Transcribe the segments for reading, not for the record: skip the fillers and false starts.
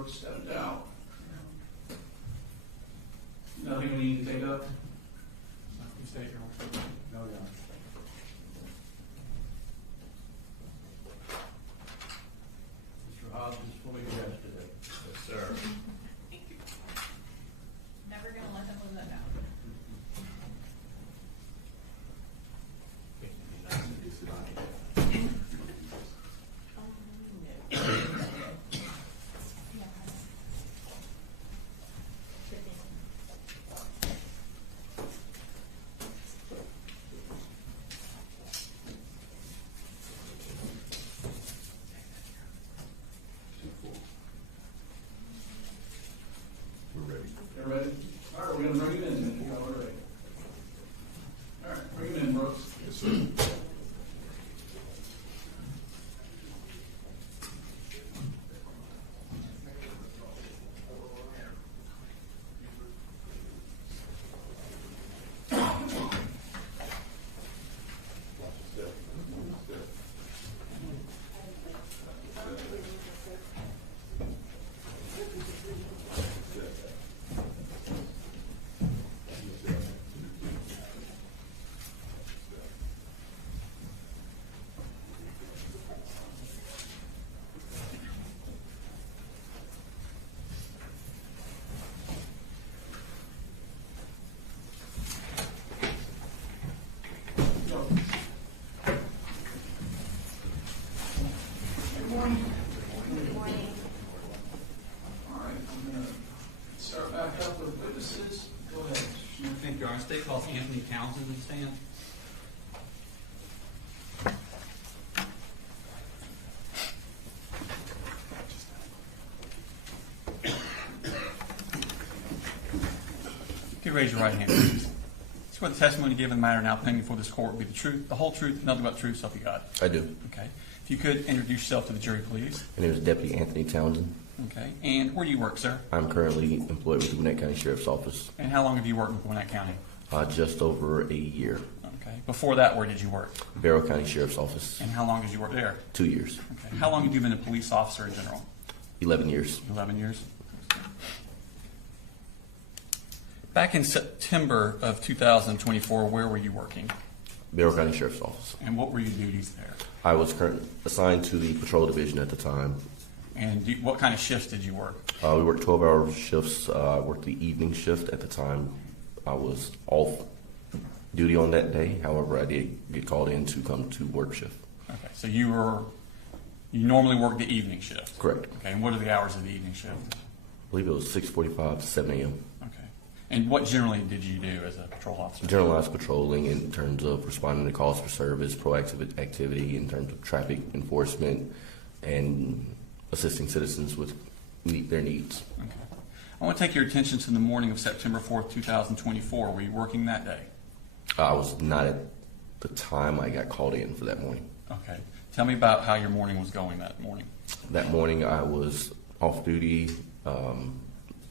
Brooks stepped out. Nothing we need to take up? You state your own. No, Your Honor. Mr. Hobbs is fully dressed today. Yes, sir. Never gonna let them live that down. We're ready. You ready? All right, we're gonna bring him in then. You all are ready. All right, bring him in, Brooks. Yes, sir. Good morning. Good morning. All right, I'm gonna start back up with witnesses. Go ahead. Thank you, Your Honor. State calls Anthony Townson to the stand. You can raise your right hand, please. Swear the testimony given in the matter now pending before this court will be the truth, the whole truth, nothing but the truth, so help you God. I do. Okay. If you could introduce yourself to the jury, please. My name is Deputy Anthony Townson. Okay. And where do you work, sir? I'm currently employed with the Gwinnett County Sheriff's Office. And how long have you worked with Gwinnett County? Just over a year. Okay. Before that, where did you work? Barrow County Sheriff's Office, And how long did you work there? 2 years. Okay. How long have you been a police officer in general? 11 years. 11 years. Back in September of 2024, where were you working? Barrow County Sheriff's Office. And what were your duties there? I was assigned to the patrol division at the time. And what kind of shifts did you work? We worked 12-hour shifts. I worked the evening shift at the time. I was off duty on that day. However, I did get called in to come to work shift. Okay, so you normally work the evening shift? Correct. Okay, and what are the hours of the evening shift? I believe it was 6:45 to 7 a.m. Okay. And what generally did you do as a patrol officer? Generalized patrolling in terms of responding to calls for service, proactive activity in terms of traffic enforcement, and assisting citizens with their needs. Okay. I want to take your attention to the morning of September 4th, 2024. Were you working that day? I was not at the time I got called in for that morning. Okay. Tell me about how your morning was going that morning. That morning I was off duty,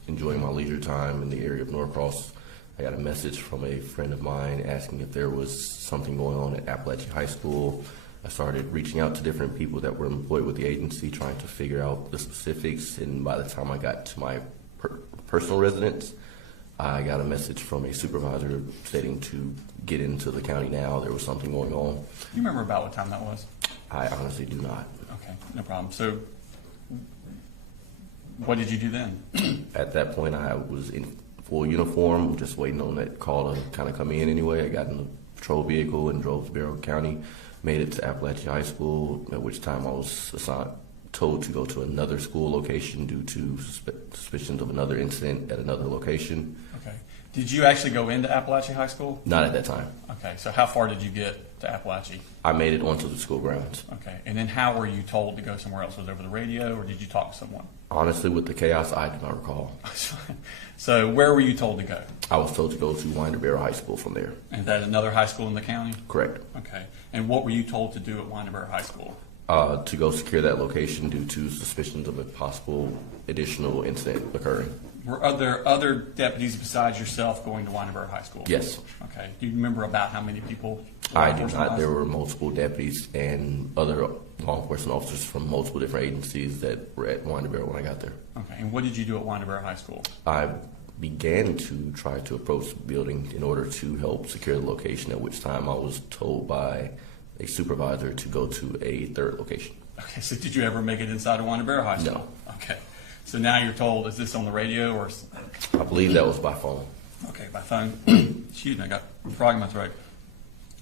enjoying my leisure time in the area of Norcross. I got a message from a friend of mine asking if there was something going on at Apalachee High School. I started reaching out to different people that were employed with the agency, trying to figure out the specifics, and by the time I got to my personal residence, I got a message from a supervisor stating to get into the county now. There was something going on. Do you remember about what time that was? I honestly do not. Okay, no problem. So what did you do then? At that point, I was in full uniform, just waiting on that call to kind of come in anyway. I got in the patrol vehicle and drove to Barrow County, made it to Apalachee High School, at which time I was told to go to another school location due to suspicions of another incident at another location. Okay. Did you actually go into Apalachee High School? Not at that time. Okay, so how far did you get to Apalachee? I made it onto the school grounds. Okay, and then how were you told to go somewhere else? Was it over the radio, or did you talk to someone? Honestly, with the chaos, I do not recall. So where were you told to go? I was told to go to Winder Barrow High School from there. Is that another high school in the county? Correct. Okay, and what were you told to do at Winder Barrow High School? To go secure that location due to suspicions of a possible additional incident occurring. Were there other deputies besides yourself going to Wyneborough High School? Yes. Okay. Do you remember about how many people? I do not. There were multiple deputies and other law enforcement officers from multiple different agencies that were at Wyneborough when I got there. Okay. And what did you do at Wyneborough High School? I began to try to approach the building in order to help secure the location, at which time I was told by a supervisor to go to a third location. Okay. So did you ever make it inside of Wyneborough High School? No. Okay. So now you're told, is this on the radio or? I believe that was by phone. Okay, by phone. Excuse me, I got a frog in my throat.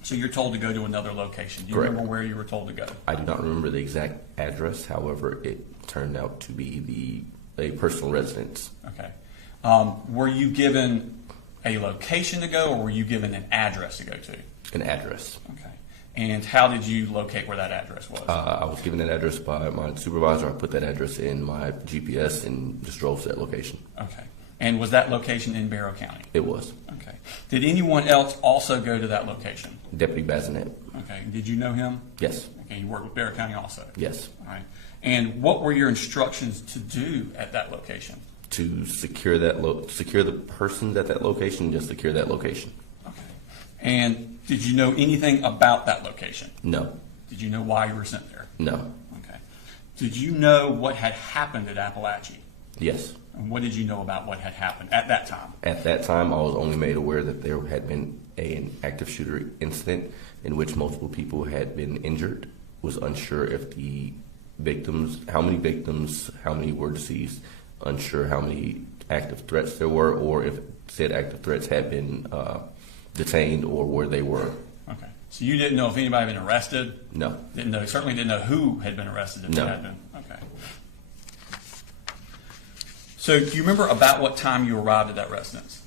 So you're told to go to another location. Do you Correct. remember where you were told to go? I do not remember the exact address. However, it turned out to be a personal residence. Okay. Were you given a location to go, or were you given an address to go to? An address. Okay. And how did you locate where that address was? I was given that address by my supervisor. I put that address in my GPS and just drove to that location. Okay. And was that location in Barrow County? It was. Okay. Did anyone else also go to that location? Deputy Bazinet. Okay. Did you know him? Yes. Okay. You worked with Barrow County also? Yes. All right. And what were your instructions to do at that location? To secure that secure the persons at that location, just secure that location. Okay. And did you know anything about that location? No. Did you know why you were sent there? No. Okay. Did you know what had happened at Apalachee? Yes. And what did you know about what had happened at that time? At that time, I was only made aware that there had been an active shooter incident in which multiple people had been injured. Was unsure if the victims, how many were deceased, unsure how many active threats there were, or if said active threats had been detained or where they were. Okay. So you didn't know if anybody had been arrested? No. Didn't know, certainly didn't know who had been arrested if No. they had been. Okay. So do you remember about what time you arrived at that residence?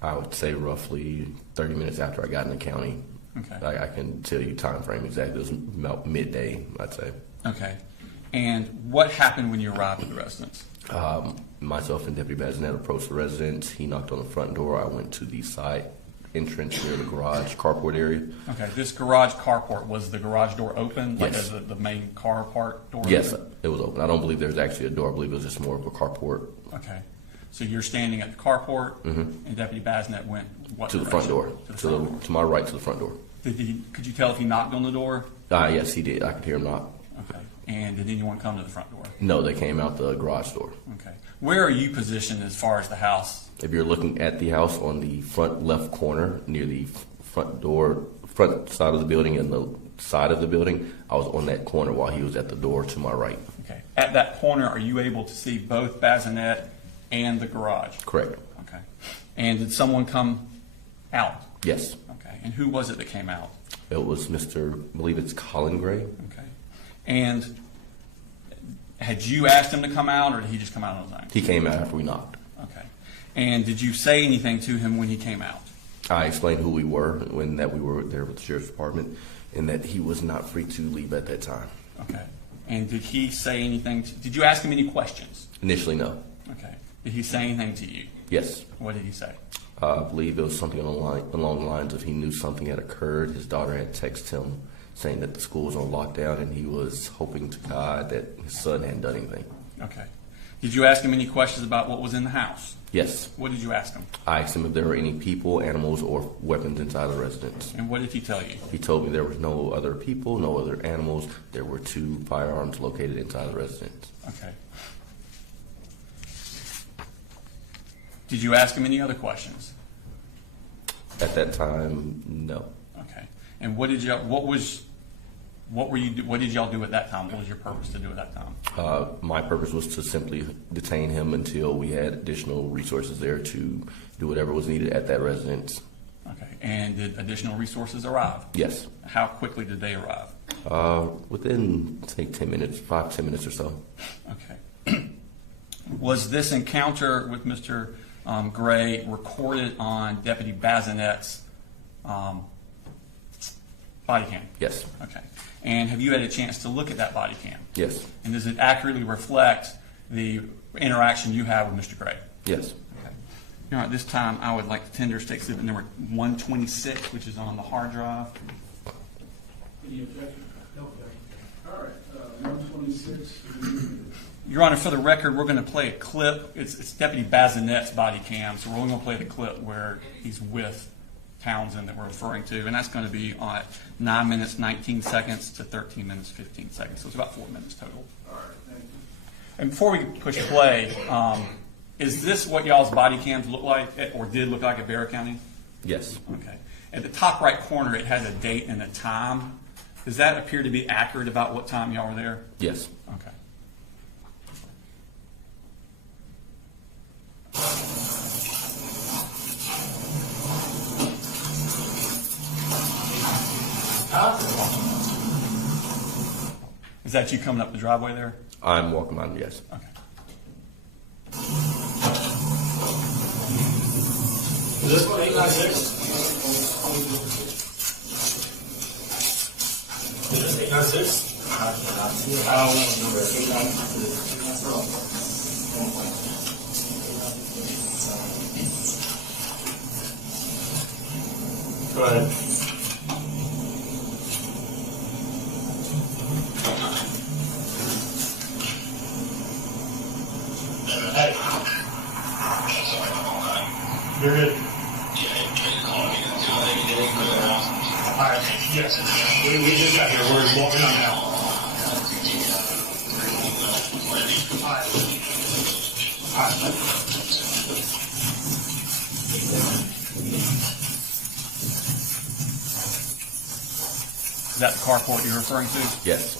I would say roughly 30 minutes after I got in the county. Okay. I can tell you time frame exactly. It was about midday, I'd say. Okay. And what happened when you arrived at the residence? Myself and Deputy Bazinet approached the residence. He knocked on the front door. I went to the side entrance near the garage carport area. Okay. This garage carport, was the garage door open? Like Yes. the main car part door? Yes, open? it was open. I don't believe there was actually a door. I believe it was just more of a carport. Okay. So you're standing at the carport, and Deputy Bazinet went what To the front direction? door. To the front door. To my right, to the front door. Could you tell if he knocked on the door? Yes, he did. I could hear him knock. Okay. And did anyone come to the front door? No, they came out the garage door. Okay. Where are you positioned as far as the house? If you're looking at the house on the front left corner near the front door, front side of the building and the side of the building, I was on that corner while he was at the door to my right. Okay. At that corner, are you able to see both Bazinet and the garage? Correct. Okay. And did someone come out? Yes. Okay. And who was it that came out? It was Mr. I believe it's Colin Gray. Okay. And had you asked him to come out, or did he just come out on his own? He came out after we knocked. Okay. And did you say anything to him when he came out? I explained who we were when that we were there with the sheriff's department and that he was not free to leave at that time. Okay. And did he say anything? Did you ask him any questions? Initially, no. Okay. Did he say anything to you? Yes. What did he say? I believe it was something along the lines of he knew something had occurred. His daughter had texted him saying that the school was on lockdown and he was hoping to God that his son hadn't done anything. Okay. Did you ask him any questions about what was in the house? Yes. What did you ask him? I asked him if there were any people, animals, or weapons inside the residence. And what did he tell you? He told me there was no other people, no other animals. There were 2 firearms located inside the residence. Okay. Did you ask him any other questions? At that time, no. Okay. And what did y'all do at that time? What was your purpose to do at that time? My purpose was to simply detain him until we had additional resources there to do whatever was needed at that residence. Okay. And did additional resources arrive? Yes. How quickly did they arrive? Within, say, 10 minutes, 5-10 minutes or so. Okay. Was this encounter with Mr. Gray recorded on Deputy Bazinet's body cam? Yes. Okay. And have you had a chance to look at that body cam? Yes. And does it accurately reflect the interaction you have with Mr. Gray? Yes. Okay. Now, at this time, I would like to tender state exhibit number 126, which is on the hard drive. Any objection? No objection. All right, 126. Your Honor, for the record, we're going to play a clip. It's Deputy Bazanette's body cam, so we're only going to play the clip where he's with Townson that we're referring to, and that's going to be at 9 minutes, 19 seconds to 13 minutes, 15 seconds. So it's about 4 minutes total. All right, thank you. And before we push play, is this what y'all's body cams look like, or did look like at Bear County? Yes. Okay. At the top right corner, it has a date and a time. Does that appear to be accurate about what time y'all were there? Yes. Okay. Is that you coming up the driveway there? I'm walking by, yes. Okay. Is this one 896? Is this 896? Go ahead. Hey. You're good. Alright, yes. We just got here. We're walking on now. Alright. Is that the carport you're referring to? Yes.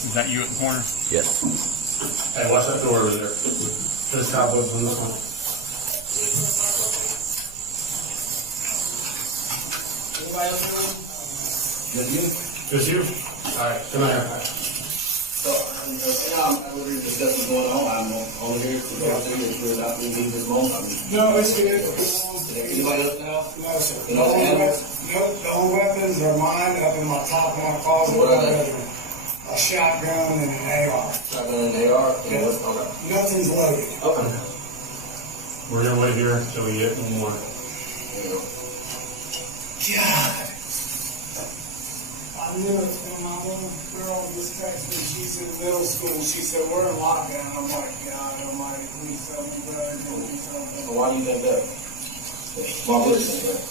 Is that you at the corner? Yes. Hey, watch that door over there. There's cobwebs on this one. Anybody else in the room? Just you? Just you? Alright, come here. So, I would really discuss what's going on. I'm only here to go through it for not being this moment. No, it's good. Anybody else now? No, sir. You know, The whole weapons are mine up in my top of my closet. What are they? A shotgun and an AR. Shotgun and AR? Yeah. Okay. Nothing's loaded. Okay. We're gonna wait here until we get one more. There you go. God. I knew it when my little girl just texted me. She's in middle school. She said, we're in lockdown. I'm like, God almighty, please tell me, brother, please tell me. So why do you think that? Why would you think that?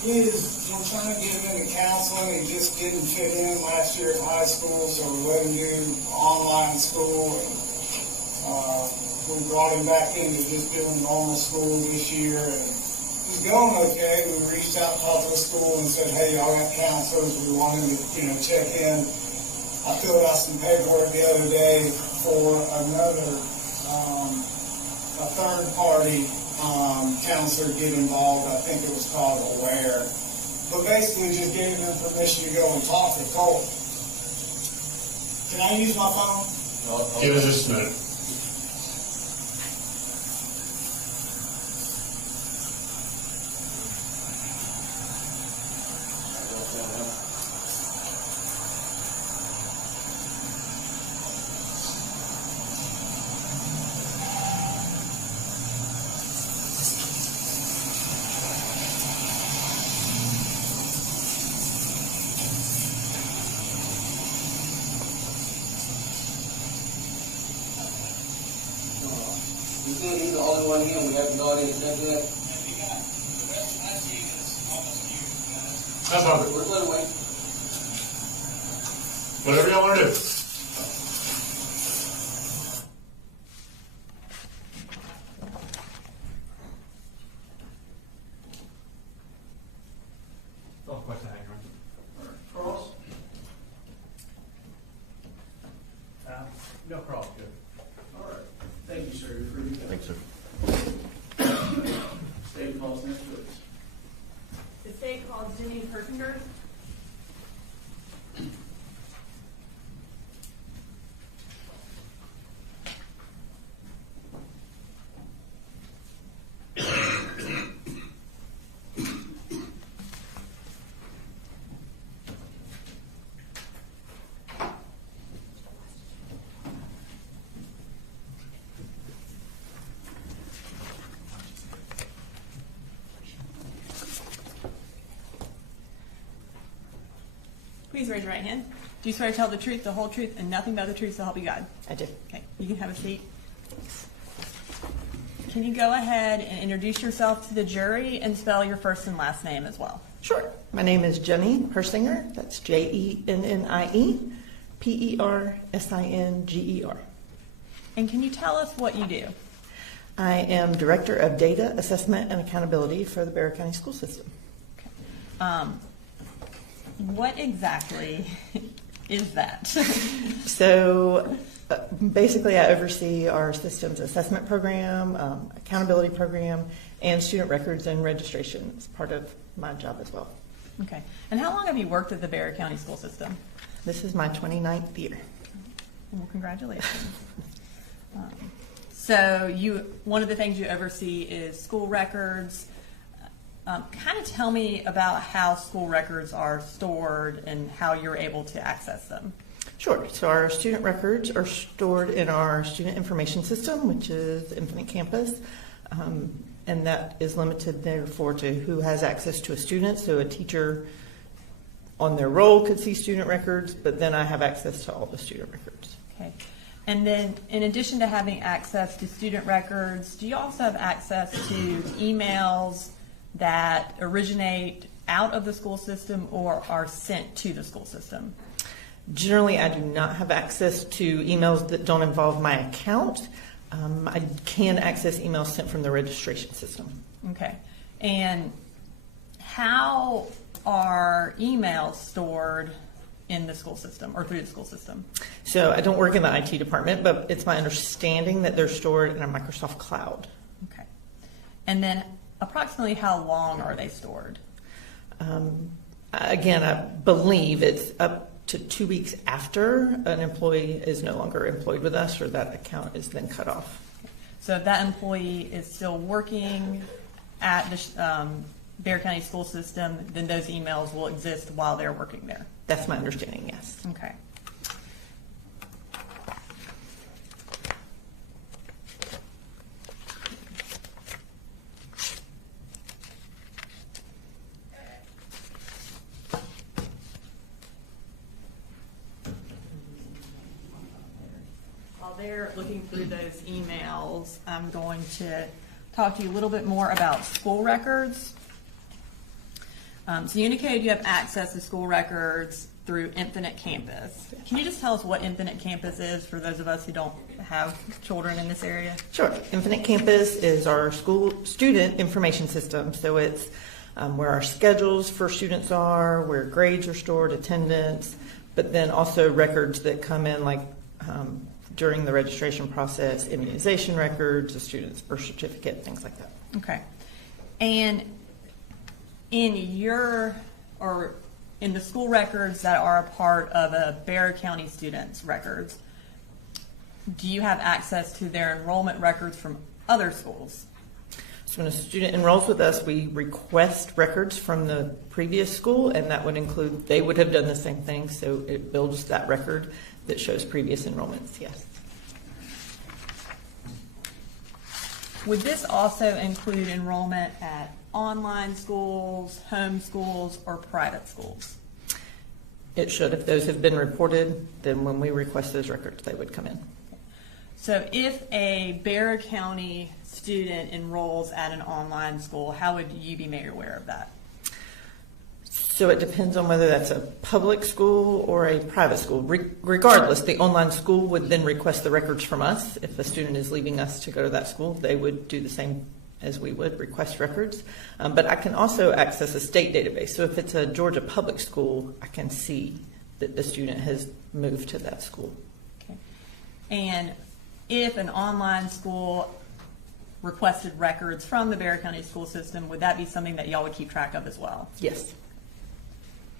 I'm trying to get him into counseling. He just didn't fit in last year at high school, so we let him do online school. And, we brought him back into just doing normal school this year. And he's going okay. We reached out, talked to the school, and said, hey, y'all got counselors. We want him to, check in. I filled out some paperwork the other day for another, a third party counselor get involved. I think it was called Aware. But basically just gave them permission to go and talk to Colt. Can I use my phone? Give us just a minute. He's the only one here. We have to go in and check that. That's all. We're going to wait. Whatever y'all want to do. Cross? No cross, good. All right. Thank you, sir. You're free to go. Thanks, sir. State calls next witness. The state calls Hersinger. Please raise your right hand. Do you swear to tell the truth, the whole truth, and nothing but the truth so help you God? I do. Okay, you can have a seat. Can you go ahead and introduce yourself to the jury and spell your first and last name as well? Sure. My name is Jenny Hersinger. That's Jennie, Persinger. And can you tell us what you do? I am Director of Data Assessment and Accountability for the Bexar County School System. What exactly is that? So basically I oversee our system's assessment program, accountability program, and student records and registration as part of my job as well. Okay. And how long have you worked at the Bexar County School System? This is my 29th year. Well, congratulations. So one of the things you oversee is school records. Kind of tell me about how school records are stored and how you're able to access them. Sure. So our student records are stored in our student information system, which is Infinite Campus, and that is limited therefore to who has access to a student. So a teacher on their roll could see student records, but then I have access to all the student records. Okay. And then in addition to having access to student records, do you also have access to emails that originate out of the school system or are sent to the school system? Generally, I do not have access to emails that don't involve my account. I can access emails sent from the registration system. Okay. And how are emails stored in the school system or through the school system? So I don't work in the IT department, but it's my understanding that they're stored in a Microsoft cloud. Okay. And then approximately how long are they stored? Again, I believe it's up to 2 weeks after an employee is no longer employed with us or that account is then cut off. So if that employee is still working at the Bexar County School System, then those emails will exist while they're working there. That's my understanding, yes. Okay. While they're looking through those emails, I'm going to talk to you a little bit more about school records. So you indicated you have access to school records through Infinite Campus. Can you just tell us what Infinite Campus is for those of us who don't have children in this area? Sure. Infinite Campus is our school student information system. So it's where our schedules for students are, where grades are stored, attendance, but then also records that come in like during the registration process, immunization records, a student's birth certificate, things like that. Okay. And in in the school records that are a part of a Bexar County student's records, do you have access to their enrollment records from other schools? So when a student enrolls with us, we request records from the previous school, and that would include, they would have done the same thing, so it builds that record that shows previous enrollments, yes. Would this also include enrollment at online schools, home schools, or private schools? It should. If those have been reported, then when we request those records, they would come in. So if a Bexar County student enrolls at an online school, how would you be made aware of that? So it depends on whether that's a public school or a private school. Regardless, the online school would then request the records from us. If a student is leaving us to go to that school, they would do the same as we would, request records. But I can also access a state database. So if it's a Georgia public school, I can see that the student has moved to that school. Okay. And if an online school requested records from the Bexar County school system, would that be something that y'all would keep track of as well? Yes.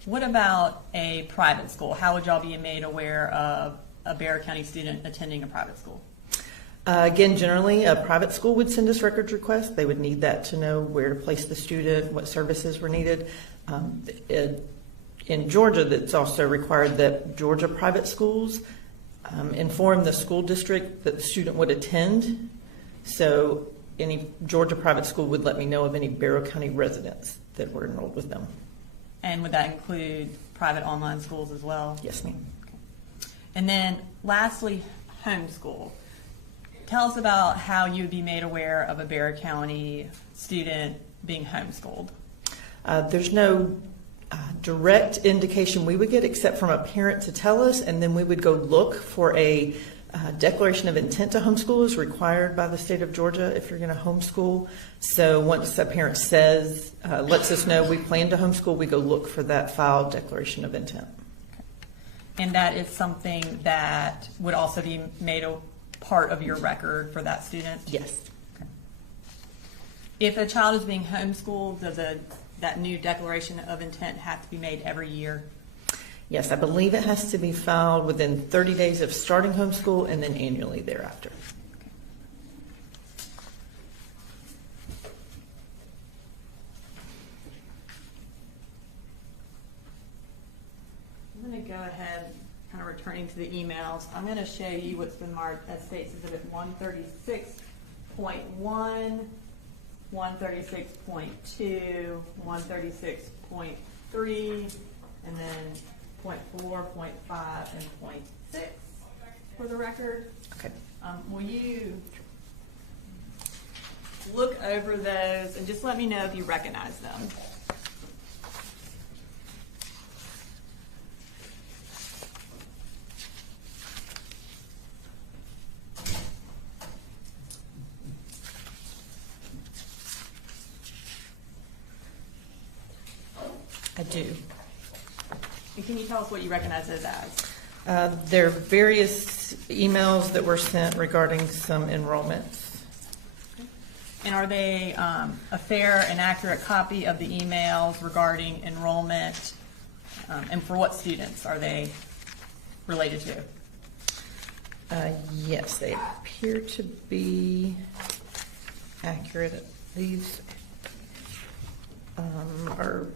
What about a private school? How would y'all be made aware of a Bexar County student attending a private school? Again, generally, a private school would send us records requests. They would need that to know where to place the student, what services were needed. In Georgia, that's also required that Georgia private schools inform the school district that the student would attend. So any Georgia private school would let me know of any Bexar County residents that were enrolled with them. And would that include private online schools as well? Yes, ma'am. And then lastly, homeschool. Tell us about how you would be made aware of a Bexar County student being homeschooled. There's no direct indication we would get except from a parent to tell us, and then we would go look for a declaration of intent to homeschool is required by the state of Georgia if you're going to homeschool. So once a parent says, lets us know we plan to homeschool, we go look for that filed declaration of intent. And that is something that would also be made a part of your record for that student? Yes. Okay. If a child is being homeschooled, does that new declaration of intent have to be made every year? Yes, I believe it has to be filed within 30 days of starting homeschool and then annually thereafter. I'm going to go ahead, kind of returning to the emails. I'm going to show you what's been marked as States Exhibit 136.1, 136.2, 136.3, and then .4, .5, and .6 for the record. Okay. Will you look over those and just let me know if you recognize them? I do. And can you tell us what you recognize those as? There are various emails that were sent regarding some enrollments. And are they a fair and accurate copy of the emails regarding enrollment? And for what students are they related to? Yes, they appear to be accurate. These are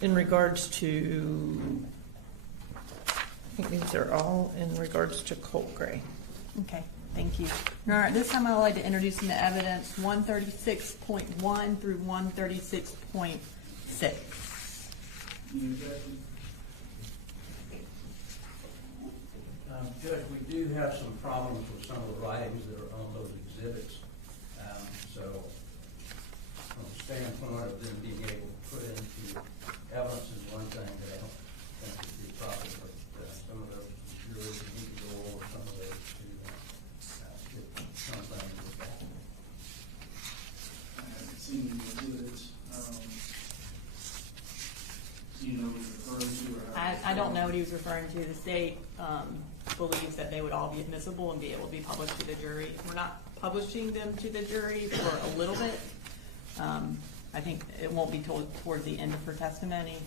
in regards to, I think these are all in regards to Colt Gray. Okay, thank you. All right, this time I would like to introduce into evidence 136.1 through 136.6. Judge, we do have some problems with some of the writings that are on those exhibits. So from the standpoint of them being able to put into evidence is one thing that I don't think would be proper, but some of those jurors need to go over some of those to get something with that. I haven't seen the exhibits. Do you know what he's referring to? Or I don't know what he was referring to. The state believes that they would all be admissible and be able to be published to the jury. We're not publishing them to the jury for a little bit. I think it won't be told towards the end of her testimony,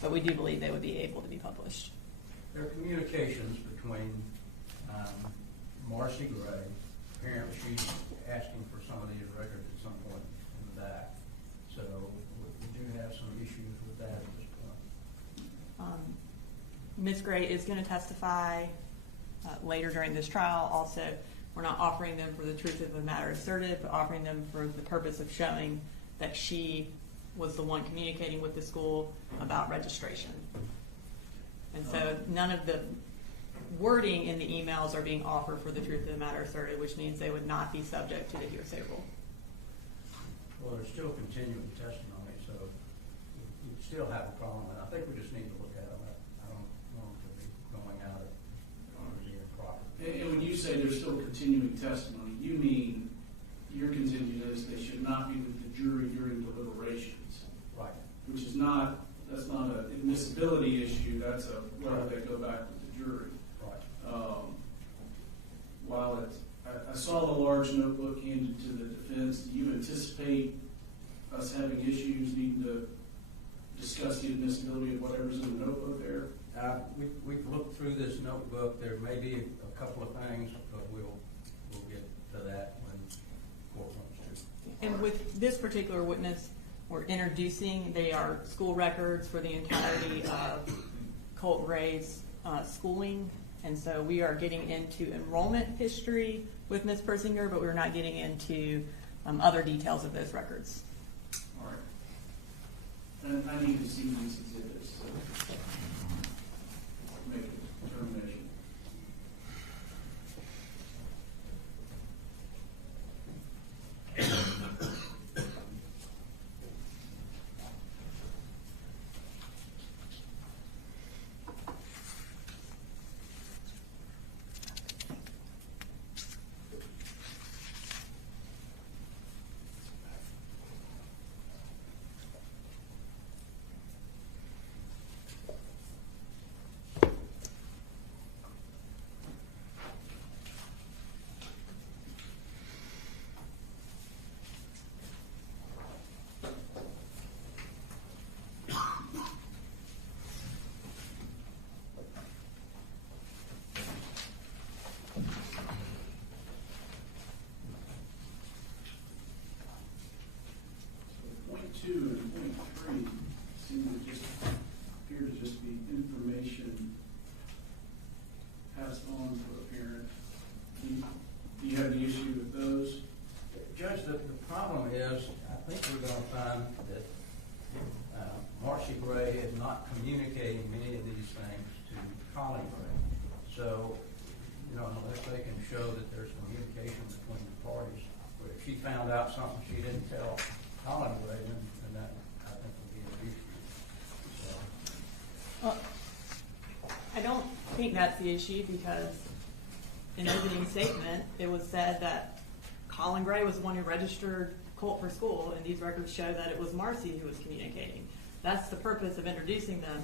but we do believe they would be able to be published. There are communications between Marcy Gray, apparently she's asking for some of these records at some point in the back. So we do have some issues with that at this point. Ms. Gray is going to testify later during this trial. Also, we're not offering them for the truth of the matter asserted, but offering them for the purpose of showing that she was the one communicating with the school about registration. And so none of the wording in the emails are being offered for the truth of the matter asserted, which means they would not be subject to the hearsay rule. Well, there's still continuing testimony, so we still have a problem, and I think we just need to look at them. I don't want them to be going out at being improper. And when you say there's still continuing testimony, you mean your contention is they should not be with the jury during deliberations. Right. Which is not, that's not an admissibility issue, that's a whether they go back with the jury. Right. While I saw the large notebook handed to the defense, do you anticipate us having issues needing to discuss the admissibility of whatever's in the notebook there? We've looked through this notebook. There may be a couple of things, but we'll get to that when court wants to. And with this particular witness, we're introducing, they are school records for the entirety of Colt Gray's schooling. And so we are getting into enrollment history with Ms. Hersinger, but we're not getting into other details of those records. All right. And I need to see these exhibits to make a determination. Point 2 and point 3 seem to just appear to just be information passed on to a parent. Do you have the issue with those? Judge, the problem is, I think we're going to find that Marcy Gray is not communicating many of these things to Colin Gray. So, unless they can show that there's communication between the parties, where if she found out something she didn't tell Colin Gray, then that, I think, would be an issue. So, Well, I don't think that's the issue because in opening statement, it was said that Colin Gray was the one who registered Colt for school, and these records show that it was Marcy who was communicating. That's the purpose of introducing them,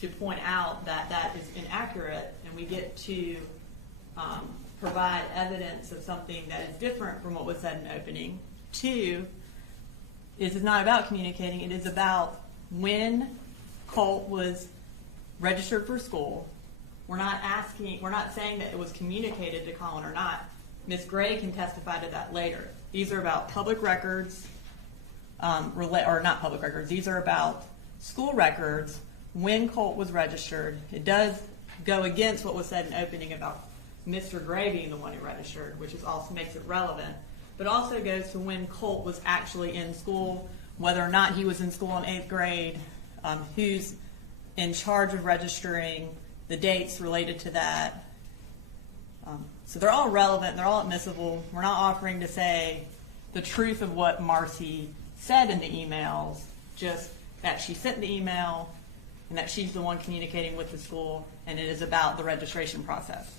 to point out that that is inaccurate, and we get to provide evidence of something that is different from what was said in opening. 2, is it's not about communicating, it is about when Colt was registered for school. We're not saying that it was communicated to Colin or not. Ms. Gray can testify to that later. These are about public records, or not public records, these are about school records when Colt was registered. It does go against what was said in opening about Mr. Gray being the one who registered, which is also makes it relevant, but also goes to when Colt was actually in school, whether or not he was in school in 8th grade, who's in charge of registering, the dates related to that. So they're all relevant, they're all admissible. We're not offering to say the truth of what Marcy said in the emails, just that she sent the email and that she's the one communicating with the school, and it is about the registration process.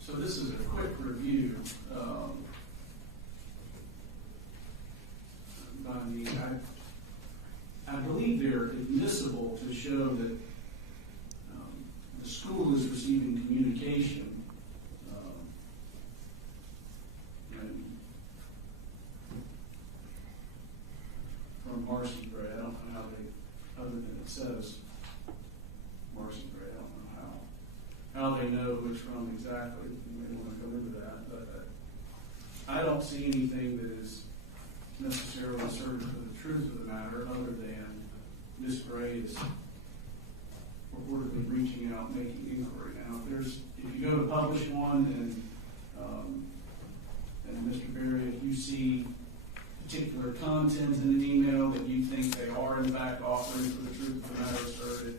So this is a quick review by me. I believe they're admissible to show that the school is receiving communication from Marcy Gray. I don't know how they, other than it says Marcy Gray, I don't know how they know which from exactly. You may want to go into that, but I don't see anything that is necessarily certain for the truth of the matter, other than Ms. Gray is reportedly reaching out, making inquiry. Now, if you go to publish one, and Mr. Berry, if you see particular content in an email that you think they are in fact offering for the truth of the matter asserted,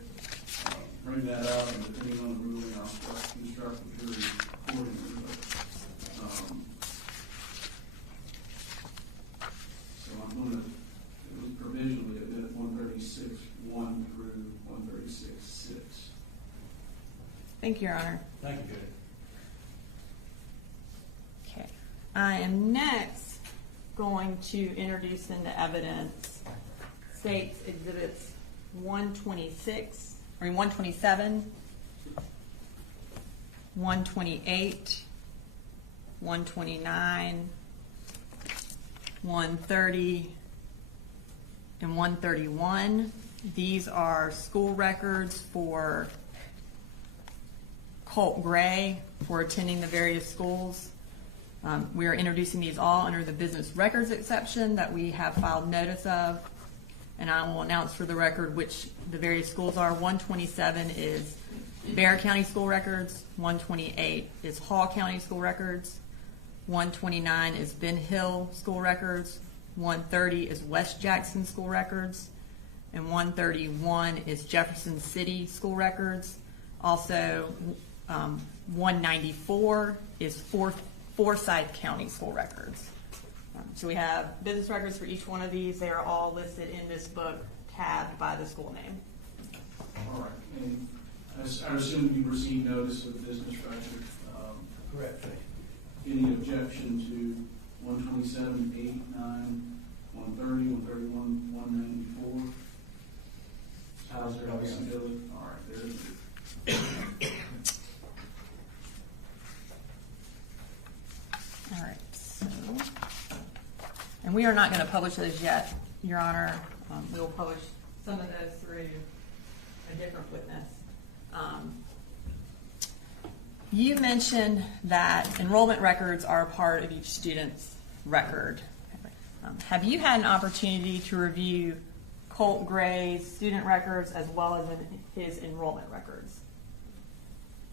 bring that up, and depending on the ruling, I'll instruct the jury accordingly. So I'm going to provisionally admit 136.1 through 136.6. Thank you, Your Honor. Thank you, Judge. Okay. I am next going to introduce into evidence State's Exhibits 127, 128, 129, 130, and 131. These are school records for Colt Gray for attending the various schools. We are introducing these all under the business records exception that we have filed notice of. And I will announce for the record which the various schools are. 127 is Bexar County School Records. 128 is Hall County School Records. 129 is Ben Hill School Records. 130 is West Jackson School Records. And 131 is Jefferson City School Records. Also, 194 is Forsyth County School Records. So we have business records for each one of these. They are all listed in this book, tabbed by the school name. All right. And I assume you received notice of business record. Correct. Any objection to 127, 8, 9, 130, 131, 194? How's there possibility? All right, there it is. All right, so, and we are not going to publish those yet, Your Honor. We will publish some of those through a different witness. You mentioned that enrollment records are a part of each student's record. Have you had an opportunity to review Colt Gray's student records as well as his enrollment records?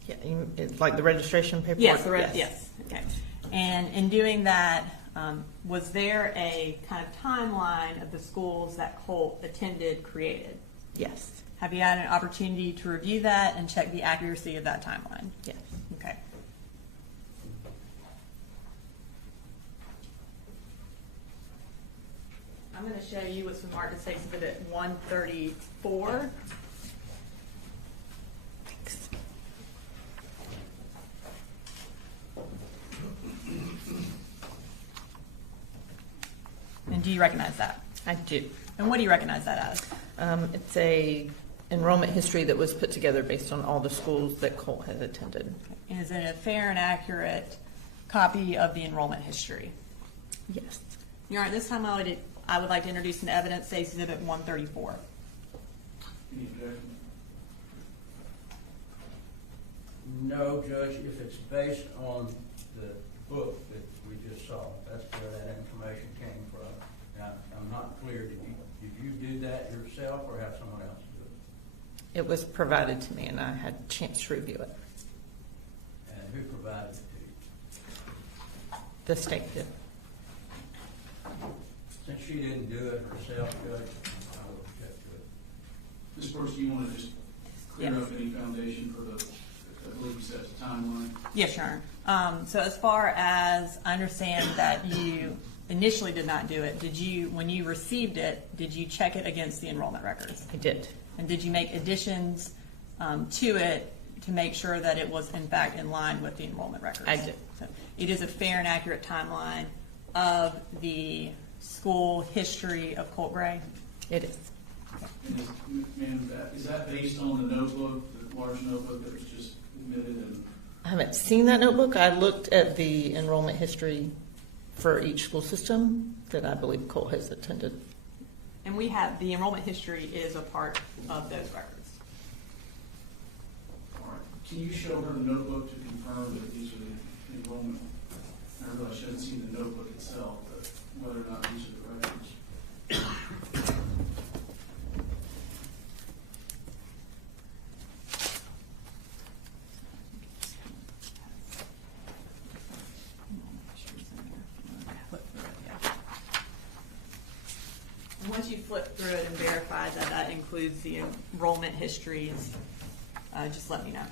Yeah, like the registration paperwork? Yes, yes. Okay. And in doing that, was there a kind of timeline of the schools that Colt attended created? Yes. Have you had an opportunity to review that and check the accuracy of that timeline? Yes. Okay. I'm going to show you what's been marked as Exhibit 134. And do you recognize that? I do. And what do you recognize that as? It's a enrollment history that was put together based on all the schools that Colt has attended. Is it a fair and accurate copy of the enrollment history? Yes. Your Honor, this time I would like to introduce an evidence, say Exhibit 134. Any objection? No, Judge, if it's based on the book that we just saw, that's where that information came from. Now, I'm not clear, did you do that yourself or have someone else do it? It was provided to me and I had a chance to review it. And who provided it to you? The state did. Since she didn't do it herself, Judge, I will object to it. Ms. Brooks, do you want to just clear Yes. up any foundation for the, I believe you said, the timeline? Yes, Your Honor. So as far as I understand that you initially did not do it, when you received it, did you check it against the enrollment records? I did. And did you make additions to it to make sure that it was in fact in line with the enrollment records? I did. So it is a fair and accurate timeline of the school history of Colt Gray? It is. And ma'am, is that based on the notebook, the large notebook that was just admitted? And I haven't seen that notebook. I looked at the enrollment history for each school system that I believe Colt has attended. And we have, the enrollment history is a part of those records. all right, can you show her the notebook to confirm that these are the enrollment? I realize she hasn't seen the notebook itself, but whether or not these are the records. And once you flip through it and verify that that includes the enrollment histories, just let me know.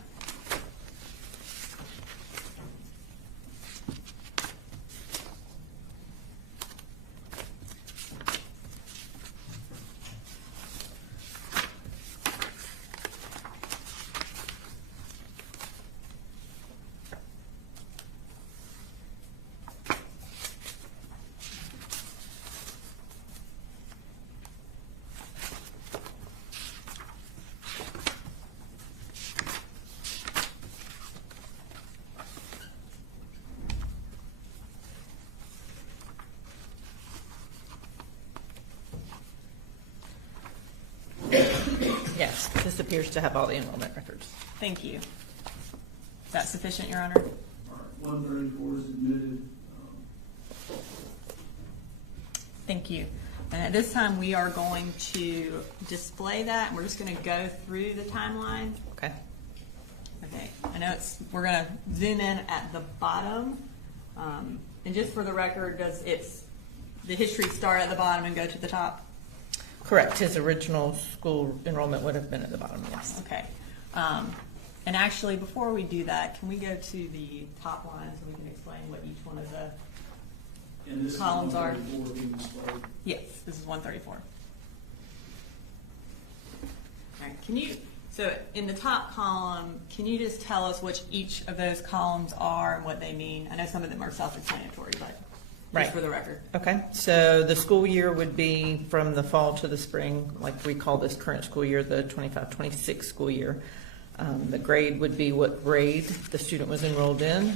Yes, this appears to have all the enrollment records. Thank you. Is that sufficient, Your Honor? All right, 134 is admitted. Thank you. And at this time, we are going to display that, and we're just going to go through the timeline. Okay. Okay. I know we're going to zoom in at the bottom. And just for the record, the history start at the bottom and go to the top? Correct. His original school enrollment would have been at the bottom, yes. Okay. And actually, before we do that, can we go to the top line so we can explain what each one of the And this is columns are? 134 being displayed. Yes, this is 134. All right, so in the top column, can you just tell us which each of those columns are and what they mean? I know some of them are self-explanatory, but Right. just for the record. Okay, so the school year would be from the fall to the spring, like we call this current school year, the 25-26 school year. The grade would be what grade the student was enrolled in.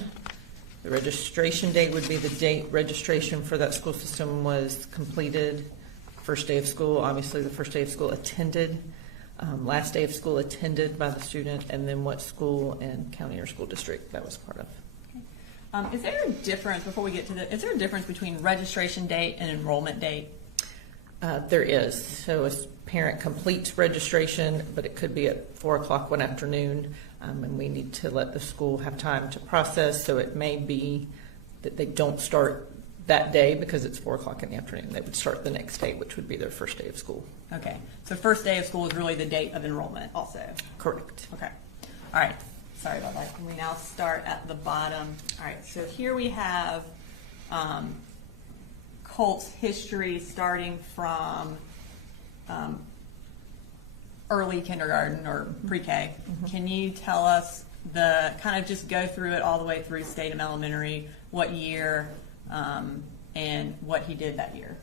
The registration date would be the date registration for that school system was completed. First day of school, obviously the first day of school attended. Last day of school attended by the student, and then what school and county or school district that was part of. Is there a difference, before we get to is there a difference between registration date and enrollment date? There is. So a parent completes registration, but it could be at 4 o'clock one afternoon, and we need to let the school have time to process. So it may be that they don't start that day because it's 4 o'clock in the afternoon. They would start the next day, which would be their first day of school. Okay, so first day of school is really the date of enrollment also? Correct. Okay, all right. Sorry about that. Can we now start at the bottom? All right, so here we have Colt's history starting from early kindergarten or pre-K. Mm-hmm. Can you tell us kind of just go through it all the way through Statham Elementary, what year and what he did that year?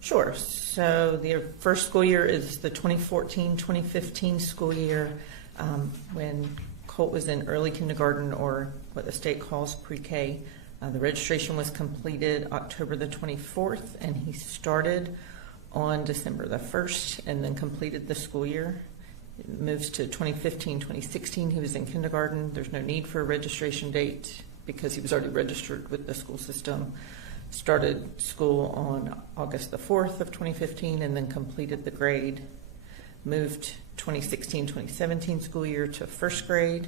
Sure. So the first school year is the 2014-2015 school year when Colt was in early kindergarten, or what the state calls pre-K. The registration was completed October the 24th, and he started on December the 1st and then completed the school year. It moves to 2015-2016. He was in kindergarten. There's no need for a registration date because he was already registered with the school system. Started school on August the 4th of 2015 and then completed the grade. Moved 2016-2017 school year to first grade.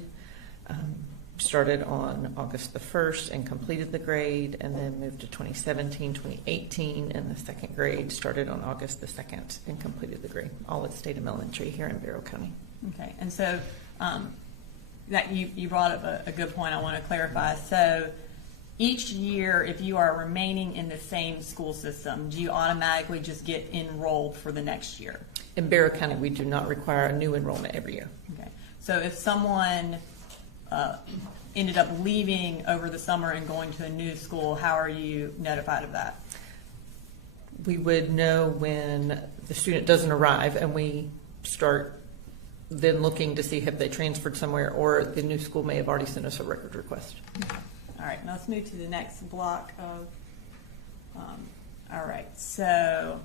Started on August the 1st and completed the grade, and then moved to 2017-2018, and the second grade started on August the 2nd and completed the grade, all at Statham Elementary here in Barrow County. Okay, and so that you brought up a good point I want to clarify. So each year, if you are remaining in the same school system, do you automatically just get enrolled for the next year? In Barrow County, we do not require a new enrollment every year. Okay, so if someone ended up leaving over the summer and going to a new school, how are you notified of that? We would know when the student doesn't arrive, and we start then looking to see if they transferred somewhere, or the new school may have already sent us a record request. All right, now let's move to the next block of, all right, so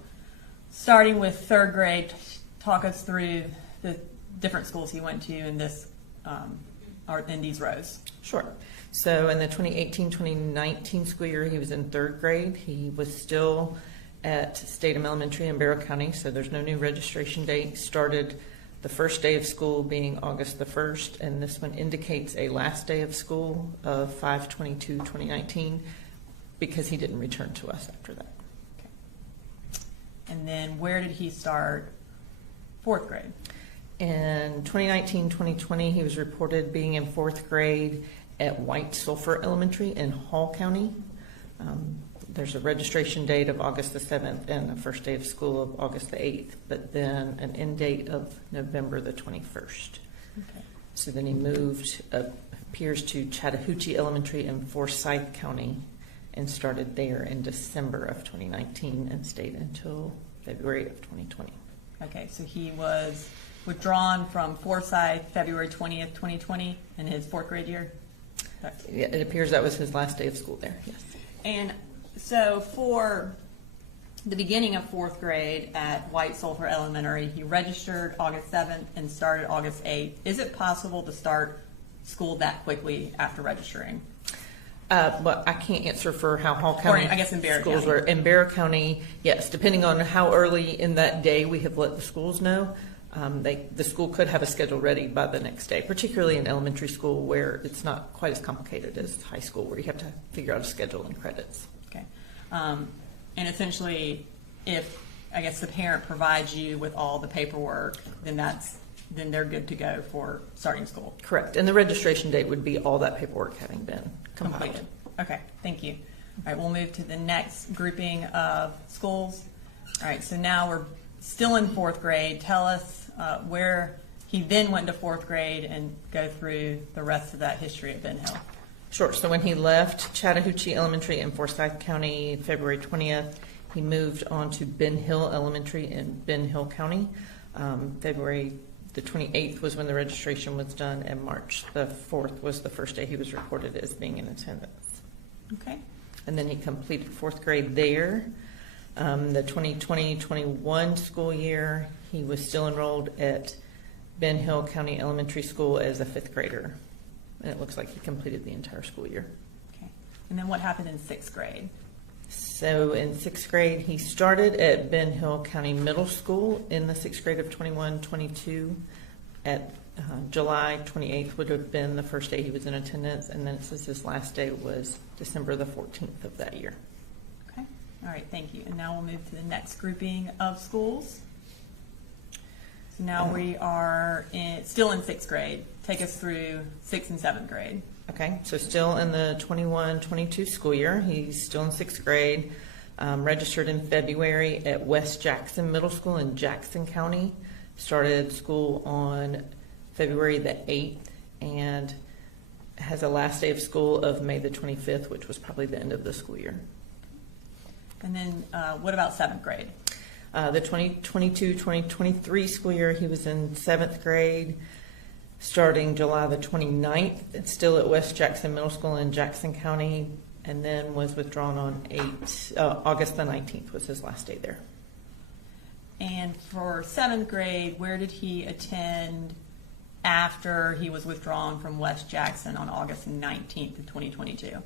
starting with third grade, talk us through the different schools he went to in this, or in these rows. Sure. So in the 2018-2019 school year, he was in third grade. He was still at Statham Elementary in Barrow County, so there's no new registration date. Started the first day of school being August the 1st, and this one indicates a last day of school of 5/22/2019 because he didn't return to us after that. Okay. And then where did he start fourth grade? In 2019-2020, he was reported being in fourth grade at White Sulphur Elementary in Hall County. There's a registration date of August the 7th and a first day of school of August the 8th, but then an end date of November the 21st. Okay. So then he moved, appears to Chattahoochee Elementary in Forsyth County and started there in December of 2019 and stayed until February of 2020. Okay, so he was withdrawn from Forsyth February 20th, 2020 in his fourth grade year? Yeah, it appears that was his last day of school there, yes. And so for the beginning of fourth grade at White Sulphur Elementary, he registered August 7th and started August 8th. Is it possible to start school that quickly after registering? Well, I can't answer for how Hall County I guess in Bexar schools County. were. In Bexar County, yes, depending on how early in that day we have let the schools know, the school could have a schedule ready by the next day, particularly in elementary school where it's not quite as complicated as high school where you have to figure out a schedule and credits. Okay. And essentially, if, I guess, the parent provides you with all the paperwork, then they're good to go for starting school. Correct. And the registration date would be all that paperwork having been compiled. Completed. Okay, thank you. All right, we'll move to the next grouping of schools. All right, so now we're still in fourth grade. Tell us where he then went to fourth grade and go through the rest of that history at Ben Hill. Sure. So when he left Chattahoochee Elementary in Forsyth County, February 20th, he moved on to Ben Hill Elementary in Ben Hill County. February the 28th was when the registration was done, and March the 4th was the first day he was reported as being in attendance. Okay. And then he completed fourth grade there. The 2020-21 school year, he was still enrolled at Ben Hill County Elementary School as a fifth grader. And it looks like he completed the entire school year. Okay. And then what happened in sixth grade? So in sixth grade, he started at Ben Hill County Middle School in the sixth grade of 21-22. At July 28th would have been the first day he was in attendance, and then it says his last day was December the 14th of that year. Okay. All right, thank you. And now we'll move to the next grouping of schools. So now we are still in sixth grade. Take us through sixth and seventh grade. Okay, so still in the 21-22 school year. He's still in sixth grade, registered in February at West Jackson Middle School in Jackson County. Started school on February the 8th and has a last day of school of May the 25th, which was probably the end of the school year. And then what about seventh grade? The 2022-2023 school year, he was in seventh grade, starting July the 29th. It's still at West Jackson Middle School in Jackson County, and then was withdrawn on August the 19th was his last day there. And for seventh grade, where did he attend after he was withdrawn from West Jackson on August 19th of 2022?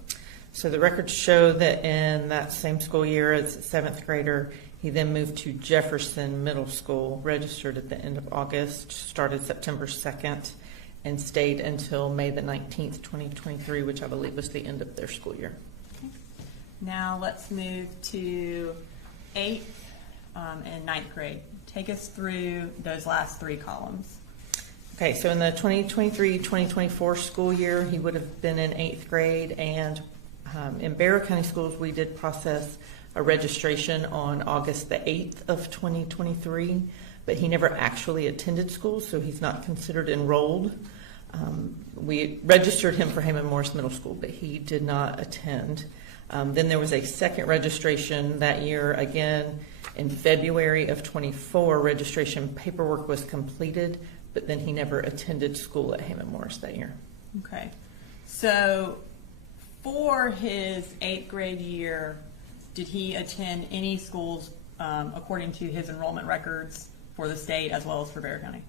So the records show that in that same school year as a seventh grader, he then moved to Jefferson Middle School, registered at the end of August, started September 2nd, and stayed until May the 19th, 2023, which I believe was the end of their school year. Okay. Now let's move to eighth and ninth grade. Take us through those last three columns. Okay, so in the 2023-2024 school year, he would have been in eighth grade, and in Bexar County Schools, we did process a registration on August the 8th of 2023, but he never actually attended school, so he's not considered enrolled. We registered him for Hammond Morris Middle School, but he did not attend. Then there was a second registration that year, again in February of 24. Registration paperwork was completed, but then he never attended school at Hammond Morris that year. Okay, so for his eighth grade year, did he attend any schools according to his enrollment records for the state as well as for Bexar County?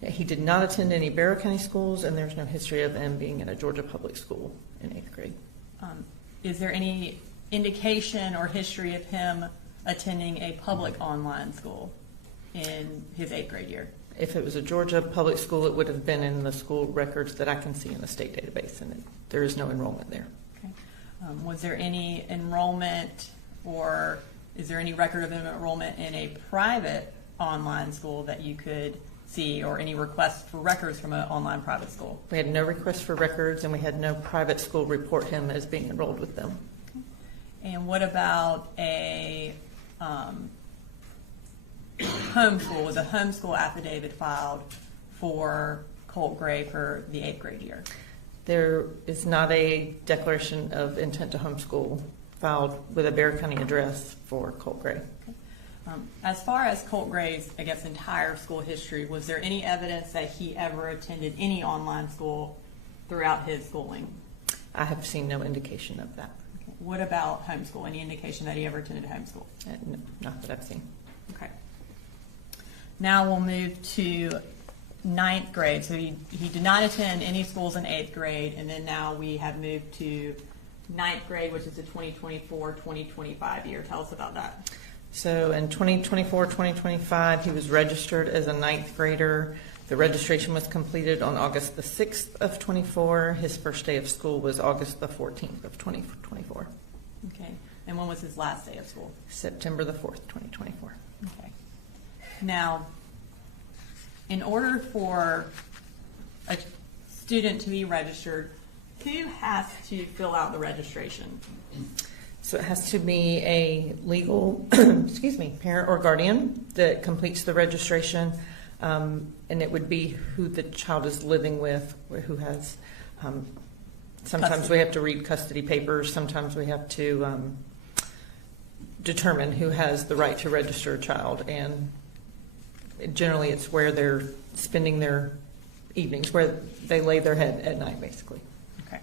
Yeah, he did not attend any Bexar County schools, and there's no history of him being in a Georgia public school in eighth grade. Is there any indication or history of him attending a public online school in his eighth grade year? If it was a Georgia public school, it would have been in the school records that I can see in the state database, and there is no enrollment there. Okay. Was there any enrollment, or is there any record of enrollment in a private online school that you could see, or any requests for records from an online private school? We had no requests for records, and we had no private school report him as being enrolled with them. Okay. And what about a homeschool? Was a homeschool affidavit filed for Colt Gray for the eighth grade year? There is not a declaration of intent to homeschool filed with a Bexar County address for Colt Gray. Okay. As far as Colt Gray's, I guess, entire school history, was there any evidence that he ever attended any online school throughout his schooling? I have seen no indication of that. Okay. What about homeschool? Any indication that he ever attended homeschool? No, not that I've seen. Okay. Now we'll move to ninth grade. So he did not attend any schools in eighth grade, and then now we have moved to ninth grade, which is the 2024-2025 year. Tell us about that. So in 2024-2025, he was registered as a ninth grader. The registration was completed on August the 6th of 24. His first day of school was August the 14th of 2024. Okay. And when was his last day of school? September the 4th, 2024. Okay. Now, in order for a student to be registered, who has to fill out the registration? So it has to be a legal, parent or guardian that completes the registration, and it would be who the child is living with, who has. Sometimes Custody. we have to read custody papers. Sometimes we have to determine who has the right to register a child, and generally it's where they're spending their evenings, where they lay their head at night, basically. Okay.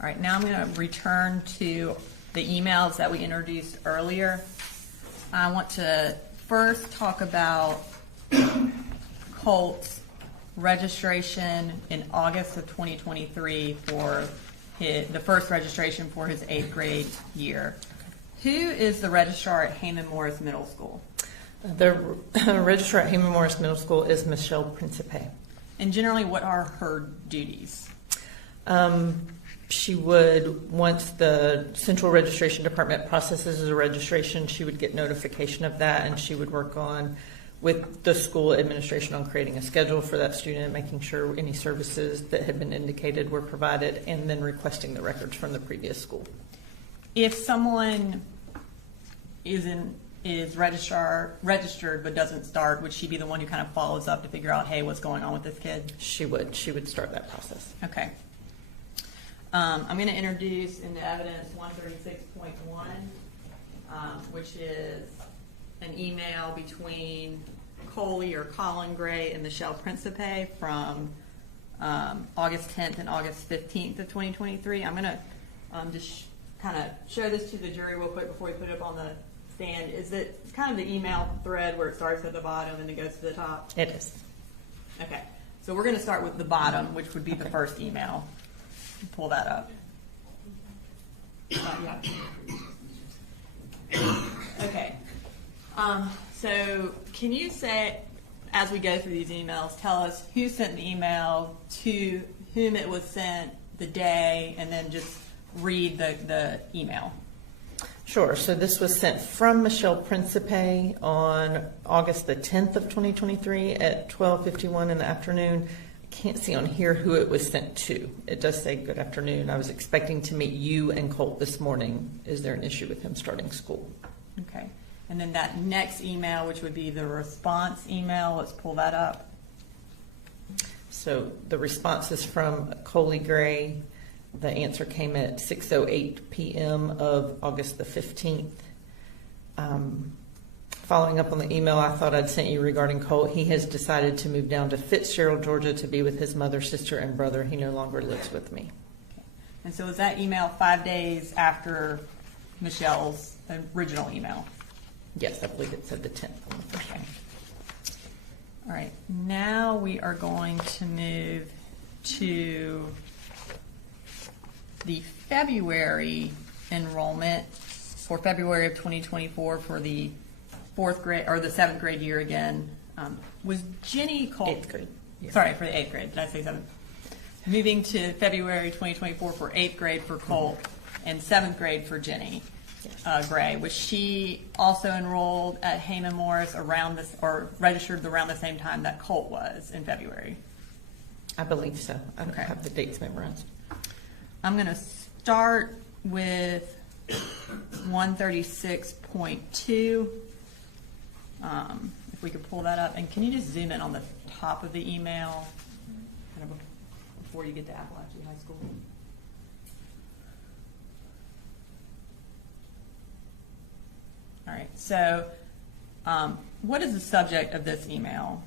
All right. Now I'm going to return to the emails that we introduced earlier. I want to first talk about Colt's registration in August of 2023 for the first registration for his 8th grade year. Who is the registrar at Heyman Morris Middle School? The registrar at Heyman Morris Middle School is Michelle Principe. And generally, what are her duties? She would, once the Central Registration Department processes a registration, she would get notification of that, and she would work on with the school administration on creating a schedule for that student, making sure any services that had been indicated were provided, and then requesting the records from the previous school. If someone is registered but doesn't start, would she be the one who kind of follows up to figure out, hey, what's going on with this kid? She would start that process. Okay. I'm going to introduce into evidence 136.1, which is an email between Colin Gray and Michelle Principe from August 10th and August 15th of 2023. I'm going to just kind of show this to the jury real quick before we put it up on the stand. Is it kind of the email thread where it starts at the bottom and it goes to the top? It is. Okay. So we're going to start with the bottom, which would be the first email. Pull that up. Okay. So can you say, as we go through these emails, tell us who sent the email, to whom it was sent, the day, and then just read the email. Sure. So this was sent from Michelle Principe on August the 10th of 2023 at 12:51 in the afternoon. Can't see on here who it was sent to. It does say good afternoon. I was expecting to meet you and Colt this morning. Is there an issue with him starting school? Okay. And then that next email, which would be the response email, let's pull that up. So the response is from Colin Gray. The answer came at 6:08 p.m. of August the 15th. Following up on the email I thought I'd sent you regarding Colt, he has decided to move down to Fitzgerald, Georgia to be with his mother, sister, and brother. He no longer lives with me. Okay. And so was that email 5 days after Michelle's original email? Yes, I believe it said the 10th on the first one. All right. Now we are going to move to the February enrollment for February of 2024 for the 4th grade, or the 7th grade year again. Was Jenny Colt? 8th grade. Yeah. Sorry, for the 8th grade. Did I say 7th? Moving to February 2024 for 8th grade for Colt and 7th grade for Jenny Gray. Was she also enrolled at Heyman Morris around this, or registered around the same time that Colt was in February? I believe so. I don't Okay. have the dates memorized. I'm going to start with 136.2. If we could pull that up. And can you just zoom in on the top of the email kind of before you get to Apalachee High School? All right. So what is the subject of this email?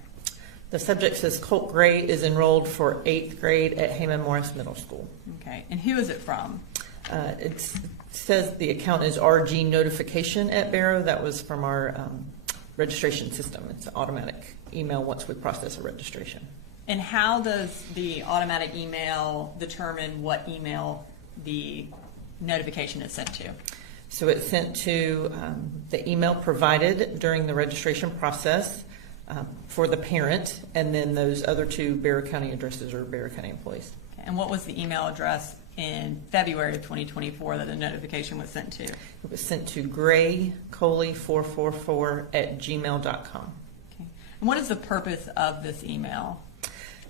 The subject says Colt Gray is enrolled for 8th grade at Heyman Morris Middle School. Okay. And who is it from? It says the account is RG Notification at Barrow. That was from our registration system. It's an automatic email once we process a registration. And how does the automatic email determine what email the notification is sent to? So it's sent to the email provided during the registration process for the parent, and then those other two Bear County addresses are Bear County employees. Okay. And what was the email address in February of 2024 that the notification was sent to? It was sent to graycoley444@gmail.com. Okay. And what is the purpose of this email?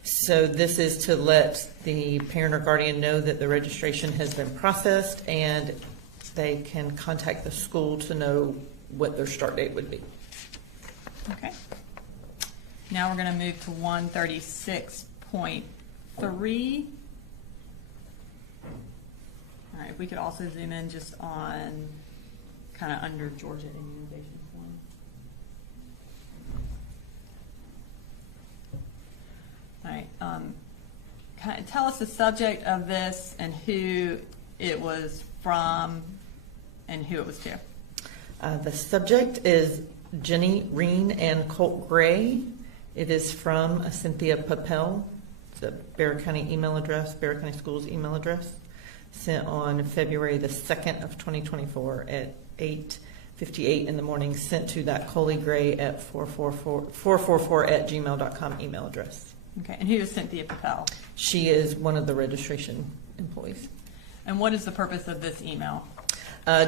So this is to let the parent or guardian know that the registration has been processed, and they can contact the school to know what their start date would be. Okay. Now we're going to move to 136.3. All right, if we could also zoom in just on kind of under Georgia immunization form. All right, kind of tell us the subject of this and who it was from and who it was to. The subject is Jenny Reen and Colt Gray. It is from Cynthia Papel. It's a Bear County email address, Bear County Schools email address, sent on February the 2nd of 2024 at 8:58 in the morning, sent to that Coley Gray at 444@gmail.com email address. Okay, and who is Cynthia Patel? She is one of the registration employees. And what is the purpose of this email?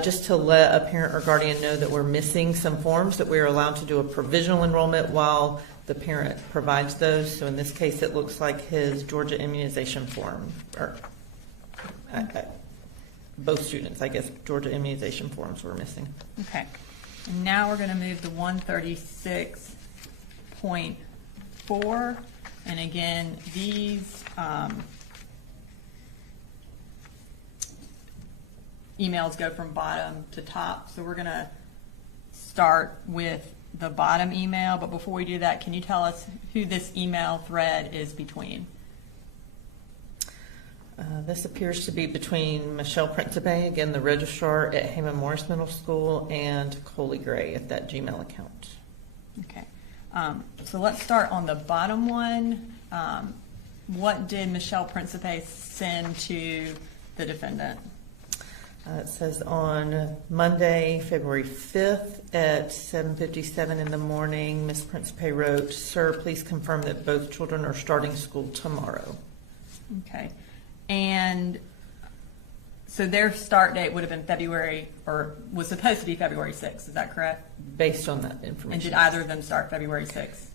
Just to let a parent or guardian know that we're missing some forms, that we are allowed to do a provisional enrollment while the parent provides those. So in this case, it looks like his Georgia immunization form, or both students, I guess, Georgia immunization forms were missing. Okay. And now we're going to move to 136.4. And again, these emails go from bottom to top. So we're going to start with the bottom email. But before we do that, can you tell us who this email thread is between? This appears to be between Michelle Principe, again, the registrar at Heyman Morris Middle School, and Coley Gray at that Gmail account. Okay. So let's start on the bottom one. What did Michelle Principe send to the defendant? It says on Monday, February 5th at 7:57 in the morning, Ms. Principe wrote, "Sir, please confirm that both children are starting school tomorrow." Okay. And so their start date would have been February, or was supposed to be February 6th. Is that correct? Based on that information. And did either of them start February 6th?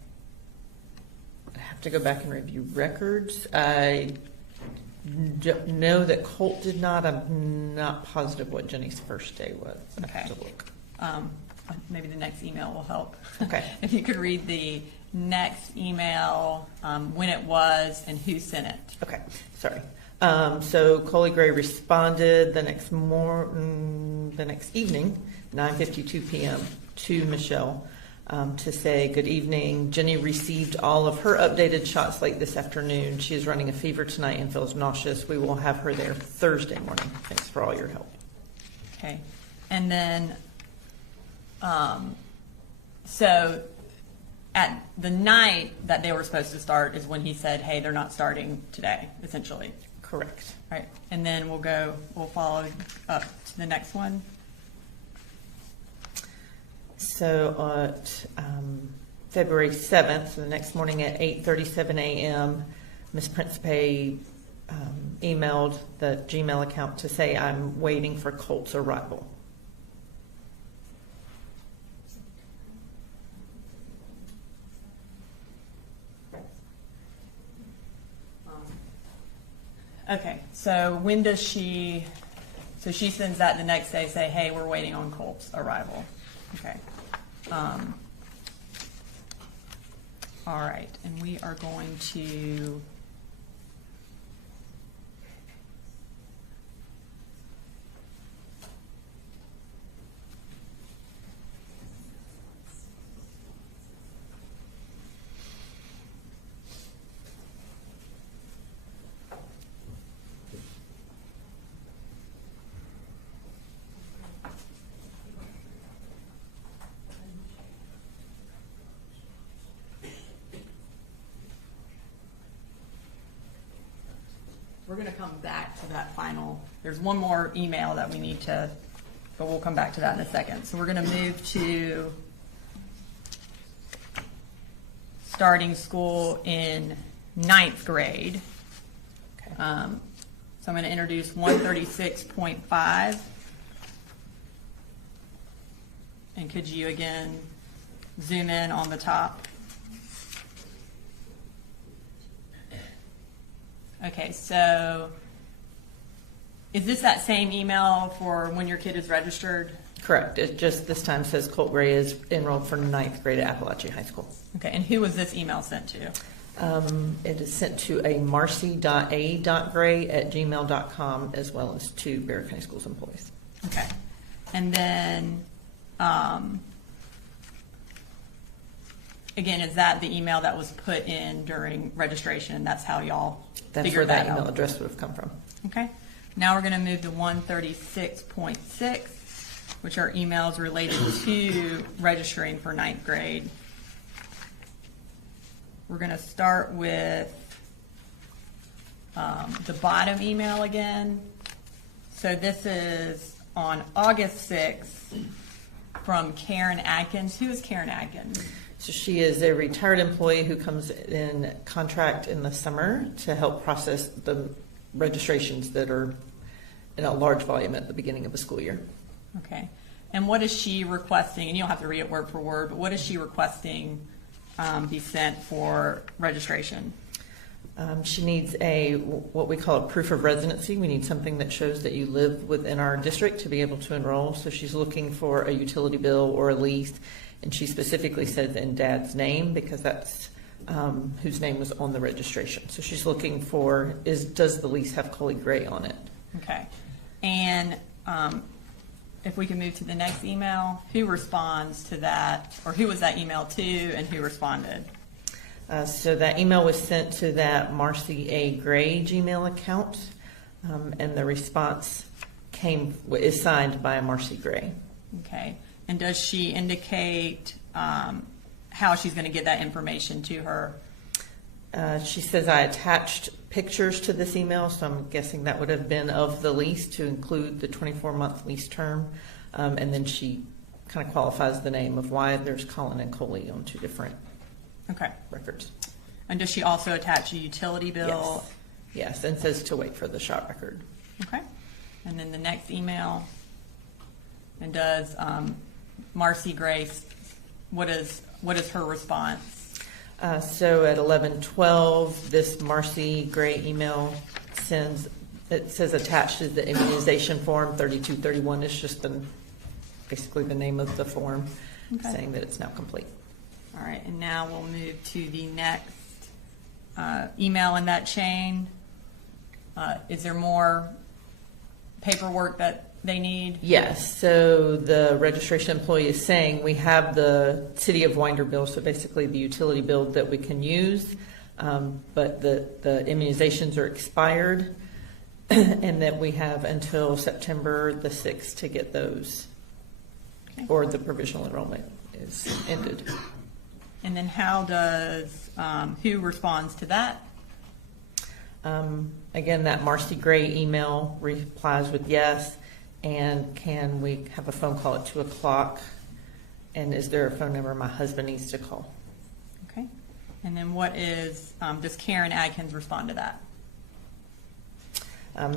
I have to go back and review records. I know that Colt did not. I'm not positive what Jenny's first day was. I have to look. Maybe the next email will help. Okay. If you could read the next email, when it was and who sent it. Okay, sorry. So Coley Gray responded the next evening, 9:52 p.m. to Michelle to say, "Good evening. Jenny received all of her updated shots late this afternoon. She is running a fever tonight and feels nauseous. We will have her there Thursday morning. Thanks for all your help." Okay. And then, so at the night that they were supposed to start is when he said, "Hey, they're not starting today," essentially. Correct. All right. And then we'll follow up to the next one. So at February 7th, so the next morning at 8:37 a.m., Ms. Principe emailed the Gmail account to say, "I'm waiting for Colt's arrival." Okay, so when does she sends that the next day, say, "Hey, we're waiting on Colt's arrival." Okay. All right, and we are going to we're gonna come back to that final, there's one more email that we need to, but we'll come back to that in a second. So we're gonna move to starting school in 9th grade. So I'm gonna introduce 136.5. And could you again zoom in on the top? Okay, so is this that same email for when your kid is registered? Correct. It just this time says Colt Gray is enrolled for 9th grade at Apalachee High School. Okay, and who was this email sent to? It is sent to a marcy.a.gray@gmail.com as well as to Barrow County Schools employees. Okay, and then again, is that the email that was put in during registration? That's how y'all That's figured where that that email out? address would have come from. Okay. Now we're going to move to 136.6, which are emails related to registering for 9th grade. We're going to start with the bottom email again. So this is on August 6th from Karen Atkins. Who is Karen Atkins? So she is a retired employee who comes in contract in the summer to help process the registrations that are in a large volume at the beginning of the school year. Okay. And what is she requesting? And you don't have to read it word for word, but what is she requesting be sent for registration? She needs what we call a proof of residency. We need something that shows that you live within our district to be able to enroll. So she's looking for a utility bill or a lease, and she specifically says in Dad's name because that's whose name was on the registration. So she's looking for does the lease have Colin Gray on it? Okay. And if we can move to the next email, who responds to that, or who was that email to, and who responded? So that email was sent to that Marcy A. Gray Gmail account, and the response is signed by Marcy Gray. Okay. And does she indicate how she's going to get that information to her? She says I attached pictures to this email, so I'm guessing that would have been of the lease to include the 24-month lease term, and then she kind of qualifies the name of why there's Colin and Coley on two different records. And does she also attach a utility bill? Yes, and says to wait for the shot record. Okay. And then the next email, and does Marcy Grace, what is her response? So at 11:12, this Marcy Gray email it says attached is the immunization form. 3231 is just basically the name of the form, saying that it's now complete. All right, and now we'll move to the next email in that chain. Is there more paperwork that they need? Yes, so the registration employee is saying we have the City of Winder bill, so basically the utility bill that we can use, but the immunizations are expired, and that we have until September the 6th to get those, or the provisional enrollment is ended. And then how does, who responds to that? Again, that Marcy Gray email replies with yes. And can we have a phone call at 2 o'clock? And is there a phone number my husband needs to call? Okay. And then does Karen Adkins respond to that?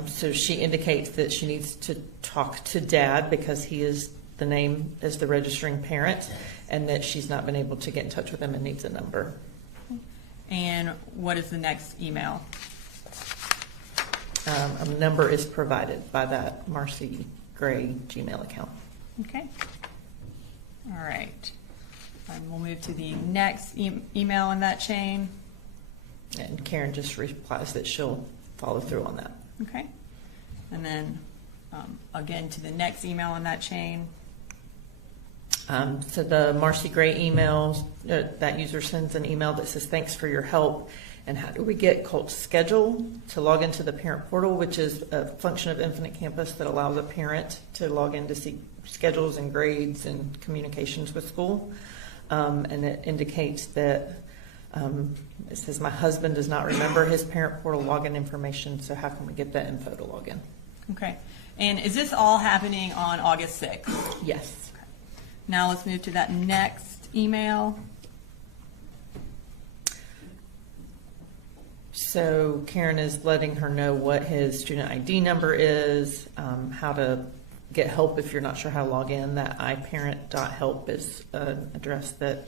So she indicates that she needs to talk to Dad because he is the name as the registering parent, and that she's not been able to get in touch with him and needs a number. And what is the next email? A number is provided by that Marcy Gray Gmail account. Okay. All right. And we'll move to the next email in that chain. And Karen just replies that she'll follow through on that. Okay. And then again to the next email in that chain. So the Marcy Gray email, that user sends an email that says, thanks for your help. And how do we get Colt's schedule to log into the parent portal, which is a function of Infinite Campus that allows a parent to log in to see schedules and grades and communications with school. And it indicates that It says, my husband does not remember his parent portal login information, so how can we get that info to log in? Okay. And is this all happening on August 6th? Yes. Now let's move to that next email. So Karen is letting her know what his student ID number is, how to get help if you're not sure how to log in. That iparent.help is an address that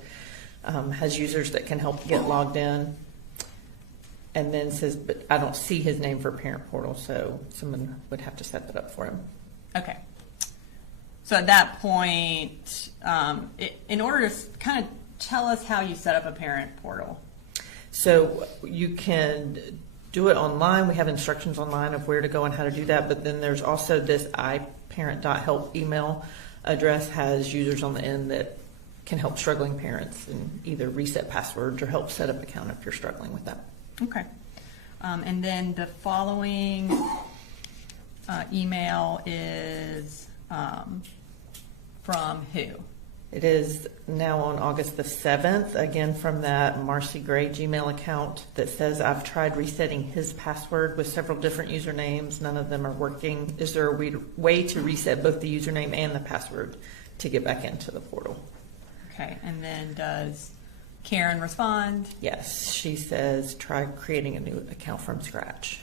has users that can help get logged in. And then says, but I don't see his name for parent portal, so someone would have to set that up for him. Okay. So at that point, in order to kind of tell us how you set up a parent portal. So you can do it online. We have instructions online of where to go and how to do that. But then there's also this iparent.help email address has users on the end that can help struggling parents and either reset passwords or help set up an account if you're struggling with that. Okay. And then the following email is from who? It is now on August the 7th, again from that Marcy Gray Gmail account that says, I've tried resetting his password with several different usernames. None of them are working. Is there a way to reset both the username and the password to get back into the portal? Okay, and then does Karen respond? Yes, she says, try creating a new account from scratch.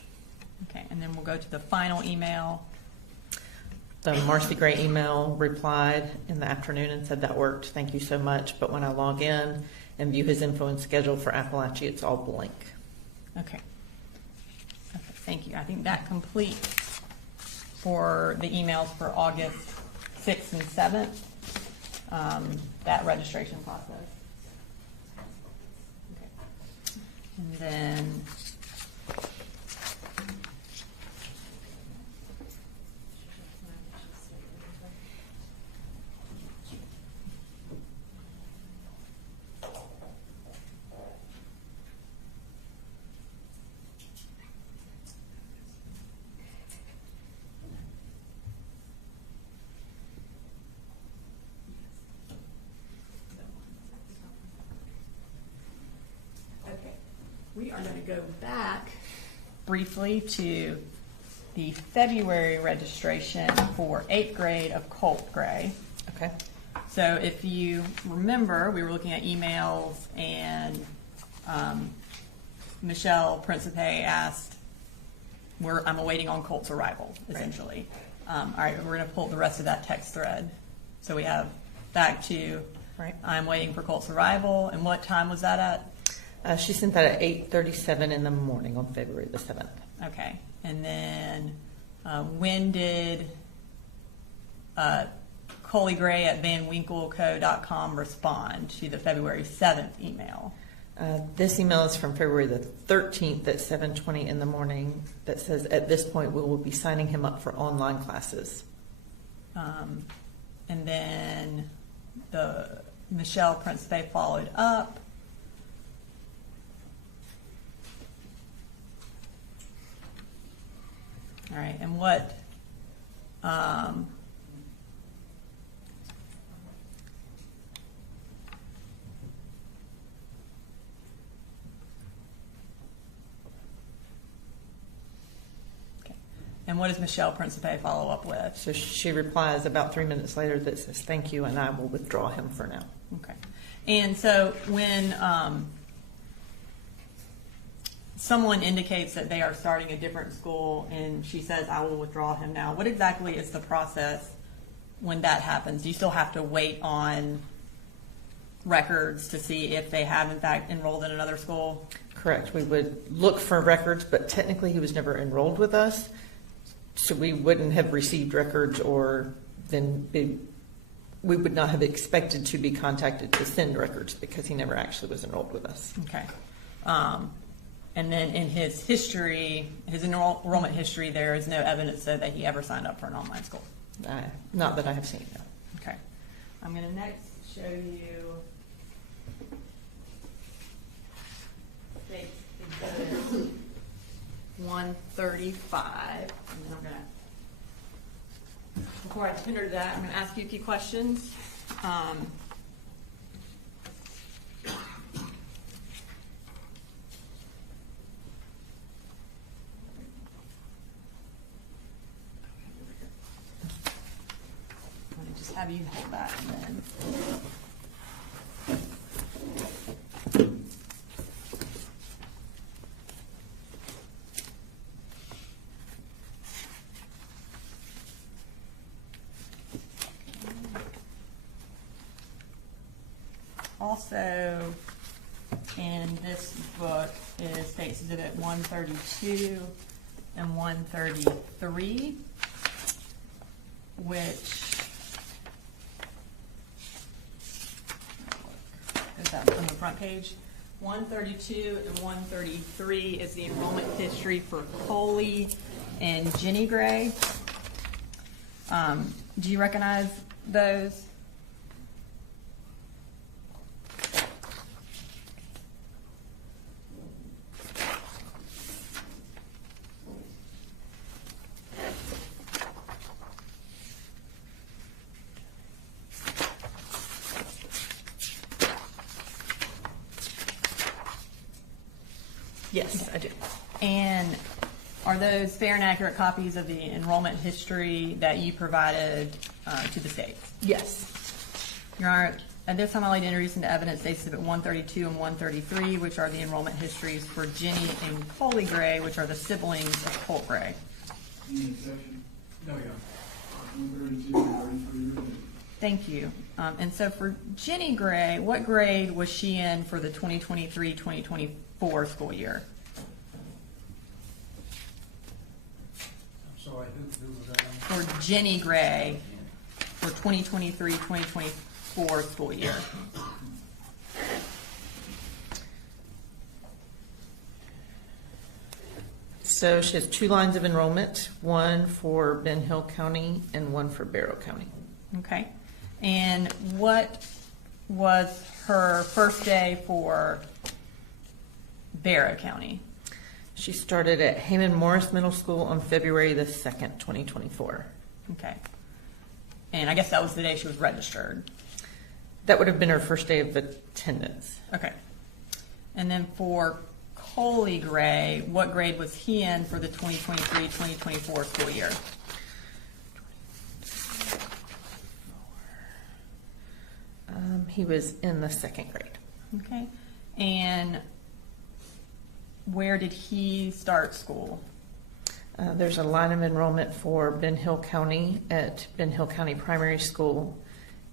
Okay, and then we'll go to the final email. The Marcy Gray email replied in the afternoon and said that worked. Thank you so much. But when I log in and view his info and schedule for Apalachee, it's all blank. Okay. Okay, thank you. I think that completes for the emails for August 6th and 7th, that registration process. Okay. And then we are going to go back briefly to the February registration for 8th grade of Colt Gray. Okay. So if you remember, we were looking at emails and Michelle Principe asked, I'm awaiting on Colt's arrival, essentially. All right, we're going to pull the rest of that text thread. So we have back to, I'm waiting for Colt's arrival. And what time was that at? She sent that at 8:37 in the morning on February the 7th. Okay. And then when did Coley Gray at vanwinkleco.com respond to the February 7th email? This email is from February the 13th at 7:20 in the morning that says, at this point, we will be signing him up for online classes. And then the Michelle Principe followed up. All right, and what, okay. And what does Michelle Principe follow up with? So she replies about 3 minutes later that says, thank you, and I will withdraw him for now. Okay. And so when someone indicates that they are starting a different school and she says, I will withdraw him now, what exactly is the process when that happens? Do you still have to wait on records to see if they have, in fact, enrolled in another school? Correct. We would look for records, but technically he was never enrolled with us, so we wouldn't have received records, or then we would not have expected to be contacted to send records because he never actually was enrolled with us. Okay. And then in his history, his enrollment history, there is no evidence that he ever signed up for an online school. Not that I have seen, no. Okay. I'm going to next show you Exhibit 135. And then I'm going to, before I enter that, I'm going to ask you a few questions. just have you hold that and then. Also, in this book is State's Exhibit 132 and 133, which is that on the front page. 132 and 133 is the enrollment history for Colin and Jenny Gray. Do you recognize those? Yes, I do. And are those fair and accurate copies of the enrollment history that you provided to the state? Yes. Your Honor, at this time I'd like to introduce into evidence State's Exhibit 132 and 133, which are the enrollment histories for Jenny and Colin Gray, which are the siblings of Colt Gray. Any objection? No, Your Honor. 132, 133. Thank you. And so for Jenny Gray, what grade was she in for the 2023-2024 school year? I'm sorry, who was that? For Jenny Gray for 2023-2024 school year. So she has 2 lines of enrollment, one for Ben Hill County and one for Barrow County. Okay. And what was her first day for Barrow County? She started at Heyman Morris Middle School on February the 2nd, 2024. Okay. And I guess that was the day she was registered. That would have been her first day of attendance. Okay. And then for Colin Gray, what grade was he in for the 2023-2024 school year? He was in the 2nd grade. Okay. And where did he start school? There's a line of enrollment for Ben Hill County at Ben Hill County Primary School,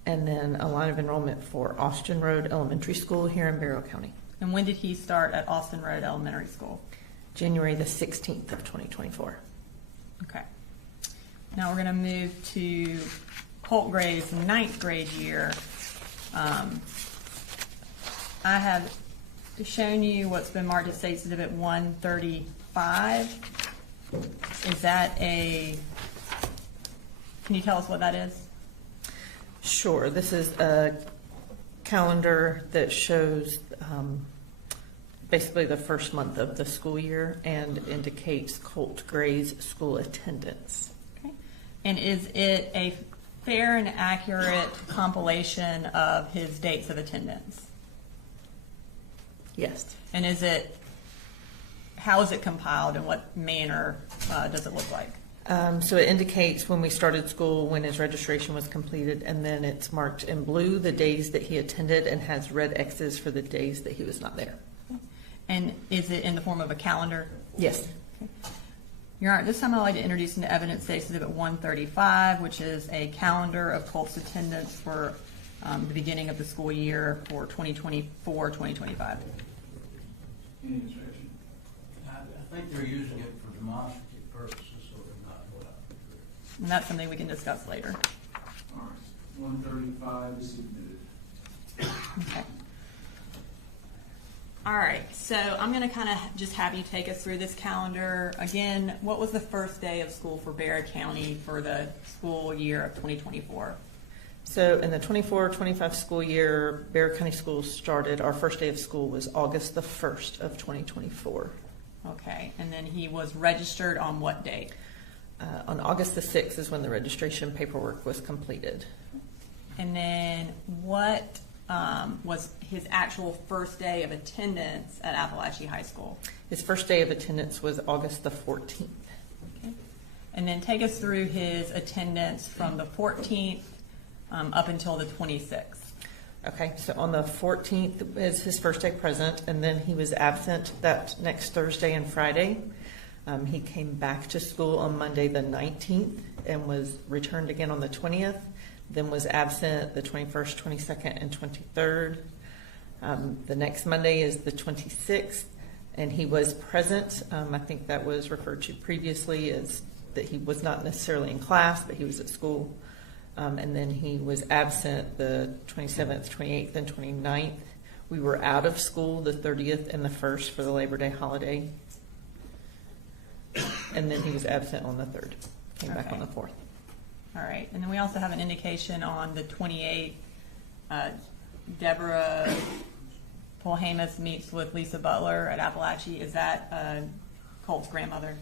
and then a line of enrollment for Austin Road Elementary School here in Barrow County. And when did he start at Austin Road Elementary School? January the 16th of 2024. Okay. Now we're going to move to Colt Gray's 9th grade year. I have shown you what's been marked as State's Exhibit 135. Is that can you tell us what that is? Sure. This is a calendar that shows basically the first month of the school year and indicates Colt Gray's school attendance. Okay. And is it a fair and accurate compilation of his dates of attendance? Yes. And how is it compiled and what manner does it look like? So it indicates when we started school, when his registration was completed, and then it's marked in blue the days that he attended and has red X's for the days that he was not there. And is it in the form of a calendar? Yes. Okay. Your Honor, this time I'd like to introduce into evidence State's Exhibit 135, which is a calendar of Colt's attendance for the beginning of the school year for 2024-2025. Any objection? I think they're using it for demonstrative purposes, so they're not what I prefer. And that's something we can discuss later. All right, 135 is submitted. Okay. All right, so I'm going to kind of just have you take us through this calendar. Again, what was the first day of school for Barrow County for the school year of 2024? So in the 24-25 school year, Barrow County Schools started, our first day of school was August the 1st of 2024. Okay, and then he was registered on what date? On August the 6th is when the registration paperwork was completed. And then what was his actual first day of attendance at Apalachee High School? His first day of attendance was August the 14th. Okay. And then take us through his attendance from the 14th up until the 26th. Okay, so on the 14th is his first day present, and then he was absent that next Thursday and Friday. He came back to school on Monday the 19th and was returned again on the 20th, then was absent the 21st, 22nd, and 23rd. The next Monday is the 26th, and he was present. I think that was referred to previously as that he was not necessarily in class, but he was at school. And then he was absent the 27th, 28th, and 29th. We were out of school the 30th and the 1st for the Labor Day holiday. And then he was absent on the 3rd. Came back on the 4th. All right, and then we also have an indication on the 28th, Deborah Polhamus meets with Lisa Butler at Apalachee. Is that Colt's grandmother?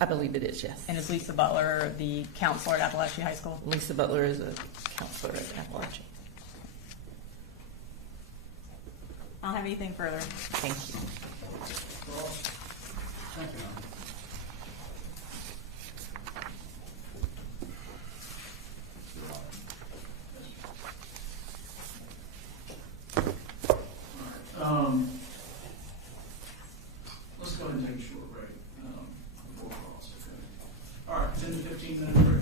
I believe it is, yes. And is Lisa Butler the counselor at Apalachee High School? Lisa Butler is a counselor at Apalachee. I don't have anything further. Thank you. Thank you, Ma'am. Let's go ahead and take a short break before calls. Okay. All right, 10 to 15 minute break.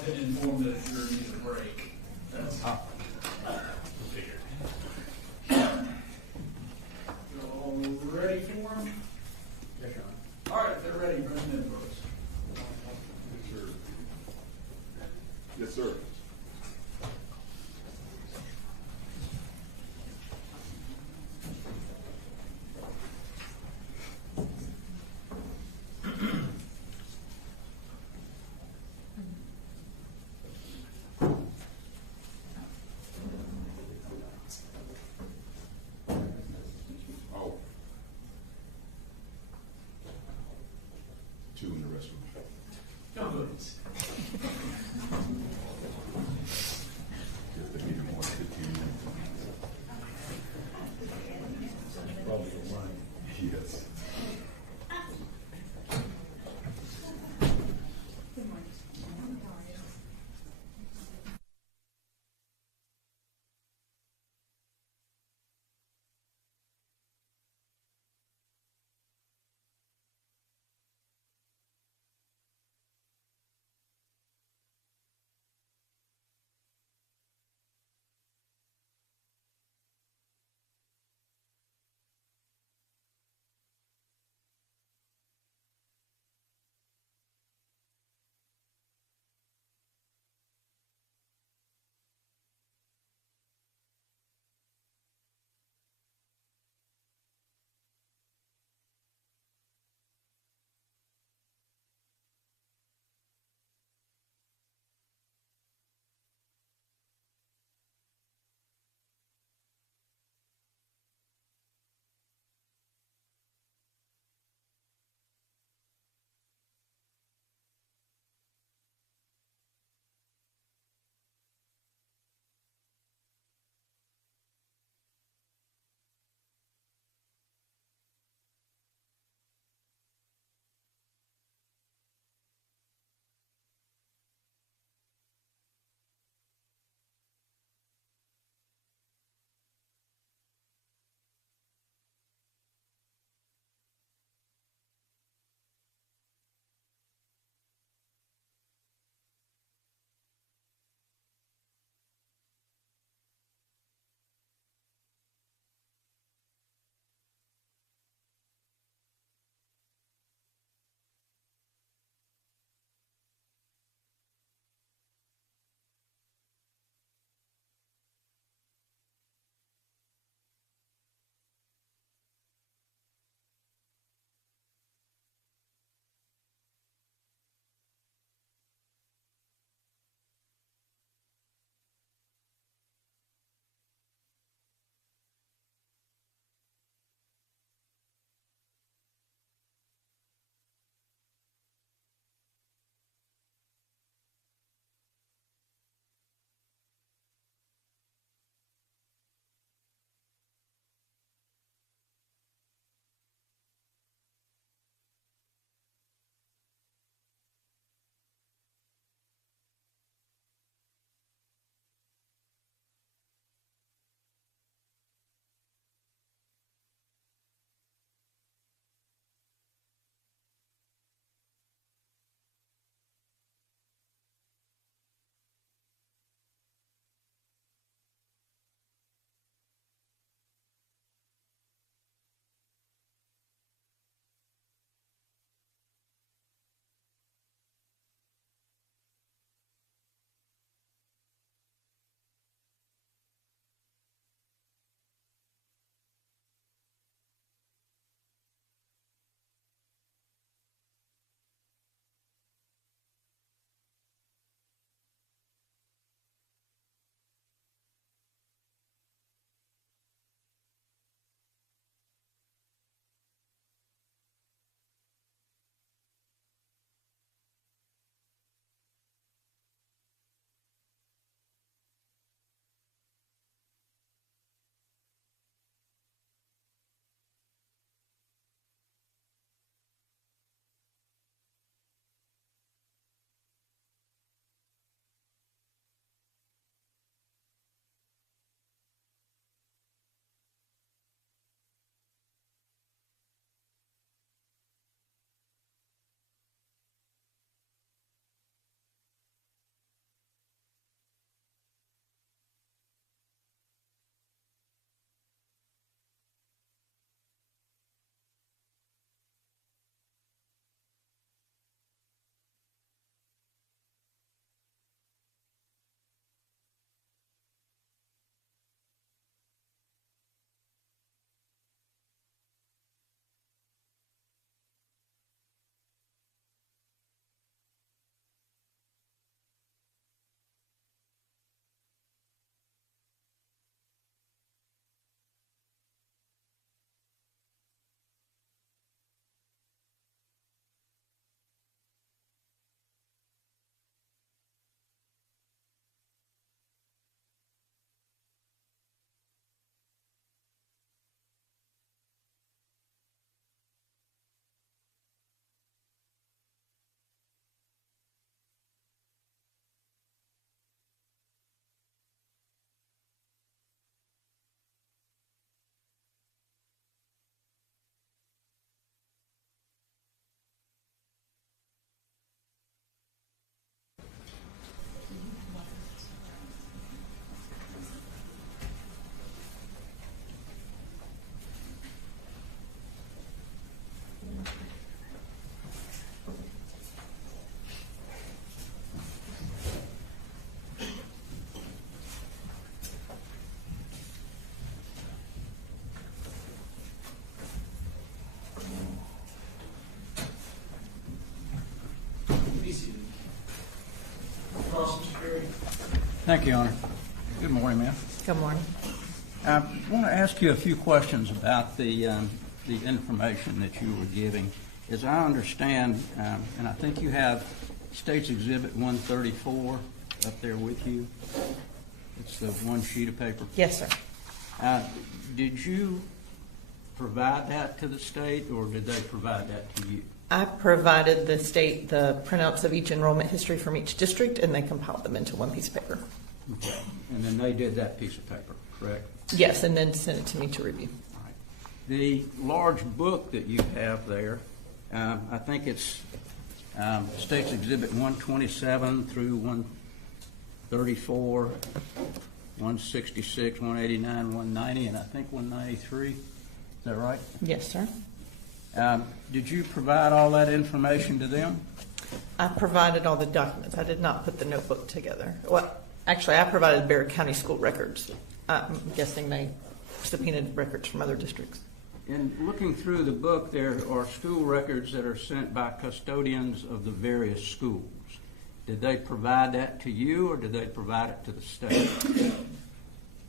I've been informed that you're in need of a break. That's Figured. all ready for them? Yes, Your Honor. All right, if they're ready, bring them in for us. Yes, sir. Oh. 2 in the restroom. Don't go. Thank you, Your Honor. Good morning, ma'am. Good morning. I want to ask you a few questions about the information that you were giving. As I understand, and I think you have State's Exhibit 134 up there with you. It's the one sheet of paper. Yes, sir. Did you provide that to the state, or did they provide that to you? I provided the state the printouts of each enrollment history from each district, and they compiled them into one piece of paper. Okay. And then they did that piece of paper, correct? Yes, and then sent it to me to review. All right. The large book that you have there, I think it's State's Exhibit 127 through 134, 166, 189, 190, and I think 193. Is that right? Yes, sir. Did you provide all that information to them? I provided all the documents. I did not put the notebook together. Well, actually, I provided Bexar County school records. I'm guessing they subpoenaed records from other districts. In looking through the book, there are school records that are sent by custodians of the various schools. Did they provide that to you, or did they provide it to the state?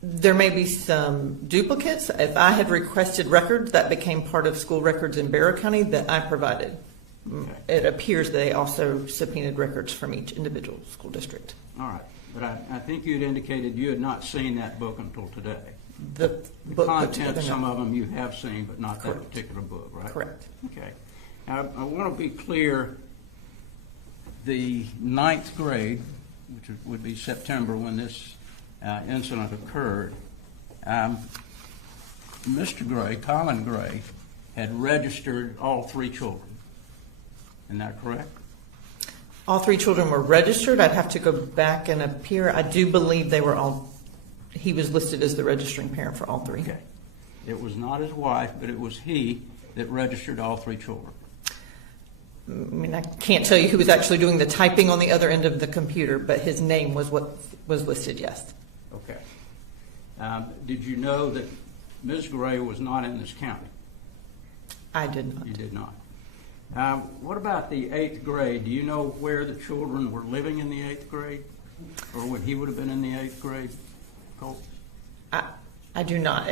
There may be some duplicates. If I had requested records that became part of school records in Bexar County that I provided. Okay. It appears they also subpoenaed records from each individual school district. All right. But I think you had indicated you had not seen that book until today. The book put Content, together, some no. of them you have seen, but not Correct. that particular book, right? Correct. Okay. Now, I want to be clear, the 9th grade, which would be September when this incident occurred, Mr. Gray, Colin Gray, had registered all 3 children. Isn't that correct? All 3 children were registered. I'd have to go back and appear. I do believe they were all, he was listed as the registering parent for all 3. Okay. It was not his wife, but it was he that registered all 3 children. I mean, I can't tell you who was actually doing the typing on the other end of the computer, but his name was what was listed, yes. Okay. Did you know that Ms. Gray was not in this county? I did not. You did not. What about the 8th grade? Do you know where the children were living in the 8th grade? Or when he would have been in the 8th grade, Colt? I do not.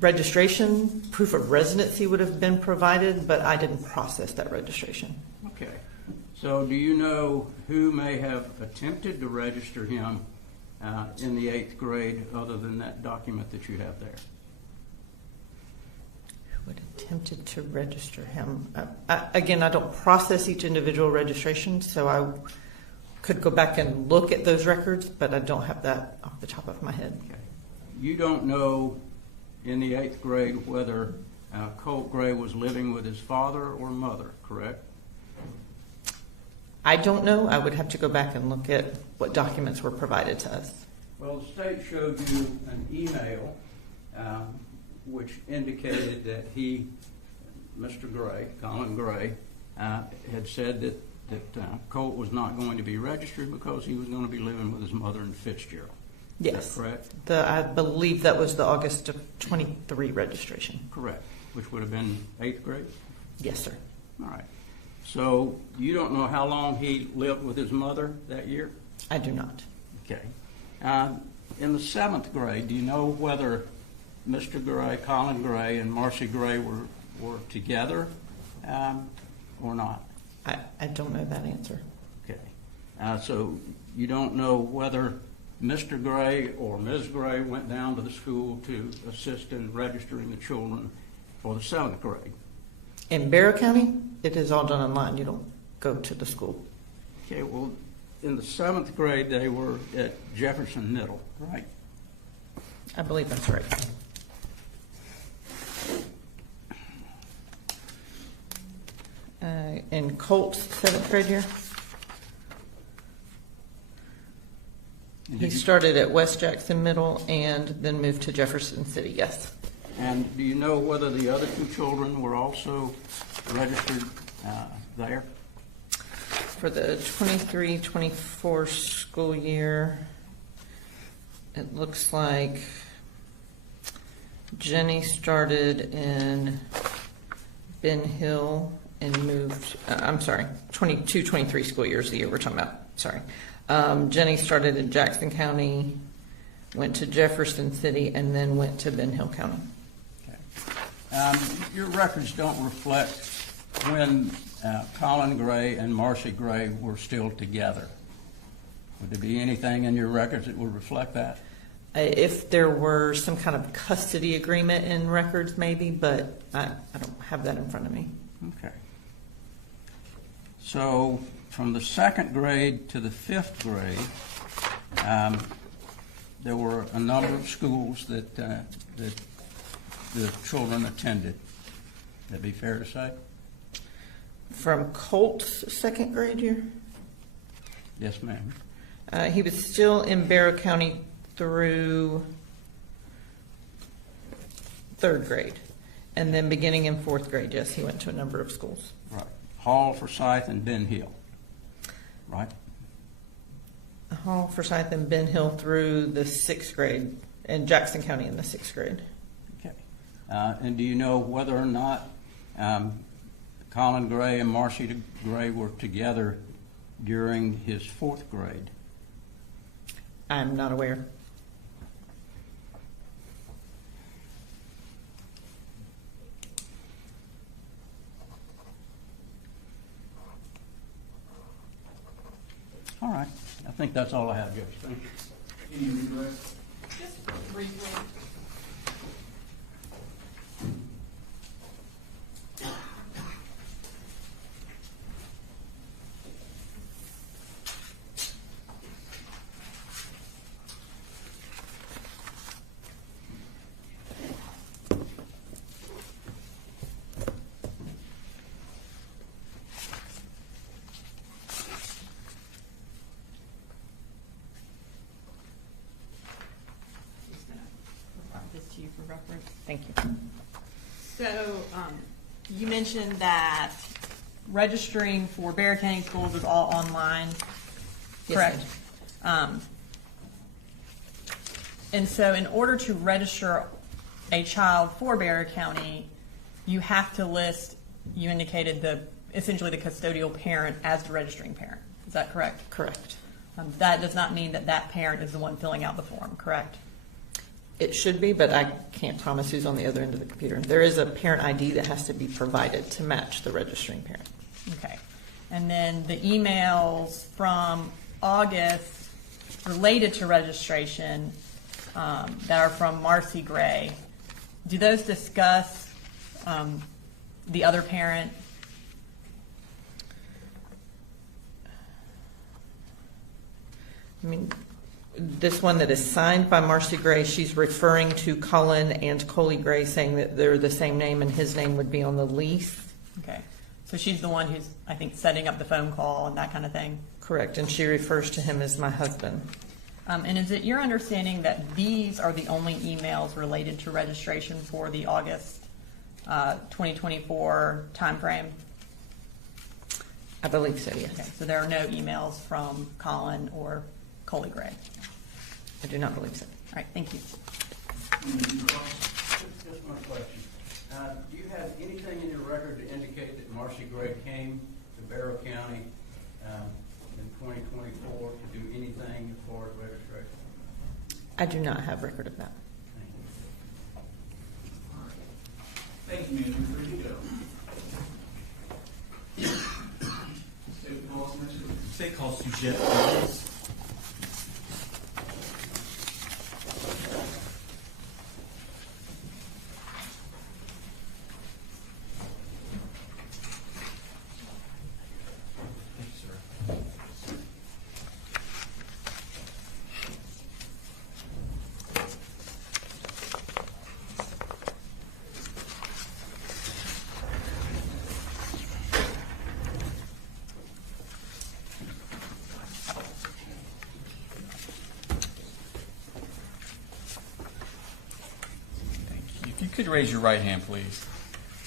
Registration, proof of residency would have been provided, but I didn't process that registration. Okay. So do you know who may have attempted to register him in the 8th grade other than that document that you have there? Who had attempted to register him? Again, I don't process each individual registration, so I could go back and look at those records, but I don't have that off the top of my head. Okay. You don't know in the 8th grade whether Colt Gray was living with his father or mother, correct? I don't know. I would have to go back and look at what documents were provided to us. Well, the state showed you an email which indicated that he, Mr. Gray, Colin Gray, had said that Colt was not going to be registered because he was going to be living with his mother in Fitzgerald. Yes. Is that correct? I believe that was the August of 23 registration. Correct. Which would have been 8th grade? Yes, sir. All right. So you don't know how long he lived with his mother that year? I do not. Okay. In the 7th grade, do you know whether Mr. Gray, Colin Gray, and Marcy Gray were together or not? I don't know that answer. Okay. So you don't know whether Mr. Gray or Ms. Gray went down to the school to assist in registering the children for the 7th grade? In Bexar County, it is all done online. You don't go to the school. Okay, well, in the 7th grade, they were at Jefferson Middle, right? I believe that's right. In Colt's 7th grade year, he started at West Jackson Middle and then moved to Jefferson City, yes. And do you know whether the other 2 children were also registered there? For the 23-24 school year, it looks like Jenny started in Ben Hill and moved, 22-23 school year is the year we're talking about, sorry. Jenny started in Jackson County, went to Jefferson City, and then went to Ben Hill County. Okay. Your records don't reflect when Colin Gray and Marcy Gray were still together. Would there be anything in your records that would reflect that? If there were some kind of custody agreement in records, maybe, but I don't have that in front of me. Okay. So from the 2nd grade to the 5th grade, there were a number of schools that the children attended. That'd be fair to say? From Colt's 2nd grade year? Yes, ma'am. He was still in Barrow County through 3rd grade. And then beginning in 4th grade, yes, he went to a number of schools. Right. Hall, Forsyth, and Ben Hill. Right? Hall, Forsyth, and Ben Hill through the 6th grade, and Jackson County in the 6th grade. Okay. And do you know whether or not Colin Gray and Marcy Gray were together during his 4th grade? I'm not aware. All right. I think that's all I have, Judge. Thank you. Can you redirect? Just briefly. This to you for reference. Thank you. So, you mentioned that registering for Barrow County schools is all online, Yes, correct? And so in order to register a child for Barrow County, you have to list, you indicated essentially the custodial parent as the registering parent. Is that correct? Correct. That does not mean that that parent is the one filling out the form, correct? It should be, but I can't promise who's on the other end of the computer. There is a parent ID that has to be provided to match the registering parent. Okay. And then the emails from August related to registration that are from Marcy Gray, do those discuss the other parent? I mean, this one that is signed by Marcy Gray, she's referring to Colin and Coley Gray, saying that they're the same name and his name would be on the lease. Okay. So she's the one who's, I think, setting up the phone call and that kind of thing? Correct, and she refers to him as my husband. And is it your understanding that these are the only emails related to registration for the August 2024 timeframe? I believe so, yes. Okay, so there are no emails from Colin or Coley Gray. I do not believe so. All right, thank you. Just one question. Do you have anything in your record to indicate that Marcy Gray came to Barrow County in 2024 to do anything as far as registration? I do not have record of that. Thank you, ma'am. You're free to go. State calls, Mr. State calls to Giddens. If you could raise your right hand, please.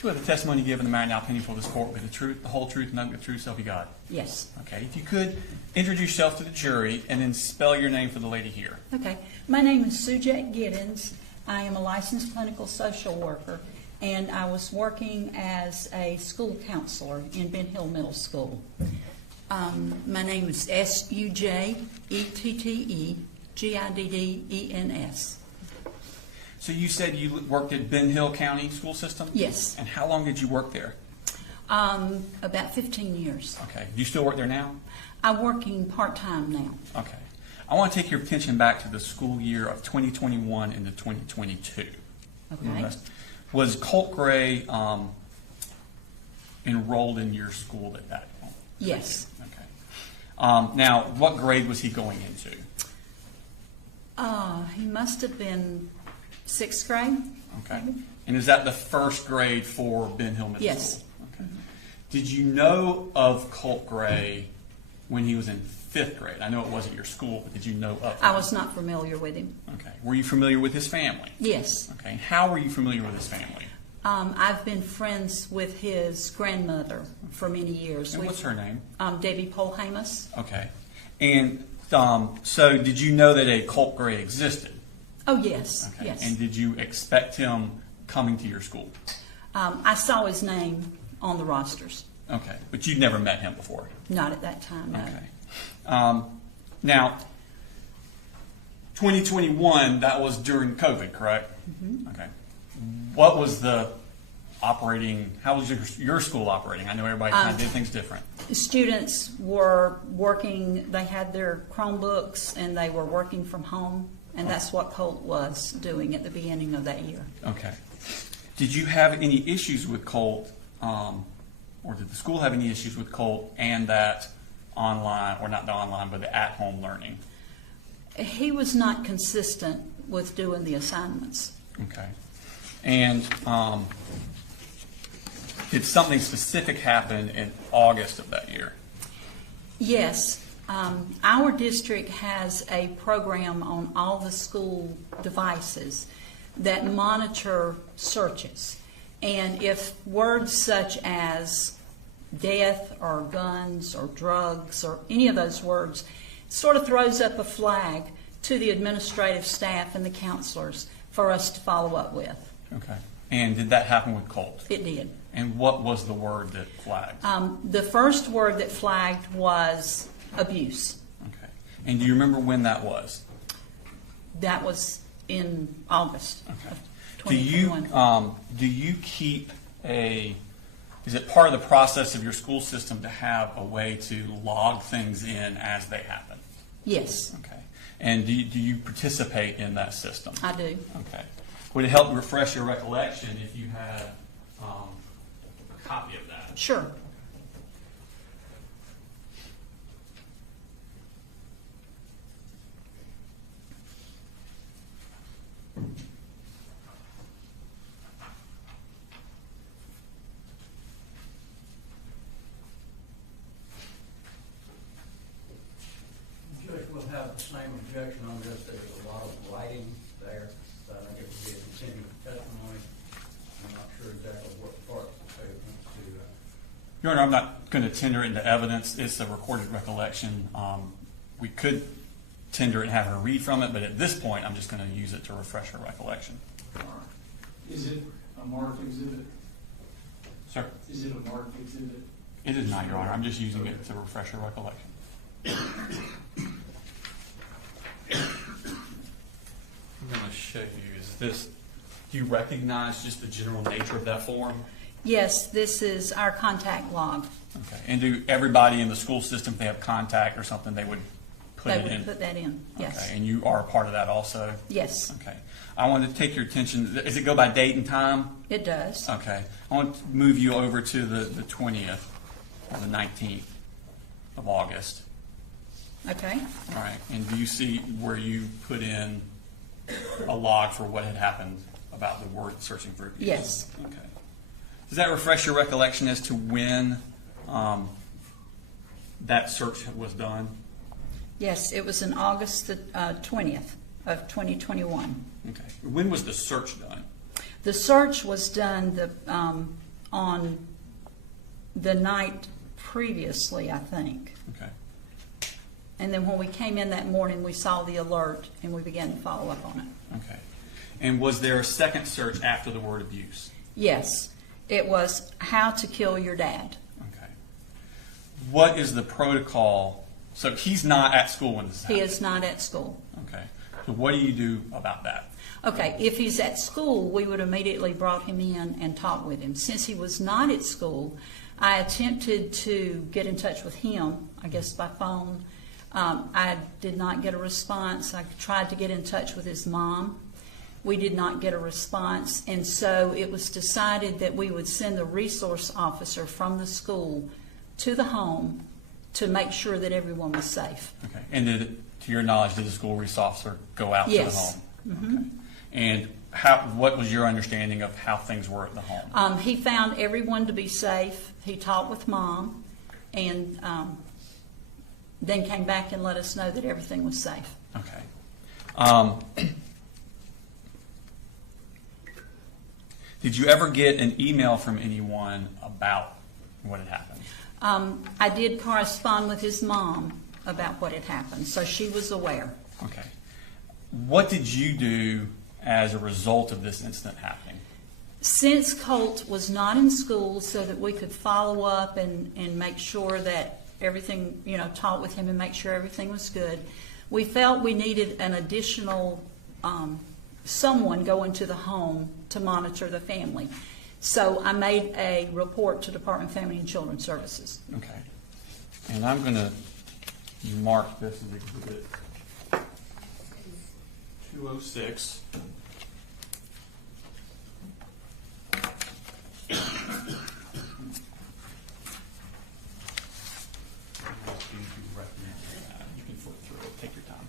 Do you have the testimony given the matter now pending before this court with the truth, the whole truth, and nothing but the truth, self you got? Yes. Okay. If you could introduce yourself to the jury and then spell your name for the lady here. Okay. My name is Sujat Giddens. I am a licensed clinical social worker, and I was working as a school counselor in Ben Hill Middle School. My name is SUJETTEGIDDENS. So you said you worked at Ben Hill County School System? Yes. And how long did you work there? About 15 years. Okay. Do you still work there now? I'm working part-time now. Okay. I want to take your attention back to the school year of 2021 into 2022. Okay. Was Colt Gray enrolled in your school at that point? Yes. Okay. Now, what grade was he going into? He must have been 6th grade. Okay. And is that the first grade for Ben Hill Middle Yes. School? Okay. Did you know of Colt Gray when he was in 5th grade? I know it wasn't your school, but did you know of him? I was not familiar with him. Okay. Were you familiar with his family? Yes. Okay. How were you familiar with his family? I've been friends with his grandmother for many years. And what's her name? Debbie Polhamus. Okay. And so did you know that a Colt Gray existed? Oh, yes. Okay. Yes. And did you expect him coming to your school? I saw his name on the rosters. Okay. But you'd never met him before? Not at that time, no. Okay. Now, 2021, that was during COVID, correct? Mm-hmm. Okay. What was the operating, how was your school operating? I know everybody kind of did things different. The students were working, they had their Chromebooks and they were working from home, and that's what Colt was doing at the beginning of that year. Okay. Did you have any issues with Colt, or did the school have any issues with Colt and that online, or not the online, but the at-home learning? He was not consistent with doing the assignments. Okay. And did something specific happen in August of that year? Yes. Our district has a program on all the school devices that monitor searches. And if words such as death or guns or drugs or any of those words sort of throws up a flag to the administrative staff and the counselors for us to follow up with. Okay. And did that happen with Colt? It did. And what was the word that flagged? The first word that flagged was abuse. Okay. And do you remember when that was? That was in August Okay. of 2021. Do you keep is it part of the process of your school system to have a way to log things in as they happen? Yes, Okay. And do you participate in that system? I do. Okay. Would it help refresh your recollection if you had a copy of that? Sure. Judge will have the same objection on this. There's a lot of writing there, so I think it would be a continuing testimony. I'm not sure exactly what part the state wants to. Your Honor, I'm not going to tender it into evidence. It's a recorded recollection. We could tender it and have her read from it, but at this point, I'm just going to use it to refresh her recollection. Is it a marked exhibit? Sir? Is it a marked exhibit? It is not, Your Honor. I'm just using it to refresh her recollection. I'm going to show you, do you recognize just the general nature of that form? Yes, this is our contact log. Okay. And do everybody in the school system, if they have contact or something, they would put They it would in? put that in, yes. Okay. And you are a part of that also? Yes, Okay. I want to take your attention. Does it go by date and time? it does. Okay. I want to move you over to the 20th or the 19th of August. Okay. All right. And do you see where you put in a log for what had happened about the word searching for abuse? Yes. Okay. Does that refresh your recollection as to when that search was done? Yes, it was in August the 20th of 2021. Okay. When was the search done? The search was done on the night previously, I think. Okay. And then when we came in that morning, we saw the alert and we began to follow up on it. Okay. And was there a second search after the word abuse? Yes, it was how to kill your dad. Okay. what is the protocol? So he's not at school when this He happens. is not at school. Okay. So what do you do about that? Okay, if he's at school, we would immediately brought him in and talked with him. Since he was not at school, I attempted to get in touch with him, I guess by phone. I did not get a response. I tried to get in touch with his mom. We did not get a response, and so it was decided that we would send the resource officer from the school to the home to make sure that everyone was safe. Okay. And to your knowledge, did the school resource officer go out Yes. to the home? Okay. And what was your understanding of how things were at the home? He found everyone to be safe. He talked with Mom, and then came back and let us know that everything was safe. Okay. Did you ever get an email from anyone about what had happened? I did correspond with his mom about what had happened, so she was aware. Okay. What did you do as a result of this incident happening? Since Colt was not in school, so that we could follow up and make sure that everything, talk with him and make sure everything was good, we felt we needed an additional someone go into the home to monitor the family. So I made a report to Department of Family and Children's Services. Okay. And I'm going to mark this as Exhibit 206. You can flip through it. Take your time.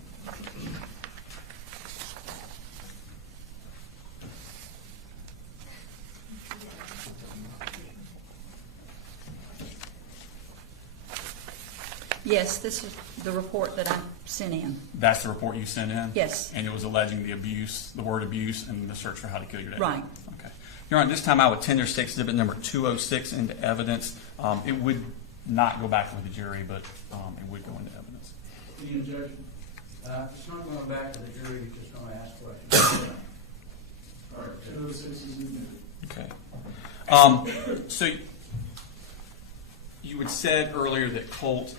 Yes, this is the report that I sent in. That's the report you sent in? Yes. And it was alleging the abuse, the word abuse, and the search for how to kill your dad? Right. Okay. Your Honor, this time I would tender State Exhibit number 206 into evidence. It would not go back to the jury, but it would go into evidence. Any objection? It's not going back to the jury, you're just going to ask questions. All right, 206 is admitted. Okay. So you had said earlier that Colt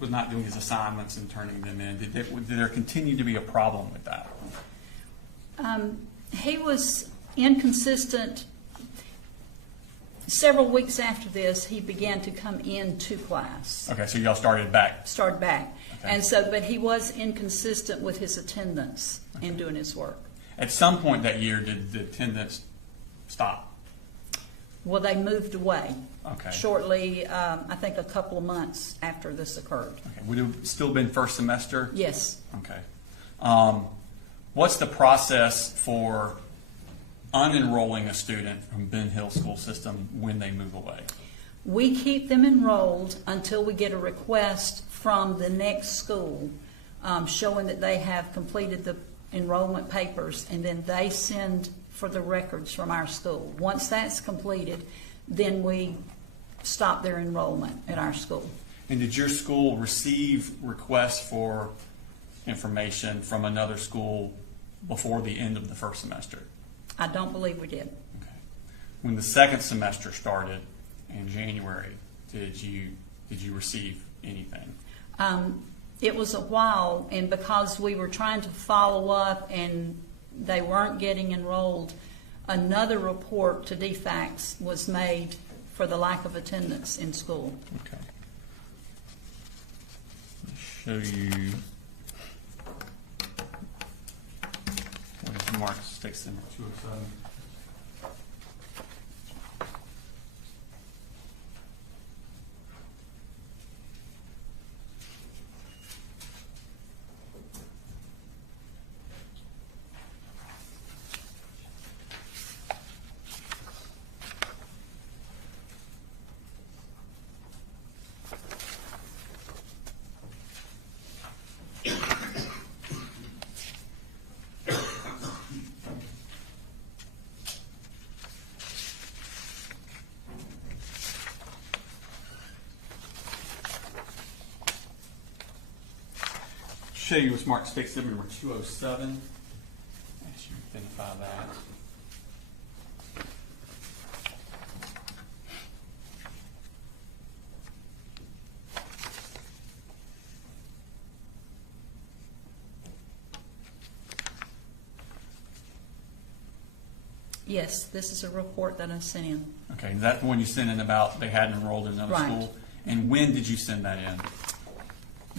was not doing his assignments and turning them in. Did there continue to be a problem with that? He was inconsistent. Several weeks after this, he began to come into class. Okay, so y'all started back. Started back. Okay. And so, but he was inconsistent with his attendance in doing his work. At some point that year, did the attendance stop? Well, they moved away. Okay. Shortly, I think a couple of months after this occurred. Okay. Would it have still been first semester? Yes. Okay. What's the process for unenrolling a student from Ben Hill School System when they move away? We keep them enrolled until we get a request from the next school showing that they have completed the enrollment papers, and then they send for the records from our school. Once that's completed, then we stop their enrollment at our school. And did your school receive requests for information from another school before the end of the first semester? I don't believe we did. Okay. When the second semester started in January, did you receive anything? It was a while, and because we were trying to follow up and they weren't getting enrolled, another report to DeFax was made for the lack of attendance in school. Okay. Let me show you what is marked stakes number 207. Show you what's marked stakes number 207. As you identify that. Yes, this is a report that I sent in. Okay, is that the one you sent in about they hadn't enrolled in another Right. school? And when did you send that in?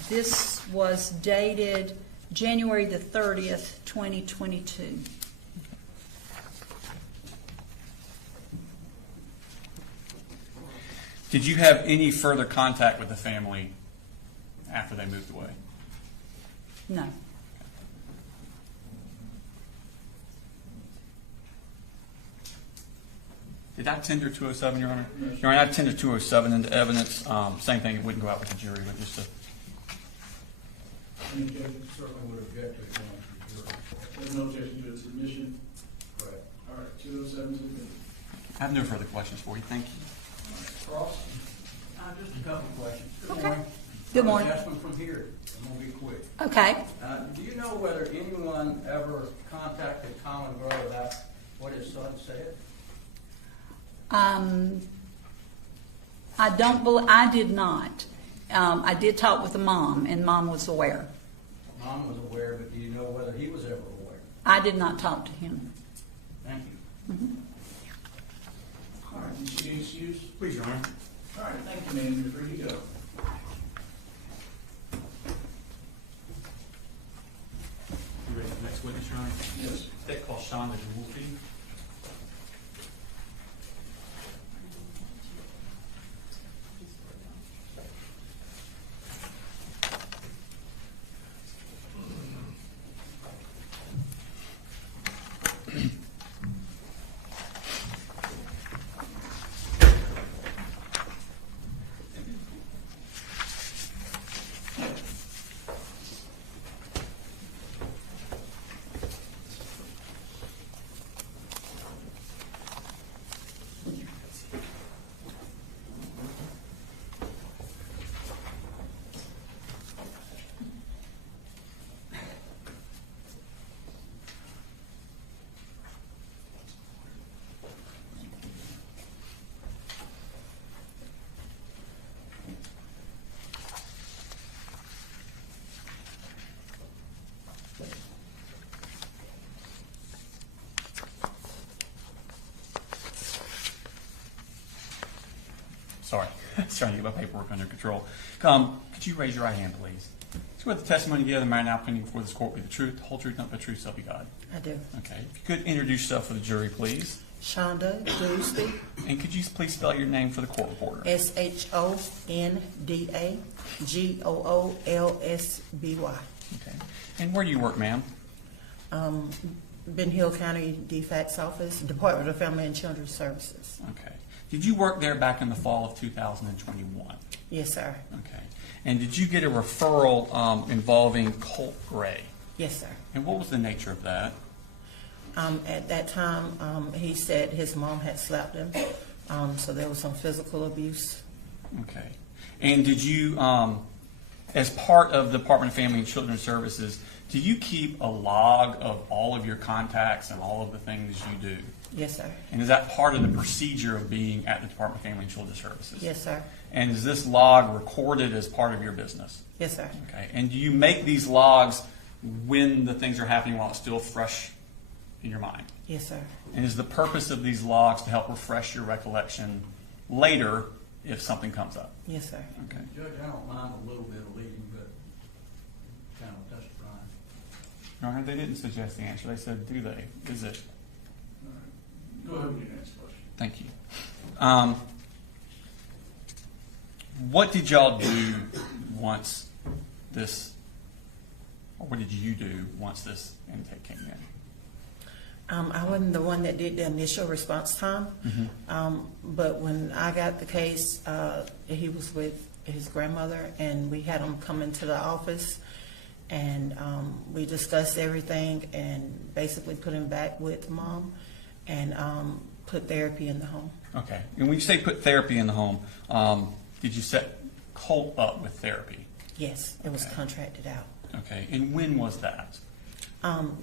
This was dated January the 30th, 2022. Did you have any further contact with the family after they moved away? No. Did I tender 207, Your Honor? Your Honor, I tendered 207 into evidence. Same thing, it wouldn't go out with the jury, but just to... And the judge certainly would object to it going to the jury. There's no objection to its submission. Correct. All right, 207 submitted. I have no further questions for you. Thank you. Cross? Just a couple of questions. Okay. Morning. Good morning. Adjustment from here. I'm going to be quick. Okay. Do you know whether anyone ever contacted Colin about what his son said? I did not. I did talk with the mom, and mom was aware. Mom was aware, but do you know whether he was ever aware? I did not talk to him. Thank you. All right, you see excuse? Please, Your Honor. All right, thank you, ma'am. You're free to go. You ready for the next witness, Your Honor? Yes. They call Shonda Wolfie. Sorry, trying to get my paperwork under control. Could you raise your right hand, please? Swear the testimony you give the matter now pending before this court be the truth, the whole truth, nothing but the truth, so help you God. I do. Okay. If you could introduce yourself for the jury, please. Shonda Goolsby, And could you please spell your name for the court reporter? SHONDAGOOLSBY. Okay. And where do you work, ma'am? Ben Hill County DeFax Office, Department of Family and Children's Services. Okay. Did you work there back in the fall of 2021? Yes, sir. Okay. And did you get a referral involving Colt Gray? Yes, sir. And what was the nature of that? At that time, he said his mom had slapped him, so there was some physical abuse. Okay. And did you, as part of the Department of Family and Children's Services, do you keep a log of all of your contacts and all of the things you do? Yes, sir. And is that part of the procedure of being at the Department of Family and Children's Services? Yes, sir. And is this log recorded as part of your business? Yes, sir. Okay. And do you make these logs when the things are happening while it's still fresh in your mind? Yes, sir. And is the purpose of these logs to help refresh your recollection later if something comes up? Yes, sir. Okay. Judge, I don't mind a little bit of leading, but kind of testifying. Your Honor, they didn't suggest the answer. They said, do they? Is it? All right. Go ahead with your next question. Thank you. What did y'all do once this, or what did you do once this intake came in? I wasn't the one that did the initial response time, but when I got the case, he was with his grandmother, and we had him come into the office, and we discussed everything, and basically put him back with mom, and put therapy in the home. Okay. And when you say put therapy in the home, did you set Colt up with therapy? Yes, it was Okay. contracted out. Okay. And when was that?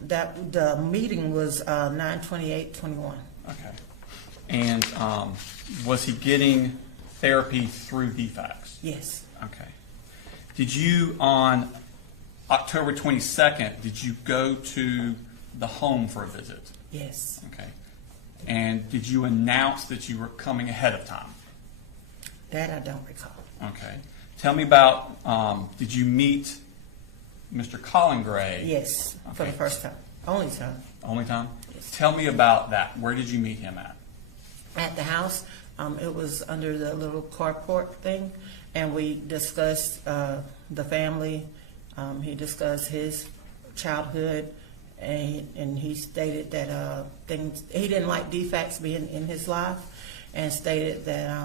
That the meeting was 9/28/21. Okay. And was he getting therapy through DeFax? Yes. Okay. Did you, on October 22nd, did you go to the home for a visit? Yes. Okay. And did you announce that you were coming ahead of time? That I don't recall. Okay. Tell me about, did you meet Mr. Colin Gray? Yes, for the Okay. first time. Only time. Only time? Yes. Tell me about that. Where did you meet him at? At the house, it was under the little carport thing, and we discussed the family. He discussed his childhood, and he stated that he didn't like DeFax being in his life, and stated that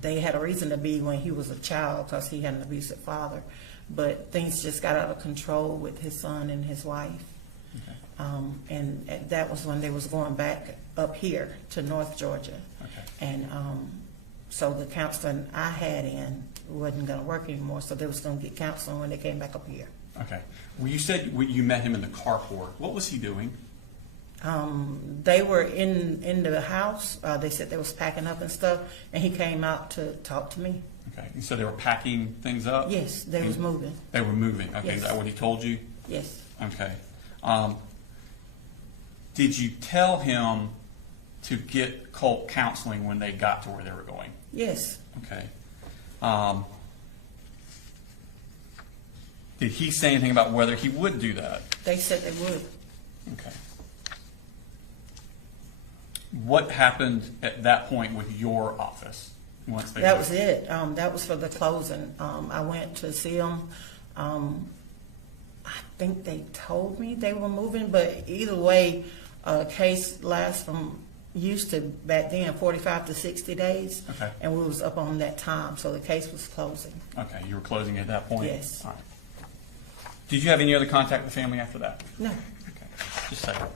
they had a reason to be when he was a child because he had an abusive father, but things just got out of control with his son and his wife. Okay. And that was when they was going back up here to North Georgia. Okay. And so the counseling I had in wasn't going to work anymore, so they was going to get counseling when they came back up here. Okay. Well, you said you met him in the carport. What was he doing? They were in the house. They said they was packing up and stuff, and he came out to talk to me. Okay. So they were packing things up? Yes, they was moving. They were moving. Okay. Yes. Is that what he told you? Yes. Okay. Did you tell him to get Colt counseling when they got to where they were going? Yes. Okay. Did he say anything about whether he would do that? They said they would. Okay. What happened at that point with your office once they? That was it. That was for the closing. I went to see them. I think they told me they were moving, but either way, a case lasts from used to back then 45 to 60 days. Okay. And we was up on that time, so the case was closing. Okay, you were closing at that point? Yes. All right. Did you have any other contact with family after that? No. Okay, just a second.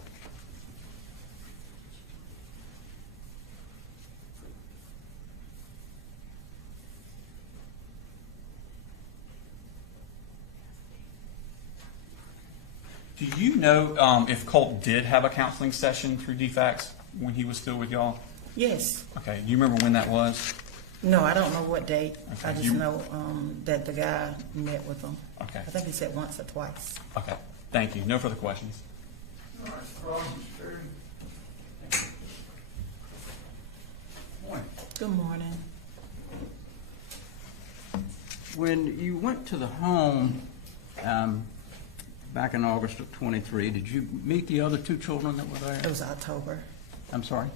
Do you know if Colt did have a counseling session through DeFax when he was still with y'all? Yes. Okay, do you remember when that was? No, I don't know what date. Okay. I just know that the guy met with them. Okay. I think he said once or twice. Okay, thank you. No further questions. All right, Carl, Mr. Perry. Morning. Good morning. When you went to the home back in August of 23, did you meet the other two children that were there? It was October. I'm sorry?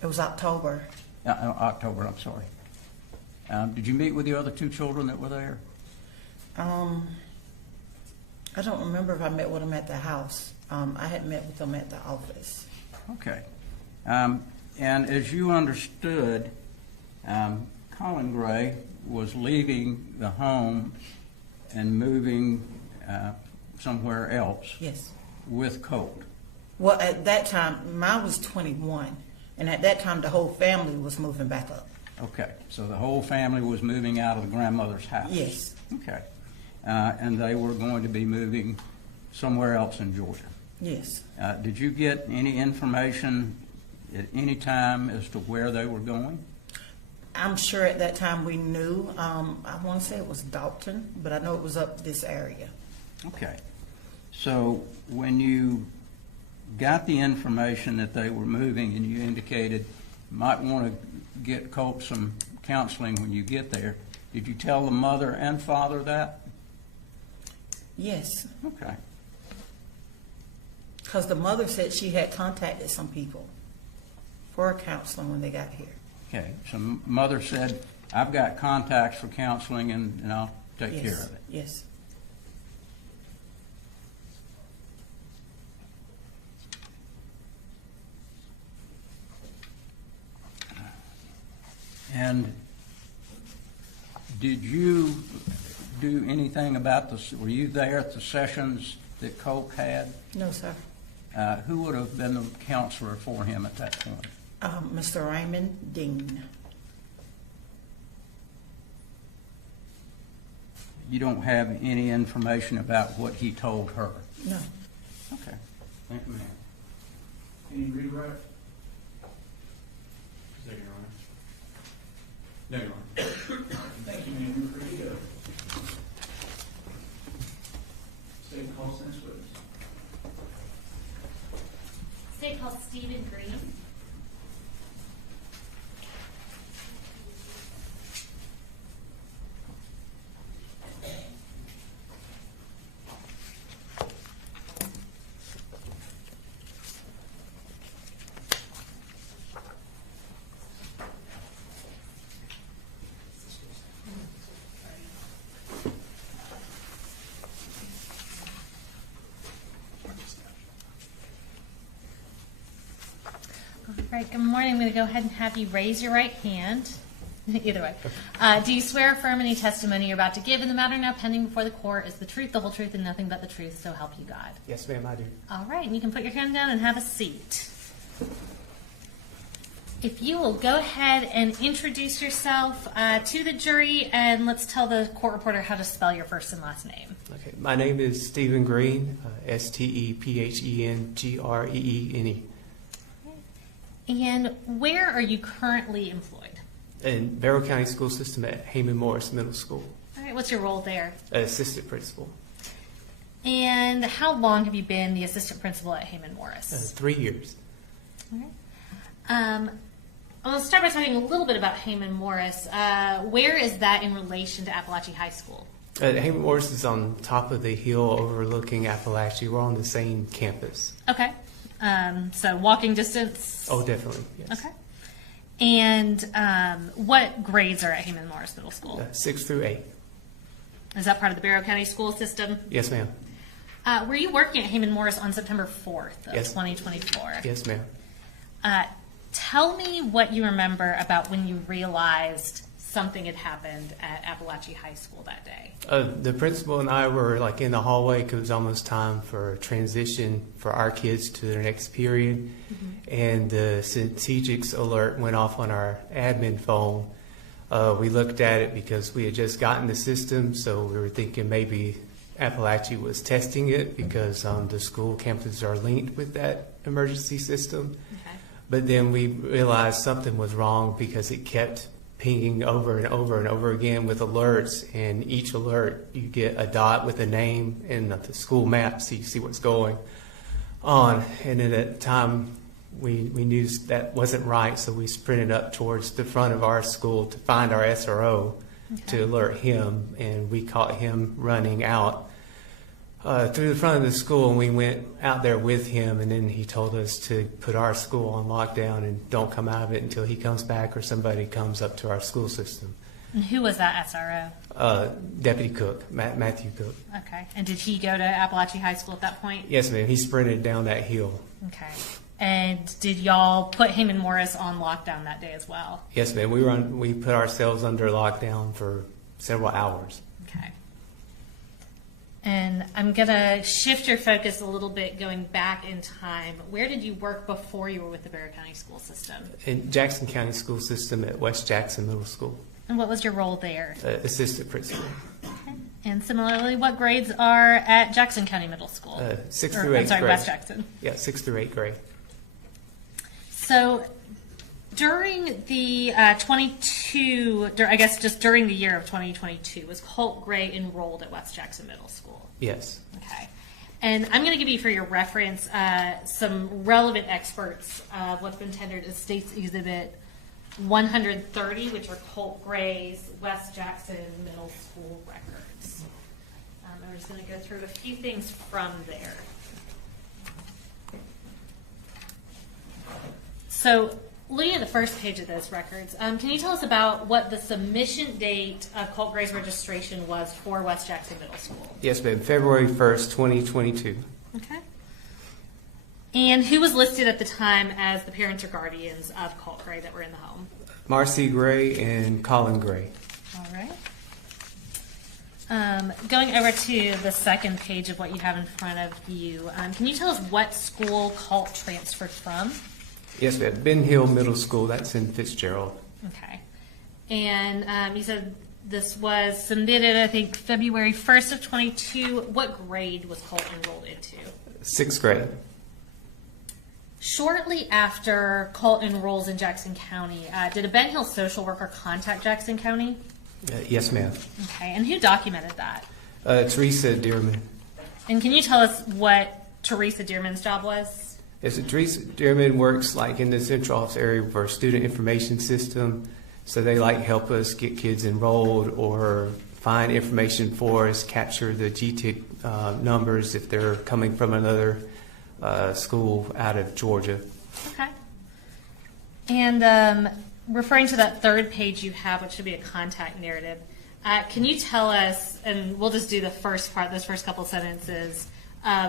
It was October. October, I'm sorry. Did you meet with the other two children that were there? I don't remember if I met with them at the house. I had met with them at the office. Okay. And as you understood, Colin Gray was leaving the home and moving somewhere else. Yes. With Colt. Well, at that time, mine was 21, and at that time, the whole family was moving back up. Okay, so the whole family was moving out of the grandmother's house? Yes. Okay. And they were going to be moving somewhere else in Georgia? Yes. Did you get any information at any time as to where they were going? I'm sure at that time we knew. I want to say it was Dalton, but I know it was up this area. Okay. So when you got the information that they were moving and you indicated you might want to get Colt some counseling when you get there, did you tell the mother and father that? Yes. Okay. Because the mother said she had contacted some people for counseling when they got here. Okay. So mother said, I've got contacts for counseling and I'll take Yes. care of it. Yes. And did you do anything about this? Were you there at the sessions that Colt had? No, sir. Who would have been the counselor for him at that point? Mr. Raymond Dean. You don't have any information about what he told her? No. Okay. Thank you, ma'am. Can you rewrite? Is that your honor? No, your honor. Thank you, man. You're pretty good. State call sense witness. state called Stephen Green. All right, good morning. I'm going to go ahead and have you raise your right hand. Either way. Do you swear or affirm any testimony you're about to give in the matter now pending before the court is the truth, the whole truth, and nothing but the truth, so help you God? Yes, ma'am, I do. All right, and you can put your hand down and have a seat. If you will go ahead and introduce yourself to the jury, and let's tell the court reporter how to spell your first and last name. Okay, my name is Stephen Green, STEPHENGREENE. And where are you currently employed? In Barrow County School System at Heyman Morris Middle School. All right, what's your role there? Assistant principal. And how long have you been the assistant principal at Heyman Morris? 3 years. All right. I'll start by talking a little bit about Heyman Morris. Where is that in relation to Apalachee High School? Heyman Morris is on top of the hill overlooking Apalachee. We're on the same campus. Okay. So walking distance? Oh, definitely, yes. Okay. And what grades are at Heyman Morris Middle School? 6 through 8. Is that part of the Barrow County school system? Yes, ma'am. Were you working at Heyman Morris on September 4th of Yes. 2024? Yes, ma'am. Tell me what you remember about when you realized something had happened at Apalachee High School that day. The principal and I were like in the hallway because it was almost time for transition for our kids to their next period. And the strategics alert went off on our admin phone. We looked at it because we had just gotten the system, so we were thinking maybe Apalachee was testing it because the school campuses are linked with that emergency system. Okay. But then we realized something was wrong because it kept pinging over and over and over again with alerts, and each alert you get a dot with a name and the school map so you see what's going on. And then at the time we knew that wasn't right, so we sprinted up towards the front of our school to find our SRO to alert him, and we caught him running out through the front of the school, and we went out there with him, and then he told us to put our school on lockdown and don't come out of it until he comes back or somebody comes up to our school system. And who was that SRO? Deputy Cook, Matthew Cook. Okay. And did he go to Apalachee High School at that point? Yes, ma'am. He sprinted down that hill. Okay. And did y'all put Heyman Morris on lockdown that day as well? Yes, ma'am. We put ourselves under lockdown for several hours. Okay. And I'm going to shift your focus a little bit going back in time. Where did you work before you were with the Barrow County school system? In Jackson County School System at West Jackson Middle School. And what was your role there? Assistant principal. Okay. And similarly, what grades are at Jackson County Middle School? 6th through 8th I'm sorry, grade. West Jackson. Yeah, 6th through 8th grade. So during the during the year of 2022, was Colt Gray enrolled at West Jackson Middle School? Yes. Okay. And I'm going to give you, for your reference, some relevant experts of what's been tendered as State's Exhibit 130, which are Colt Gray's West Jackson Middle School records. I'm just going to go through a few things from there. So, looking at the first page of those records, can you tell us about what the submission date of Colt Gray's registration was for West Jackson Middle School? Yes, ma'am. February 1st, 2022. Okay. And who was listed at the time as the parents or guardians of Colt Gray that were in the home? Marcy Gray and Colin Gray. All right. Going over to the second page of what you have in front of you, can you tell us what school Colt transferred from? Yes, ma'am. Ben Hill Middle School. That's in Fitzgerald. Okay. And you said this was submitted, I think, February 1st of 22. What grade was Colt enrolled into? 6th grade. Shortly after Colt enrolls in Jackson County, did a Ben Hill social worker contact Jackson County? Yes, ma'am. Okay. And who documented that? Teresa Dearman. And can you tell us what Teresa Dearman's job was? Yes, Teresa Dearman works like in the central office area for student information system. So they like help us get kids enrolled or find information for us, capture the GTIC numbers if they're coming from another school out of Georgia. Okay. And referring to that third page you have, which should be a contact narrative, can you tell us, and we'll just do the first part, those first couple sentences,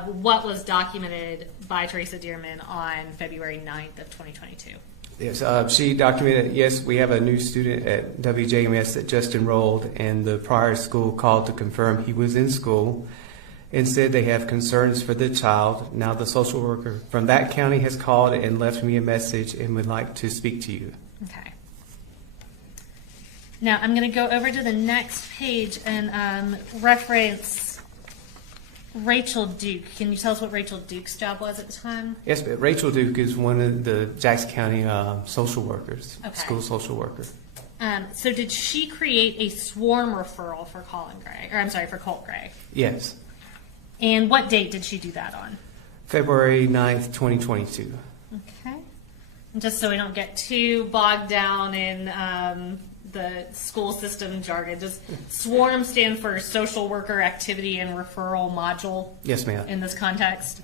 what was documented by Teresa Dearman on February 9th of 2022? Yes, she documented, yes, we have a new student at WJMS that just enrolled, and the prior school called to confirm he was in school and said they have concerns for the child. Now the social worker from that county has called and left me a message and would like to speak to you. Okay. Now I'm going to go over to the next page and reference Rachel Duke. Can you tell us what Rachel Duke's job was at the time? Yes, but Rachel Duke is one of the Jackson County social workers, Okay. school social worker. So did she create a swarm referral for for Colt Gray? Yes, And what date did she do that on? February 9th, 2022. Okay. And just so we don't get too bogged down in the school system jargon, does SWARM stand for Social Worker Activity and Referral Module? Yes, ma'am. In this context?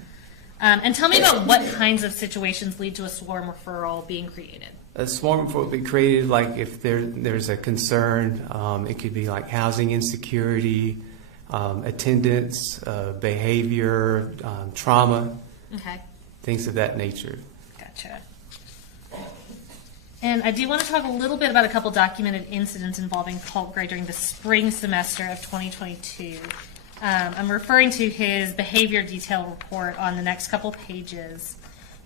And tell me about what kinds of situations lead to a SWARM referral being created. A swarm would be created like if there's a concern. It could be like housing insecurity, attendance, behavior, trauma, Okay. things of that nature. Gotcha. And I do want to talk a little bit about a couple documented incidents involving Colt Gray during the spring semester of 2022. I'm referring to his behavior detail report on the next couple pages.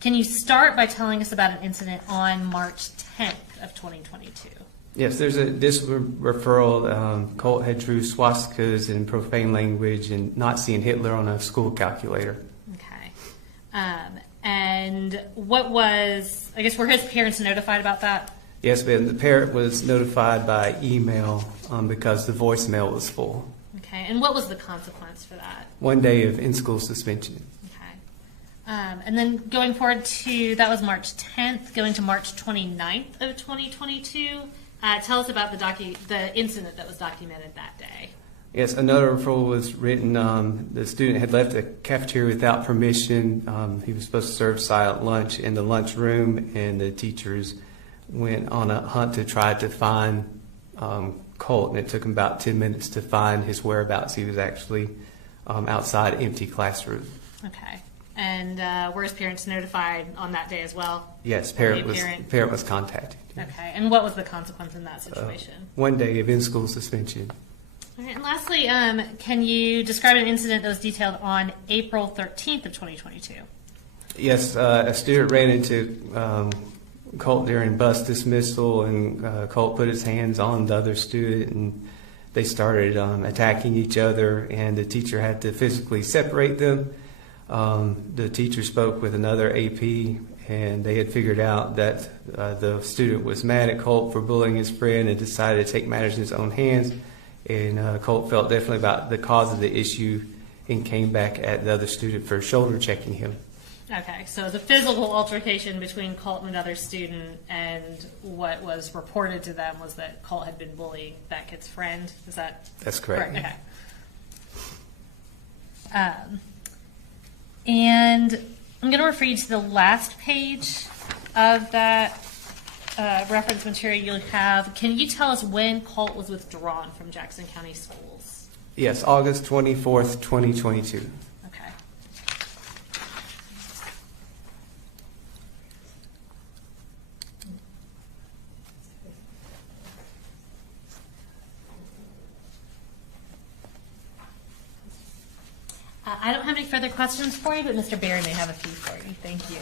Can you start by telling us about an incident on March 10th of 2022? Yes, there's a discipline referral. Colt had drew swastikas in profane language and Nazi and Hitler on a school calculator. Okay. And what was, I guess, were his parents notified about that? Yes, but the parent was notified by email because the voicemail was full. Okay. And what was the consequence for that? 1 day of in-school suspension. Okay. And then going forward to, that was March 10th, going to March 29th of 2022. Tell us about the incident that was documented that day. Yes, another referral was written. The student had left the cafeteria without permission. He was supposed to serve silent lunch in the lunchroom, and the teachers went on a hunt to try to find Colt, and it took him about 10 minutes to find his whereabouts. He was actually outside an empty classroom. Okay. And were his parents notified on that day as well? Yes, parent was contacted. Okay. And what was the consequence in that situation? 1 day of in-school suspension. All right, and lastly, can you describe an incident that was detailed on April 13th of 2022? Yes, a student ran into Colt during bus dismissal, and Colt put his hands on the other student, and they started attacking each other, and the teacher had to physically separate them. The teacher spoke with another AP, and they had figured out that the student was mad at Colt for bullying his friend and decided to take matters in his own hands. And Colt felt differently about the cause of the issue and came back at the other student for shoulder checking him. Okay, so the physical altercation between Colt and another student, and what was reported to them was that Colt had been bullying that kid's friend. Is that? That's correct. Okay. And I'm going to refer you to the last page of that reference material you have. Can you tell us when Colt was withdrawn from Jackson County Schools? Yes, August 24th, 2022. Okay. I don't have any further questions for you, but Mr. Barry may have a few for you. Thank you.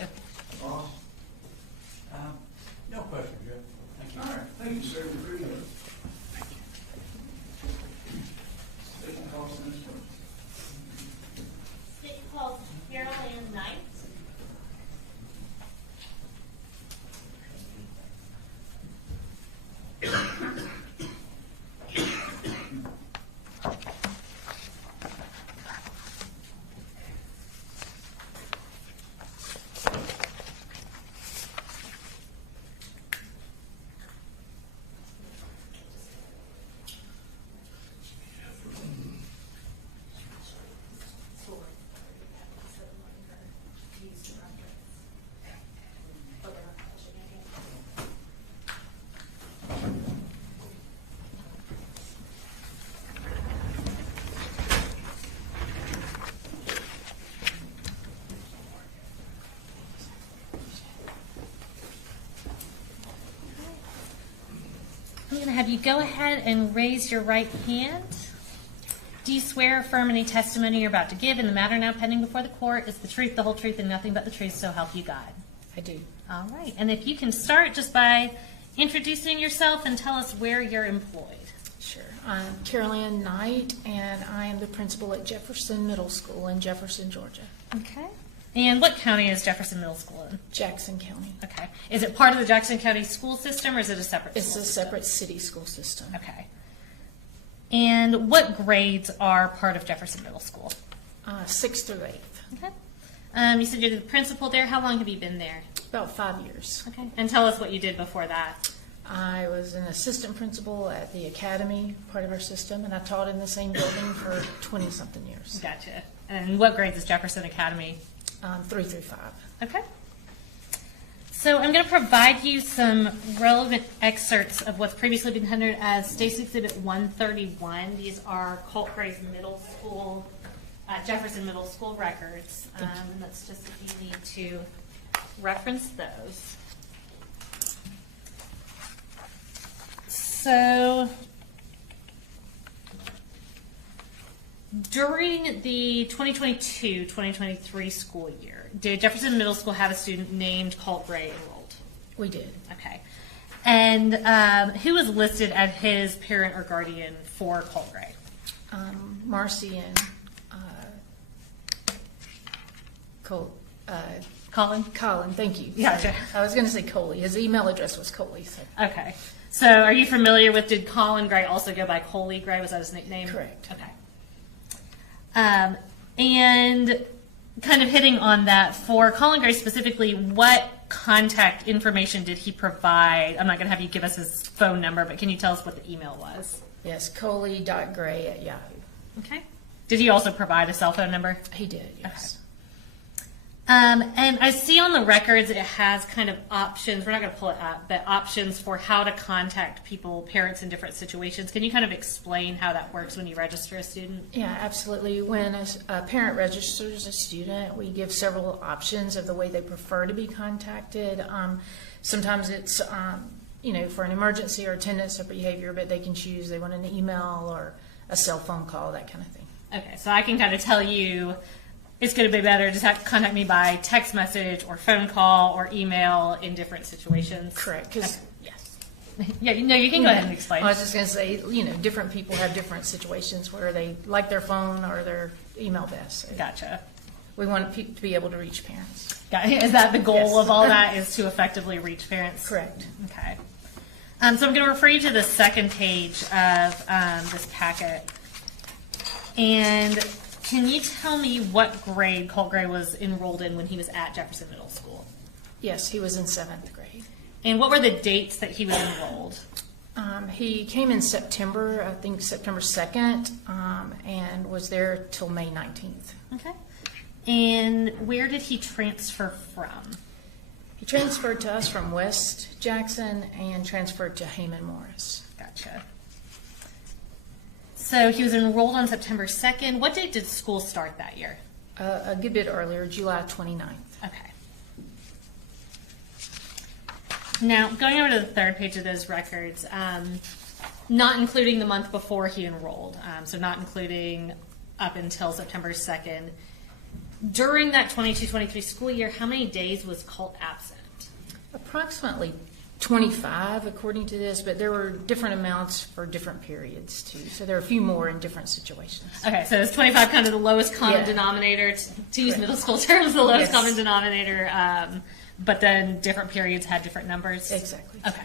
No question, Jeff. Thank you. All right, thank you, sir. We appreciate it. State calls in this one. State calls Carolyn Knight. going to have you go ahead and raise your right hand. Do you swear or affirm any testimony you're about to give in the matter now pending before the court is the truth, the whole truth, and nothing but the truth, so help you God? I do. All right. And if you can start just by introducing yourself and tell us where you're employed. Sure. I'm Carol Ann Knight, and I am the principal at Jefferson Middle School in Jefferson, Georgia. Okay. And what county is Jefferson Middle School in? Jackson County. Okay. Is it part of the Jackson County school system, or is it a separate It's school a system? separate city school system. Okay. And what grades are part of Jefferson Middle School? 6th through 8th. Okay. You said you're the principal there. How long have you been there? About 5 years. Okay. And tell us what you did before that. I was an assistant principal at the academy, part of our system, and I taught in the same building for 20-something years. Gotcha. And what grades is Jefferson Academy? 3 through 5. Okay. So I'm going to provide you some relevant excerpts of what's previously been tendered as State's Exhibit 131. These are Colt Gray's middle school, Jefferson Middle School records. And that's just if you need to reference those. So during the 2022-2023 school year, did Jefferson Middle School have a student named Colt Gray enrolled? We did. Okay. And who was listed as his parent or guardian for Colt Gray? Marcy and Colt. Colin? Colin, thank you. Gotcha. I was going to say Coley. His email address was Coley. So. Okay. So are you familiar with, did Colin Gray also go by Coley Gray? Was that his nickname? Correct. Okay. And kind of hitting on that, for Colin Gray specifically, what contact information did he provide? I'm not going to have you give us his phone number, but can you tell us what the email was? Yes, Coley.gray@yahoo. Okay. Did he also provide a cell phone number? He did, yes. Okay. And I see on the records it has kind of options, we're not going to pull it up, but options for how to contact people, parents in different situations. Can you kind of explain how that works when you register a student? Yeah, absolutely. When a parent registers a student, we give several options of the way they prefer to be contacted. Sometimes it's, for an emergency or attendance or behavior, but they can choose, they want an email or a cell phone call, that kind of thing. Okay, so I can kind of tell you it's going to be better to contact me by text message or phone call or email in different situations. Correct. Okay. Yes. Yeah, you can go ahead and explain. I was just going to say, different people have different situations where they like their phone or their email best. So gotcha. We want people to be able to reach parents. Is that the goal Yes. of all that, is to effectively reach parents? Correct. Okay. So I'm going to refer you to the second page of this packet. And can you tell me what grade Colt Gray was enrolled in when he was at Jefferson Middle School? Yes, he was in 7th grade. And what were the dates that he was enrolled? He came in September, I think September 2nd, and was there till May 19th. Okay. And where did he transfer from? He transferred to us from West Jackson and transferred to Heyman Morris. Gotcha. So he was enrolled on September 2nd. What date did school start that year? A good bit earlier, July 29th. Okay. Now, going over to the third page of those records, not including the month before he enrolled, so not including up until September 2nd, during that 22-23 school year, how many days was Colt absent? Approximately 25, according to this, but there were different amounts for different periods, too. So there are a few more in different situations. Okay, so is 25 kind of the lowest common Yeah. denominator, to use middle school terms, the lowest Yes. common denominator, but then different periods had different numbers? Exactly. Okay.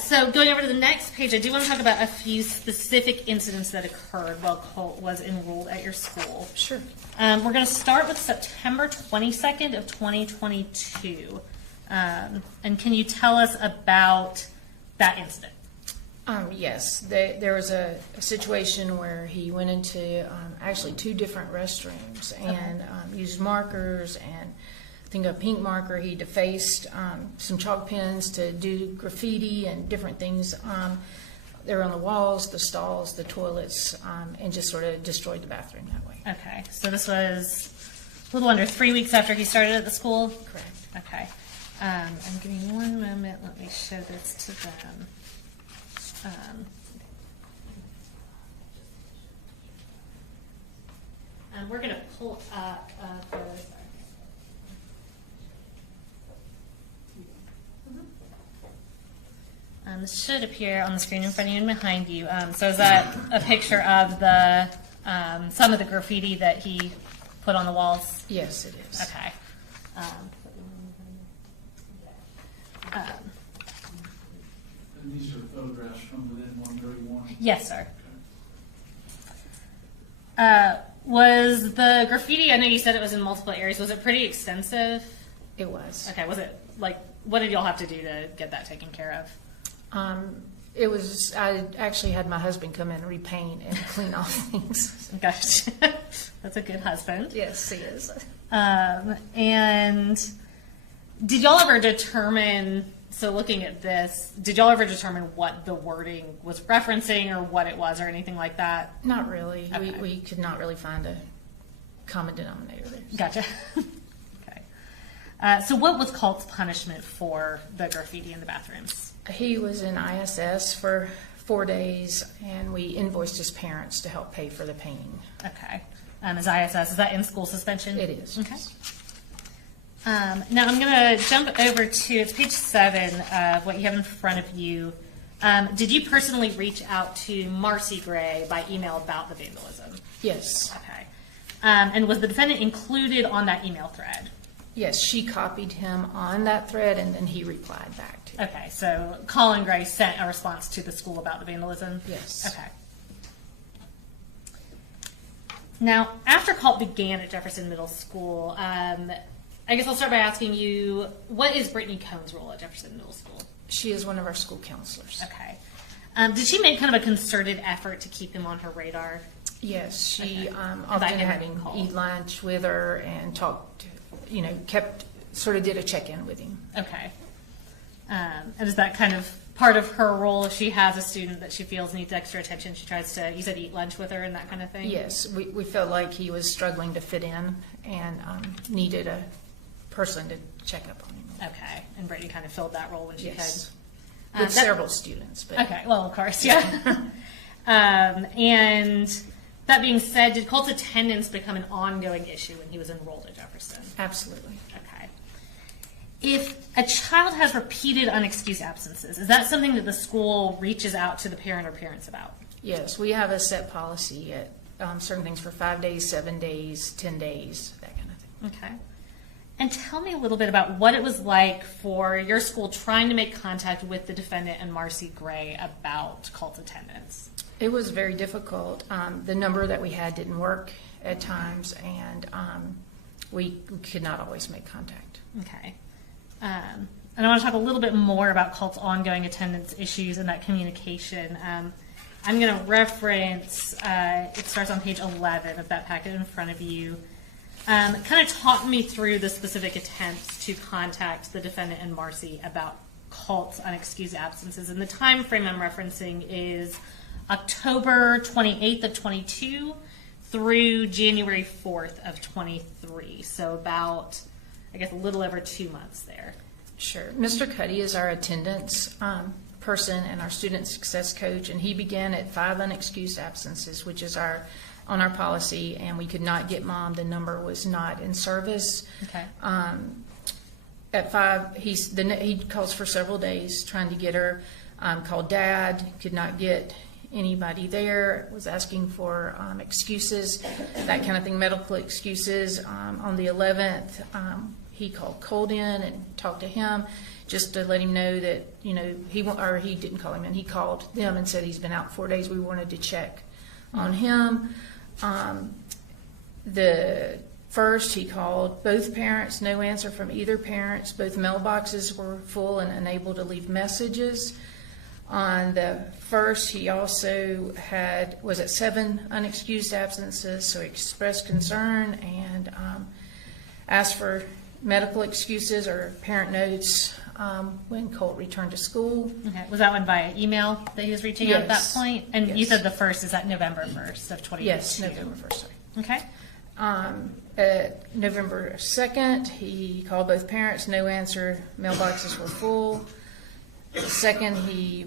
So going over to the next page, I do want to talk about a few specific incidents that occurred while Colt was enrolled at your school. Sure. We're going to start with September 22nd of 2022. And can you tell us about that incident? Yes, there was a situation where he went into actually 2 different restrooms and used markers, and I think a pink marker. He defaced some chalk pens to do graffiti and different things. They were on the walls, the stalls, the toilets, and just sort of destroyed the bathroom that way. Okay, so this was a little under 3 weeks after he started at the school? Correct. Okay. And give me one moment. Let me show this to them. We're going to pull up photos. This should appear on the screen in front of you and behind you. So is that a picture of the some of the graffiti that he put on the walls? Yes, it is. Okay. And these are photographs from within 131? Yes, sir. Was the graffiti, I know you said it was in multiple areas, was it pretty extensive? It was. Okay, was it, like, what did y'all have to do to get that taken care of? It was, I actually had my husband come in and repaint and clean off things. Gosh, that's a good husband. Yes, he is. And did y'all ever determine, so looking at this, did y'all ever determine what the wording was referencing or what it was or anything like that? Not really. Okay. We could not really find a common denominator there. Gotcha. Okay. So what was Colt's punishment for the graffiti in the bathrooms? He was in ISS for 4 days, and we invoiced his parents to help pay for the painting. Okay. Is ISS, is that in-school suspension? It is. Okay. Now I'm going to jump over to, it's page 7 of what you have in front of you. Did you personally reach out to Marcy Gray by email about the vandalism? Yes. Okay. And was the defendant included on that email thread? Yes, she copied him on that thread, and then he replied back to it. Okay, so Colin Gray sent a response to the school about the vandalism? Yes. Okay. Now, after Colt began at Jefferson Middle School, I guess I'll start by asking you, what is Brittany Cohn's role at Jefferson Middle School? She is one of our school counselors. Okay. Did she make kind of a concerted effort to keep him on her radar? Yes, she Okay. often had him call. eat lunch with her and talked, sort of did a check-in with him. Okay. And is that kind of part of her role? If she has a student that she feels needs extra attention, she tries to, you said, eat lunch with her and that kind of thing? Yes, we felt like he was struggling to fit in and needed a person to check up on him. Okay. And Brittany kind of filled that role when she Yes. could? With several students. But Okay, well, of course, yeah. And that being said, did Colt's attendance become an ongoing issue when he was enrolled at Jefferson? Absolutely. Okay. If a child has repeated unexcused absences, is that something that the school reaches out to the parent or parents about? Yes, we have a set policy at certain things for 5 days, 7 days, 10 days, that kind of thing. Okay. And tell me a little bit about what it was like for your school trying to make contact with the defendant and Marcy Gray about Colt's attendance. It was very difficult. The number that we had didn't work at times, and we could not always make contact. Okay. And I want to talk a little bit more about Colt's ongoing attendance issues and that communication. I'm going to reference, it starts on page 11 of that packet in front of you. Kind of talk me through the specific attempts to contact the defendant and Marcy about Colt's unexcused absences. And the time frame I'm referencing is October 28th of 22 through January 4th of 23. So about, I guess, a little over 2 months there. Sure. Mr. Cuddy is our attendance person and our student success coach, and he began at 5 unexcused absences, which is on our policy, and we could not get mom. The number was not in service. Okay. At 5, he calls for several days trying to get her. Called dad, could not get anybody there. Was asking for excuses, that kind of thing, medical excuses. On the 11th, he called Colt in and talked to him just to let him know that he didn't call him in. He called them and said he's been out 4 days. We wanted to check on him. The first, he called both parents, no answer from either parents. Both mailboxes were full and unable to leave messages. On the first, he also was at 7 unexcused absences, so he expressed concern and asked for medical excuses or parent notes when Colt returned to school. Okay. Was that one via email that he was reaching out at that Yes. point? And Yes. you said the first, is that November 1st of 2018? Yes, November 1st. Sorry. Okay. November 2nd, he called both parents, no answer, mailboxes were full. The 2nd, he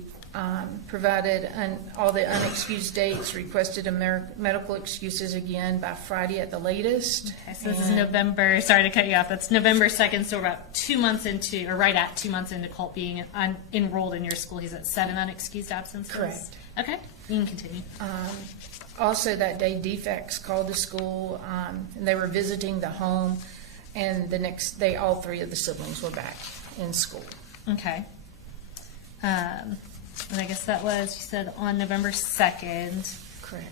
provided all the unexcused dates, requested medical excuses again by Friday at the latest. Okay, so this is November, sorry to cut you off, that's November 2nd, so we're about 2 months into, or right at 2 months into Colt being enrolled in your school. He's at 7 unexcused absences? Correct. Okay, you can continue. Also that day, DeFax called the school, and they were visiting the home, and the next day, all 3 of the siblings were back in school. Okay. And I guess that was, you said, on November 2nd. Correct.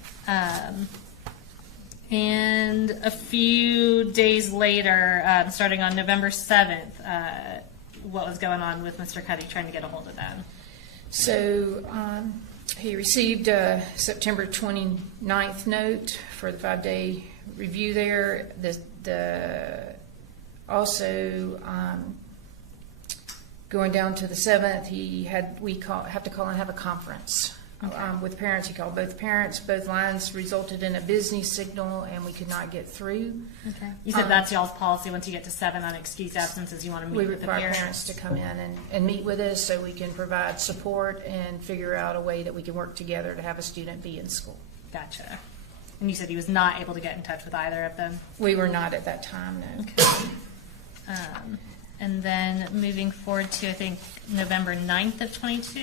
And a few days later, starting on November 7th, what was going on with Mr. Cuddy trying to get a hold of them? So he received a September 29th note for the 5-day review there. Also, going down to the 7th, have to call and have a conference with parents. He called both parents. Both lines resulted in a busy signal, and we could not get through. Okay. You said that's y'all's policy. Once you get to 7 unexcused absences, you want to meet with the parents. We require parents to come in and meet with us so we can provide support and figure out a way that we can work together to have a student be in school. Gotcha. And you said he was not able to get in touch with either of them? We were not at that time, no. Okay. And then moving forward to, I think, November 9th of 22?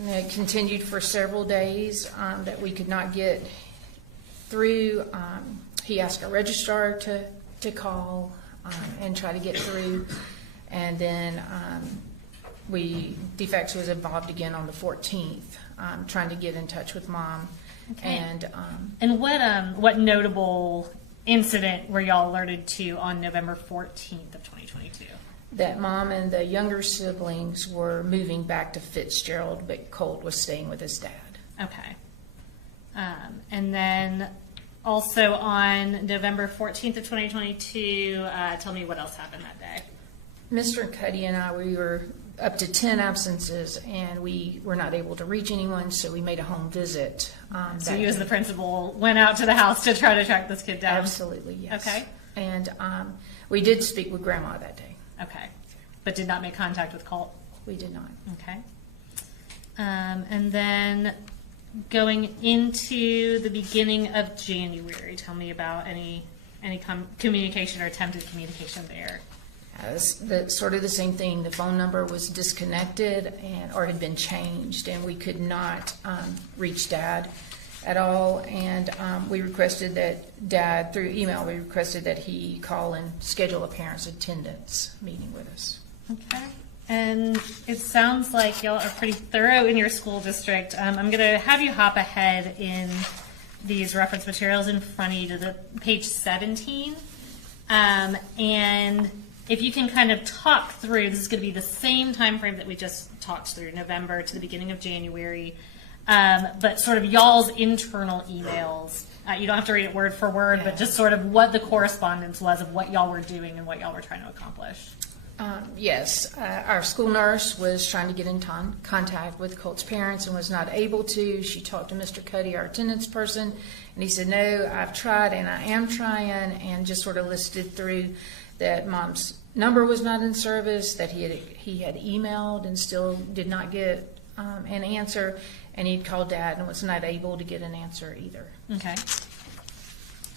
And it continued for several days that we could not get through. He asked our registrar to call and try to get through. And then DeFax was involved again on the 14th, trying to get in touch with Mom. Okay. And what notable incident were y'all alerted to on November 14th of 2022? That Mom and the younger siblings were moving back to Fitzgerald, but Colt was staying with his dad. Okay. And then also on November 14th of 2022, tell me what else happened that day. Mr. Cuddy and I, we were up to 10 absences, and we were not able to reach anyone, so we made a home visit. So you as the principal went out to the house to try to track this kid down? Absolutely, yes. Okay. And we did speak with Grandma that day. Okay. But did not make contact with Colt? We did not. Okay. And then going into the beginning of January, tell me about any communication or attempted communication there. Sort of the same thing. The phone number was disconnected or had been changed, and we could not reach Dad at all. And we requested that Dad, through email, we requested that he call and schedule a parents' attendance meeting with us. Okay. And it sounds like y'all are pretty thorough in your school district. I'm going to have you hop ahead in these reference materials in front of you to the page 17. And if you can kind of talk through, this is going to be the same time frame that we just talked through, November to the beginning of January, but sort of y'all's internal emails. You don't have to read it word for word, but just sort of what the correspondence was of what y'all were doing and what y'all were trying to accomplish. Yes, our school nurse was trying to get in contact with Colt's parents and was not able to. She talked to Mr. Cuddy, our attendance person, and he said, no, I've tried and I am trying, and just sort of listed through that Mom's number was not in service, that he had emailed and still did not get an answer, and he'd called Dad and was not able to get an answer either. Okay.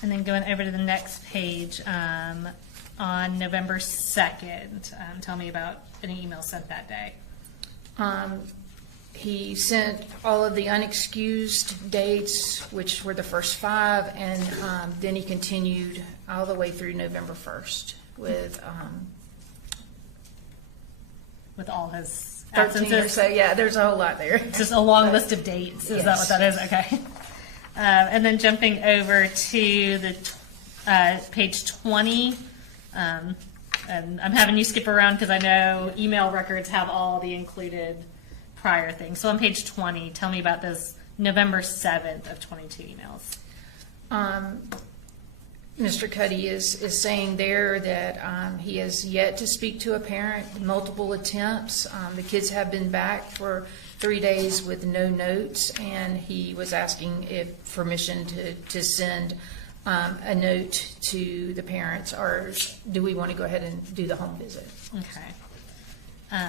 And then going over to the next page, on November 2nd, tell me about any email sent that day. He sent all of the unexcused dates, which were the first 5, and then he continued all the way through November 1st with all his 13 absences. or so. Yeah, there's a whole lot there. Just a long list of dates. Is that what that is? Okay. And then jumping over to the page 20. And I'm having you skip around because I know email records have all the included prior things. So on page 20, tell me about those November 7th of 22 emails. Mr. Cuddy is saying there that he has yet to speak to a parent, multiple attempts. The kids have been back for 3 days with no notes, and he was asking if permission to send a note to the parents, or do we want to go ahead and do the home visit? Okay.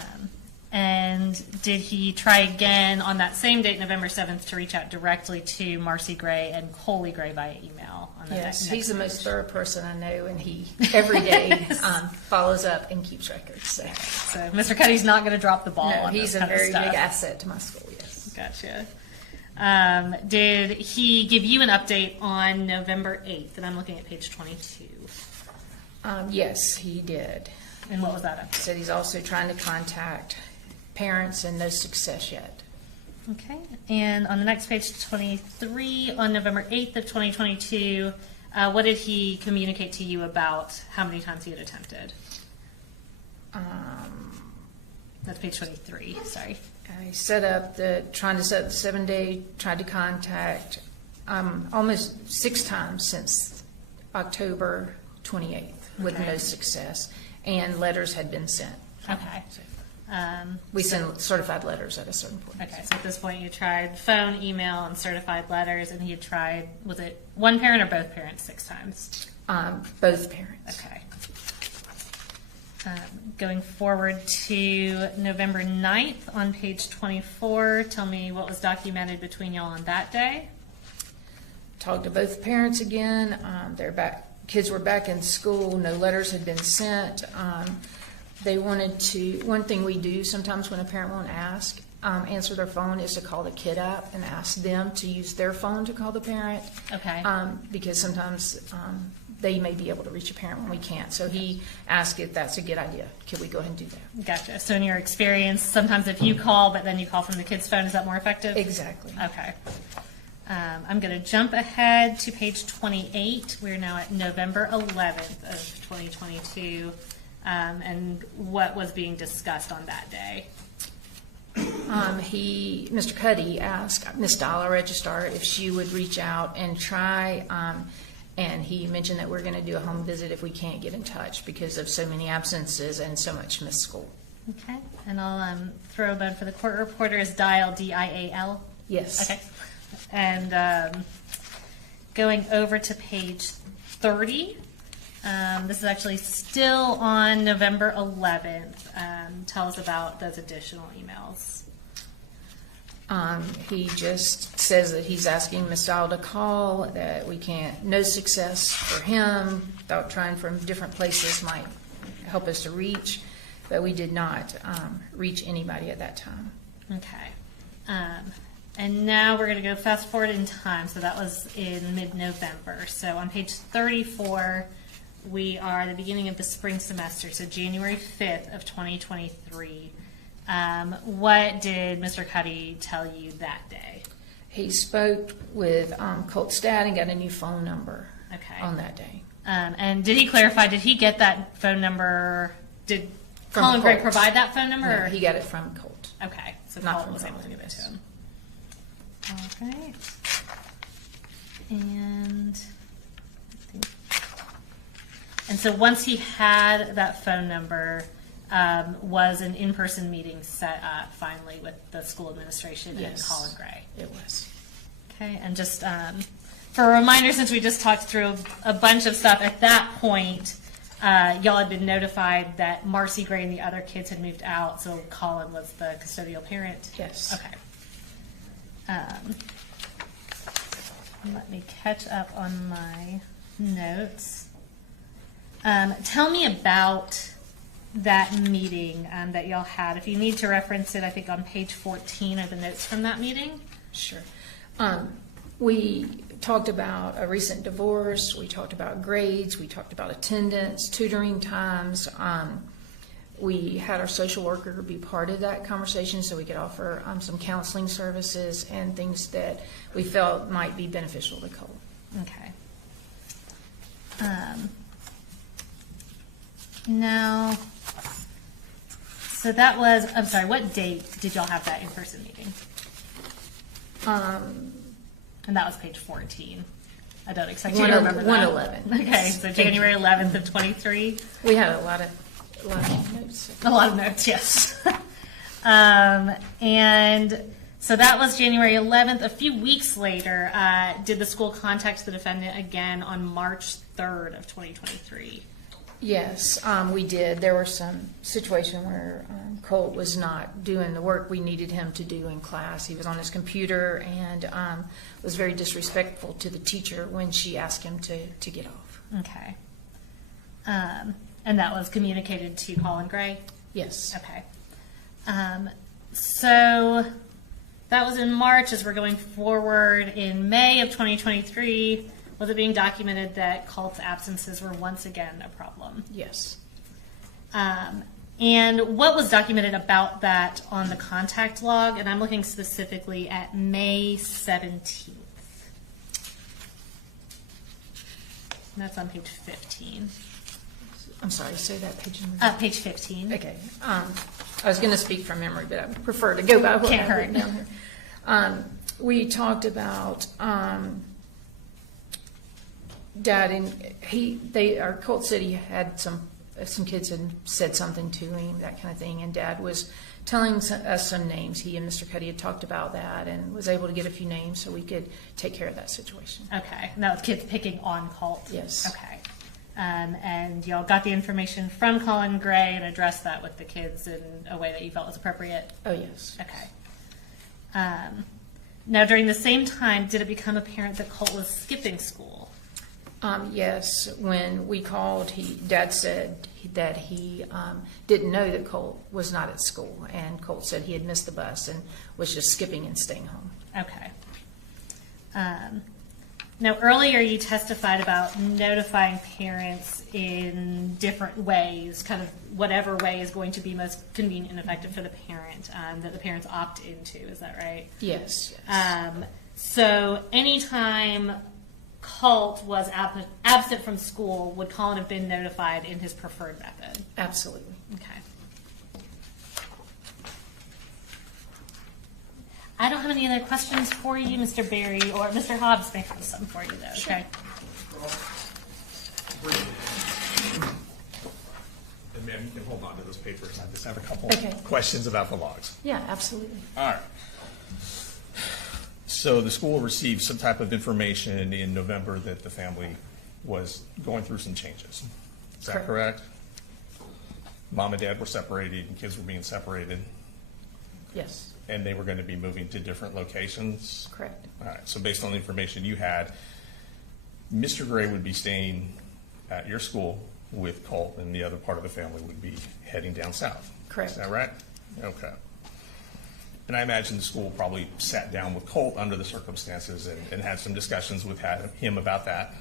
And did he try again on that same date, November 7th, to reach out directly to Marcy Gray and Coley Gray via email? On the Yes, next he's the page? most thorough person I know, and he every day follows up and keeps records. So, Mr. Cuddy's not going to drop the ball. no, on he's this a kind of very stuff. big asset to my school. Yes. Gotcha. Did he give you an update on November 8th? And I'm looking at page 22. Yes, he did. And what was that update? He said he's also trying to contact parents and no success yet. Okay. And on the next page, 23, on November 8th of 2022, what did he communicate to you about how many times he had attempted? That's page 23, sorry. I trying to set up the 7-day, tried to contact almost 6 times since October 28th with Okay. no success, and letters had been sent. Okay. We send certified letters at a certain point. Okay, so at this point you tried phone, email, and certified letters, and he had tried, was it one parent or both parents 6 times? Both parents. Okay. Going forward to November 9th on page 24, tell me what was documented between y'all on that day. Talked to both parents again. They're back. Kids were back in school. No letters had been sent. They wanted to. One thing we do sometimes when a parent won't answer their phone is to call the kid up and ask them to use their phone to call the parent. Okay. Because sometimes they may be able to reach a parent when we can't. So he asked if that's a good idea. Could we go ahead and do that? Gotcha. So in your experience, sometimes if you call, but then you call from the kid's phone, is that more effective? Exactly. Okay. I'm going to jump ahead to page 28. We're now at November 11th of 2022. And what was being discussed on that day? Mr. Cuddy asked Miss Dollar, registrar, if she would reach out and try, and he mentioned that we're going to do a home visit if we can't get in touch because of so many absences and so much missed school. Okay, and I'll throw a bone for the court reporter is dial, D-I-A-L? Yes. Okay. And going over to page 30, this is actually still on November 11th. Tell us about those additional emails. He just says that he's asking Miss Dial to call, that we can't, no success for him, thought trying from different places might help us to reach, but we did not reach anybody at that time. Okay. And now we're going to go fast forward in time. So that was in mid-November. So on page 34, we are at the beginning of the spring semester, so January 5th of 2023. What did Mr. Cuddy tell you that day? He spoke with Colt's dad and got a new phone number on that day. And did he clarify, did he get that phone number? Did From Colin Gray Colt. provide that phone number? No, or? he got it from Colt. Okay, so Not Colt from was able to Colin, give it to yes. him. All right. And so once he had that phone number, was an in-person meeting set up finally with the school administration and Yes. Colin Gray? It was. Okay, and just for a reminder, since we just talked through a bunch of stuff, at that point, y'all had been notified that Marcy Gray and the other kids had moved out, so Colin was the custodial parent? Yes. Okay. Let me catch up on my notes. Tell me about that meeting that y'all had. If you need to reference it, I think on page 14 are the notes from that meeting. Sure. We talked about a recent divorce. We talked about grades. We talked about attendance, tutoring times. We had our social worker be part of that conversation so we could offer some counseling services and things that we felt might be beneficial to Cole. Okay. Now, so that was, I'm sorry, what date did y'all have that in-person meeting? And that was page 14. I don't expect you to remember that. 111. Okay, so January 11th of 23. We had a lot of notes. A lot of notes, yes. And So that was January 11th. A few weeks later, did the school contact the defendant again on March 3rd of 2023? Yes, we did. There was some situation where Colt was not doing the work we needed him to do in class. He was on his computer and was very disrespectful to the teacher when she asked him to get off. Okay. And that was communicated to Colin Gray? Yes. Okay. So that was in March. As we're going forward in May of 2023, was it being documented that Colt's absences were once again a problem? Yes. And what was documented about that on the contact log? And I'm looking specifically at May 17th. And that's on page 15. I'm sorry, say that page number. Page 15. Okay. I was going to speak from memory, but I prefer to go by what Can't I hurt. wrote down here. We talked about Dad, and our Colt said he had some kids had said something to him, that kind of thing, and Dad was telling us some names. He and Mr. Cuddy had talked about that and was able to get a few names so we could take care of that situation. Okay. And that was kids picking on Colt? Yes. Okay. And y'all got the information from Colin Gray and addressed that with the kids in a way that you felt was appropriate? Oh, yes. Okay. Now, during the same time, did it become apparent that Colt was skipping school? Yes. When we called, Dad said that he didn't know that Colt was not at school, and Colt said he had missed the bus and was just skipping and staying home. Okay. Now, earlier you testified about notifying parents in different ways, kind of whatever way is going to be most convenient and effective for the parent, that the parents opt into. Is that right? Yes. So anytime Colt was absent from school, would Colin have been notified in his preferred method? Absolutely. Okay. I don't have any other questions for you, Mr. Berry, or Mr. Hobbs may have some for you, though. Sure. Okay. And ma'am, you can hold on to those papers. I just have a couple Okay. questions about the logs. Yeah, absolutely. All right. So the school received some type of information in November that the family was going through some changes. Is that correct? Mom and dad were separated and kids were being separated, Yes. and they were going to be moving to different locations? Correct. All right. So based on the information you had, Mr. Gray would be staying at your school with Colt, and the other part of the family would be heading down south. Correct. Is that right? Okay. And I imagine the school probably sat down with Colt under the circumstances and had some discussions with him about that,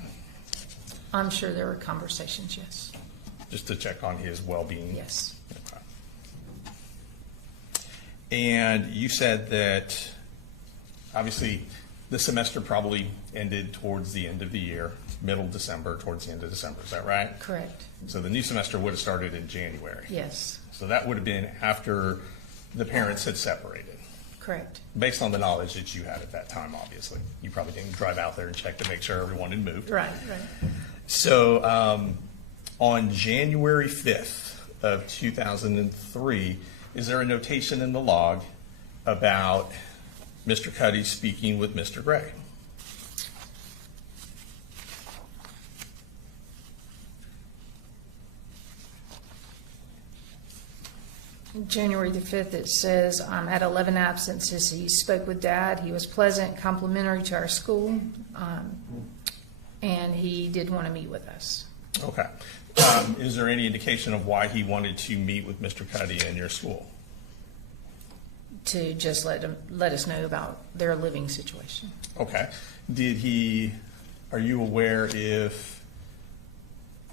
I'm sure there were conversations, yes. just to check on his well-being. Yes. Okay. And you said that obviously the semester probably ended towards the end of the year, middle December, towards the end of December. Is that right? Correct. So the new semester would have started in January. Yes. So that would have been after the parents had separated. Correct. Based on the knowledge that you had at that time, obviously. You probably didn't drive out there and check to make sure everyone had moved. Right. So on January 5th of 2003, is there a notation in the log about Mr. Cuddy speaking with Mr. Gray? January the 5th, it says, at 11 absences, he spoke with Dad. He was pleasant, complimentary to our school, and he did want to meet with us. Okay. Is there any indication of why he wanted to meet with Mr. Cuddy in your school? To just let us know about their living situation. Okay. Are you aware if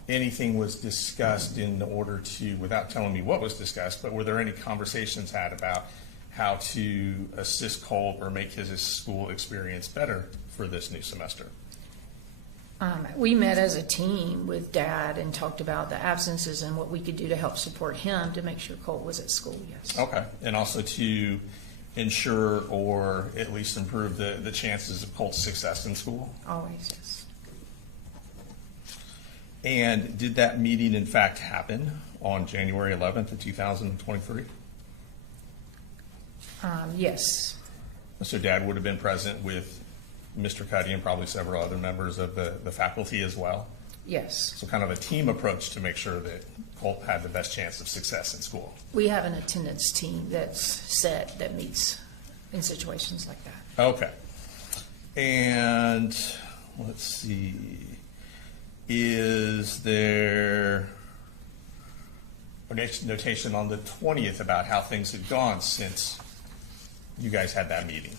anything was discussed in order to, without telling me what was discussed, but were there any conversations had about how to assist Colt or make his school experience better for this new semester? We met as a team with Dad and talked about the absences and what we could do to help support him to make sure Colt was at school, yes. Okay. And also to ensure or at least improve the chances of Colt's success in school? Always, yes. And did that meeting in fact happen on January 11th of 2023? Yes. So Dad would have been present with Mr. Cuddy and probably several other members of the faculty as well. Yes. So kind of a team approach to make sure that Colt had the best chance of success in school. We have an attendance team that's set that meets in situations like that. Okay. And let's see, is there a notation on the 20th about how things had gone since you guys had that meeting?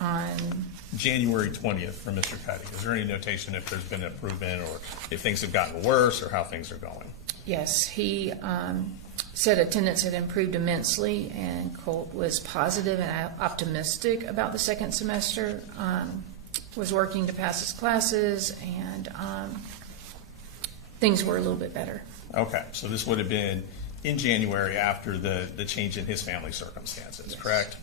On January 20th from Mr. Cuddy. Is there any notation if there's been an improvement or if things have gotten worse or how things are going? Yes, he said attendance had improved immensely, and Colt was positive and optimistic about the second semester, was working to pass his classes, and things were a little bit better. Okay, so this would have been in January after the change in his family circumstances, yes. Correct?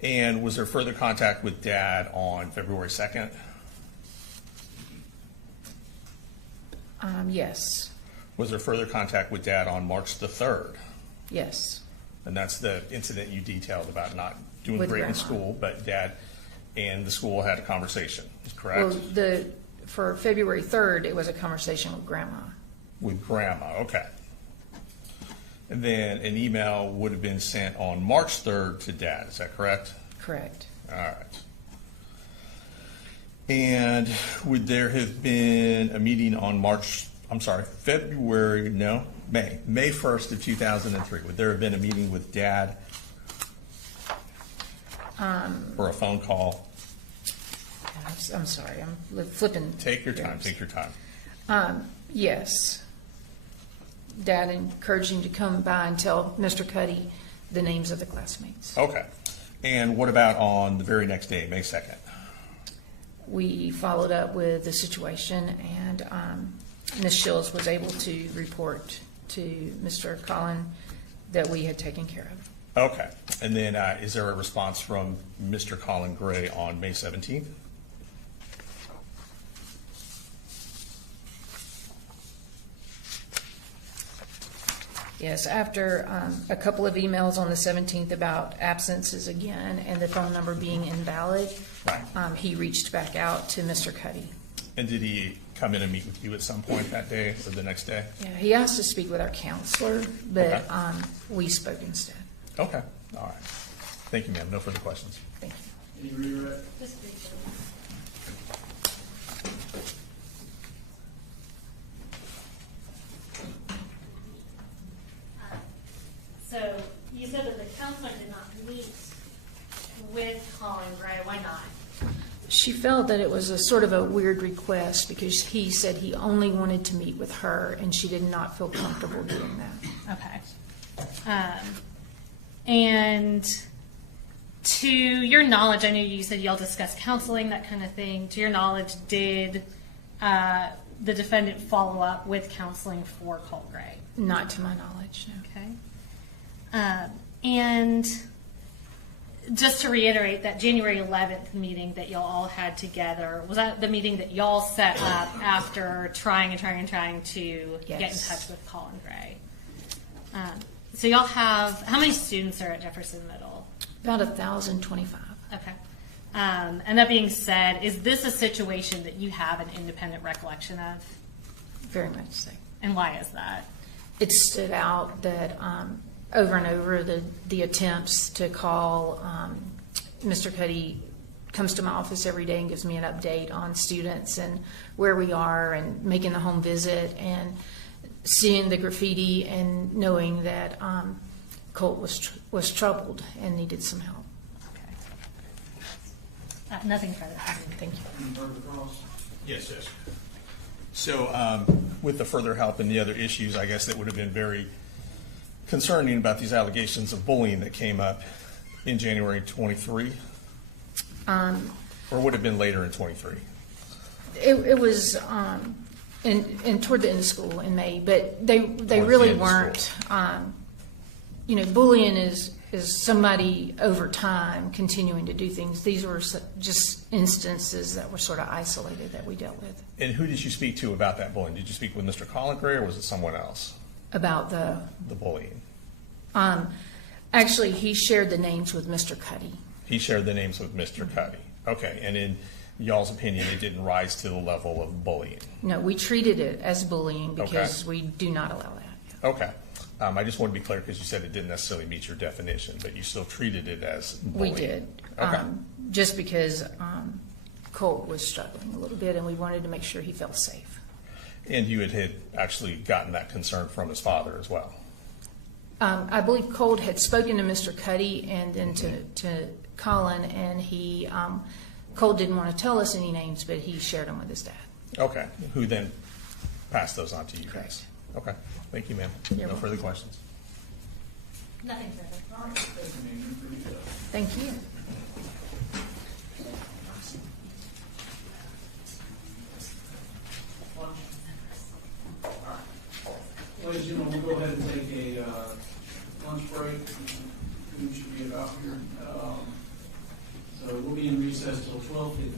And was there further contact with Dad on February 2nd? Yes. Was there further contact with Dad on March the 3rd? Yes. And that's the incident you detailed about not doing With great Grandma. in school, but Dad and the school had a conversation, correct? Well, for February 3rd, it was a conversation with Grandma. With Grandma, okay. And then an email would have been sent on March 3rd to Dad, is that correct? Correct. All right. And would there have been a meeting on May 1st of 2003? Would there have been a meeting with Dad or a phone call? I'm sorry, I'm flipping. Take your time, years. take your time. Yes. Dad encouraged him to come by and tell Mr. Cuddy the names of the classmates. Okay. And what about on the very next day, May 2nd? We followed up with the situation, and Ms. Shields was able to report to Mr. Colin that we had taken care of. Okay. And then is there a response from Mr. Colin Gray on May 17th? Yes, after a couple of emails on the 17th about absences again and the phone number being invalid, Right. he reached back out to Mr. Cuddy. And did he come in and meet with you at some point that day or the next day? Yeah, he asked to speak with our counselor, but Okay. we spoke instead. Okay. All right. Thank you, ma'am. No further questions. Thank you. Any redirect? Just briefly. So you said that the counselor did not meet with Colin Gray. Why not? She felt that it was a sort of a weird request because he said he only wanted to meet with her, and she did not feel comfortable doing that. Okay. And to your knowledge, I know you said y'all discussed counseling, that kind of thing. To your knowledge, did the defendant follow up with counseling for Colt Gray? Not to my knowledge, no. Okay. And just to reiterate, that January 11th meeting that y'all all had together, was that the meeting that y'all set up after trying to get in touch with Colin Gray? So y'all have, how many students are at Jefferson Middle? About 1,025. Okay. And that being said, is this a situation that you have an independent recollection of? Very much so. And why is that? It stood out that over and over the attempts to call Mr. Cuddy comes to my office every day and gives me an update on students and where we are and making the home visit and seeing the graffiti and knowing that Colt was troubled and needed some help. Okay. Nothing further. Thank you. Any further calls? Yes, yes. So with the further help and the other issues, I guess that would have been very concerning about these allegations of bullying that came up in January 23? Or would have been later in 23? It was in toward the end of school in May, but they really weren't. Bullying is somebody over time continuing to do things. These were just instances that were sort of isolated that we dealt with. And who did you speak to about that bullying? Did you speak with Mr. Colin Gray or was it someone else? About the bullying. Actually, he shared the names with Mr. Cuddy. He shared the names with Mr. Cuddy. Okay, and in y'all's opinion, it didn't rise to the level of bullying? No, we treated it as bullying because Okay. we do not allow that. Okay. I just want to be clear because you said it didn't necessarily meet your definition, but you still treated it as bullying. We did. Okay. Just because Colt was struggling a little bit and we wanted to make sure he felt safe. And you had actually gotten that concern from his father as well? I believe Colt had spoken to Mr. Cuddy and then to Colin, and Colt didn't want to tell us any names, but he shared them with his dad. Okay, who then passed those on to you guys? Okay, thank you, ma'am. No further questions. Nothing further. All right, thank you, Amy. Appreciate it. Thank you. Ladies and gentlemen, we'll go ahead and take a lunch break. We should be about here. So we'll be in recess till 12:50.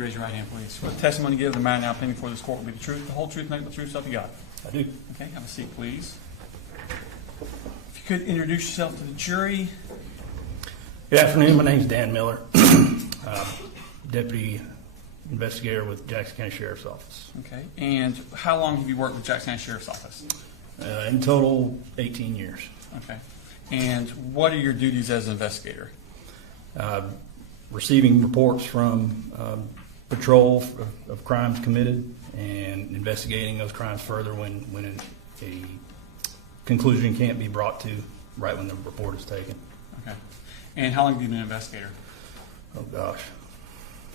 you raise your right hand, please? Swear the testimony you give the matter now pending before this court will be the truth, the whole truth, nothing but the truth, so help you God. I do. Okay, have a seat, please. If you could introduce yourself to the jury. Good afternoon. My name is Dan Miller, Deputy Investigator with Jackson County Sheriff's Office. Okay, and how long have you worked with Jackson County Sheriff's Office? In total, 18 years. Okay, and what are your duties as an investigator? Receiving reports from patrol of crimes committed and investigating those crimes further when a conclusion can't be brought to right when the report is taken. Okay, and how long have you been an investigator? Oh gosh,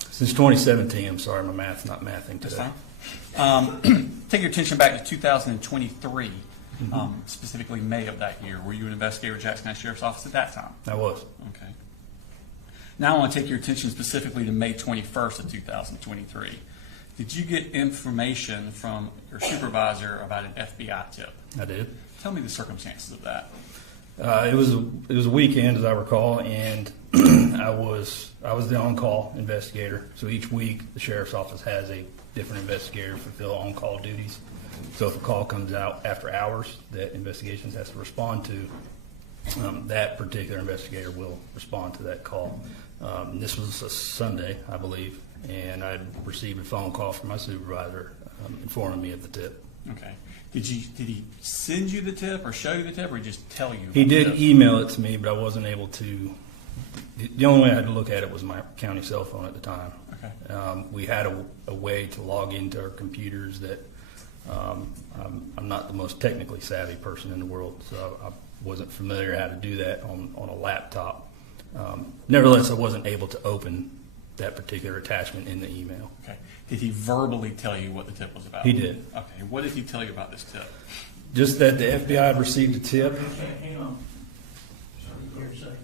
since 2017. I'm sorry, my math's not mathing today. That's fine. Take your attention back to 2023, specifically May of that year. Were you an investigator at Jackson County Sheriff's Office at that time? I was. Okay. Now I want to take your attention specifically to May 21st of 2023. Did you get information from your supervisor about an FBI tip? I did. Tell me the circumstances of that. It was a weekend, as I recall, and I was the on-call investigator. So each week, the sheriff's office has a different investigator fulfill on-call duties. So if a call comes out after hours that investigations has to respond to, that particular investigator will respond to that call. This was a Sunday, I believe, and I received a phone call from my supervisor informing me of the tip. Okay. Did he send you the tip or show you the tip, or just tell you? He did email it to me, but I wasn't able to. The only way I had to look at it was my county cell phone at the time. Okay. We had a way to log into our computers that I'm not the most technically savvy person in the world, so I wasn't familiar how to do that on a laptop. Nevertheless, I wasn't able to open that particular attachment in the email. Okay. Did he verbally tell you what the tip was about? He did. Okay. What did he tell you about this tip? Just that the FBI had received a tip. Hang on. Sorry, here a second.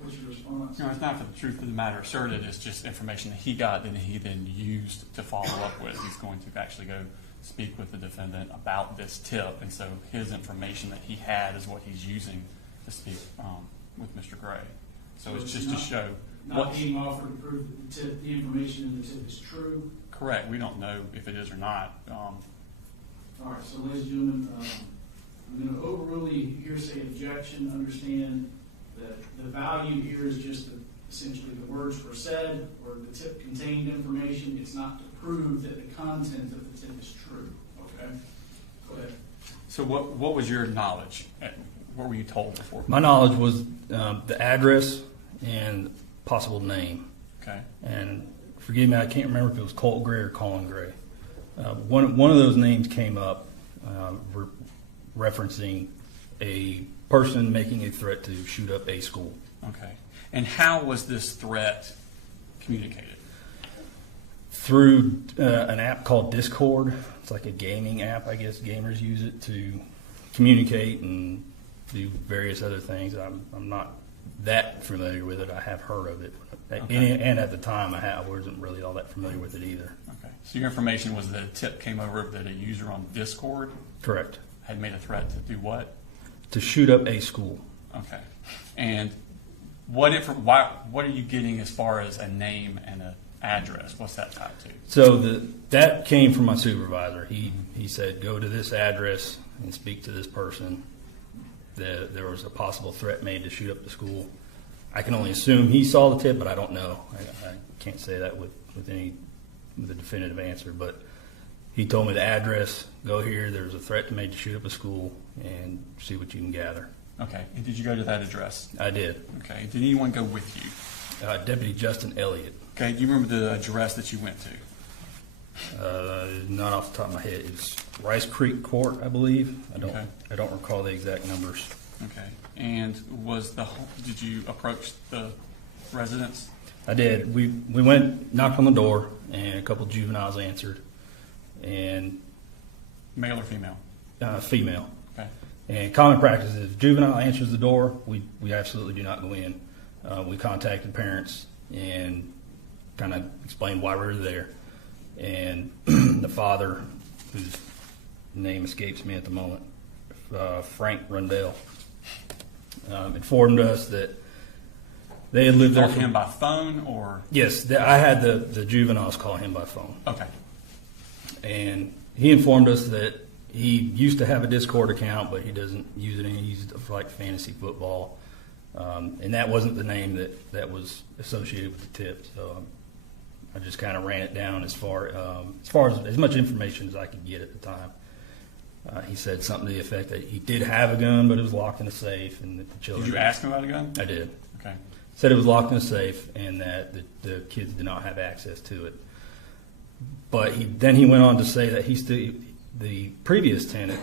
What's your response? No, it's not for the truth of the matter asserted. It's just information that he got that he then used to follow up with. He's going to actually go speak with the defendant about this tip, and so his information that he had is what he's using to speak with Mr. Gray. So it's just to show not being offered to prove that the information in the tip is true. Correct. We don't know if it is or not. All right. So, ladies and gentlemen, I'm going to overrule the hearsay objection. Understand that the value here is just essentially the words were said or the tip contained information. It's not to prove that the content of the tip is true. Okay. Go ahead. So what was your knowledge? What were you told before? My knowledge was the address and possible name. Okay. And forgive me, I can't remember if it was Colt Gray or Colin Gray. One of those names came up referencing a person making a threat to shoot up a school. Okay. And how was this threat communicated? Through an app called Discord. It's like a gaming app, I guess gamers use it to communicate and do various other things. I'm not that familiar with it. I have heard of it. Okay. And at the time, I wasn't really all that familiar with it either. Okay. So your information was that a tip came over that a user on Discord Correct. had made a threat to do what? To shoot up a school. Okay. And what are you getting as far as a name and an address? What's that tied to? So that came from my supervisor. He said, go to this address and speak to this person. There was a possible threat made to shoot up the school. I can only assume he saw the tip, but I don't know. I can't say that with a definitive answer. But he told me the address, go here, there's a threat made to shoot up a school, and see what you can gather. Okay. And did you go to that address? I did. Okay. Did anyone go with you? Deputy Justin Elliott. Okay. Do you remember the address that you went to? Not off the top of my head. It's Rice Creek Court, I believe. Okay. I don't recall the exact numbers. Okay. And did you approach the residence? I did. We went, knocked on the door, and a couple of juveniles answered. And Male or female? Female. Okay. And common practice is if juvenile answers the door, we absolutely do not go in. We contacted parents and kind of explained why we were there. And the father, whose name escapes me at the moment, Frank Rundell, informed us that They had lived there. Called him by phone or? Yes, I had the juveniles call him by phone. Okay. And he informed us that he used to have a Discord account, but he doesn't use it anymore. He used it for like fantasy football. And that wasn't the name that was associated with the tip. So I just kind of ran it down as far as much information as I could get at the time. He said something to the effect that he did have a gun, but it was locked in a safe, and that the children. Did you ask him about a gun? I did. Okay. Said it was locked in a safe, and that the kids did not have access to it. But then he went on to say that the previous tenant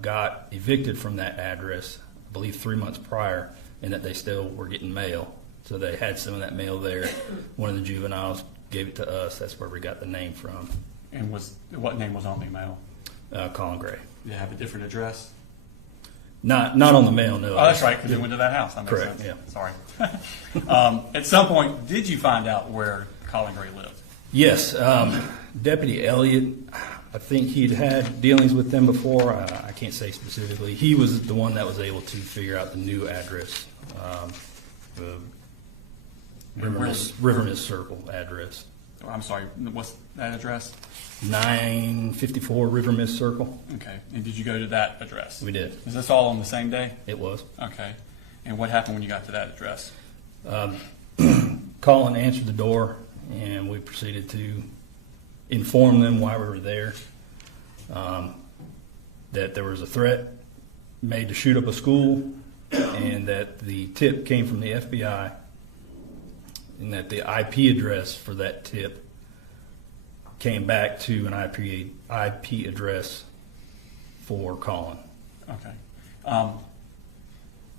got evicted from that address, I believe 3 months prior, and that they still were getting mail. So they had some of that mail there. One of the juveniles gave it to us. That's where we got the name from. And what name was on the mail? Colin Gray. Did it have a different address? Not on the mail, no. Oh, that's right, because it went to that house. That makes Correct, sense. yeah. Sorry. At some point, did you find out where Colin Gray lived? Yes. Deputy Elliott, I think he'd had dealings with them before. I can't say specifically. He was the one that was able to figure out the new address, the River Mist Circle address. I'm sorry, what's that address? 954 River Mist Circle. Okay. And did you go to that address? We did. Is this all on the same day? It was. Okay. And what happened when you got to that address? Colin answered the door, and we proceeded to inform them why we were there, that there was a threat made to shoot up a school, and that the tip came from the FBI, and that the IP address for that tip came back to an IP address for Colin. Okay. Are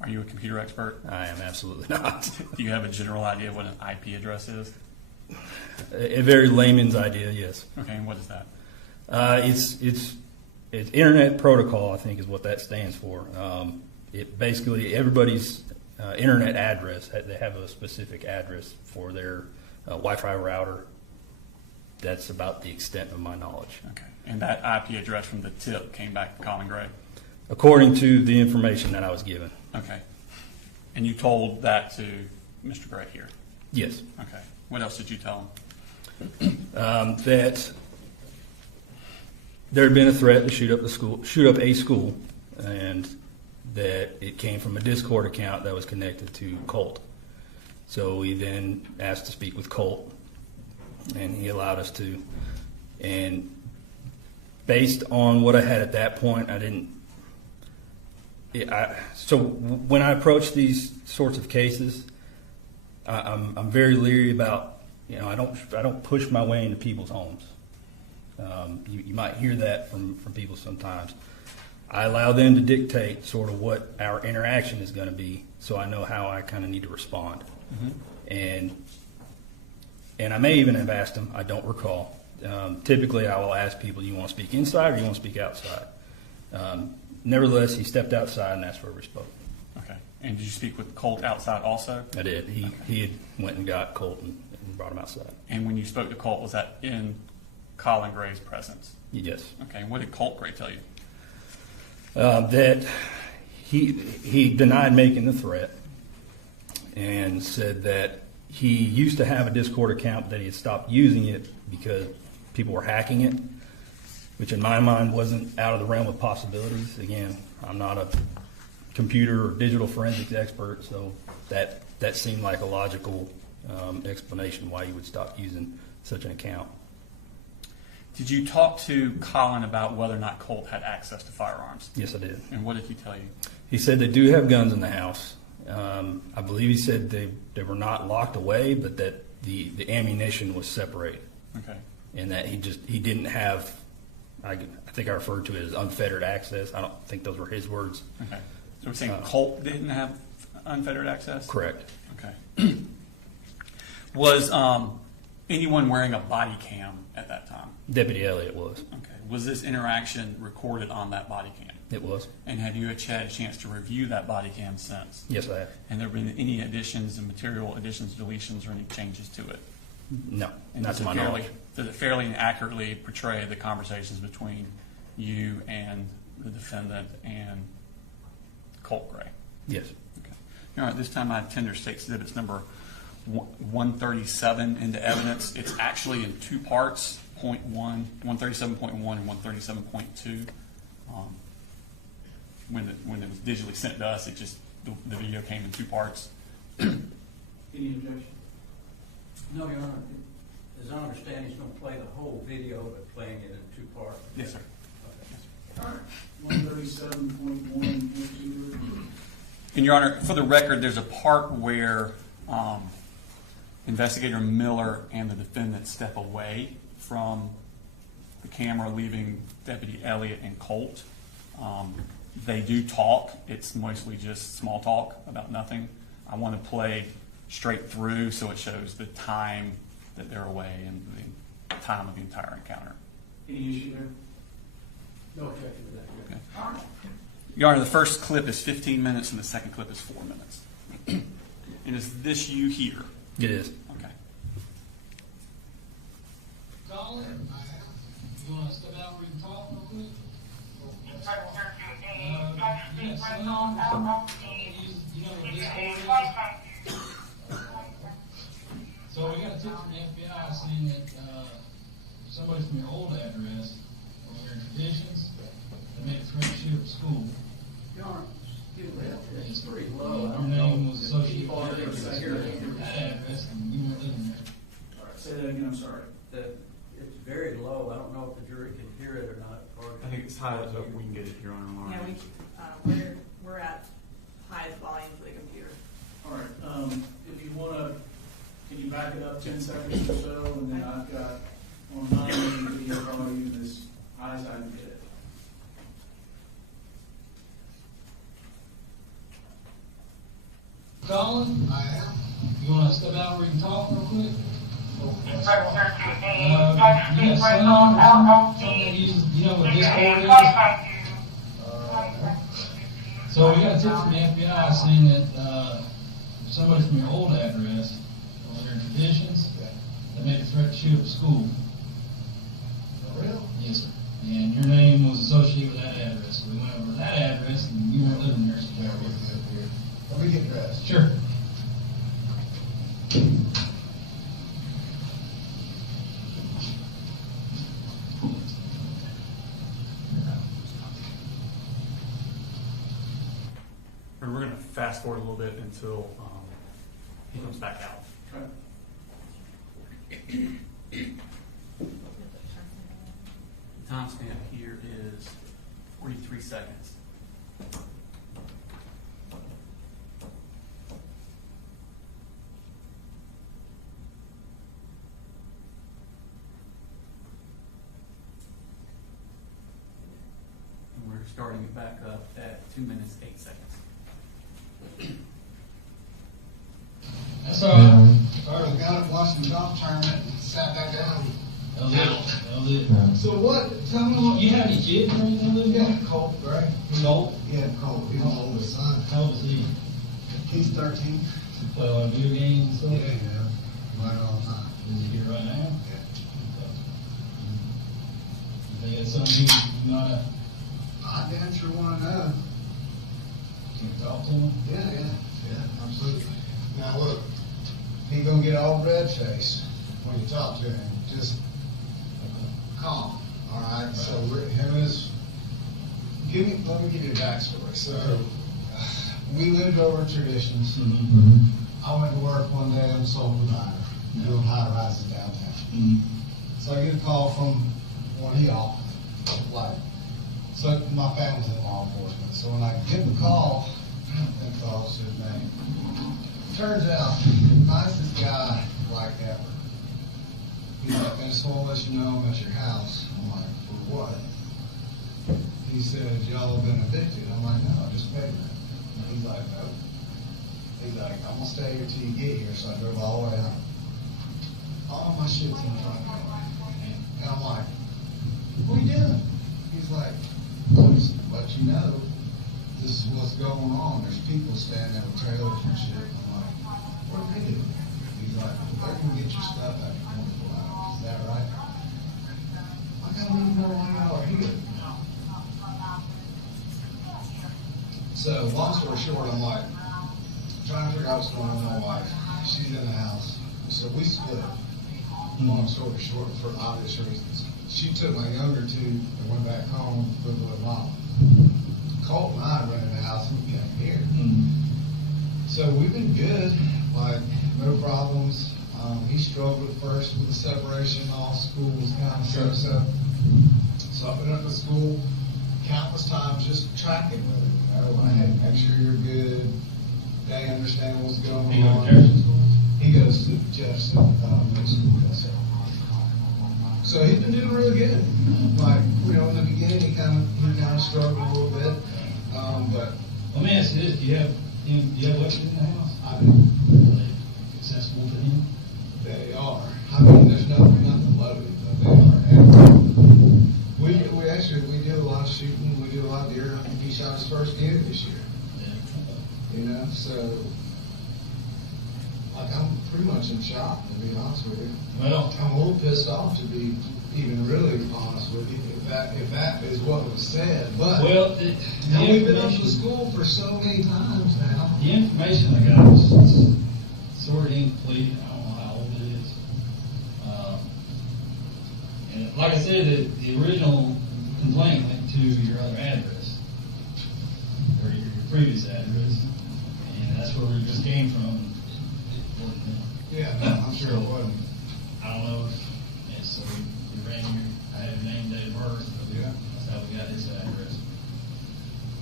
you a computer expert? I am absolutely not. Do you have a general idea of what an IP address is? A very layman's idea, yes. Okay, and what is that? It's Internet Protocol, I think, is what that stands for. It basically, everybody's internet address, they have a specific address for their Wi-Fi router. That's about the extent of my knowledge. Okay. And that IP address from the tip came back to Colin Gray? According to the information that I was given. Okay. And you told that to Mr. Gray here? Yes. Okay. What else did you tell him? That there had been a threat to shoot up a school, and that it came from a Discord account that was connected to Colt. So we then asked to speak with Colt, and he allowed us to. And based on what I had at that point, so when I approach these sorts of cases, I'm very leery about, I don't push my way into people's homes. You might hear that from people sometimes. I allow them to dictate sort of what our interaction is going to be, so I know how I kind of need to respond. Mm-hmm. And I may even have asked them, I don't recall. Typically, I will ask people, you want to speak inside or you want to speak outside? Nevertheless, he stepped outside, and that's where we spoke. Okay. And did you speak with Colt outside also? I did. He had went and got Colt and brought him outside. And when you spoke to Colt, was that in Colin Gray's presence? Yes. Okay. And what did Colt Gray tell you? That he denied making the threat and said that he used to have a Discord account, but that he had stopped using it because people were hacking it, which in my mind wasn't out of the realm of possibilities. Again, I'm not a computer or digital forensics expert, so that seemed like a logical explanation why you would stop using such an account. Did you talk to Colin about whether or not Colt had access to firearms? Yes, I did. And what did he tell you? He said they do have guns in the house. I believe he said they were not locked away, but that the ammunition was separated. Okay. And that he didn't have, I think I referred to it as unfettered access. I don't think those were his words. Okay. So we're saying Colt didn't have unfettered access? Correct. Okay. Was anyone wearing a body cam at that time? Deputy Elliott was. Okay. Was this interaction recorded on that body cam? It was. And have you had a chance to review that body cam since? Yes, I have. And there been any additions and material additions, deletions, or any changes to it? No, and not to my knowledge. Does it fairly and accurately portray the conversations between you and the defendant and Colt Gray? Yes. Okay. Your Honor, at this time I tender State Exhibits number 137 into evidence. It's actually in two parts, point 137.1 and 137.2. When it was digitally sent to us, the video came in two parts. Any objection? No, Your Honor. As I understand, he's going to play the whole video, but playing it in two parts. Yes, sir. All right, 137.1. And Your Honor, for the record, there's a part where Investigator Miller and the defendant step away from the camera, leaving Deputy Elliott and Colt. They do talk. It's mostly just small talk about nothing. I want to play straight through so it shows the time that they're away and the time of the entire encounter. Any issue there? No objection to that. Okay. All right. Your Honor, the first clip is 15 minutes and the second clip is 4 minutes. And is this you here? It is. Okay. Colin, you want to step out where you can talk real quick? So we got a tip from the FBI saying that somebody from your old address or your traditions that made a threat to shoot up school. Your Honor, it's pretty low. Your name was associated with that address and you weren't living there. All right, say that again, I'm sorry. It's very low. I don't know if the jury can hear it or not. I think it's high enough we can get it, Your Honor. Yeah, we're at highest volume for the computer. All right, if you want to, can you back it up 10 seconds or so, and then I've got on my video volume as high as I can get it. Colin? I am. You want to step out where you can talk real quick? Yes, you know what Discord is? So we got a tip from the FBI saying that somebody from your old address or your traditions that made a threat to shoot up school. Really? Yes, sir. And your name was associated with that address. So we went over to that address and you weren't living there. So Let me get dressed. sure. And we're going to fast forward a little bit until he comes back out. Okay. The timestamp here is 43 seconds. And we're starting it back up at 2 minutes, 8 seconds. That's all right. Started got up, watched the golf tournament, and sat back down. That was it. So what? Tell me what. You have any kids or anything living Yeah, there? Colt, right? He's old? Yeah, Colt. He's my oldest son. How old is he? He's 13. Play a lot of video games and stuff? Yeah. Right all the time. Is he here right now? Yeah. You think it's something you might have, I damn sure want to know. can you talk to him? Yeah, absolutely. Now look, he gonna get all red face when you talk to him. Just calm. All right. So let me give you the backstory. So we lived over traditions. Mm-hmm. I went to work one day on sole provider, doing high rises downtown. Mm-hmm. So I get a call from one of y'all, like, so my family's in law enforcement. So when I get the call, I don't think the officer's name. Turns out, nicest guy like ever. He's like, I just want to let you know I'm at your house. I'm like, for what? He said, y'all have been evicted. I'm like, no, just pay rent. He's like, no. He's like, I'm going to stay here till you get here. So I drove all the way out. All my shit's in front of me. And I'm like, what are you doing? He's like, I'll just let you know this is what's going on. There's people standing there with trailers and shit. I'm like, what are they doing? He's like, they're going to get your stuff after 24 hours. Is that right? I don't even know why y'all are here. So long story short, I'm like, trying to figure out what's going on with my wife. She's in the house. So we split. Long story short, for obvious reasons. She took my younger two and went back home with mom. Colt and I rented a house and we came here. So we've been good, like no problems. He struggled at first with the separation. All school was kind of so. So I've been up at school countless times just tracking with him. You know, hey, make sure you're good. They understand what's going on. He goes to Jefferson School? He goes to Jefferson Middle School, yes, sir. So he's been doing really good. Like, you know, in the beginning, he kind of struggled a little bit, but. Let me ask you this: Do you have weapons in the house? I do. Are they accessible to him? They are. I mean, there's nothing loaded, but they are. And we do a lot of shooting. We do a lot of deer hunting. He shot his first deer this year. You know, so like I'm pretty much in shock, to be honest with you. Well, I'm a little pissed off, to be even really honest with you, if that is what was said. But well, we've been up to school for so many times now. The information I got was sort of incomplete. I don't know how old it is. And like I said, the original complaint went to your other address, or your previous address, and that's where we just came from. Yeah, no, I'm sure it wasn't. I don't know if it's so we ran your, I had your name, date of birth. Yeah. That's how we got his address.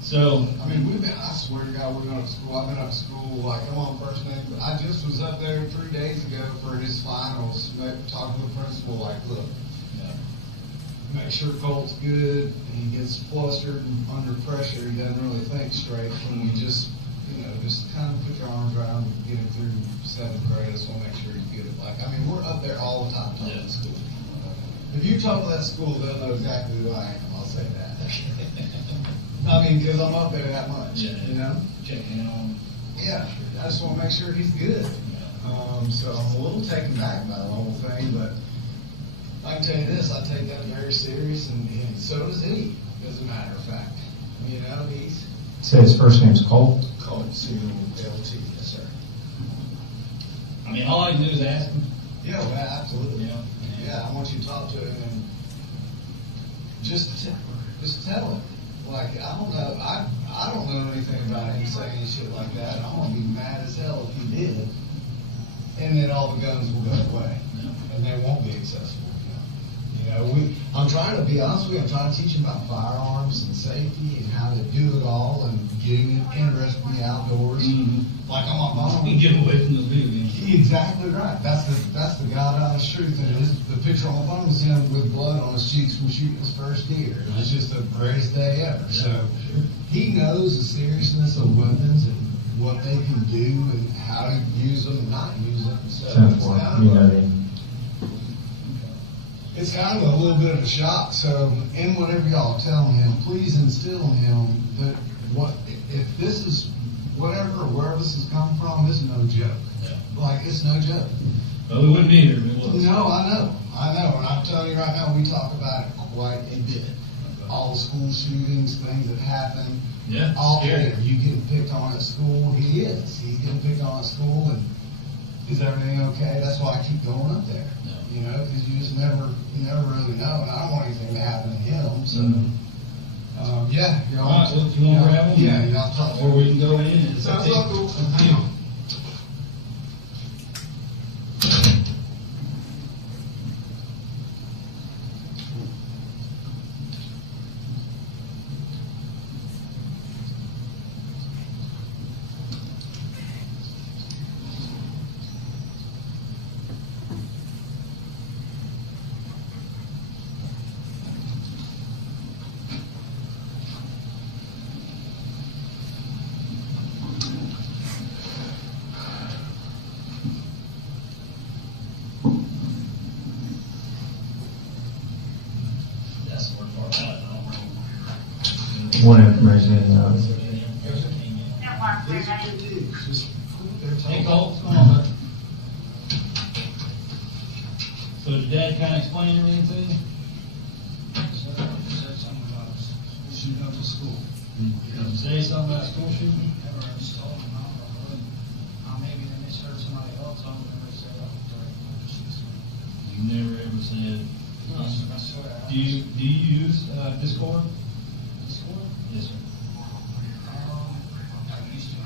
So I mean, I swear to God, we've been up to school. I've been up to school, like, I'm on first name, but I just was up there 3 days ago for his finals, talking to the principal, like, look, make sure Colt's good, he gets flustered and under pressure, he doesn't really think straight, and we just, you know, just kind of put your arms around him and get him through 7th grade. I just want to make sure he's good. Like, I mean, we're up there all the time talking to school. If you talk to that school, they'll know exactly who I am, I'll say that. I mean, because I'm up there that much, you know? Checking in on him. Yeah, I just want to make sure he's good. So I'm a little taken back by the whole thing, but I can tell you this, I take that very serious, and so does he, as a matter of fact. You know, he's... Say his first name's Colt? Colt, C-O-L-T, yes, sir. I mean, all I can do is ask him. Yeah, well, absolutely. Yeah, I want you to talk to him and just tell him. Like, I don't know anything about him saying shit like that. I'm gonna be mad as hell if he did. And then all the guns will go away. And they won't be accessible. You know, I'm trying to be honest with you, I'm trying to teach him about firearms and safety and how to do it all and getting him interested in the outdoors. Like on my phone. You get away from the video games. Exactly right. That's the God honest truth. And the picture on my phone was him with blood on his cheeks from shooting his first deer. It was just the greatest day ever. So he knows the seriousness of weapons and what they can do and how to use them and not use them. So it's kind of a little bit of a shock. So in whatever y'all tell him, please instill in him that if this is whatever, wherever this has come from, this is no joke. Like, it's no joke. Well, we wouldn't be here if it was. No, I know. And I'm telling you right now, we talk about it quite a bit. All the school shootings, things that happen. Yeah, all scary. there. You getting picked on at school? He is. He's getting picked on at school, and is everything okay? That's why I keep going up there. No. You know, because you never really know, and I don't want anything to happen to him. So, yeah, y'all. All right, well, if you want to grab them, yeah, y'all talk. Or we can go in. Sounds like cool. One information is not. Hey, Colt, come on, bud. So did Dad kind of explain everything to you? Said something about shooting up the school. Did he say something about school shooting? Never installed them out. just heard somebody else on there say that was direct messages. You never ever said. No, I swear. Do you use Discord? Discord? Yes, sir. I used to.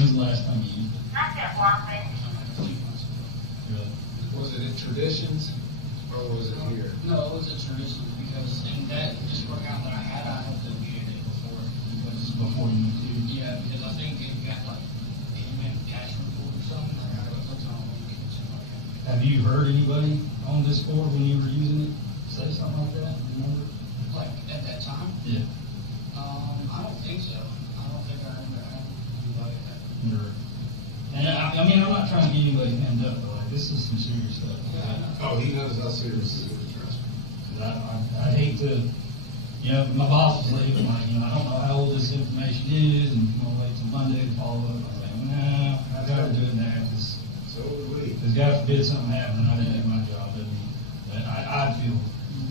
When's the last time you used it? Really? Was it at Traditions or was it here? No, it was a tradition because in that Discord account that I had to mute it before. Before you moved to? Yeah, because I think it got like payment cash report or something. Like I clicked on it. Have you heard anybody on Discord when you were using it say something like that? Remember? Like at that time? Yeah. I don't think so. I don't think I ever had anybody that. Sure. And I mean, I'm not trying to get anybody pinned up, but like, this is some serious stuff. Oh, he knows how serious it is, trust me. 'Cause I hate to, you know, my boss was leaving, like, you know, I don't know how old this information is, and if you want to wait till Monday to follow up, I was like, no, I gotta do it now, because So do we. God forbid something happened, and I didn't do my job, but I feel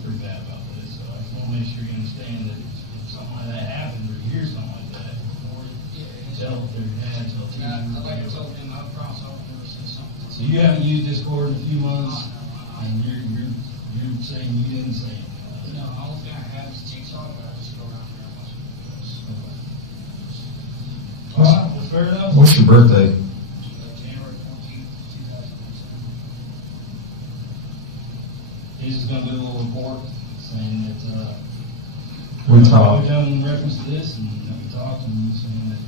pretty bad about this, so I just want to make sure you understand that if something like that happens, or you hear something like that, tell their dad, tell Yeah, like I told him, I promise I would never say something. So you haven't used Discord in a few months, and you're saying you didn't say anything. No, the only thing I have is TikTok, but I just go around there and watch videos. All right, well, fair enough. What's your birthday? January 14th, 2007. He's just gonna do a little report saying that, We talked. we've done in reference to this, and that we talked, and he's saying that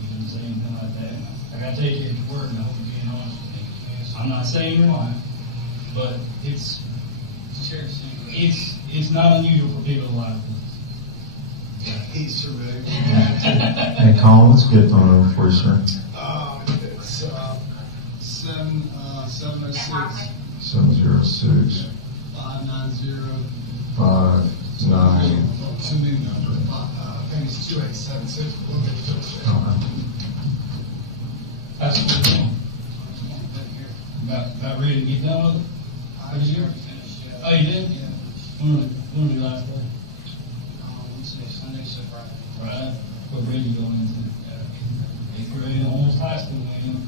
you didn't say anything like that. I gotta take you at your word, and I hope you're being honest with me. I'm not saying you're lying, but it's not unusual for people to lie to police. He's removed. Hey, Colin, what's a good phone number for you, sir? It's 706 706 590 59. It's a new number. I think it's 2876. We'll get it fixed. That's what we're doing. About ready to get done with it? I just already finished, yeah. Oh, you did? Yeah. When was your last day? Wednesday, Sunday, so Friday. Right. What grade you going into? Eighth grade, almost high school, man.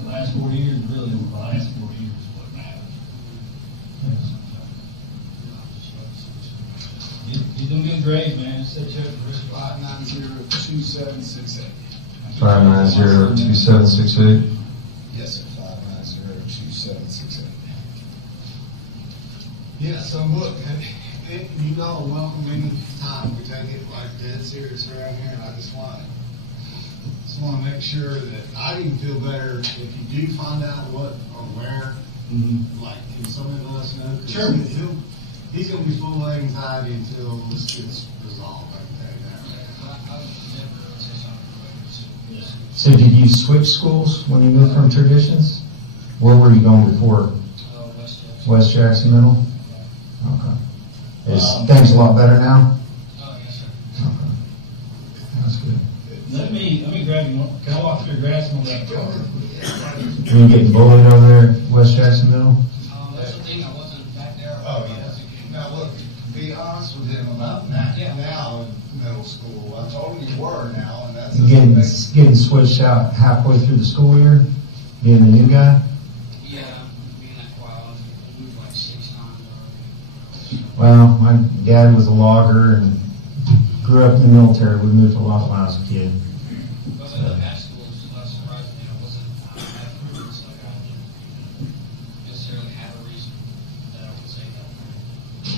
The last 4 years, really, the last 4 years is what matters. You're doing good grades, man. Just set you up for risk. 590-2768. 590-2768. Yes, sir. 590-2768. Yeah, so look, you know, welcome any time. We take it like dead serious around here, and I just want to make sure that I even feel better if you do find out what or where. Like, can somebody let us know? 'Cause Sure. He's going to be full of anxiety until this gets resolved. I can tell you that. I would never say something related to. So did you switch schools when you moved from Traditions? Where were you going before? West Jackson. West Jackson Middle? Okay. Is things a lot better now? Oh, yes, sir. Okay. That's good. Let me grab you. Can I walk through your grass on that car? Are you getting bullied over there at West Jackson Middle? That's the thing, I wasn't back there. Oh, yeah. Now, look, to be honest with him about that, now in middle school, I told him you were now, and that's. Getting switched out halfway through the school year? Being a new guy? Yeah, being that quiet, I moved like 6 times already. Well, my dad was a logger and grew up in the military. We moved a lot when I was a kid. But I left high school, so that surprised me. I wasn't having a reason, like I didn't necessarily have a reason that I would say that.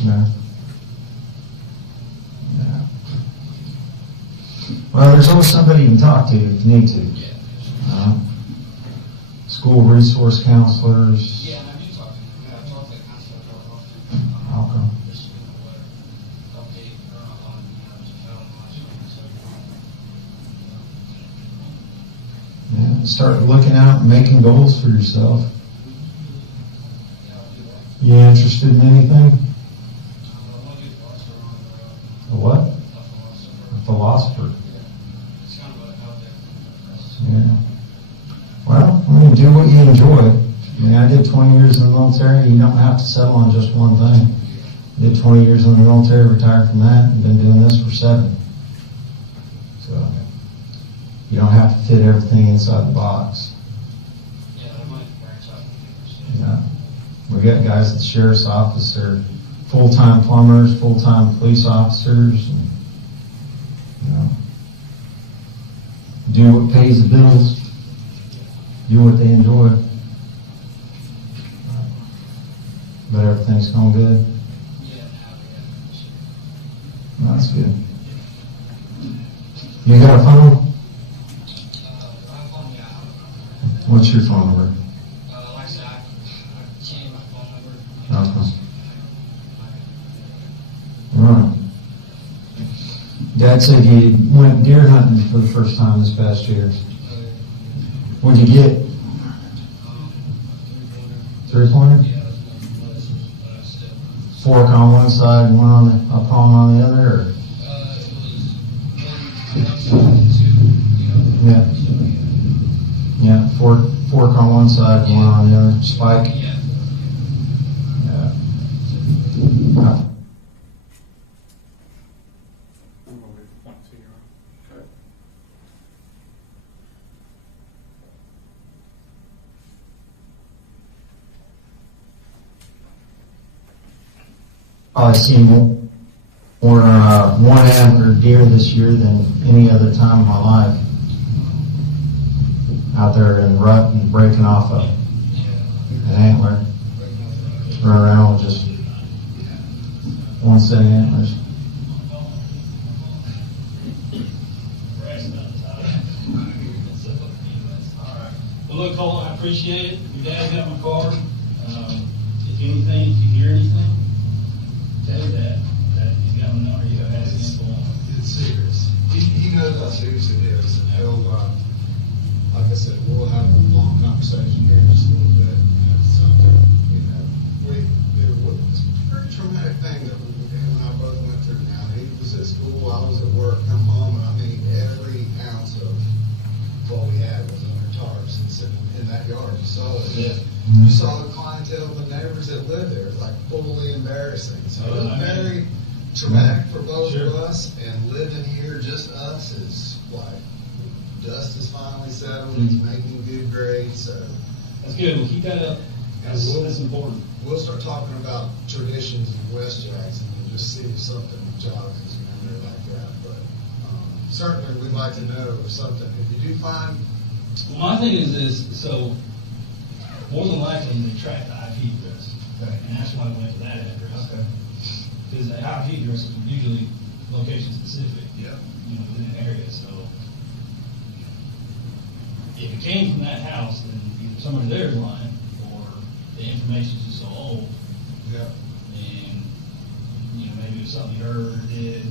No. No. Well, there's always somebody you can talk to if you need to. School resource counselors. Yeah, and I do talk to them. I talk to the counselor quite often. Okay. Just update her on, just tell them how she's Yeah, start looking out and making goals for yourself. You interested in anything? A what? A philosopher. Yeah. Well, I mean, do what you enjoy. I mean, I did 20 years in the military. You don't have to settle on just one thing. I did 20 years in the military, retired from that, and been doing this for 7. So you don't have to fit everything inside the box. got guys at the sheriff's office that are full-time plumbers, full-time police officers, and, you know, do what pays the bills, do what they enjoy. But everything's going good. No, that's good. You got a phone? What's your phone number? Okay. Right. Dad said you went deer hunting for the first time this past year. What'd you get? 3-pointer? Fork on one side and one on a prong on the other, or? Yeah. Yeah, fork on one side and one on the other. Spike? Yeah. I've seen more one antler deer this year than any other time in my life. Out there in rut and breaking off an antler. Run around with just one set of antlers. Well, look, Colt, I appreciate it. Your dad got my card. If anything, if you hear anything, tell you that he's got my number. You have his info on. It's serious. He knows how serious it is. And he'll, like I said, we'll have a long conversation here in just a little bit. And it's something, you know, it's a very traumatic thing that him and I both went through now. He was at school, I was at work, come home, and I mean, every ounce of what we had was under tarps and sitting in that yard. You saw it. Yeah. You saw the clientele, the neighbors that lived there. It's like fully embarrassing. So it was very traumatic for both of us, and living here, just us, is like, dust is finally settled. He's making good grades, so that's good. We'll keep that up. That's important. We'll start talking about traditions in West Jackson and just see if something jogs his memory like that. But certainly, we'd like to know if something. If you do find, well, my thing is this. So more than likely, they track the IP address, and that's why we went to that address. Because the IP address is usually location specific. Yeah. You know, within an area, so. If it came from that house, then either somebody there is lying, or the information is just so old. Yeah. And, you know, maybe it was something you heard or did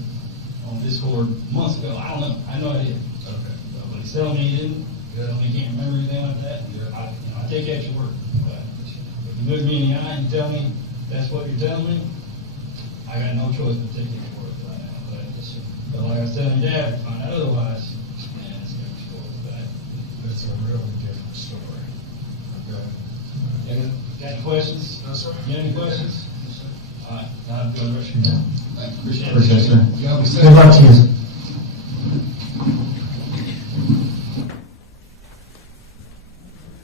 on Discord months ago. I don't know. I have no idea. Okay. But he's telling me he didn't. Yeah. He can't remember anything like that. Yeah. I take that at your word. But if you look me in the eye and you tell me that's what you're telling me, I got no choice but to take it at your word right now. But like I was telling Dad, if I find out otherwise, man, it's never story back. It's a really different story. Okay. Got any questions? No, sir. You have any questions? No, sir. All right. Now I'm doing the rest of your time. Appreciate it. Appreciate it, sir. You gotta be safe. Good luck to you.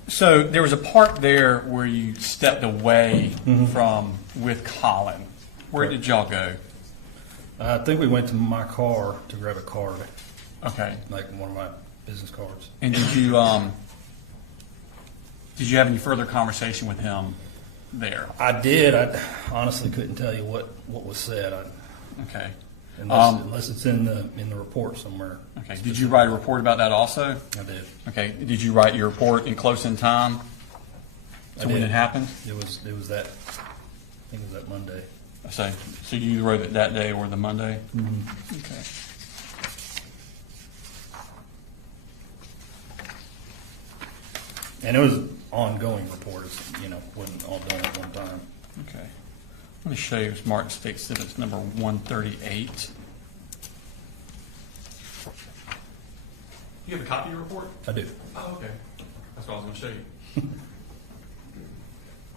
So there was a part there where you stepped away from with Colin. Where did y'all go? I think we went to my car to grab a card. Okay. Like one of my business cards. And did you have any further conversation with him there? I did. I honestly couldn't tell you what was said. Okay. Unless it's in the report somewhere. Okay. Did you write a report about that also? I did. Okay. Did you write your report in close in time to when it happened? It was that. I think it was that Monday. So you either wrote it that day or the Monday? Mm-hmm. Okay. And it was ongoing report. You know, wasn't all done at one time. Okay. Let me show you. It's marked State Exhibit number 138. You have a copy of your report? I do. Oh, okay. That's what I was going to show you.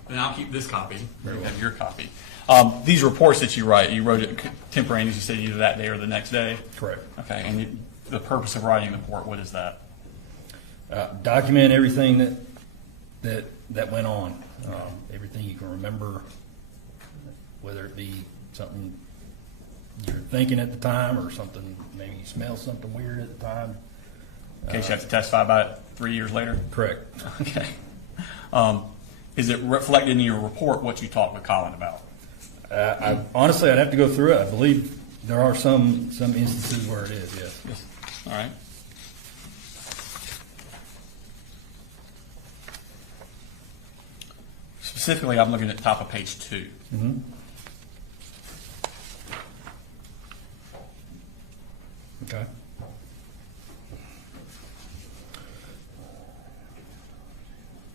And I'll keep this copy. You have your copy. These reports that you write, you wrote it contemporaneous, you said either that day or the next day? Correct. Okay. And the purpose of writing the report, what is that? Document everything that went on. Everything you can remember, whether it be something you're thinking at the time or something, maybe you smell something weird at the time. In case you have to testify about it 3 years later? Correct. Okay. Is it reflected in your report what you talked with Colin about? Honestly, I'd have to go through it. I believe there are some instances where it is, yes. All right. Specifically, I'm looking at top of page 2. Mm-hmm. Okay.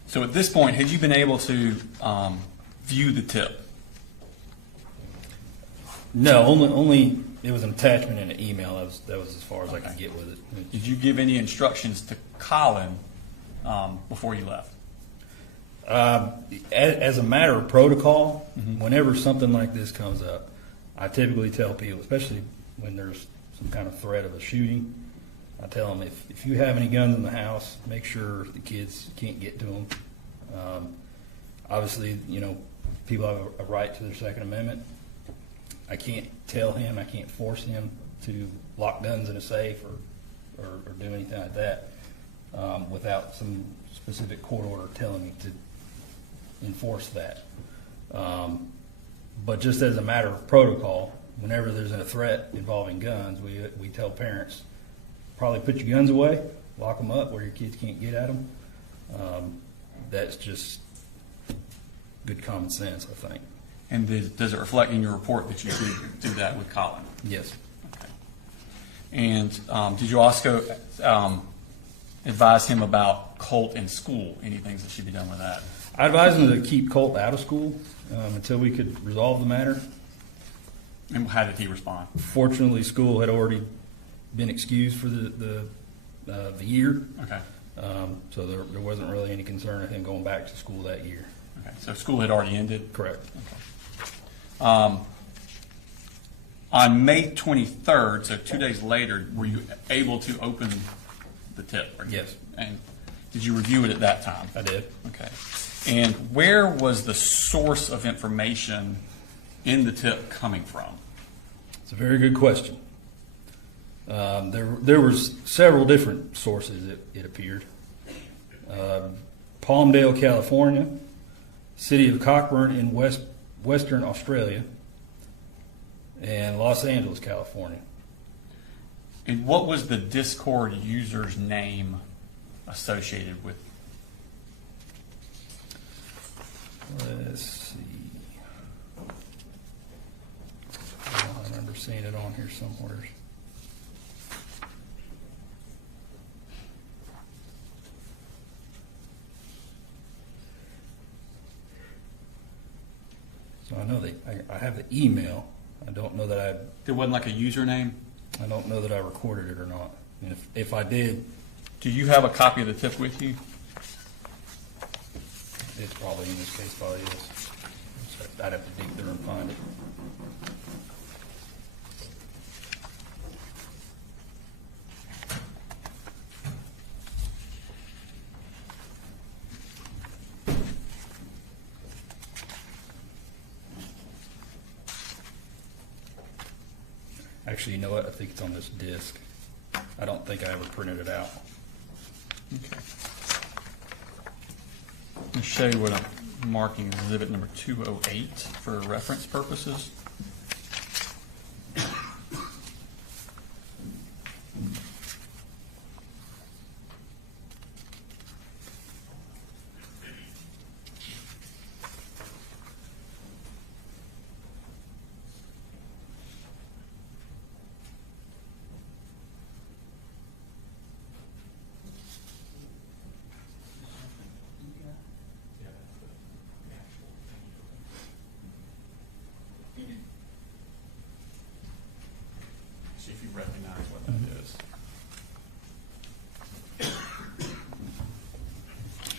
So at this point, had you been able to view the tip? No, only it was an attachment in an email. That was as far as I could get with it. Did you give any instructions to Colin before you left? As a matter of protocol, whenever something like this comes up, I typically tell people, especially when there's some kind of threat of a shooting, I tell them if you have any guns in the house, make sure the kids can't get to them. Obviously, people have a right to their Second Amendment. I can't tell him, I can't force him to lock guns in a safe or do anything like that without some specific court order telling me to enforce that. But just as a matter of protocol, whenever there's a threat involving guns, we tell parents, probably put your guns away, lock them up where your kids can't get at them. That's just good common sense, I think. And does it reflect in your report that you did do that with Colin? Yes. Okay. And did you also advise him about Colt in school? Any things that should be done with that? I advised him to keep Colt out of school until we could resolve the matter. And how did he respond? Fortunately, school had already been excused for the year. Okay. So there wasn't really any concern of him going back to school that year. Okay. So school had already ended? Correct. Okay. On May 23rd, so 2 days later, were you able to open the tip? Yes. And did you review it at that time? I did. Okay. And where was the source of information in the tip coming from? It's a very good question. There was several different sources, it appeared. Palmdale, California, City of Cockburn in Western Australia, and Los Angeles, California. And what was the Discord user's name associated with? Let's see. I remember seeing it on here somewhere. So I know I have the email. I don't know that There wasn't like a username? I don't know that I recorded it or not. And if I did, do you have a copy of the tip with you? It's probably in this case, probably is. So I'd have to dig through and find it. Actually, you know what? I think it's on this disc. I don't think I ever printed it out. Okay. I'll show you what I'm marking exhibit number 208 for reference purposes. See if you recognize what that is.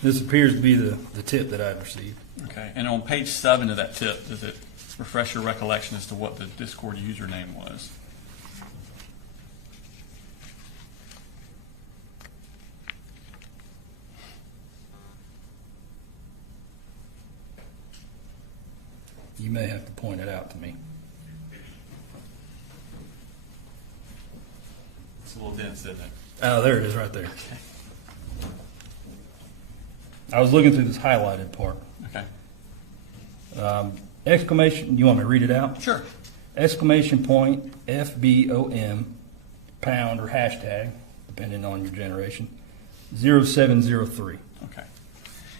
This appears to be the tip that I've received. Okay, and on page 7 of that tip, does it refresh your recollection as to what the Discord username was? You may have to point it out to me. It's a little dense, isn't it? Oh, there it is, right there. I was looking through this highlighted part. Okay. Exclamation, you want me to read it out? Sure. Exclamation point, FBOM, pound or hashtag, depending on your generation, 0703. Okay.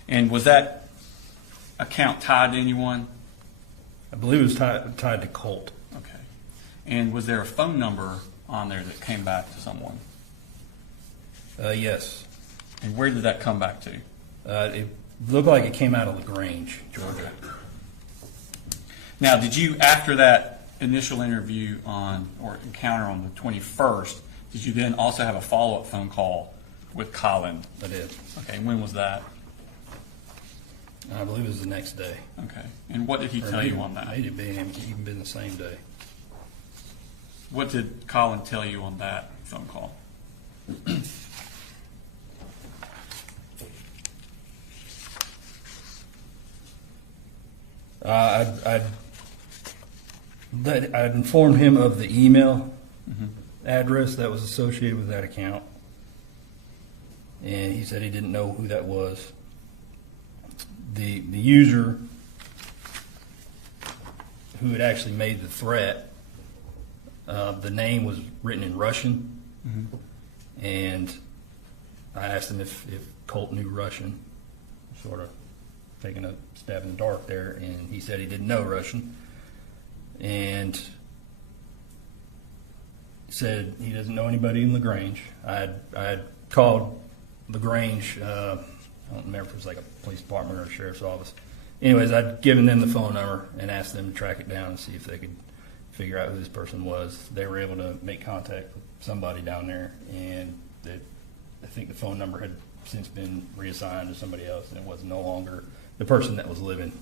And was that account tied to anyone? I believe it was tied to Colt. Okay. And was there a phone number on there that came back to someone? Yes. And where did that come back to? It looked like it came out of LaGrange, Georgia. Now, did you, after that initial interview or encounter on the 21st, did you then also have a follow-up phone call with Colin? I did. Okay, and when was that? I believe it was the next day. Okay, and what did he tell you on that? It had even been the same day. What did Colin tell you on that phone call? I'd informed him of the email address that was associated with that account, and he said he didn't know who that was. The user who had actually made the threat, the name was written in Russian, and I asked him if Colt knew Russian, sort of taking a stab in the dark there, and he said he didn't know Russian, and said he doesn't know anybody in LaGrange. I had called LaGrange, I don't remember if it was like a police department or a sheriff's office. Anyways, I'd given them the phone number and asked them to track it down and see if they could figure out who this person was. They were able to make contact with somebody down there, and I think the phone number had since been reassigned to somebody else, and it was no longer the person that was living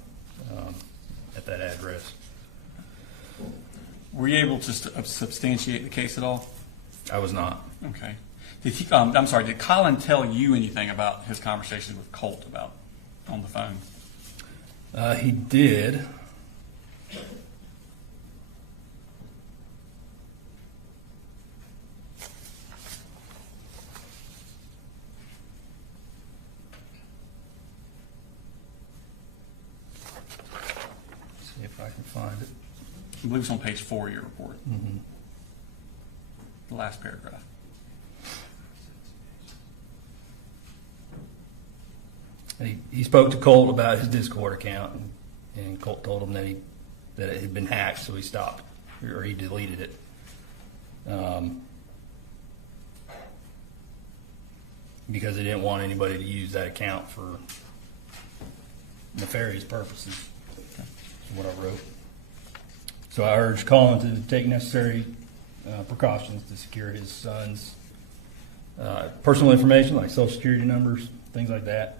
at that address. Were you able to substantiate the case at all? I was not. Okay. Did he? I'm sorry. Did Colin tell you anything about his conversations with Colt about on the phone? He did. See if I can find it. I believe it's on page 4 of your report. The last paragraph. He spoke to Colt about his Discord account, and Colt told him that it had been hacked, so he stopped, or he deleted it. Because he didn't want anybody to use that account for nefarious purposes. That's what I wrote. So I urged Colin to take necessary precautions to secure his son's personal information, like social security numbers, things like that.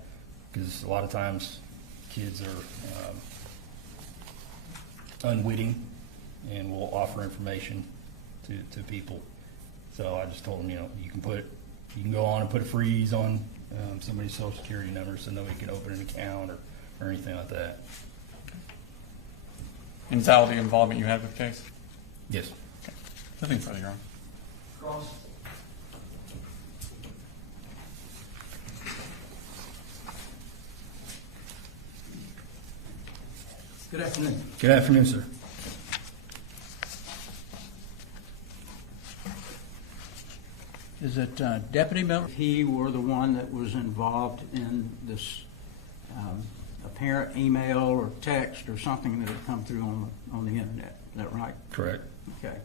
Because a lot of times kids are unwitting and will offer information to people. So I just told him, you can go on and put a freeze on somebody's social security number so nobody can open an account or anything like that. And is that all the involvement you had with the case? Yes. Okay. Nothing further, Your Honor. Cross. Good afternoon. Good afternoon, sir. Is it Deputy Miller? He were the one that was involved in this apparent email or text or something that had come through on the internet. Is that right? Correct. Okay.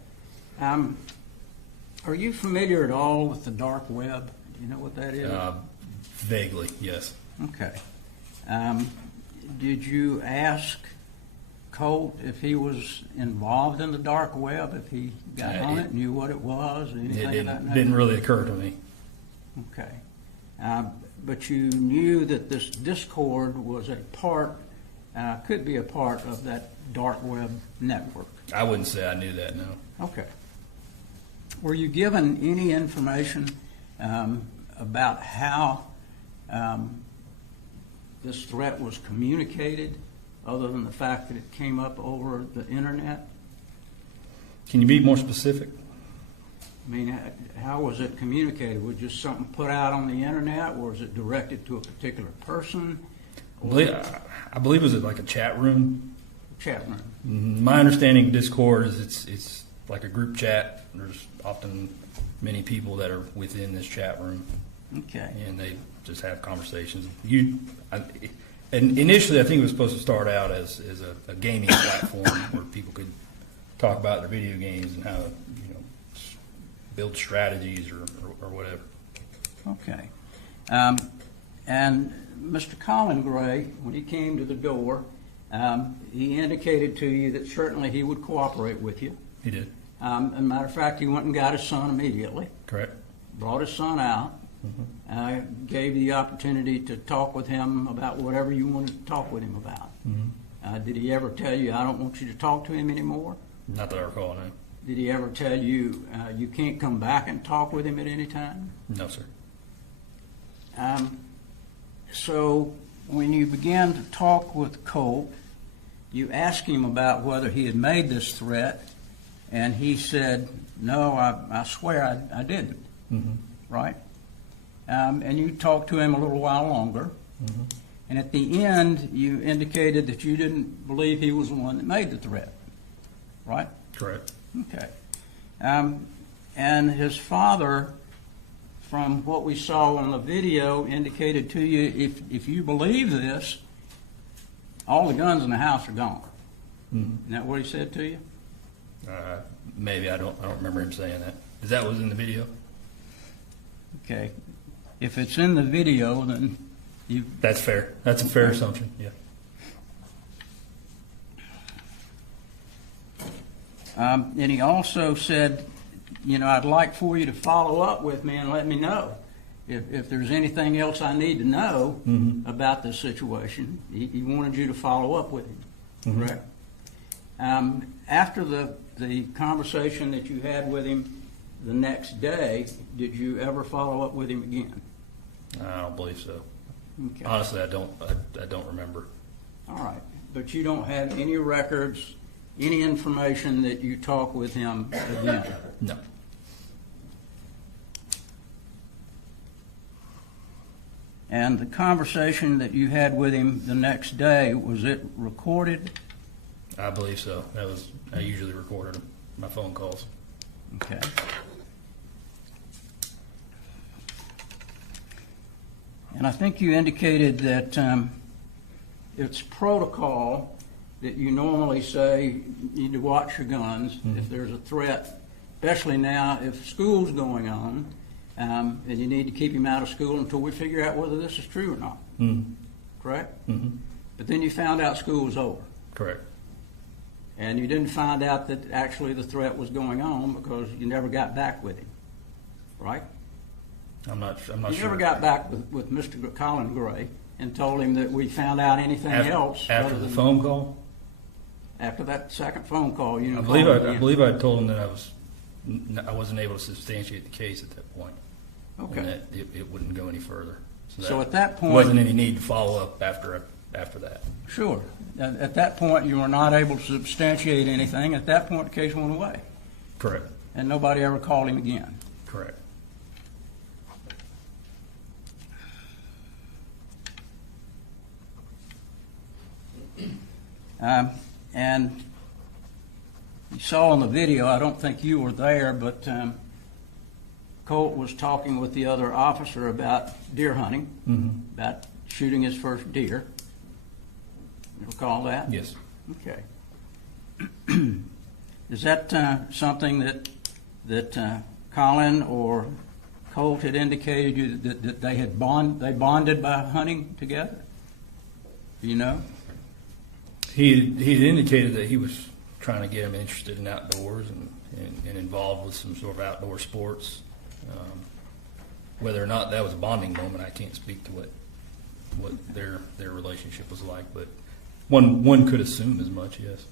Are you familiar at all with the dark web? Do you know what that is? Vaguely, yes. Okay. Did you ask Colt if he was involved in the dark web, if he got on it, knew what it was, anything It of that nature? didn't really occur to me. Okay. But you knew that this Discord was a part, could be a part of that dark web network. I wouldn't say I knew that, no. Okay. Were you given any information about how this threat was communicated other than the fact that it came up over the internet? Can you be more specific? I mean, how was it communicated? Was just something put out on the internet, or was it directed to a particular person? I believe it was like a chat room. Chat room. My understanding of Discord is it's like a group chat. There's often many people that are within this chat room. Okay. And they just have conversations. And initially, I think it was supposed to start out as a gaming platform where people could talk about their video games and how to, build strategies or whatever. Okay. And Mr. Colin Gray, when he came to the door, he indicated to you that certainly he would cooperate with you. He did. As a matter of fact, he went and got his son immediately. Correct. Brought his son out. Gave you the opportunity to talk with him about whatever you wanted to talk with him about. Did he ever tell you, I don't want you to talk to him anymore? Not that I recall, no. Did he ever tell you you can't come back and talk with him at any time? No, sir. So when you began to talk with Colt, you asked him about whether he had made this threat, and he said, no, I swear I didn't. Right? And you talked to him a little while longer. And at the end, you indicated that you didn't believe he was the one that made the threat. Right? Correct. Okay. And his father, from what we saw on the video, indicated to you, if you believe this, all the guns in the house are gone. Isn't that what he said to you? Maybe. I don't remember him saying that. Is that what was in the video? Okay. If it's in the video, then you... That's fair. That's a fair assumption, yeah. And he also said, I'd like for you to follow up with me and let me know if there's anything else I need to know about this situation. He wanted you to follow up with him, correct? After the conversation that you had with him the next day, did you ever follow up with him again? I don't believe so. Okay. Honestly, I don't remember. All right. But you don't have any records, any information that you talk with him again? No. And the conversation that you had with him the next day, was it recorded? I believe so. I usually recorded my phone calls. Okay. And I think you indicated that it's protocol that you normally say you need to watch your guns if there's a threat, especially now if school's going on, and you need to keep him out of school until we figure out whether this is true or not. Correct? But then you found out school was over. Correct. And you didn't find out that actually the threat was going on because you never got back with him. Right? I'm not sure. You never got back with Mr. Colin Gray and told him that we found out anything else. After the phone call? After that second phone call, I believe I told him that I wasn't able to substantiate the case at that point. Okay. And that it wouldn't go any further. So at that point, there wasn't any need to follow up after that. Sure. At that point, you were not able to substantiate anything. At that point, the case went away. Correct. And nobody ever called him again. Correct. And you saw in the video, I don't think you were there, but Colt was talking with the other officer about deer hunting, about shooting his first deer. You recall that? Yes. Okay. Is that something that Colin or Colt had indicated you that they bonded by hunting together? Do you know? He had indicated that he was trying to get him interested in outdoors and involved with some sort of outdoor sports. Whether or not that was a bonding moment, I can't speak to what their relationship was like, but one could assume as much, yes.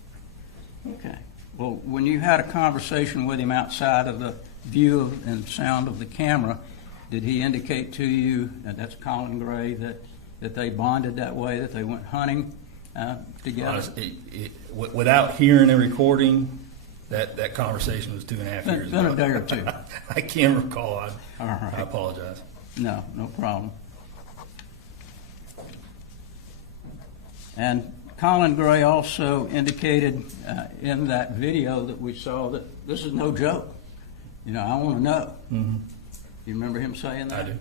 Okay. Well, when you had a conversation with him outside of the view and sound of the camera, did he indicate to you, and that's Colin Gray, that they bonded that way, that they went hunting together? Honestly, without hearing a recording, that conversation was 2.5 years Been ago. a day or two. I can't recall. All right. I apologize. No problem. And Colin Gray also indicated in that video that we saw that this is no joke. You know, I want to know. Mm-hmm. You remember him saying that? I do.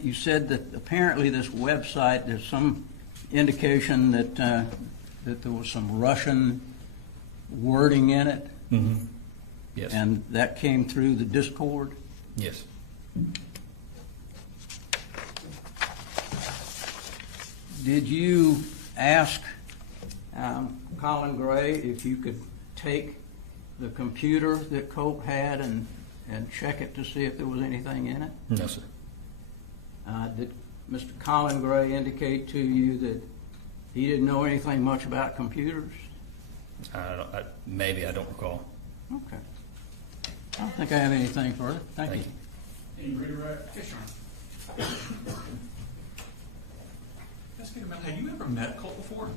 You said that apparently this website, there's some indication that that there was some Russian wording in it. Mm-hmm. Yes. And that came through the Discord? Yes. Did you ask Colin Gray if you could take the computer that Colt had and check it to see if there was anything in it? No, sir. Did Mr. Colin Gray indicate to you that he didn't know anything much about computers? Maybe, I don't recall. Okay. I don't think I have anything further. Thank you. Any redirect? Yes, Your Honor. Let's get him out. Have you ever met Colt before?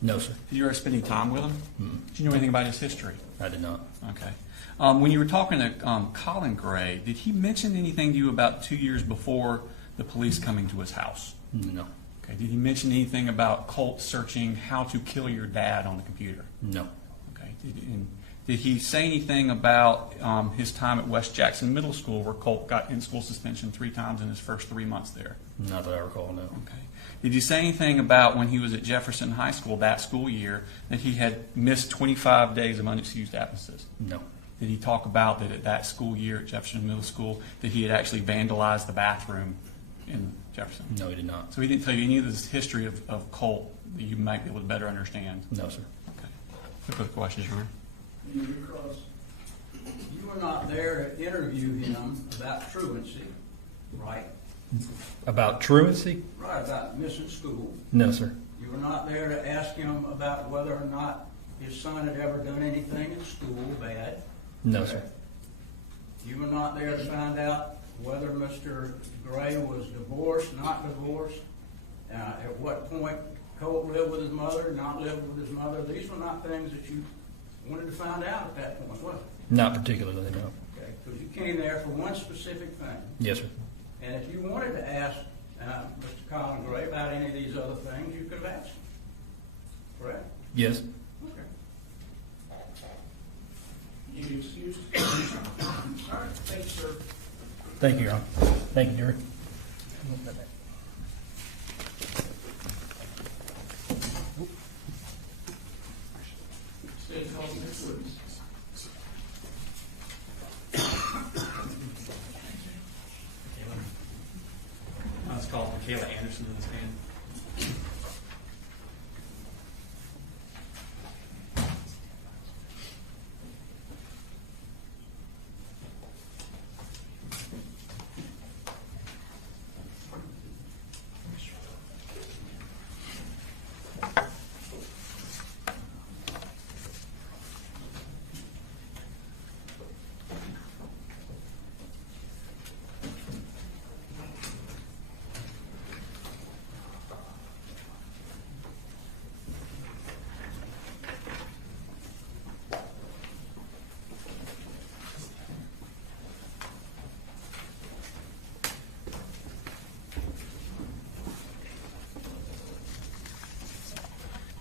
No, sir. Did you ever spend any time with him? Mm-mm. Do you know anything about his history? I did not. Okay. When you were talking to Colin Gray, did he mention anything to you about 2 years before the police coming to his house? No. Okay. Did he mention anything about Colt searching how to kill your dad on the computer? No. Okay. Did he say anything about his time at West Jackson Middle School where Colt got in-school suspension 3 times in his first 3 months there? Not that I recall, no. Okay. Did you say anything about when he was at Jefferson High School that school year that he had missed 25 days of unexcused absences? No. Did he talk about that at that school year at Jefferson Middle School that he had actually vandalized the bathroom in Jefferson? No, he did not. So he didn't tell you any of this history of Colt that you might be able to better understand? No, sir. Okay. Quick other questions, Your Honor. You were not there to interview him about truancy, right? About truancy? Right, about missing school. No, sir. You were not there to ask him about whether or not his son had ever done anything in school bad. No, sir. You were not there to find out whether Mr. Gray was divorced, not divorced, at what point Colt lived with his mother, not lived with his mother. These were not things that you wanted to find out at that point, was it? Not particularly, no. Okay, because you came there for one specific thing. Yes, sir. And if you wanted to ask Mr. Colin Gray about any of these other things, you could have asked him. Correct? Yes. Okay. You be excused. All right, thanks, sir. Thank you, Your Honor. Thank you, Jerry. Stay calm, next witness. Let's call Michaela Anderson to the stand.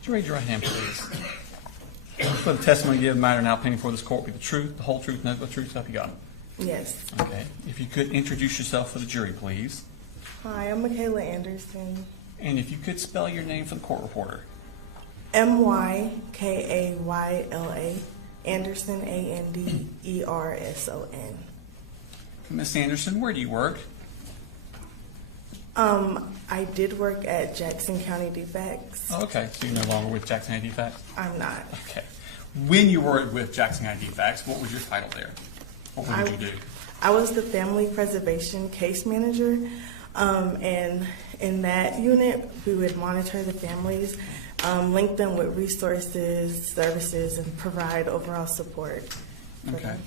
Would you raise your right hand, please? For the testimony you give, the matter now pending before this court be the truth, the whole truth, nothing but the truth, so help you God. Yes. Okay. If you could introduce yourself for the jury, please. Hi, I'm Michaela Anderson. And if you could spell your name for the court reporter. Mykayla Anderson, Anderson. Miss Anderson, where do you work? I did work at Jackson County DeFax. Oh, okay. So you're no longer with Jackson County DeFax? I'm not. Okay. When you were with Jackson County DeFax, what was your title there? Or what did you do? I was the family preservation case manager. And in that unit, we would monitor the families link them with resources, services, and provide overall support. for Okay. them.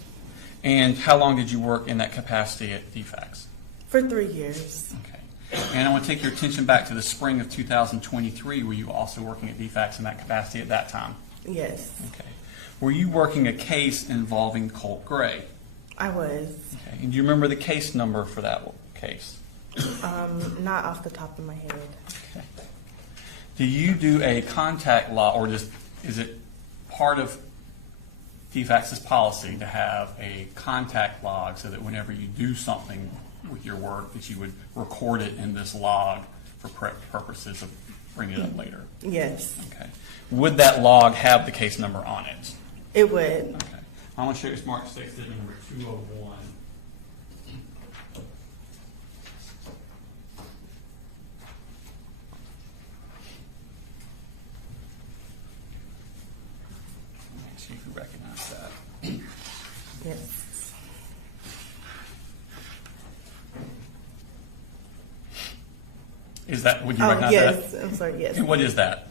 And how long did you work in that capacity at DeFax? For 3 years. Okay. And I want to take your attention back to the spring of 2023. Were you also working at DeFax in that capacity at that time? Yes, Okay. Were you working a case involving Colt Gray? I was. Okay. And do you remember the case number for that case? Not off the top of my head. Okay. Do you do a contact log, or is it part of DeFax's policy to have a contact log so that whenever you do something with your work, that you would record it in this log for purposes of bringing it up later? Yes, Okay. Would that log have the case number on it? it would. Okay. I want to show you Smart State Statement number 201. Make sure you recognize that. Yes. Is that, would you Oh, recognize yes, that? I'm sorry, yes. And what is that?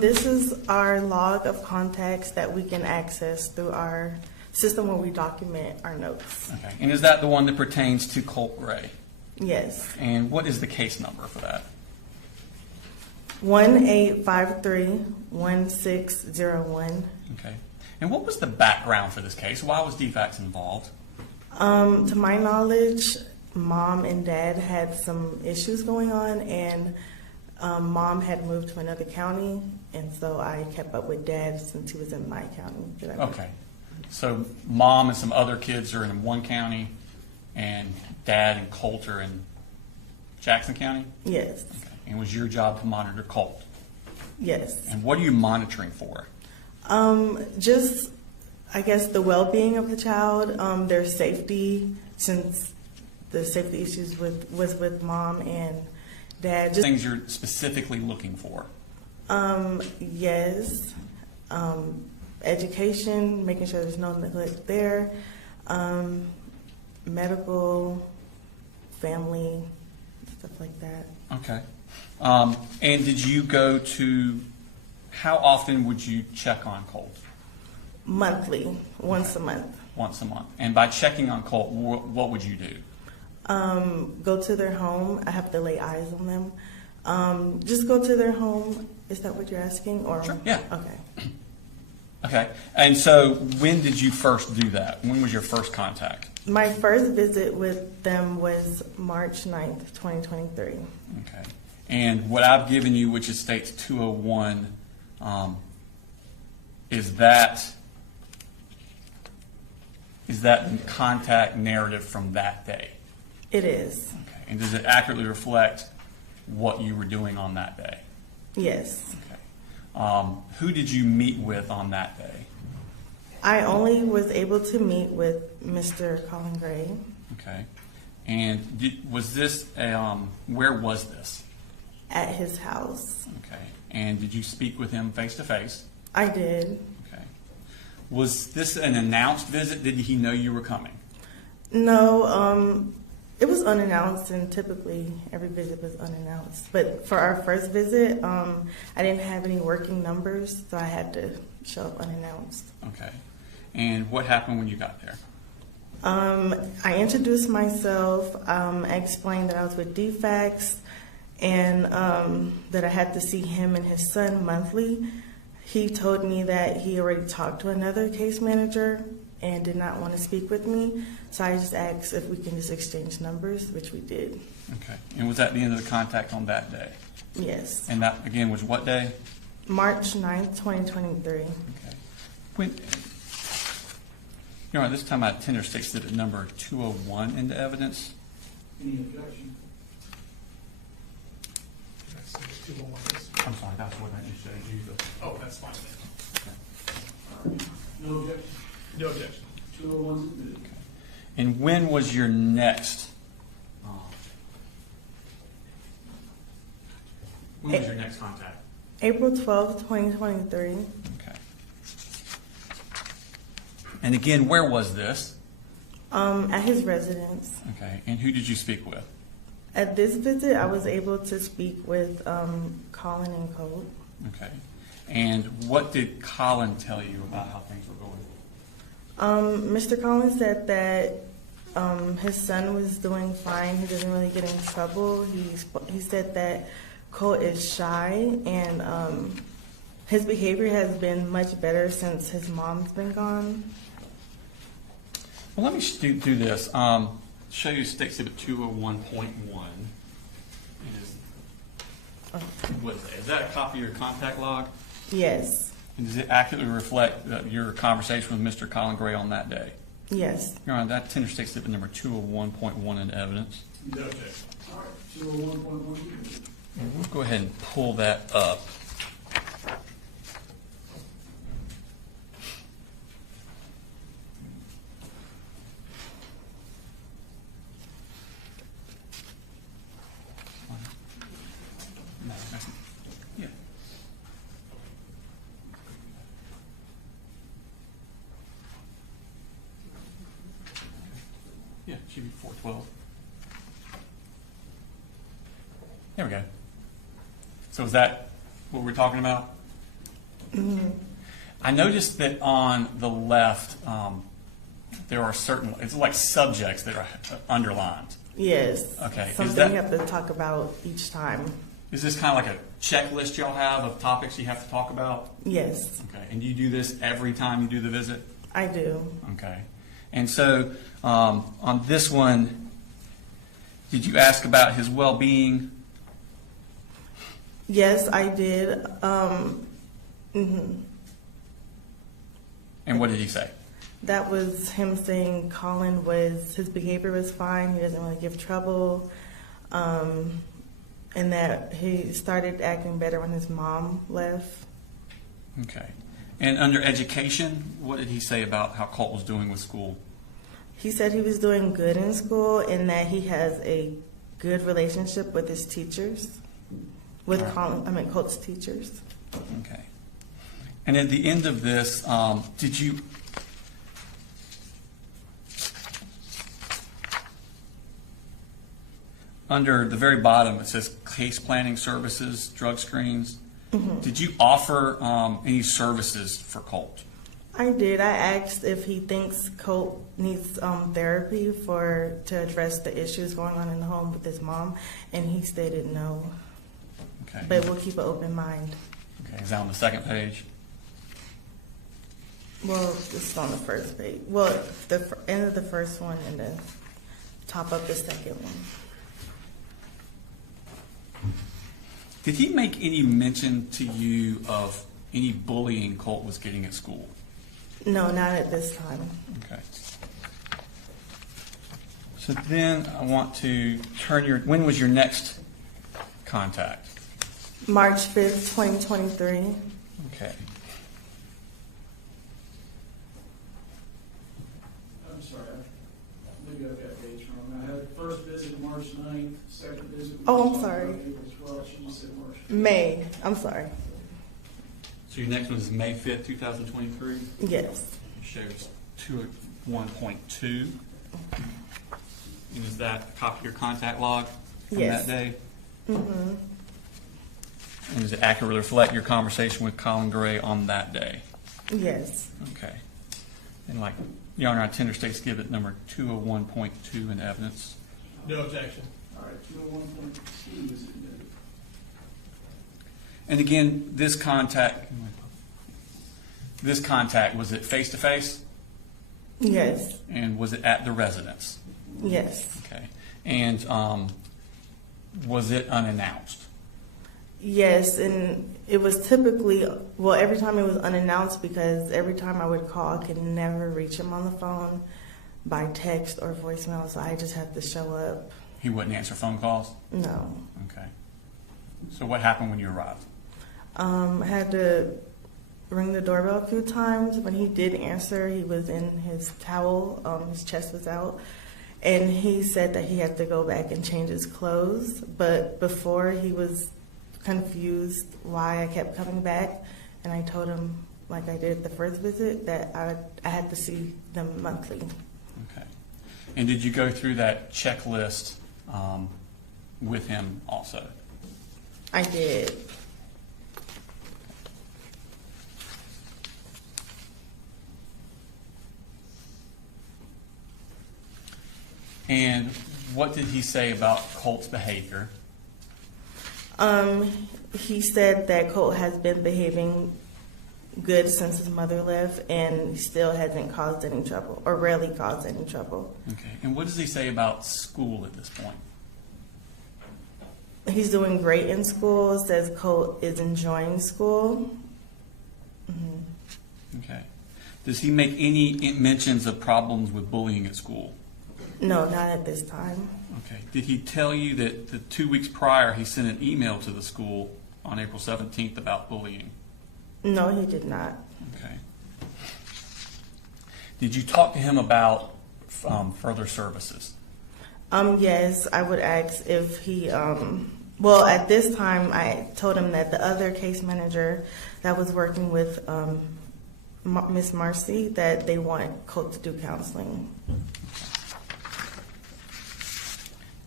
This is our log of contacts that we can access through our system where we document our notes. Okay. And is that the one that pertains to Colt Gray? Yes. And what is the case number for that? 1853-1601. Okay. And what was the background for this case? Why was DeFax involved? To my knowledge, Mom and Dad had some issues going on, and Mom had moved to another county, and so I kept up with Dad since he was in my county. Okay. So Mom and some other kids are in one county, and Dad and Colt are in Jackson County? Yes. Okay. And it was your job to monitor Colt? Yes. And what are you monitoring for? Just, I guess, the well-being of the child, their safety, since the safety issues was with Mom and Dad. Just Things you're specifically looking for? Yes. Education, making sure there's no neglect there. Medical, family, stuff like that. Okay. And did you go to, how often would you check on Colt? Monthly, once a month. Once a month. And by checking on Colt, what would you do? Go to their home. I have to lay eyes on them. Just go to their home. Is that what you're asking? Or Sure, yeah. Okay. Okay. And so when did you first do that? When was your first contact? My first visit with them was March 9th, 2023. Okay. And what I've given you, which is states 201, is that the contact narrative from that day? It is. Okay. And does it accurately reflect what you were doing on that day? Yes. Okay. Who did you meet with on that day? I only was able to meet with Mr. Colin Gray. Okay. And was this, where was this? At his house. Okay. And did you speak with him face to face? I did. Okay. Was this an announced visit? Did he know you were coming? No, it was unannounced, and typically every visit was unannounced. But for our first visit, I didn't have any working numbers, so I had to show up unannounced. Okay. And what happened when you got there? I introduced myself. I explained that I was with DeFax and that I had to see him and his son monthly. He told me that he already talked to another case manager and did not want to speak with me. So I just asked if we can just exchange numbers, which we did. Okay. And was that the end of the contact on that day? Yes. And that, again, was what day? March 9th, 2023. Okay. When, you know, this time I tender states that number 201 into evidence. Any objection? I'm sorry, that's what I just showed you. Oh, that's fine. No objection? No objection. 201's admitted. And when was your next? When was your next contact? April 12th, 2023. Okay. And again, where was this? At his residence. Okay. And who did you speak with? At this visit, I was able to speak with Colin and Colt. Okay. And what did Colin tell you about how things were going? Mr. Colin said that his son was doing fine. He doesn't really get in trouble. He said that Colt is shy, and his behavior has been much better since his mom's been gone. Well, let me do this. Show you State Exhibit 201.1. What is that? Is that a copy of your contact log? Yes. And does it accurately reflect your conversation with Mr. Colin Gray on that day? Yes. Your Honor, that's Tender State Exhibit number 201.1 in evidence. Okay. All right, 201.1. We'll go ahead and pull that up. Yeah. Yeah, it should be 412. There we go. So is that what we're talking about? Mm-hmm. I noticed that on the left, there are certain, it's like subjects that are underlined. Yes. Okay. Something you have to talk about each time. Is this kind of like a checklist y'all have of topics you have to talk about? Yes. Okay. And you do this every time you do the visit? I do. Okay. And so on this one, did you ask about his well-being? Yes, I did. And what did he say? That was him saying his behavior was fine. He doesn't really give trouble. And that he started acting better when his mom left. Okay. And under education, what did he say about how Colt was doing with school? He said he was doing good in school and that he has a good relationship with his teachers, with Colt's teachers. Okay. And at the end of this, did you... Under the very bottom, it says case planning services, drug screens. Mm-hmm. Did you offer any services for Colt? I did. I asked if he thinks Colt needs therapy to address the issues going on in the home with his mom, and he stated no. Okay. But we'll keep an open mind. Okay. Is that on the second page? Well, it's on the first page. Well, the end of the first one and the top of the second one. Did he make any mention to you of any bullying Colt was getting at school? No, not at this time. Okay. So then I want to when was your next contact? March 5th, 2023. Okay. I'm sorry, maybe I've got dates wrong. I had first visit March 9th, second visit. Oh, I'm sorry. April 12th, she just said March 5th. May. I'm sorry. So your next one is May 5th, 2023? Yes. It shows 201.2. And is that a copy of your contact log from Yes. that day? Mm-hmm. And does it accurately reflect your conversation with Colin Gray on that day? Yes. Okay. And like, Your Honor, I tender State Exhibit number 201.2 in evidence. No objection. All right, 201.2 is admitted. And again, this contact, was it face-to-face? Yes. And was it at the residence? Yes. Okay. And was it unannounced? Yes, and it was typically, every time it was unannounced because every time I would call, I could never reach him on the phone by text or voicemail, so I just had to show up. He wouldn't answer phone calls? No. Okay. So what happened when you arrived? I had to ring the doorbell a few times. When he did answer, he was in his towel, his chest was out, and he said that he had to go back and change his clothes, but before he was confused why I kept coming back, and I told him, like I did the first visit, that I had to see them monthly. Okay. And did you go through that checklist with him also? I did. And what did he say about Colt's behavior? He said that Colt has been behaving good since his mother left, and he still hasn't caused any trouble, or rarely caused any trouble. Okay. And what does he say about school at this point? He's doing great in school, says Colt is enjoying school. Okay. Does he make any mentions of problems with bullying at school? No, not at this time. Okay. Did he tell you that the 2 weeks prior he sent an email to the school on April 17th about bullying? No, he did not. Okay. Did you talk to him about further services? Yes, I would ask if he, well, at this time, I told him that the other case manager that was working with Miss Marcy, that they want Colt to do counseling.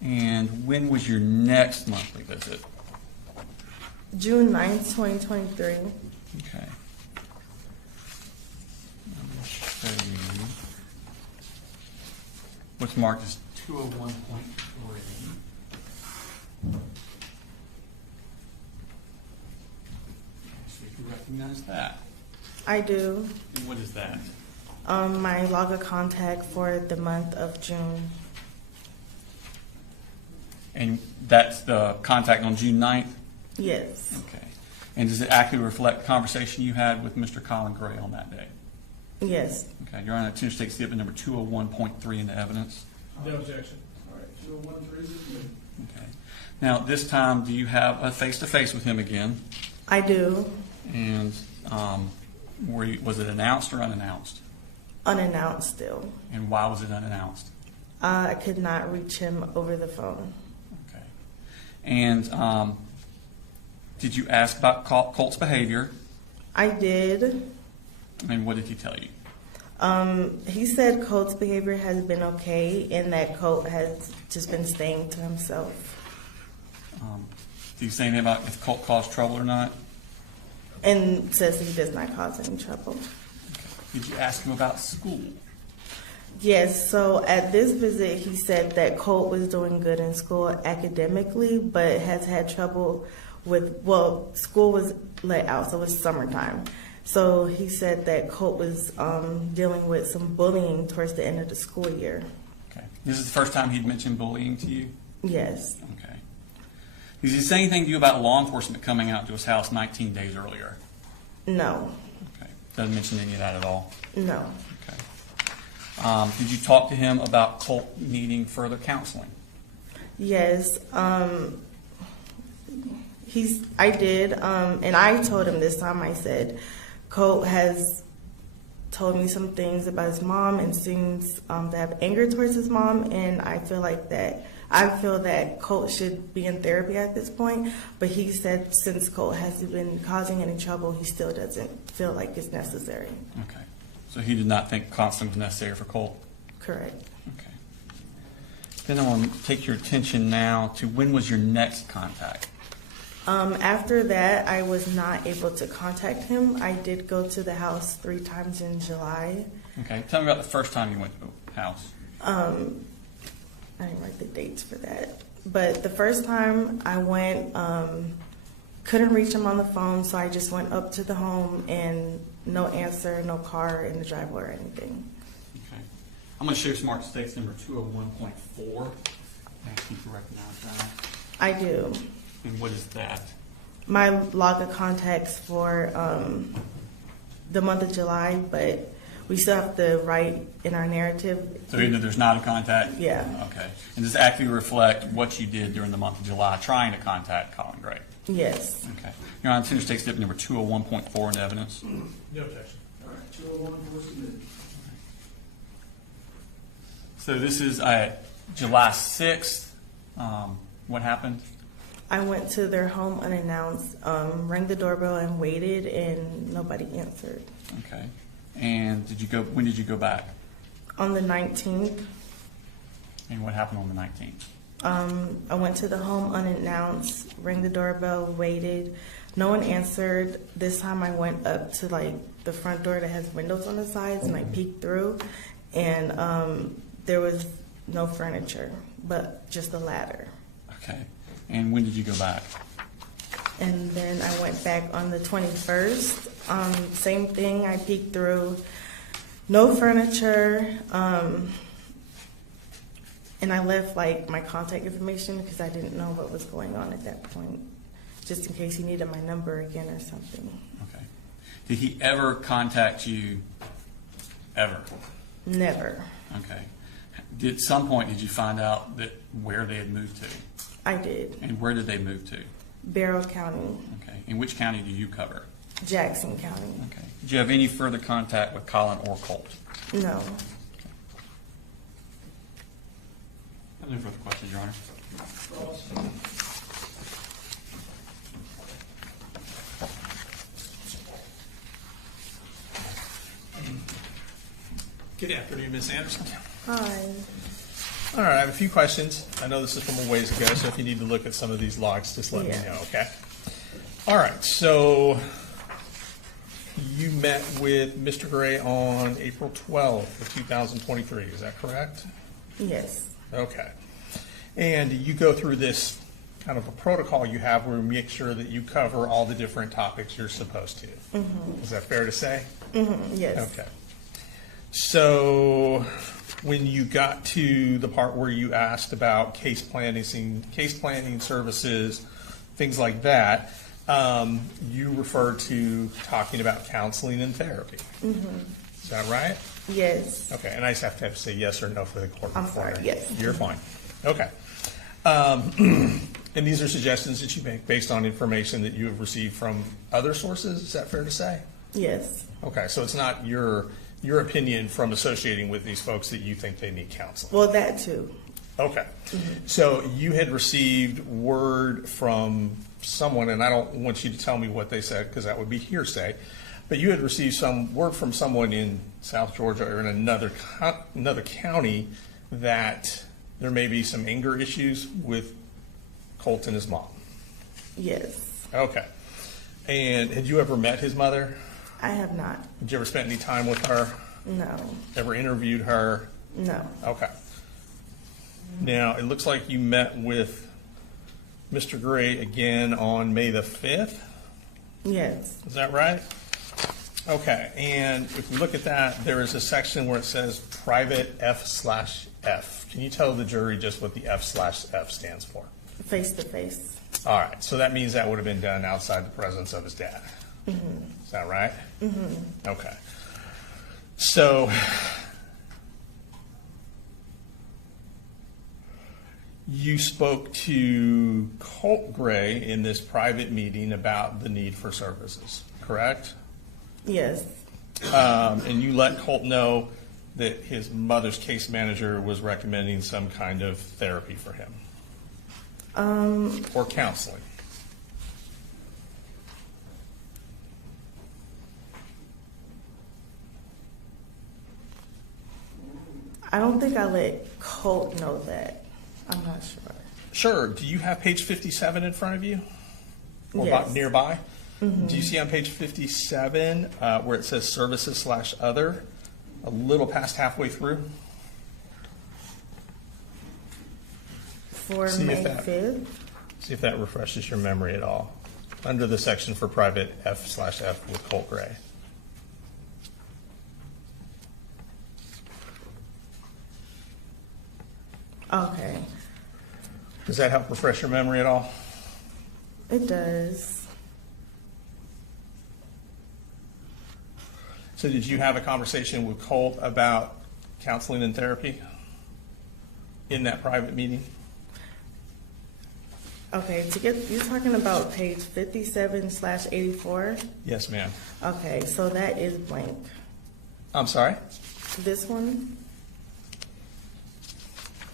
And when was your next monthly visit? June 9th, 2023. Okay. Let me show you. What's marked as 201.3. See if you recognize that. I do. And what is that? My log of contact for the month of June. And that's the contact on June 9th? Yes. Okay. And does it accurately reflect the conversation you had with Mr. Colin Gray on that day? Yes. Okay. You're on a Interstate Exhibit number 201.3 in the evidence. No objection. All right, 201.3 is good. Okay. Now, this time, do you have a face-to-face with him again? I do. And was it announced or unannounced? Unannounced still. And why was it unannounced? I could not reach him over the phone. Okay. And did you ask about Colt's behavior? I did. And what did he tell you? He said Colt's behavior has been okay, and that Colt has just been staying to himself. Did he say anything about if Colt caused trouble or not? And says he does not cause any trouble. Did you ask him about school? Yes, so at this visit, he said that Colt was doing good in school academically, but has had trouble with, well, school was let out, so it was summertime. So he said that Colt was dealing with some bullying towards the end of the school year. Okay. This is the first time he'd mentioned bullying to you? Yes. Okay. Did he say anything to you about law enforcement coming out to his house 19 days earlier? No. Okay. Doesn't mention any of that at all? No. Okay. Did you talk to him about Colt needing further counseling? Yes. I did, and I told him this time, I said, Colt has told me some things about his mom and seems to have anger towards his mom, and I feel that Colt should be in therapy at this point, but he said since Colt hasn't been causing any trouble, he still doesn't feel like it's necessary. Okay. So he did not think counseling was necessary for Colt? Correct. Okay. Then I want to take your attention now to when was your next contact? After that, I was not able to contact him. I did go to the house 3 times in July. Okay. Tell me about the first time you went to the house. I didn't write the dates for that. But the first time I went, couldn't reach him on the phone, so I just went up to the home and no answer, no car in the driveway or anything. Okay. I'm going to show Smart Stakes number 201.4. Ask you to recognize that. I do. And what is that? My log of contacts for the month of July, but we still have to write in our narrative. So even though there's not a contact? Yeah. Okay. And does it accurately reflect what you did during the month of July trying to contact Colin Gray? Yes. Okay. You're on Interstate Exhibit number 201.4 in evidence. No objection. All right, 201.4 submitted. So this is July 6th. What happened? I went to their home unannounced, rang the doorbell and waited, and nobody answered. Okay. And when did you go back? On the 19th. And what happened on the 19th? I went to the home unannounced, rang the doorbell, waited. No one answered. This time I went up to the front door that has windows on the sides, and I peeked through, and there was no furniture, but just a ladder. Okay. And when did you go back? And then I went back on the 21st. Same thing, I peeked through, no furniture, and I left like my contact information because I didn't know what was going on at that point, just in case he needed my number again or something. Okay. Did he ever contact you, ever? Never. Okay. At some point, did you find out that where they had moved to? I did. And where did they move to? Barrow County. Okay. And which county do you cover? Jackson County. Okay. Did you have any further contact with Colin or Colt? No. No further questions, Your Honor. Good afternoon, Ms. Anderson. Hi. All right, I have a few questions. I know this is from a ways ago, so if you need to look at some of these logs, just let me know, okay? All right, so you met with Mr. Gray on April 12th of 2023, is that correct? Yes. Okay. And you go through this kind of a protocol you have where you make sure that you cover all the different topics you're supposed to. Mm-hmm. Is that fair to say? Mm-hmm. Yes. Okay. So when you got to the part where you asked about case planning services, things like that, you referred to talking about counseling and therapy. Mm-hmm. Is that right? Yes. Okay, and I just have to say yes or no for the court. I'm sorry, yes. You're fine. Okay. And these are suggestions that you make based on information that you have received from other sources, is that fair to say? Yes. Okay, so it's not your opinion from associating with these folks that you think they need counseling? Well, that too. Okay. Mm-hmm. So you had received word from someone, and I don't want you to tell me what they said because that would be hearsay, but you had received some word from someone in South Georgia or in another county that there may be some anger issues with Colt and his mom. Yes. Okay. And had you ever met his mother? I have not. Did you ever spend any time with her? No. Ever interviewed her? No. Okay. Now, it looks like you met with Mr. Gray again on May the 5th? Yes. Is that right? Okay, and if we look at that, there is a section where it says private F/F. Can you tell the jury just what the F/F stands for? Face to face. All right, so that means that would have been done outside the presence of his dad. Mm-hmm. Is that right? Mm-hmm. Okay. So you spoke to Colt Gray in this private meeting about the need for services, correct? Yes. And you let Colt know that his mother's case manager was recommending some kind of therapy for him. Or counseling. I don't think I let Colt know that. I'm not sure. Sure. Do you have page 57 in front of you? Or Yes. nearby? Mm-hmm. Do you see on page 57 where it says services/other, a little past halfway through? For See May if that- 5th? See if that refreshes your memory at all. Under the section for private F/F with Colt Gray. Okay. Does that help refresh your memory at all? It does. So did you have a conversation with Colt about counseling and therapy in that private meeting? Okay, you're talking about page 57/84? Yes, ma'am. Okay, so that is blank. I'm sorry? This one?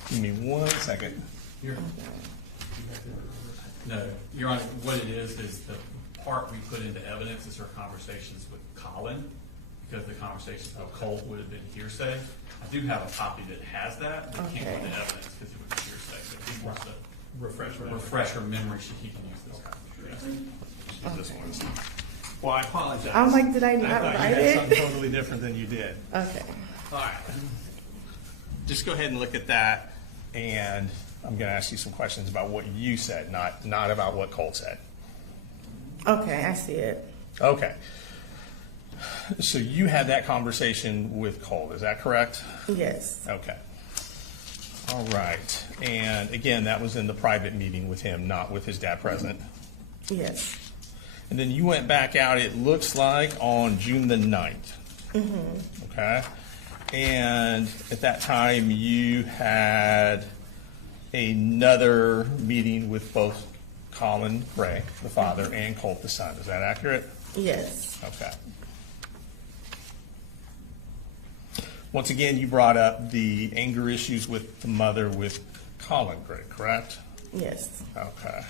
Give me 1 second. No, Your Honor, what it is the part we put into evidence is her conversations with Colin, because the conversations with Colt would have been hearsay. I do have a copy that has that, but can't put the evidence because it was hearsay. But if he wants to refresh her memory, he can use this copy. This one. Well, I apologize. I'm like, did I not thought write you had it? something totally different than you did. Okay. All right. just go ahead and look at that, and I'm going to ask you some questions about what you said, not about what Colt said. Okay, I see it. Okay. So you had that conversation with Colt, is that correct? Yes. Okay. All right. And again, that was in the private meeting with him, not with his dad present. Yes. And then you went back out, it looks like, on June the 9th. Mm-hmm. Okay. And at that time, you had another meeting with both Colin Gray, the father, and Colt, the son. Is that accurate? Yes. Okay. Once again, you brought up the anger issues with the mother with Colin Gray, correct? Yes. Okay.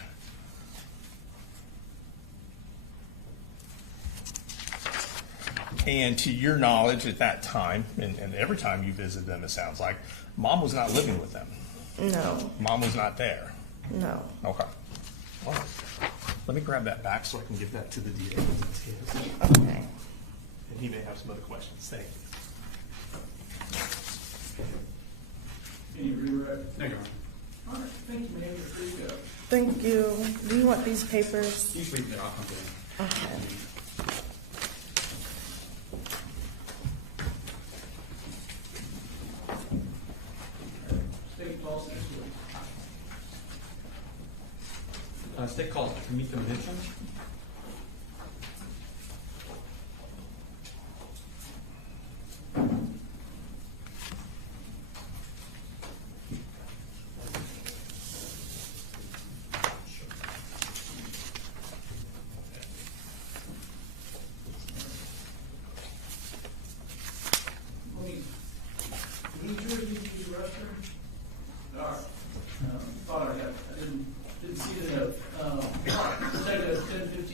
And to your knowledge at that time, and every time you visit them, it sounds like, Mom was not living with them. No. Mom was not there. No. Okay. All right. Let me grab that back so I can give that to the DA. Okay. And he may have some other questions. Thank you. Any redirect? No, you're All right, thank you, ma'am. There you go. Thank you. Do you want these papers? Usually, I'll come to Okay. State policy. State calls to meet convention. Thought I didn't see the note. Take a 10, 15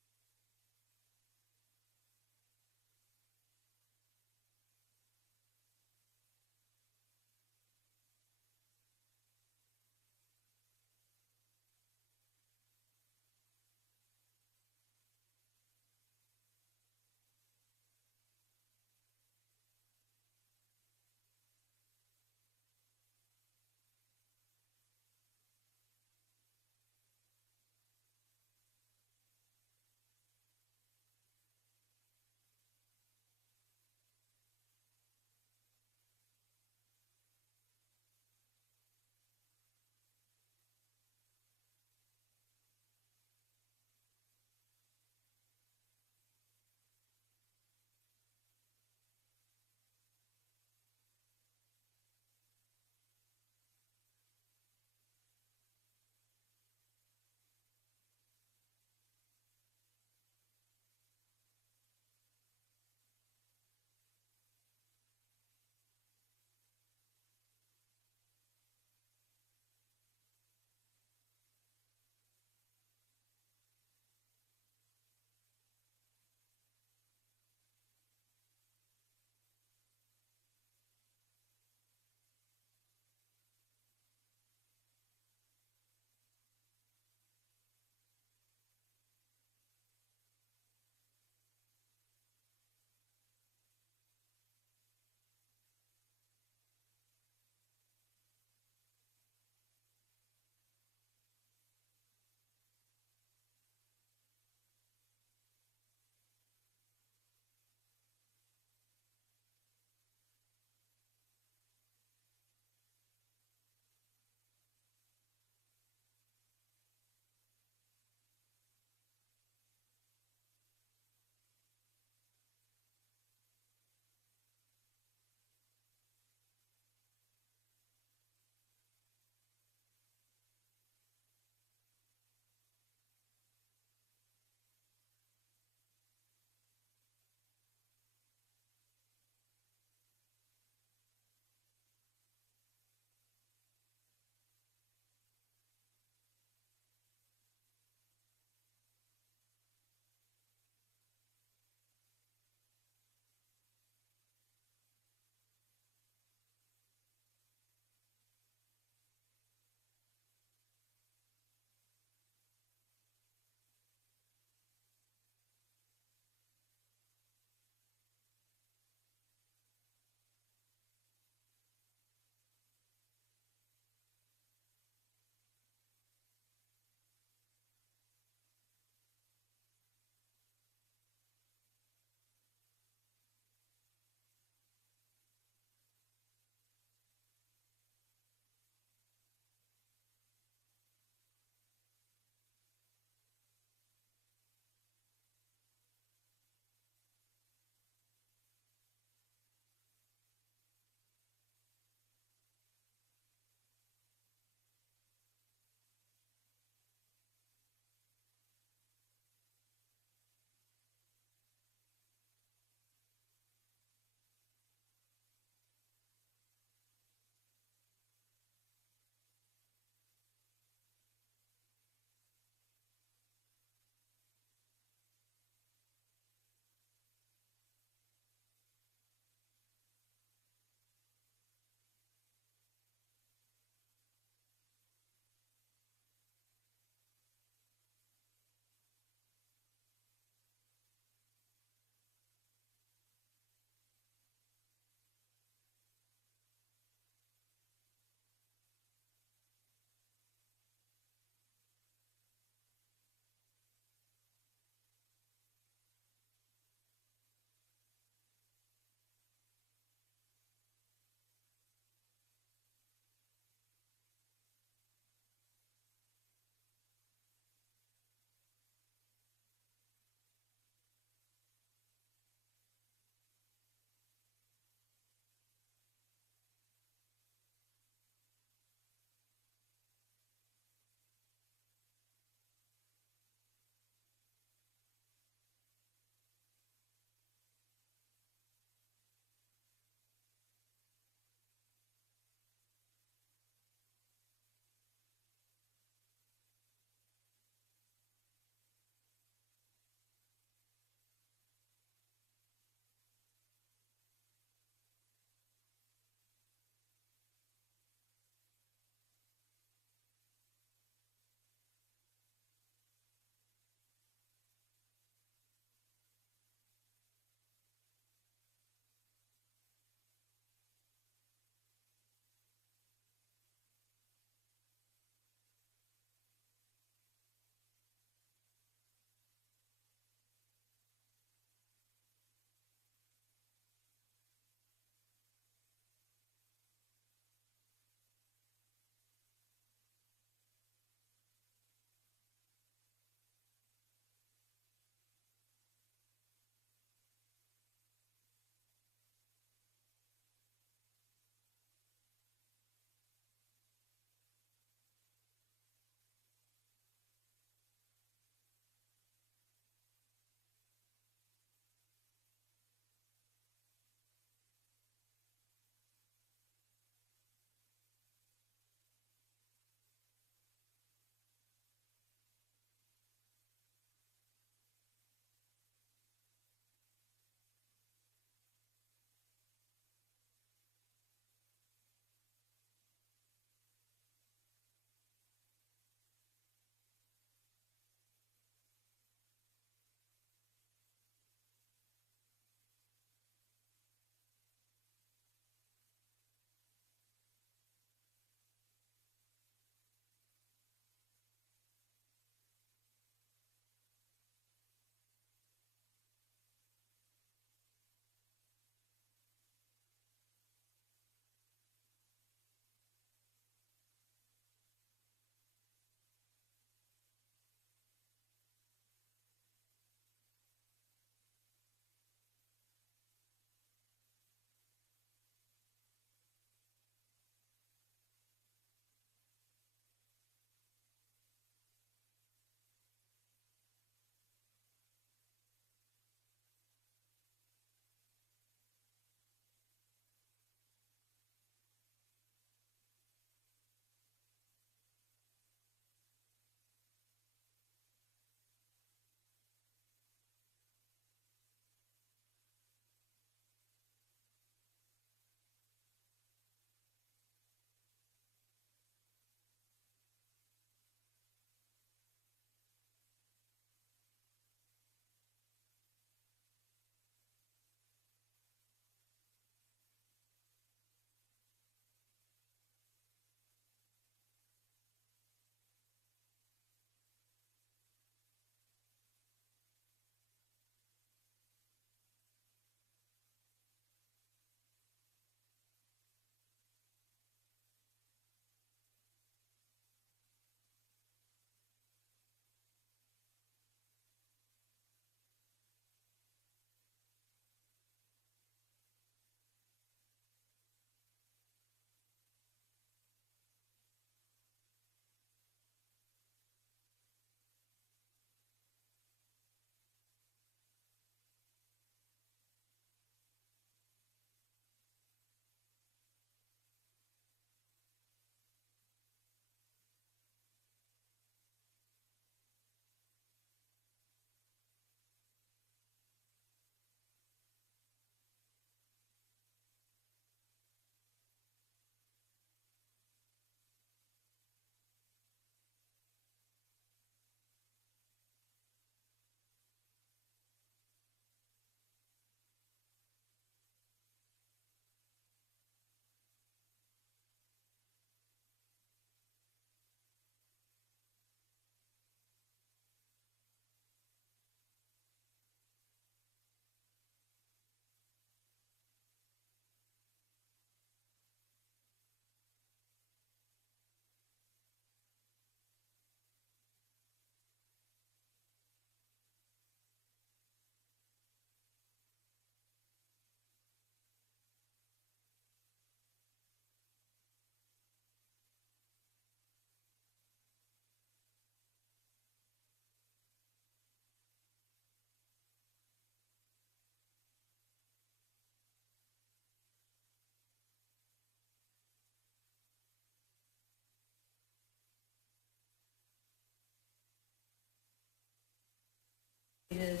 did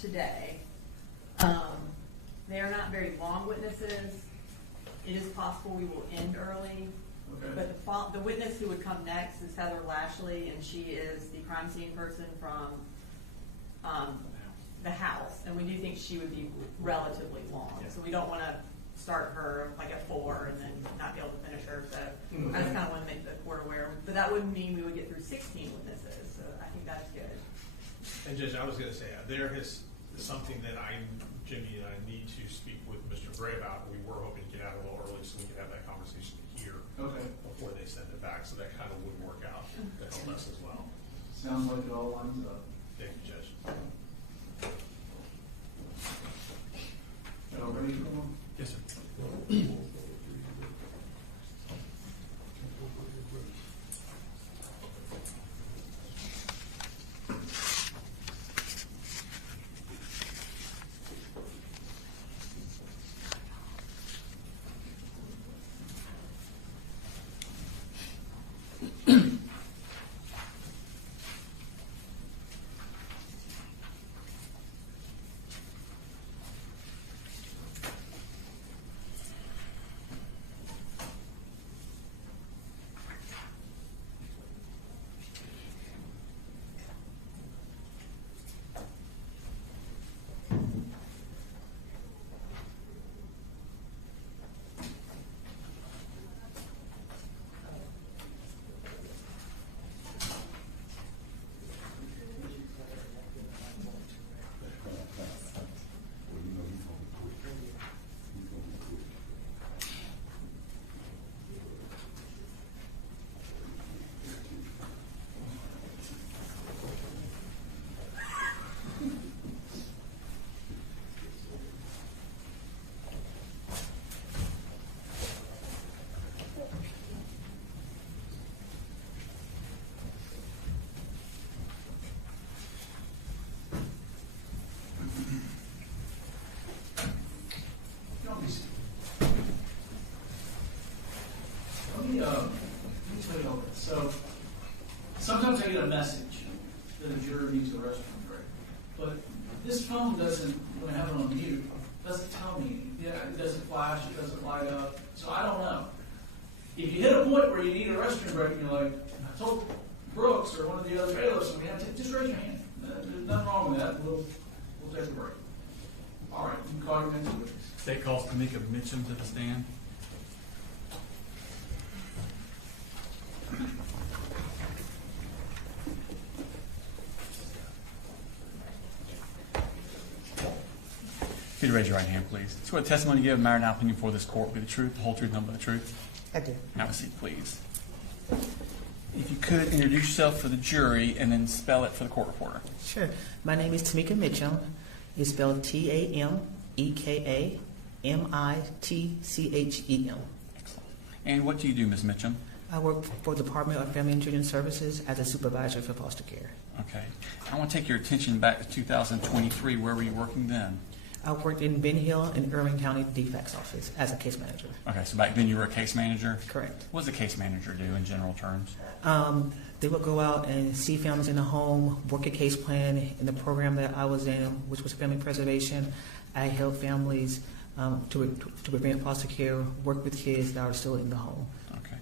today. They are not very long witnesses. It is possible we will end early. Okay. But the witness who would come next is Heather Lashley, and she is the crime scene person from the house. And we do think she would be relatively long. So we don't want to start her like at 4 and then not be able to finish her. So I just kind of want to make the court aware. But that wouldn't mean we would get through 16 witnesses. So I think that's good. And Judge, I was going to say, there is something that Jimmy and I need to speak with Mr. Gray about. We were hoping to get out a little early so we could have that conversation here before they send it back. So that kind of would work out to help us as well. Sounds like it all lines up. Thank you, Judge. Y'all ready for one? Yes, sir. So sometimes I get a message that a juror needs a restroom break, but this phone doesn't, when I have it on mute, doesn't tell me. Yeah, it doesn't flash, it doesn't light up, so I don't know. If you hit a point where you need a restroom break and you're like, I told Brooks or one of the other bailiffs, we have to just raise your hand. There's nothing wrong with that. We'll take a break. All right, you can call your next witness. State calls Tamika Mitchum to the stand. Could you raise your right hand, please? Swear the testimony you give, matter now opinion before this court will be the truth, the whole truth, nothing but the truth. I do. Have a seat, please. If you could introduce yourself for the jury and then spell it for the court reporter. Sure. My name is Tamika Mitchell. It's spelled TAMEKAMITCHEM. Excellent. And what do you do, Ms. Mitchum? I work for the Department of Family and Children Services as a supervisor for foster care. Okay. I want to take your attention back to 2023. Where were you working then? I worked in Ben Hill and Irving County DeFax office as a case manager. Okay, so back then you were a case manager? Correct. What does a case manager do in general terms? They would go out and see families in the home, work a case plan. In the program that I was in, which was family preservation, I helped families to prevent foster care, work with kids that are still in the home. Okay.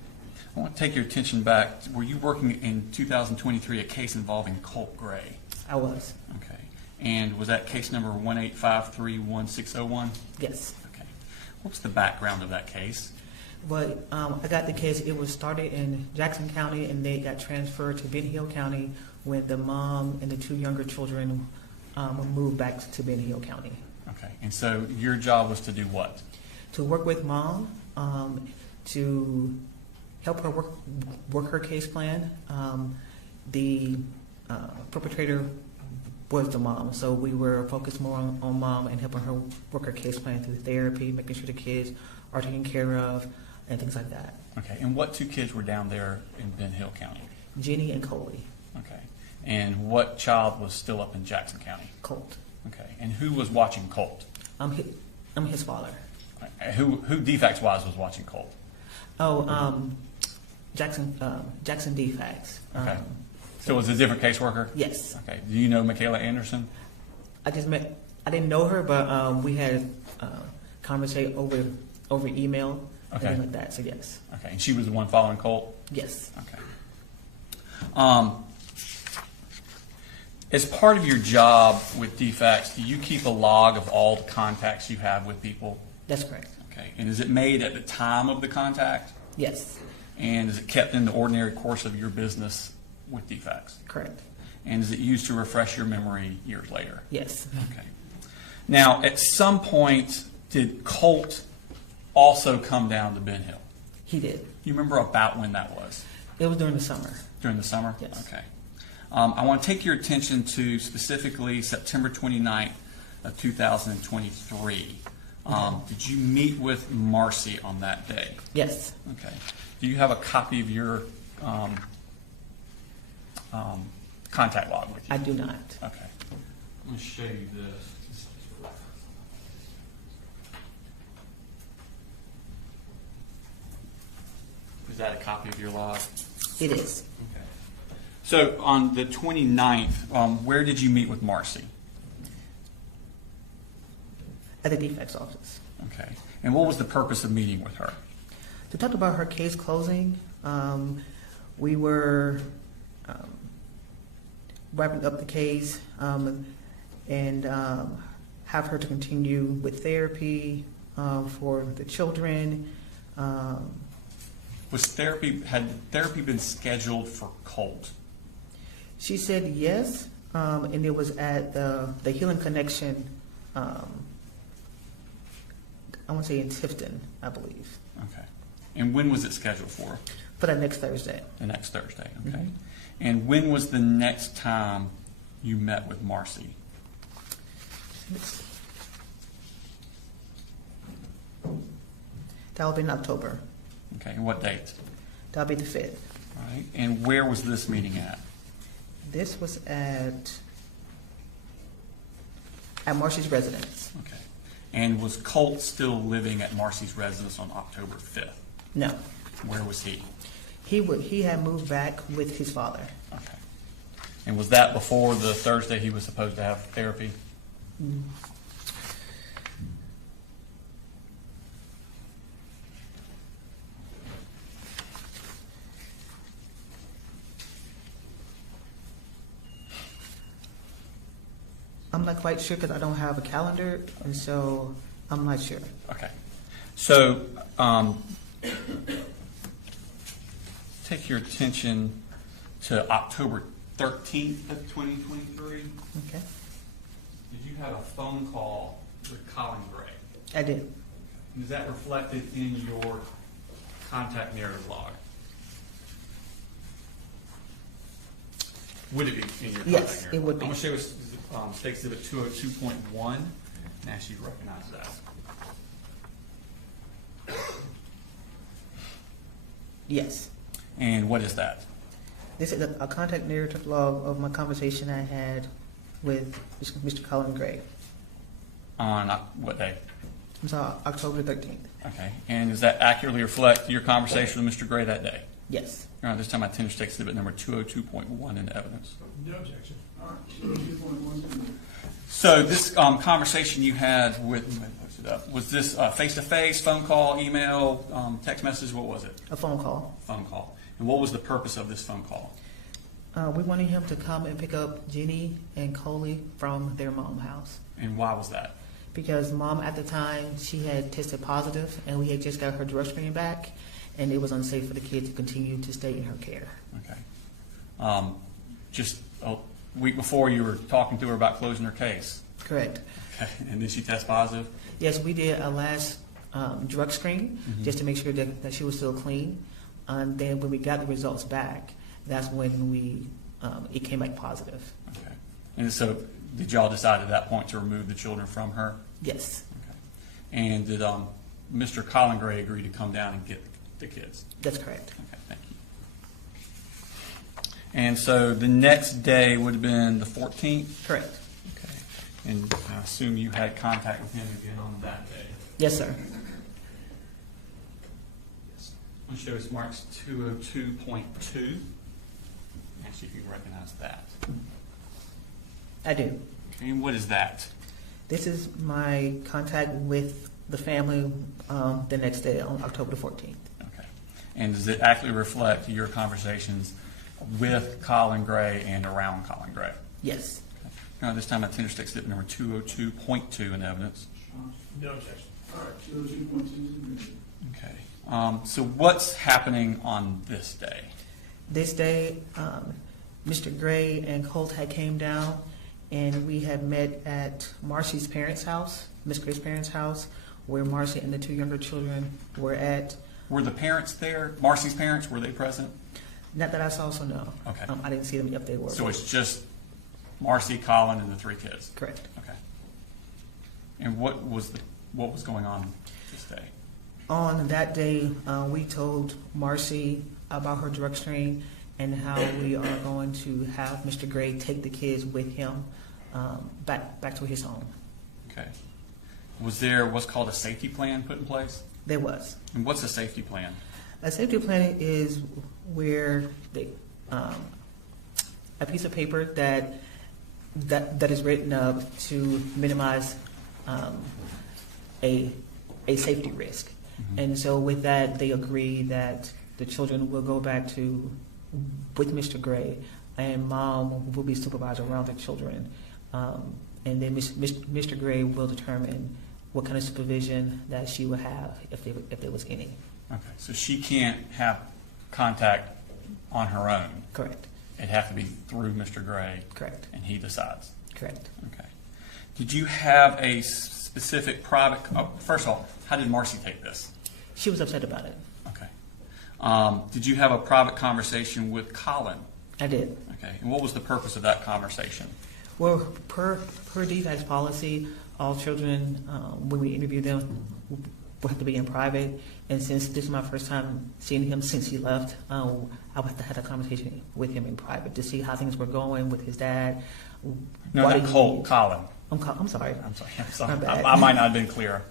I want to take your attention back. Were you working in 2023 a case involving Colt Gray? I was. Okay. And was that case number 185316001? Yes. Okay. What's the background of that case? But I got the case. It was started in Jackson County, and they got transferred to Ben Hill County when the mom and the two younger children moved back to Ben Hill County. Okay. And so your job was to do what? To work with mom, to help her work her case plan. The perpetrator was the mom, so we were focused more on mom and helping her work her case plan through therapy, making sure the kids are taken care of, and things like that. Okay. And what two kids were down there in Ben Hill County? Jenny and Colin. Okay. And what child was still up in Jackson County? Colt. Okay. And who was watching Colt? I'm his father. Who DeFax wise was watching Colt? Jackson DeFax. Okay. So it was a different caseworker? Yes. Okay. Do you know Michaela Anderson? I didn't know her, but we had conversation over email and Okay. things like that. So yes, Okay, and she was the one following Colt? yes, Okay. As part of your job with DeFax, do you keep a log of all the contacts you have with people? that's correct. Okay, and is it made at the time of the contact? Yes, And is it kept in the ordinary course of your business with DeFax? correct. And is it used to refresh your memory years later? Yes, Okay. Now, at some point, did Colt also come down to Ben Hill? he did. You remember about when that was? It was during the summer. During the summer? Yes. Okay. I want to take your attention to specifically September 29th of 2023. Did you meet with Marcy on that day? Yes, Okay. Do you have a copy of your contact log with you? I do not. Okay. I'm going to show you this. Is that a copy of your log? It is. Okay. So on the 29th, where did you meet with Marcy? At the DeFax office Okay. And what was the purpose of meeting with her? to talk about her case closing. We were wrapping up the case and have her to continue with therapy for the children. Had therapy been scheduled for Colt? She said yes, and it was at the Healing Connection. I want to say in Tifton, I believe. Okay. And when was it scheduled for? For that next Thursday. The next Thursday, okay. And when was the next time you met with Marcy? That will be in October. Okay, and what date? That'll be the 5th. All right. And where was this meeting at? This was at Marcy's residence. Okay. And was Colt still living at Marcy's residence on October 5th? No. Where was he? He had moved back with his father. Okay. And was that before the Thursday he was supposed to have therapy? Mm. I'm not quite sure because I don't have a calendar, and so I'm not sure. Okay. So, take your attention to October 13th of 2023. Okay. Did you have a phone call with Colin Gray? I did. Is that reflected in your contact narrative log? Would it be in your contact Yes, narrative? it would be. I'm going to show you State Exhibit 202.1 and ask you to recognize that. Yes. And what is that? This is a contact narrative log of my conversation I had with Mr. Colin Gray. On what day? I'm sorry, October 13th. Okay. And does that accurately reflect your conversation with Mr. Gray that day? Yes. All right, this time I tend to take exhibit number 202.1 into evidence. No objection. All right. 202.1. So this conversation you had with, post it up, was this face-to-face, phone call, email, text message? What was it? A phone call. Phone call. And what was the purpose of this phone call? We wanted him to come and pick up Jenny and Colin from their mom's house. And why was that? Because mom at the time, she had tested positive, and we had just got her drug screening back, and it was unsafe for the kid to continue to stay in her care. Okay. Just a week before, you were talking to her about closing her case. Correct. Okay. And did she test positive? Yes, we did a last drug screen just to make sure that she was still clean. And then when we got the results back, that's when it came back positive. Okay. And so did y'all decide at that point to remove the children from her? Yes. Okay. And did Mr. Colin Gray agree to come down and get the kids? That's correct. Okay, thank you. And so the next day would have been the 14th? Correct. Okay. And I assume you had contact with him again on that day? Yes, sir. I'm going to show us marks 202.2. Actually, if you can recognize that. I do. Okay, and what is that? This is my contact with the family the next day on October the 14th. Okay. And does it accurately reflect your conversations with Colin Gray and around Colin Gray? Yes. Okay. Now, this time, attender stick slip number 202.2 in evidence. No objection. All right, 202.2. Okay. So what's happening on this day? This day, Mr. Gray and Colt had came down, and we had met at Marcy's parents' house, Miss Gray's parents' house, where Marcy and the two younger children were at. Were the parents there? Marcy's parents, were they present? Not that I saw, so no. Okay. I didn't see them if they were. So it's just Marcy, Colin, and the three kids? Correct. Okay. And what was going on this day? On that day, we told Marcy about her drug screen and how we are going to have Mr. Gray take the kids with him back to his home. Okay. Was there what's called a safety plan put in place? There was. And what's a safety plan? A safety plan is where a piece of paper that is written up to minimize a safety risk. Mm-hmm. And so with that, they agree that the children will go back with Mr. Gray, and mom will be supervised around the children. And then Mr. Gray will determine what kind of supervision that she will have if there was any. Okay, so she can't have contact on her own. Correct. It'd have to be through Mr. Gray. Correct. And he decides. Correct. Okay. Did you have a specific private? First of all, how did Marcy take this? She was upset about it. Okay. Did you have a private conversation with Colin? I did. Okay. And what was the purpose of that conversation? Well, per DeFax policy, all children, when we interview them, will have to be in private. And since this is my first time seeing him since he left, I would have to have a conversation with him in private to see how things were going with his dad. No, not Colt, Colin. I'm sorry. I'm sorry. I might not have been clear.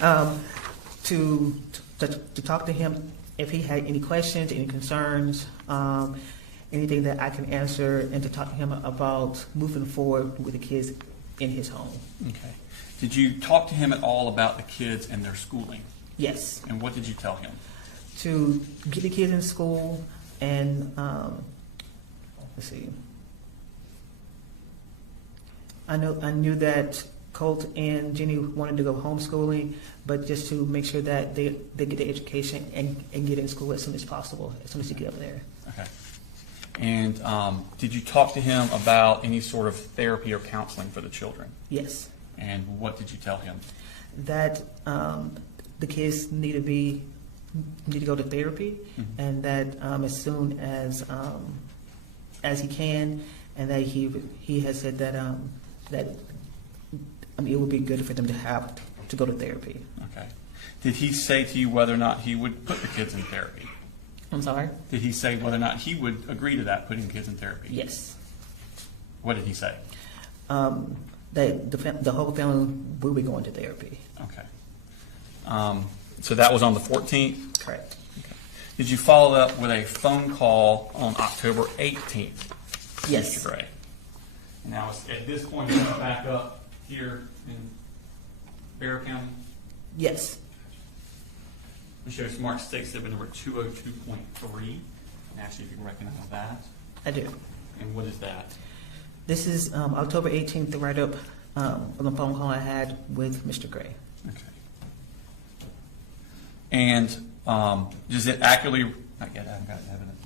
To talk to him if he had any questions, any concerns, anything that I can answer, and to talk to him about moving forward with the kids in his home. Okay. Did you talk to him at all about the kids and their schooling? Yes. And what did you tell him? To get the kids in school and, let's see. I knew that Colt and Jenny wanted to go homeschooling, but just to make sure that they get the education and get in school as soon as possible, as soon as they get up there. Okay. And did you talk to him about any sort of therapy or counseling for the children? Yes. And what did you tell him? That the kids need to go to therapy, mm-hmm. and that as soon as he can, and that he has said that it would be good for them to go to therapy. Okay. Did he say to you whether or not he would put the kids in therapy? I'm sorry? Did he say whether or not he would agree to that, putting kids in therapy? Yes. What did he say? That the whole family will be going to therapy. Okay. So that was on the 14th? Correct. Okay. Did you follow up with a phone call on October 18th? Yes. Mr. Gray. Now, at this point, you're back up here in Bear County? Yes. We show Smart State Exhibit number 202.3. And actually, if you can recognize that. I do. And what is that? This is October 18th, the write-up on the phone call I had with Mr. Gray. Okay. And does it accurately, not yet, I haven't got evidence.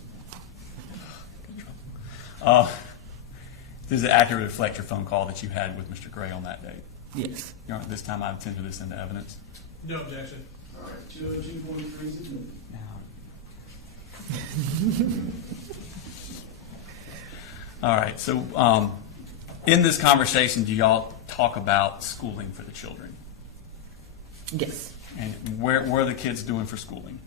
Does it accurately reflect your phone call that you had with Mr. Gray on that date? Yes. This time I've tendered this into evidence. No objection. All right, 202.3 is admitted. All right, so in this conversation, do y'all talk about schooling for the children? Yes. And where are the kids doing for schooling?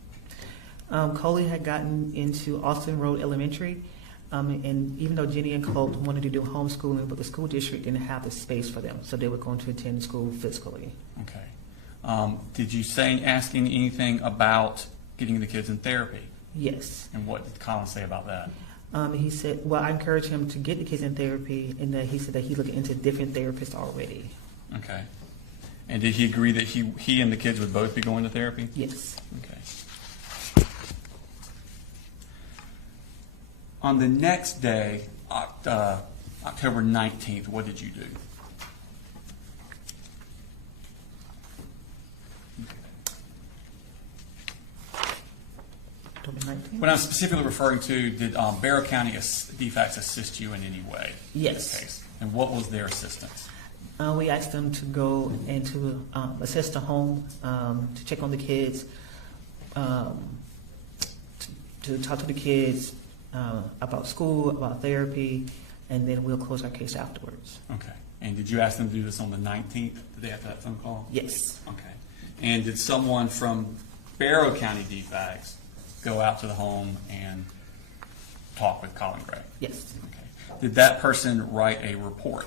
Colin had gotten into Austin Road Elementary, and even though Jenny and Colt wanted to do homeschooling, but the school district didn't have the space for them, so they were going to attend school physically. Okay. Did you ask anything about getting the kids in therapy? Yes. And what did Colin say about that? He said, well, I encouraged him to get the kids in therapy, and that he said that he's looking into different therapists already. Okay. And did he agree that he and the kids would both be going to therapy? Yes. Okay. On the next day, October 19th, what did you do? What I'm specifically referring to, did Barrow County DeFax assist you in any way? Yes. In this case? And what was their assistance? We asked them to go and to assess the home, to check on the kids, to talk to the kids about school, about therapy, and then we'll close our case afterwards. Okay. And did you ask them to do this on the 19th, the day after that phone call? Yes. Okay. And did someone from Barrow County DeFax go out to the home and talk with Colin Gray? Yes. Okay. Did that person write a report?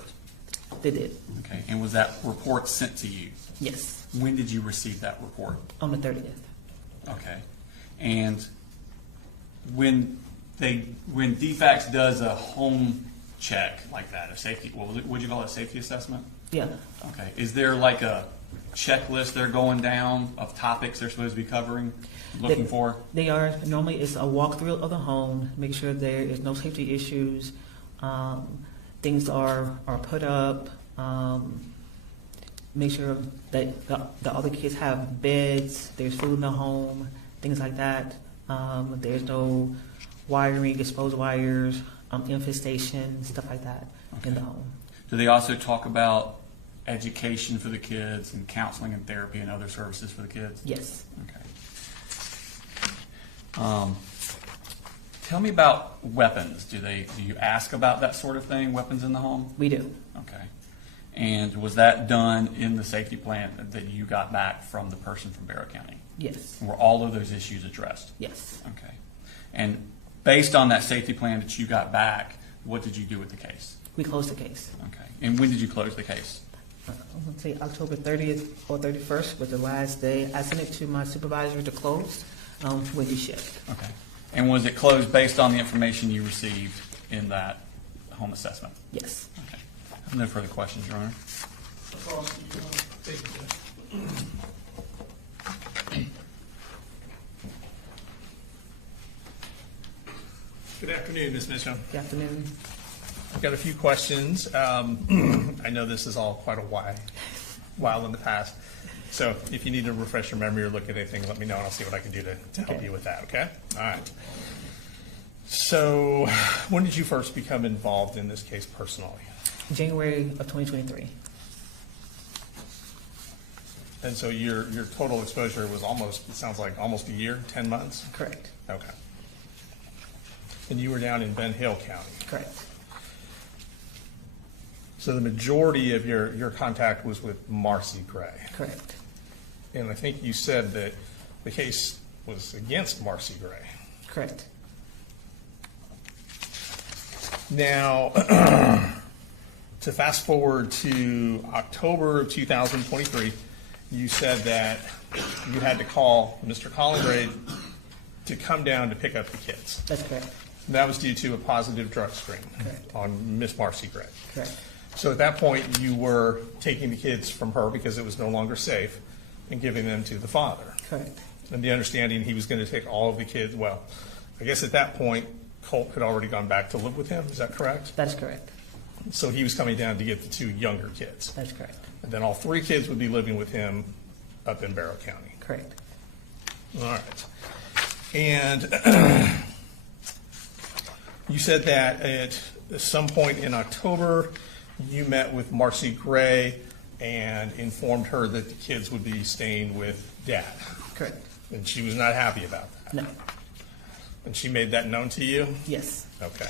They did. Okay. And was that report sent to you? Yes. When did you receive that report? On the 30th. Okay. And when DeFax does a home check like that, a safety, would you call it a safety assessment? Yeah. Okay. Is there like a checklist they're going down of topics they're supposed to be covering, looking for? They are. Normally it's a walkthrough of the home, make sure there is no safety issues, things are put up, make sure that the other kids have beds, there's food in the home, things like that. There's no wiring, exposed wires, infestation, stuff like that in the home. Do they also talk about education for the kids and counseling and therapy and other services for the kids? Yes. Okay. Tell me about weapons. Do you ask about that sort of thing, weapons in the home? We do. Okay. And was that done in the safety plan that you got back from the person from Barrow County? Yes. Were all of those issues addressed? Yes. Okay. And based on that safety plan that you got back, what did you do with the case? We closed the case. Okay. And when did you close the case? I would say October 30th or 31st was the last day. I sent it to my supervisor to close when he shipped. Okay. And was it closed based on the information you received in that home assessment? Yes. Okay. I have no further questions, Your Honor. Good afternoon, Ms. Mitchell. Good afternoon. I've got a few questions. I know this is all quite a while in the past. So if you need to refresh your memory or look at anything, let me know and I'll see what I can do to help you with that, okay? All right. So when did you first become involved in this case personally? January of 2023. And so your total exposure was almost, it sounds like almost a year, 10 months? Correct. Okay. And you were down in Ben Hill County? Correct. So the majority of your contact was with Marcy Gray? Correct. And I think you said that the case was against Marcy Gray? Correct. Now, to fast forward to October of 2023, you said that you had to call Mr. Colin Gray to come down to pick up the kids. That's correct. And that was due to a positive drug screen on Miss Marcy Gray. Correct. So at that point, you were taking the kids from her because it was no longer safe and giving them to the father. Correct. And the understanding he was going to take all of the kids, well, I guess at that point, Colt had already gone back to live with him. Is that correct? That's correct. So he was coming down to get the two younger kids. That's correct. And then all three kids would be living with him up in Barrow County. Correct. All right. And you said that at some point in October, you met with Marcy Gray and informed her that the kids would be staying with Dad. Correct. And she was not happy about that. No. And she made that known to you? Yes. Okay.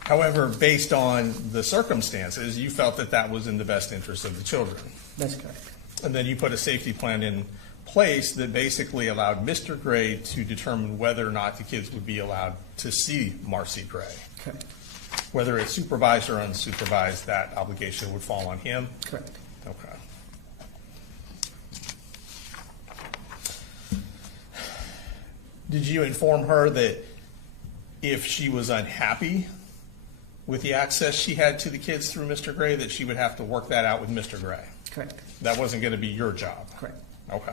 However, based on the circumstances, you felt that that was in the best interest of the children. That's correct. And then you put a safety plan in place that basically allowed Mr. Gray to determine whether or not the kids would be allowed to see Marcy Gray. Correct. Whether it's supervised or unsupervised, that obligation would fall on him? Correct. Okay. Did you inform her that if she was unhappy with the access she had to the kids through Mr. Gray, that she would have to work that out with Mr. Gray. Correct. That wasn't going to be your job. Correct. Okay.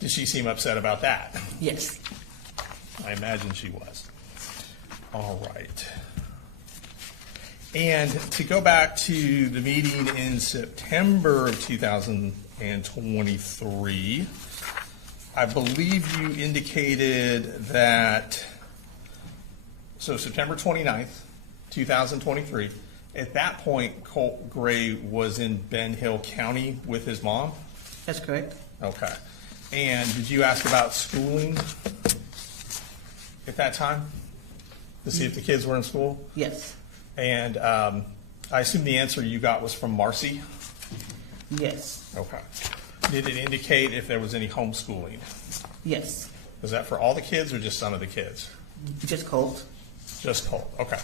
Did she seem upset about that? Yes. I imagine she was. All right. And to go back to the meeting in September of 2023, I believe you indicated that, so September 29th, 2023, at that point, Colt Gray was in Ben Hill County with his mom? That's correct. Okay. And did you ask about schooling at that time? To see if the kids were in school? Yes. And I assume the answer you got was from Marcy? Yes. Okay. Did it indicate if there was any homeschooling? Yes. Was that for all the kids or just some of the kids? Just Colt. Just Colt, okay.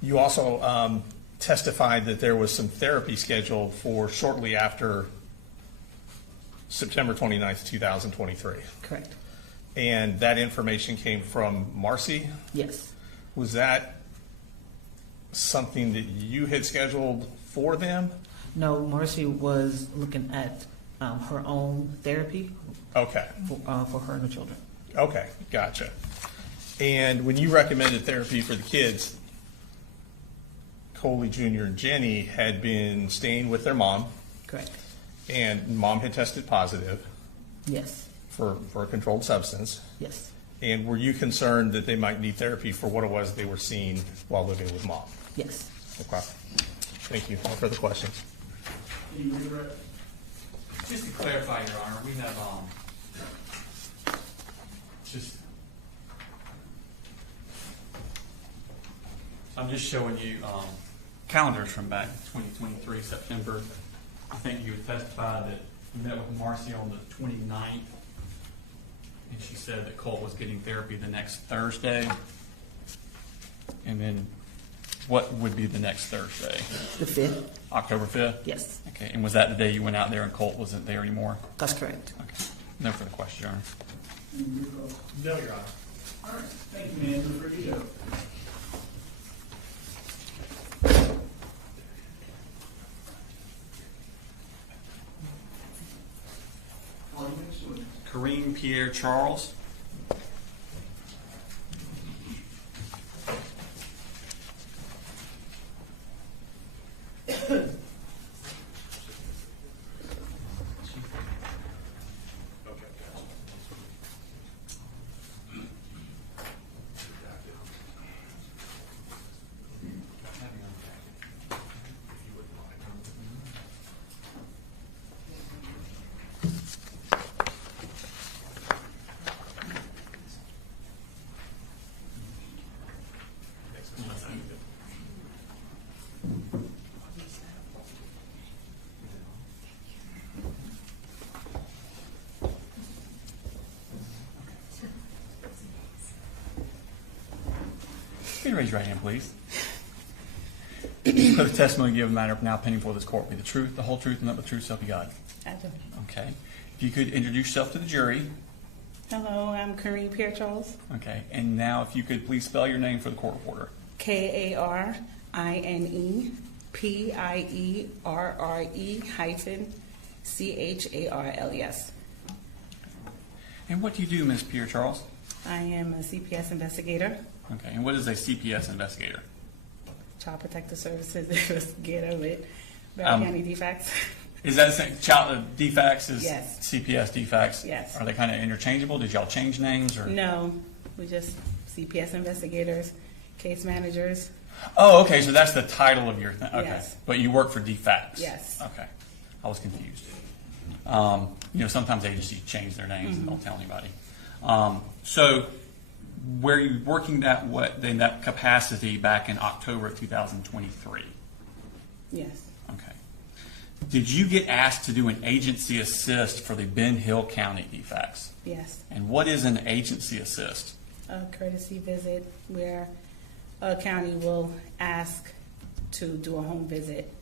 You also testified that there was some therapy scheduled for shortly after September 29th, 2023. Correct. And that information came from Marcy? Yes. Was that something that you had scheduled for them? No, Marcy was looking at her own therapy. Okay. For her and the children. Okay, gotcha. And when you recommended therapy for the kids, Coley Jr. and Jenny had been staying with their mom. Correct. And mom had tested positive. Yes. For a controlled substance. Yes. And were you concerned that they might need therapy for what it was they were seeing while living with mom? Yes. Okay. Thank you. No further questions. Just to clarify, Your Honor, we have just. I'm just showing you calendars from back 2023 September. I think you had testified that you met with Marcy on the 29th, and she said that Colt was getting therapy the next Thursday. And then what would be the next Thursday? The 5th. October 5th? Yes. Okay, and was that the day you went out there and Colt wasn't there anymore? That's correct. Okay. No further questions, Your Honor. No, Your Honor. All right, thank you, man. You're free to go. Kareem Pierre Charles. Can you raise your right hand, please? For the testimony you give a matter of now pending before this court be the truth, the whole truth, and nothing but the truth, so help you God. I do. Okay. If you could introduce yourself to the jury. Hello, I'm Kareem Pierre Charles. Okay. And now if you could please spell your name for the court reporter. KARINEPIERRE-CHARLES. And what do you do, Ms. Pierre Charles? I am a CPS investigator, Okay. And what is a CPS investigator? Child Protective Services investigator with Bell County DeFax. Is that the same? Child DeFax is Yes. CPS DeFax? Yes. Are they kind of interchangeable? Did y'all change names or? No, we just CPS investigators, case managers. Oh, okay. So that's the title of your thing. Okay. Yes. But you work for DeFax? Yes. Okay. I was confused. Sometimes agencies change their names and don't tell anybody. So were you working in that capacity back in October of 2023? Yes. Okay. Did you get asked to do an agency assist for the Ben Hill County DeFax? Yes. And what is an agency assist? A courtesy visit where a county will ask to do a home visit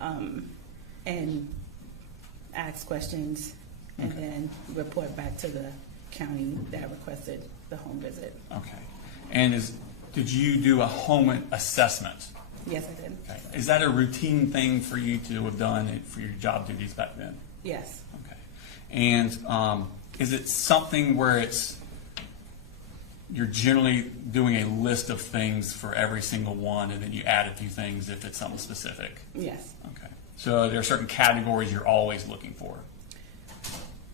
and ask questions, and then report back to the county that requested the home visit. Okay. And did you do a home assessment? Yes, I did. Okay. Is that a routine thing for you to have done for your job duties back then? Yes. Okay. And is it something where you're generally doing a list of things for every single one, and then you add a few things if it's something specific? Yes. Okay. So there are certain categories you're always looking for?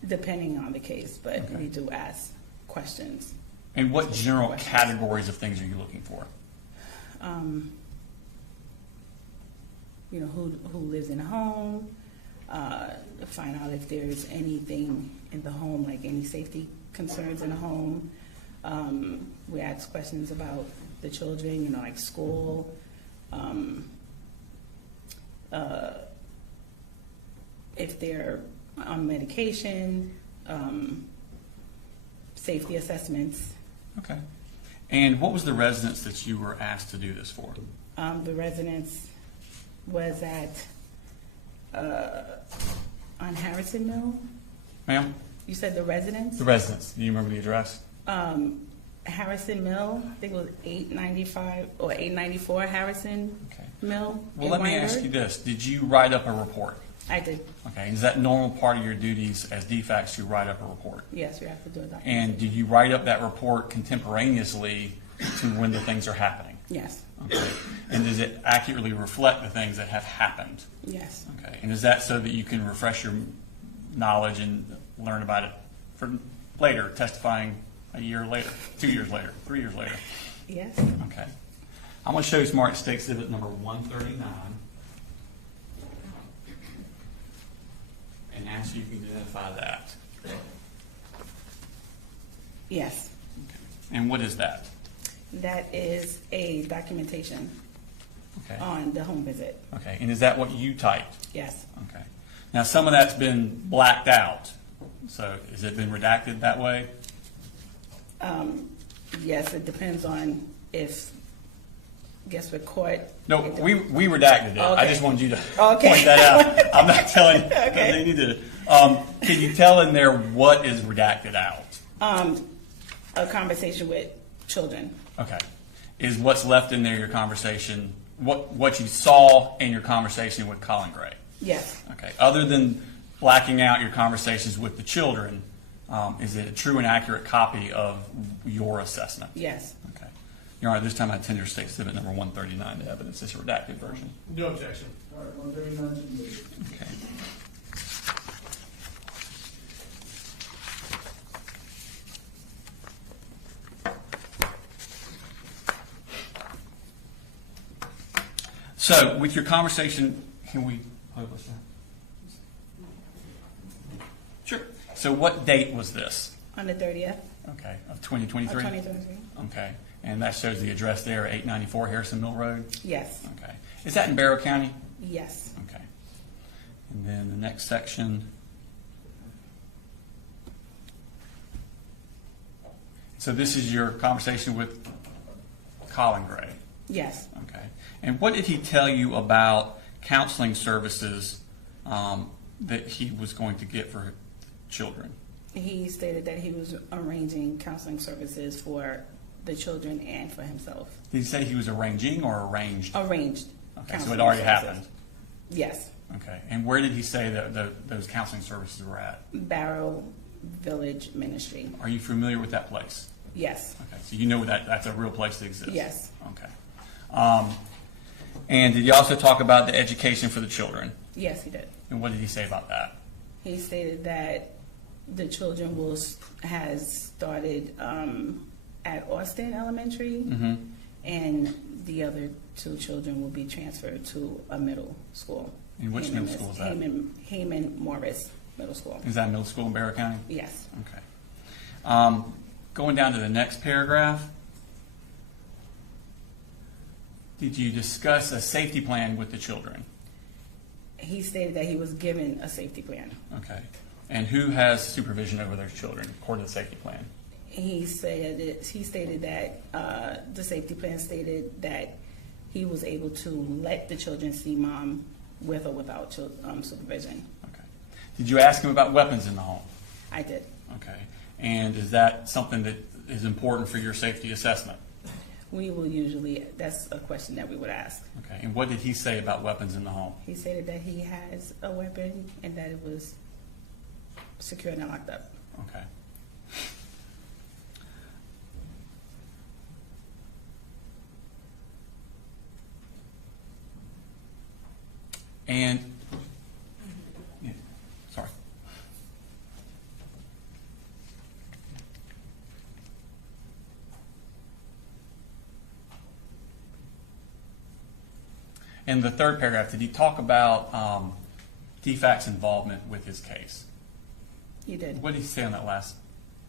Depending on the case, but we do ask questions. And what general categories of things are you looking for? You know, who lives in a home, find out if there's anything in the home, like any safety concerns in the home. We ask questions about the children, you know, like school, if they're on medication, safety assessments. Okay. And what was the residence that you were asked to do this for? The residence was at on Harrison Mill. Ma'am? You said the residence? The residence. Do you remember the address? Harrison Mill, I think it was 895 or 894 Harrison Mill. Well, let me ask you this. Did you write up a report? I did. Okay. Is that normal part of your duties as DeFax to write up a report? Yes, we have to do it. And did you write up that report contemporaneously to when the things are happening? Yes. Okay. And does it accurately reflect the things that have happened? Yes. Okay. And is that so that you can refresh your knowledge and learn about it for later, testifying a year later, 2 years later, 3 years later? Yes. Okay. I'm going to show you Smart State Exhibit number 139 and ask you if you can identify that. Yes. Okay. And what is that? That is a documentation on the home visit. Okay. And is that what you typed? Yes. Okay. Now, some of that's been blacked out. So has it been redacted that way? Yes, it depends on if, I guess with court. No, we redacted it. I just wanted you to point that out. I'm not telling you. Okay. You need to. Can you tell in there what is redacted out? A conversation with children. Okay. Is what's left in there your conversation, what you saw in your conversation with Colin Gray? Yes. Okay. Other than blacking out your conversations with the children, is it a true and accurate copy of your assessment? Yes. Okay. Your Honor, this time I tender State Exhibit number 139 to evidence this redacted version. No objection. All right, 139. Okay. So, with your conversation, can we publish that? Sure. So, what date was this? On the 30th. Okay, of 2023? Of 2023. Okay, and that shows the address there, 894 Harrison Mill Road? Yes. Okay. Is that in Barrow County? Yes. Okay. And then the next section. So this is your conversation with Colin Gray? Yes. Okay. And what did he tell you about counseling services that he was going to get for children? He stated that he was arranging counseling services for the children and for himself. Did he say he was arranging or arranged? Arranged. Okay, so it already happened? Yes. Okay. And where did he say that those counseling services were at? Barrow Village Ministry. Are you familiar with that place? Yes. Okay, so you know that's a real place that exists? Yes. Okay. And did you also talk about the education for the children? Yes, he did. And what did he say about that? He stated that the children has started at Austin Elementary, and the other two children will be transferred to a middle school. And which middle school is that? Heyman Morris Middle School. Is that middle school in Barrow County? Yes. Okay. Going down to the next paragraph, did you discuss a safety plan with the children? He stated that he was given a safety plan. Okay. And who has supervision over those children according to the safety plan? He stated that the safety plan stated that he was able to let the children see mom with or without supervision. Okay. Did you ask him about weapons in the home? I did. Okay. And is that something that is important for your safety assessment? We will usually, that's a question that we would ask. Okay. And what did he say about weapons in the home? He said that he has a weapon and that it was secured and locked up. Okay. And, yeah, sorry. In the third paragraph, did he talk about DeFax involvement with his case? He did. What did he say on that last?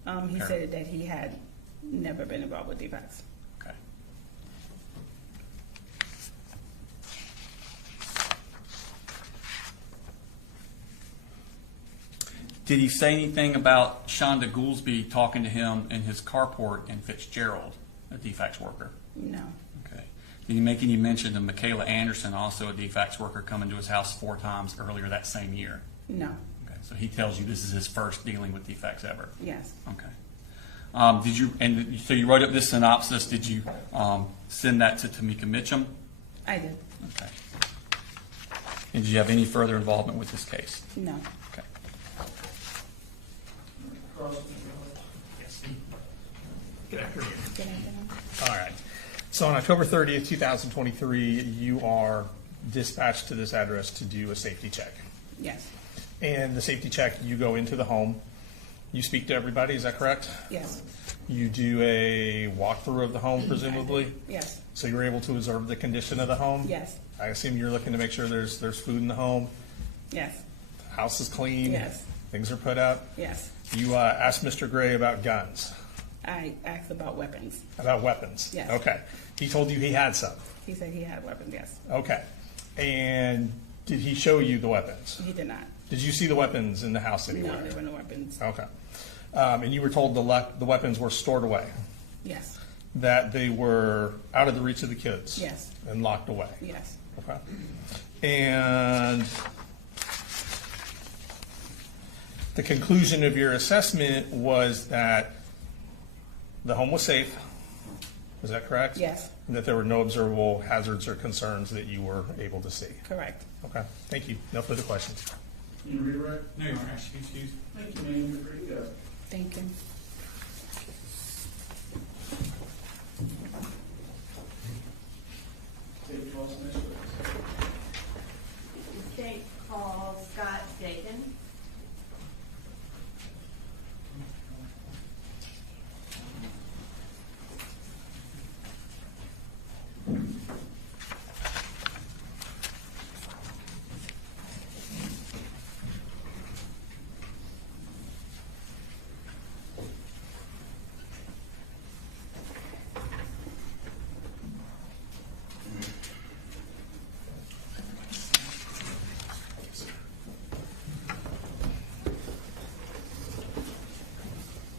He paragraph? said that he had never been involved with DeFax. Okay. Did he say anything about Shonda Goolsby talking to him in his carport in Fitzgerald, a DeFax worker? No. Okay. Did he make any mention of Michaela Anderson, also a DeFax worker, coming to his house 4 times earlier that same year? No. Okay. So he tells you this is his first dealing with DeFax ever? Yes. Okay. Did you, and so you wrote up this synopsis, did you send that to Tamika Mitchum? I did. Okay. And did you have any further involvement with this case? No. Okay. Yes. Good afternoon. All right. So on October 30th, 2023, you are dispatched to this address to do a safety check. Yes. And the safety check, you go into the home. You speak to everybody, is that correct? Yes. You do a walkthrough of the home, presumably? Yes. So you're able to observe the condition of the home? Yes. I assume you're looking to make sure there's food in the home? Yes. House is clean? Yes. Things are put up? Yes. You asked Mr. Gray about guns? I asked about weapons. About weapons? Yes. Okay. He told you he had some? He said he had weapons, yes. Okay. And did he show you the weapons? He did not. Did you see the weapons in the house anywhere? No, there were no weapons. Okay. And you were told the weapons were stored away? Yes. That they were out of the reach of the kids? Yes. And locked away? Yes. Okay. And the conclusion of your assessment was that the home was safe? Is that correct? Yes. And that there were no observable hazards or concerns that you were able to see? Correct. Okay. Thank you. No further questions. Can you read it right? No, Your Honor, excuse me. Thank you, man. You're pretty good. Thank you. Take 12 minutes. The state calls Scott Dakin.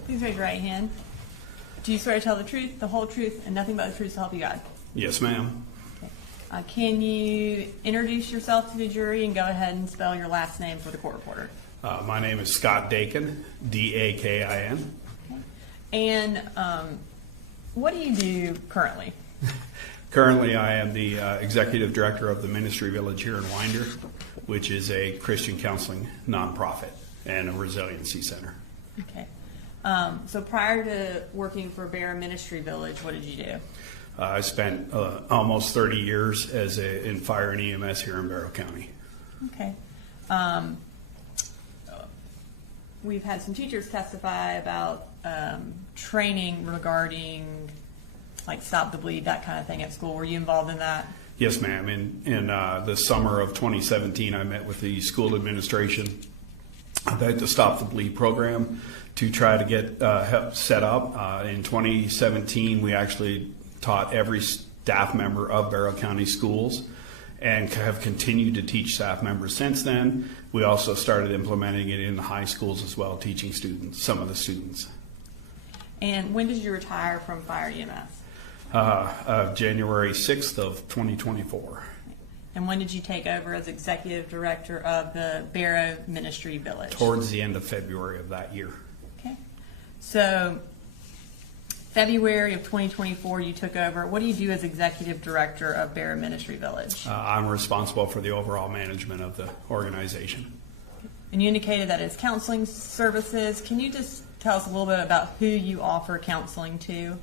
Please raise your right hand. Do you swear to tell the truth, the whole truth, and nothing but the truth to help you God? Yes, ma'am. Okay. Can you introduce yourself to the jury and go ahead and spell your last name for the court reporter? My name is Scott Dakin, D-A-K-I-N. And what do you do currently? Currently, I am the executive director of the Ministry Village here in Winder, which is a Christian counseling nonprofit and a resiliency center. Okay. So prior to working for Bear Ministry Village, what did you do? I spent almost 30 years in fire and EMS here in Barrow County. Okay. We've had some teachers testify about training regarding like Stop the Bleed, that kind of thing at school. Were you involved in that? Yes, ma'am. In the summer of 2017, I met with the school administration about the Stop the Bleed program to try to get help set up. In 2017, we actually taught every staff member of Barrow County schools and have continued to teach staff members since then. We also started implementing it in the high schools as well, teaching students, some of the students. And when did you retire from fire EMS? January 6th of 2024. And when did you take over as executive director of the Barrow Ministry Village? Towards the end of February of that year. Okay. So February of 2024, you took over. What do you do as executive director of Barrow Ministry Village? I'm responsible for the overall management of the organization. And you indicated that it's counseling services. Can you just tell us a little bit about who you offer counseling to?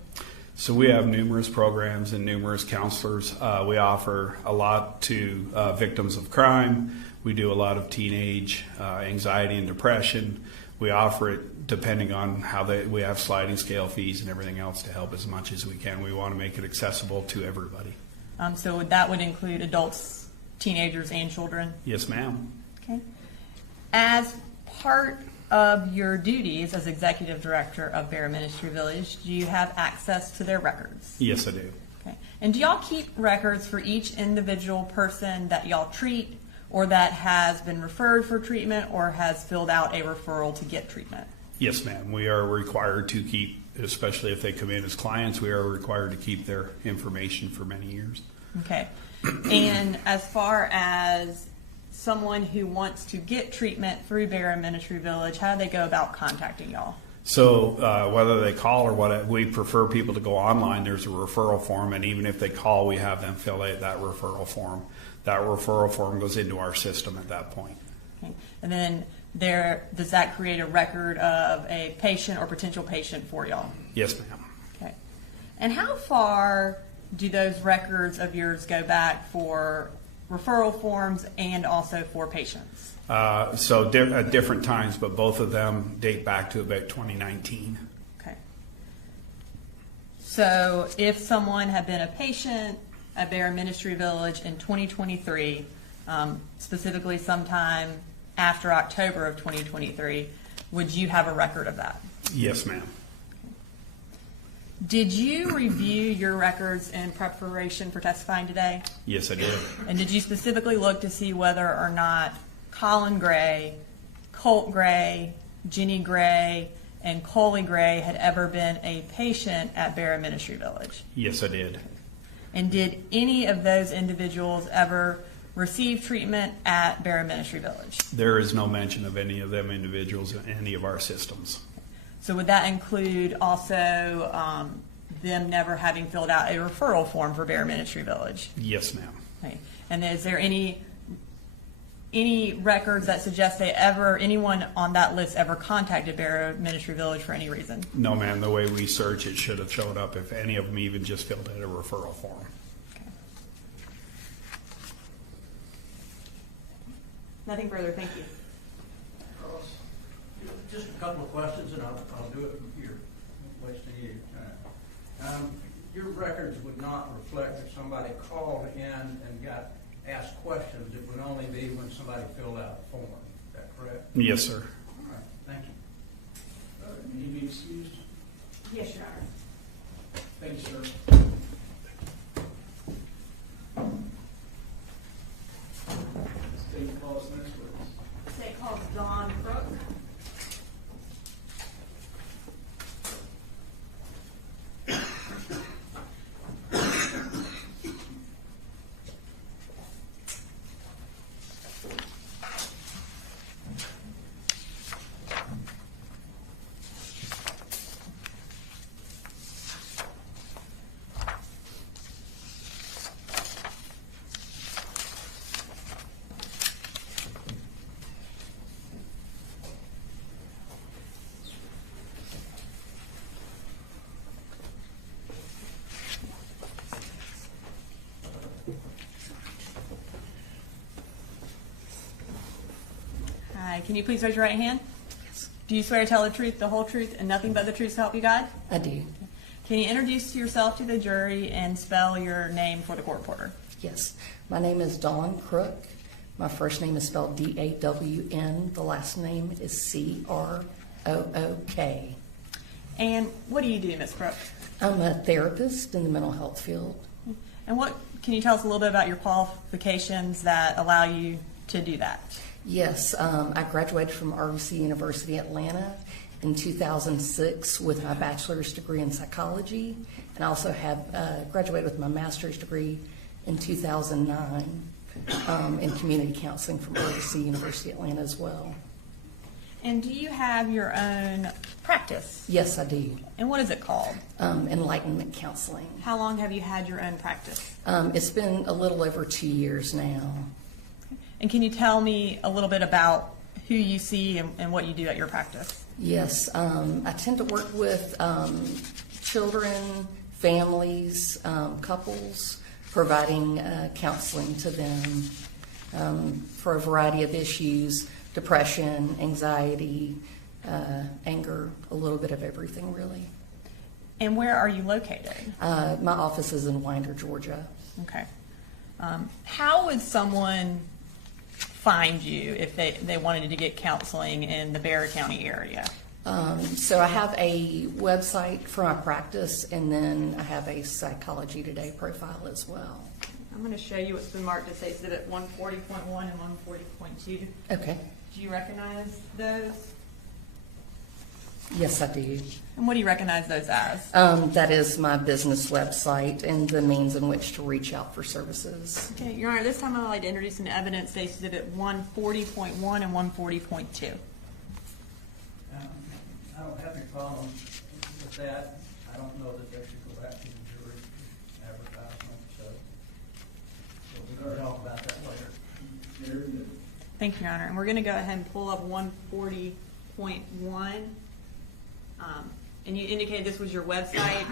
So we have numerous programs and numerous counselors. We offer a lot to victims of crime. We do a lot of teenage anxiety and depression. We offer it depending on how we have sliding scale fees and everything else to help as much as we can. We want to make it accessible to everybody. So that would include adults, teenagers, and children? Yes, ma'am. Okay. As part of your duties as executive director of Barrow Ministry Village, do you have access to their records? Yes, I do. Okay. And do y'all keep records for each individual person that y'all treat, or that has been referred for treatment, or has filled out a referral to get treatment? Yes, ma'am. We are required to keep, especially if they come in as clients, we are required to keep their information for many years. Okay. And as far as someone who wants to get treatment through Barrow Ministry Village, how do they go about contacting y'all? So whether they call or what, we prefer people to go online. There's a referral form, and even if they call, we have them fill out that referral form. That referral form goes into our system at that point. Okay. And then does that create a record of a patient or potential patient for y'all? Yes, ma'am. Okay. And how far do those records of yours go back for referral forms and also for patients? So at different times, but both of them date back to about 2019. Okay. So if someone had been a patient at Barrow Ministry Village in 2023, specifically sometime after October of 2023, would you have a record of that? Yes, ma'am. Did you review your records in preparation for testifying today? Yes, I did. And did you specifically look to see whether or not Colin Gray, Colt Gray, Jenny Gray, and Coley Gray had ever been a patient at Barrow Ministry Village? Yes, I did. And did any of those individuals ever receive treatment at Barrow Ministry Village? There is no mention of any of them individuals in any of our systems. So would that include also them never having filled out a referral form for Barrow Ministry Village? Yes, ma'am. Okay. And is there any records that suggest anyone on that list ever contacted Barrow Ministry Village for any reason? No, ma'am. The way we search, it should have showed up if any of them even just filled out a referral form. Okay. Nothing further. Thank you. Just a couple of questions, and I'll do it from here, not wasting any of your time. Your records would not reflect if somebody called in and got asked questions. It would only be when somebody filled out a form. Is that correct? Yes, sir. All right. Thank you. Can you be excused? Yes, Your Honor. Thank you, sir. State calls next, please. State calls Don Crook. Hi, can you please raise your right hand? Yes. Do you swear to tell the truth, the whole truth, and nothing but the truth to help you God? I do. Can you introduce yourself to the jury and spell your name for the court reporter? Yes. My name is Dawn Crook. My first name is spelled D-A-W-N. The last name is C-R-O-O-K. And what do you do, Ms. Crook? I'm a therapist in the mental health field. And can you tell us a little bit about your qualifications that allow you to do that? Yes, I graduated from RBC University Atlanta in 2006 with my bachelor's degree in psychology, and I also have graduated with my master's degree in 2009. and community counseling from RUC University Atlanta as well. And do you have your own practice? Yes, I do. And what is it called? Enlightenment Counseling. How long have you had your own practice? It's been a little over 2 years now. And can you tell me a little bit about who you see and what you do at your practice? Yes, I tend to work with children, families, couples, providing counseling to them for a variety of issues: depression, anxiety, anger, a little bit of everything, really. And where are you located? My office is in Winder, Georgia. Okay. How would someone find you if they wanted to get counseling in the Bexar County area? So I have a website for my practice, and then I have a Psychology Today profile as well. I'm going to show you what's been marked as Exhibit 140.1 and 140.2. Okay. Do you recognize those? Yes, I do. And what do you recognize those as? That is my business website and the means in which to reach out for services. Okay, Your Honor, this time I'd like to introduce into evidence Exhibit 140.1 and 140.2. I don't have any problem with that. I don't know that they should go back to the jury advertisement, so we can talk about that later. Thank you, Your Honor. And we're going to go ahead and pull up 140.1. And you indicated this was your website?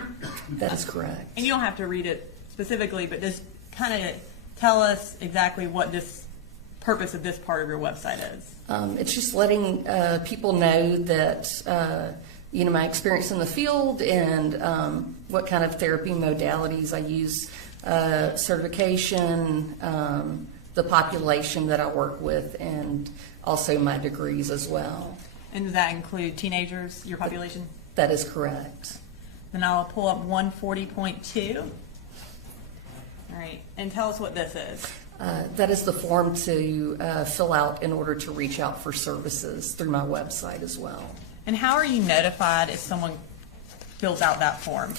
That is correct. And you don't have to read it specifically, but just kind of tell us exactly what this purpose of this part of your website is. It's just letting people know that, my experience in the field and what kind of therapy modalities I use, certification, the population that I work with, and also my degrees as well. And does that include teenagers, your population? That is correct. Then I'll pull up 140.2. All right, and tell us what this is. That is the form to fill out in order to reach out for services through my website as well. And how are you notified if someone fills out that form?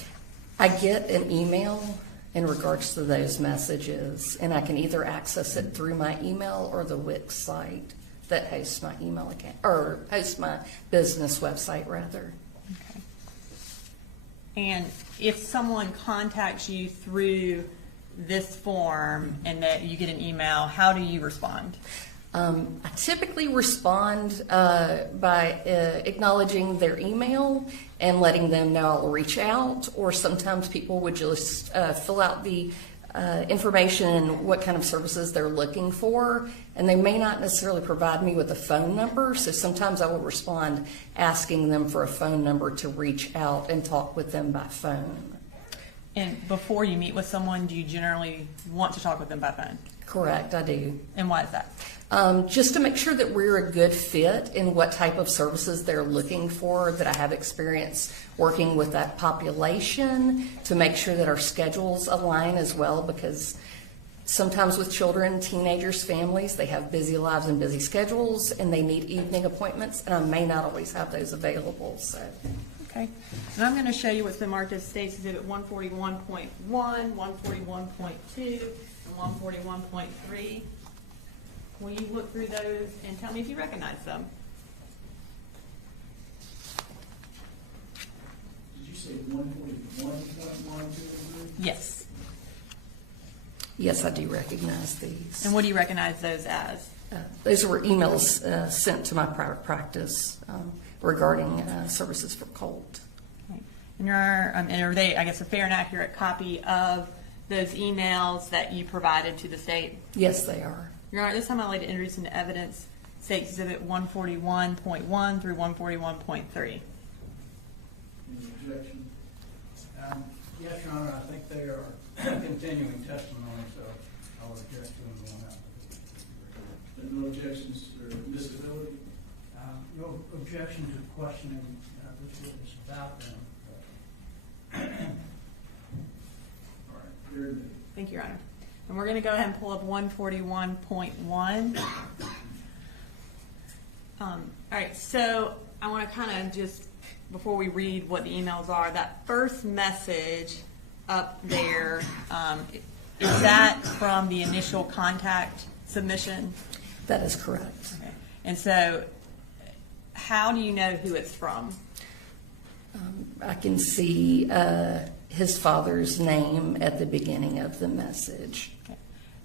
I get an email in regards to those messages, and I can either access it through my email or the Wix site that hosts my email account, or hosts my business website, rather. Okay. And if someone contacts you through this form and that you get an email, how do you respond? I typically respond by acknowledging their email and letting them know I'll reach out, or sometimes people would just fill out the information and what kind of services they're looking for, and they may not necessarily provide me with a phone number, so sometimes I will respond asking them for a phone number to reach out and talk with them by phone. And before you meet with someone, do you generally want to talk with them by phone? Correct, I do. And why is that? Just to make sure that we're a good fit in what type of services they're looking for, that I have experience working with that population, to make sure that our schedules align as well, because sometimes with children, teenagers, families, they have busy lives and busy schedules, and they need evening appointments, and I may not always have those available. So. Okay. And I'm going to show you what's been marked as State's Exhibit 141.1, 141.2, and 141.3. Will you look through those and tell me if you recognize them? Did you say 141.1? Yes. Yes, I do recognize these. And what do you recognize those as? Those were emails sent to my private practice regarding services for Colt. Okay. And are they, I guess, a fair and accurate copy of those emails that you provided to the state? Yes, they are. Your Honor, this time I'd like to introduce into evidence State Exhibit 141.1 through 141.3. Any objection? Yes, Your Honor, I think they are continuing testimony, so I'll object to them going out. No objections or disability? No objection to questioning this witness about them. All right, very good. Thank you, Your Honor. And we're going to go ahead and pull up 141.1. All right, so I want to kind of just, before we read what the emails are, that first message up there, Is that from the initial contact submission? That is correct. Okay. And so how do you know who it's from? I can see his father's name at the beginning of the message. Okay.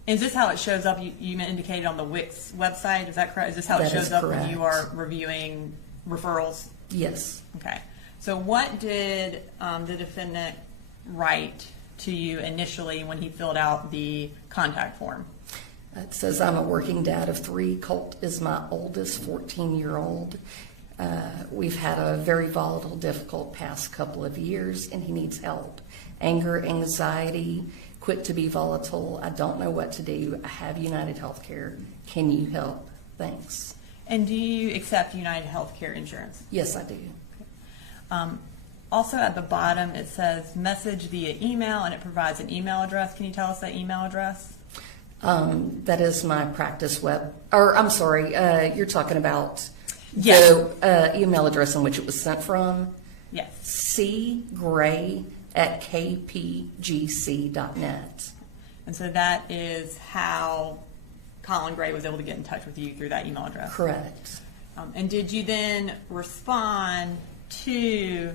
Is this how it shows up? You indicated on the Wix website. Is that correct? Is this how it That shows is up when correct. you are reviewing referrals? Yes. Okay. So what did the defendant write to you initially when he filled out the contact form? It says, I'm a working dad of 3. Colt is my oldest 14-year-old. We've had a very volatile, difficult past couple of years, and he needs help. Anger, anxiety, quick to be volatile. I don't know what to do. I have United Healthcare. Can you help? Thanks. And do you accept United Healthcare insurance? Yes, I do. Also at the bottom, it says message via email, and it provides an email address. Can you tell us that email address? That is my practice web, or I'm sorry, you're talking about Yes. the email address in which it was sent from? Yes. cgray@kpgc.net. And so that is how Colin Gray was able to get in touch with you through that email address? Correct. And did you then respond to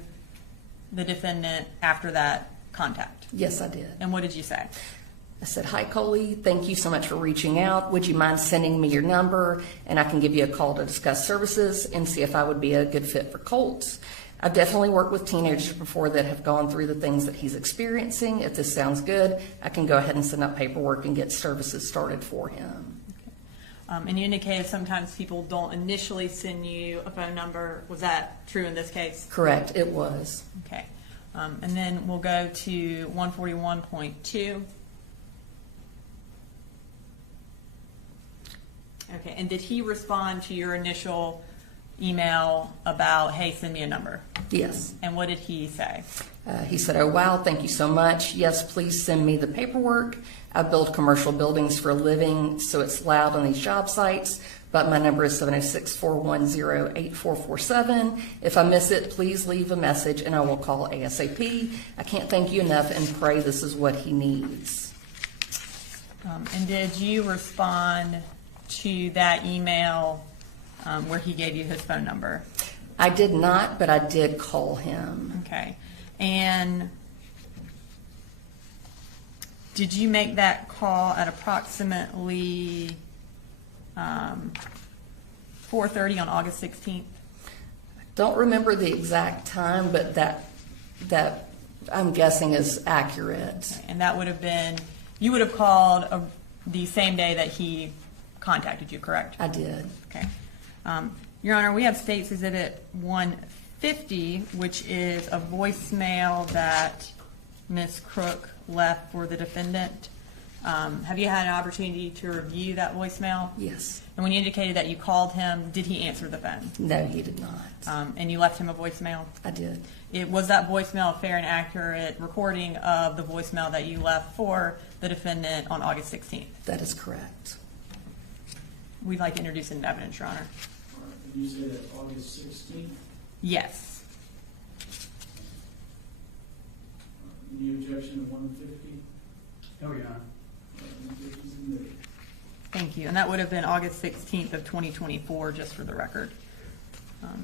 the defendant after that contact? Yes, I did. And what did you say? I said, hi, Coley, thank you so much for reaching out. Would you mind sending me your number and I can give you a call to discuss services and see if I would be a good fit for Colt? I've definitely worked with teenagers before that have gone through the things that he's experiencing. If this sounds good, I can go ahead and send up paperwork and get services started for him. And you indicated sometimes people don't initially send you a phone number. Was that true in this case? Correct, it was. Okay. And then we'll go to 141.2. Okay, and did he respond to your initial email about, hey, send me a number? Yes. And what did he say? He said, oh, wow, thank you so much. Yes, please send me the paperwork. I build commercial buildings for a living, so it's loud on these job sites, but my number is 706-410-8447. If I miss it, please leave a message and I will call ASAP. I can't thank you enough and pray this is what he needs. And did you respond to that email where he gave you his phone number? I did not, but I did call him. Okay. And did you make that call at approximately 4:30 on August 16th? Don't remember the exact time, but that I'm guessing is accurate. Okay. And that would have been, you would have called the same day that he contacted you, correct? I did. Okay. Your Honor, we have State's Exhibit 150, which is a voicemail that Ms. Crook left for the defendant. Have you had an opportunity to review that voicemail? Yes. And when you indicated that you called him, did he answer the phone? No, he did not. And you left him a voicemail? I did. Was that voicemail a fair and accurate recording of the voicemail that you left for the defendant on August 16th? That is correct. We'd like to introduce it in evidence, Your Honor. Did you say that's August 16th? Yes. Any objection to 150? No, Your Honor. 150 is admitted. Thank you. And that would have been August 16th of 2024, just for the record. All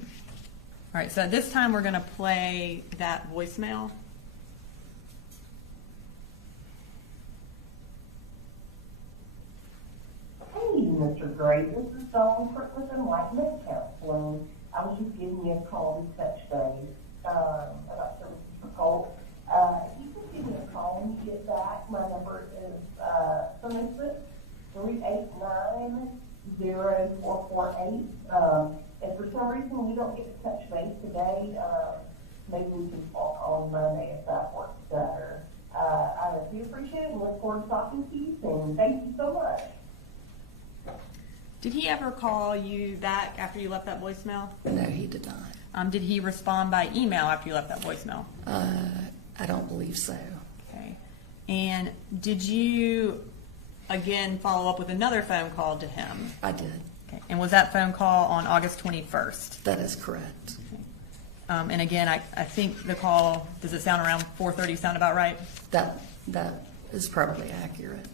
right, so at this time, we're going to play that voicemail. Hey, Mr. Gray, this is Dawn Crook with Enlightenment Counseling. I was just giving you a call to touch base about services for Colt. You can give me a call when you get back. My number is 786-389-0448. If for some reason we don't get to touch base today, maybe we can talk on Monday if that works better. I do appreciate it and look forward to talking to you soon. Thank you so much. Did he ever call you back after you left that voicemail? No, he did not. Did he respond by email after you left that voicemail? I don't believe so. Okay. And did you, again, follow up with another phone call to him? I did. Okay. And was that phone call on August 21st? That is correct. Okay. And again, I think the call, does it sound around 4:30 sound about right? That is probably accurate.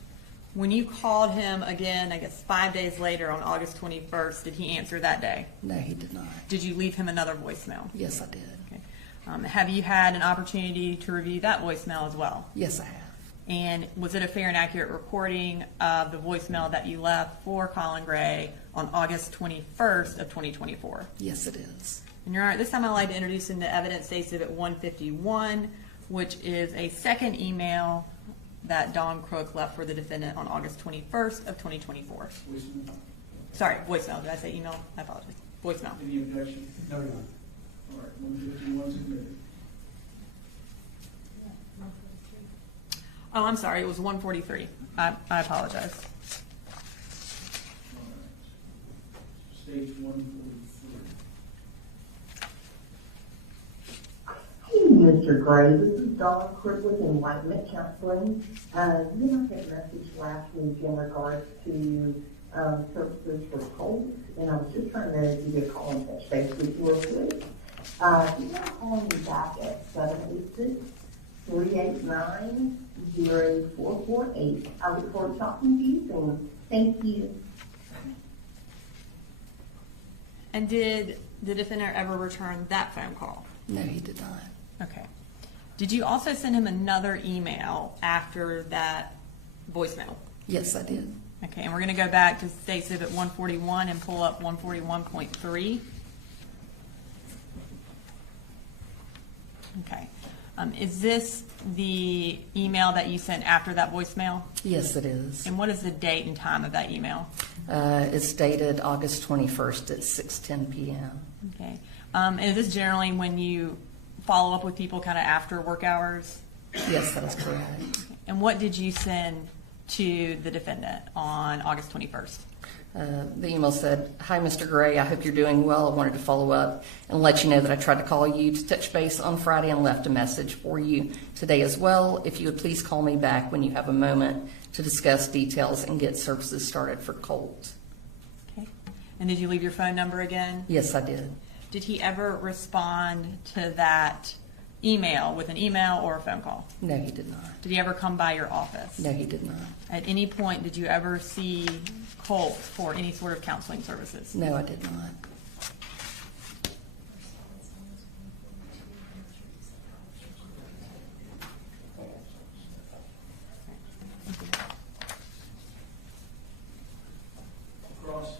When you called him again, I guess 5 days later on August 21st, did he answer that day? No, he did not. Did you leave him another voicemail? Yes, I did. Okay. Have you had an opportunity to review that voicemail as well? Yes, I have. And was it a fair and accurate recording of the voicemail that you left for Colin Gray on August 21st of 2024? Yes, it is. And Your Honor, this time I'd like to introduce into evidence Exhibit 151, which is a second email that Don Crook left for the defendant on August 21st of 2024. Voicemail. Sorry, voicemail. Did I say email? I apologize. Voicemail. Any objection? No, Your Honor. All right, 151 submitted. Oh, I'm sorry. It was 143. I apologize. All right. Stage 143. Hey, Mr. Gray, this is Dawn Crook with Enlightenment Counseling. You and I had a message last week in regards to services for Colt, and I was just trying to give you a call and touch base with you real quick. You want to call me back at 786-389-0448. I look forward to talking to you soon. Thank you. And did the defendant ever return that phone call? No, he did not. Okay. Did you also send him another email after that voicemail? Yes, I did. Okay, and we're going to go back to State Exhibit 141 and pull up 141.3. Okay. Is this the email that you sent after that voicemail? Yes, it is. And what is the date and time of that email? It's dated August 21st at 6:10 p.m. Okay. And is this generally when you follow up with people kind of after work hours? Yes, that is correct. And what did you send to the defendant on August 21st? The email said, "Hi, Mr. Gray. I hope you're doing well. I wanted to follow up and let you know that I tried to call you to touch base on Friday and left a message for you today as well. If you would please call me back when you have a moment to discuss details and get services started for Colt." Okay. And did you leave your phone number again? Yes, I did. Did he ever respond to that email with an email or a phone call? No, he did not. Did he ever come by your office? No, he did not. At any point, did you ever see Colt for any sort of counseling services? No, I did not. Cross.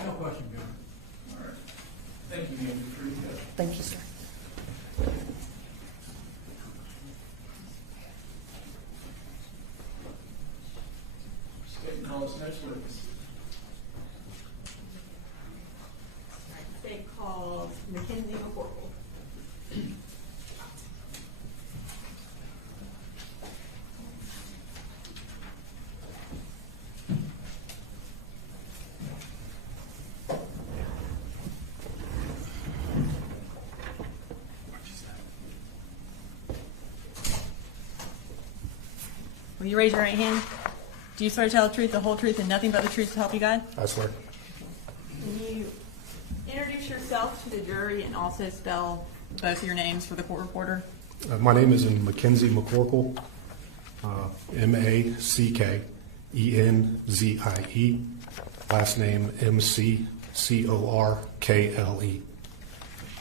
No question, John. All right. Thank you, Andrew, for your help. Thank you, sir. State and call us next witness. State calls Mackenzie Mccoral. Will you raise your right hand? Do you swear to tell the truth, the whole truth, and nothing but the truth to help you God? I swear. Can you introduce yourself to the jury and also spell both of your names for the court reporter? My name is Mackenzie Mccoral, Mackenzie. Last name Mccorkle.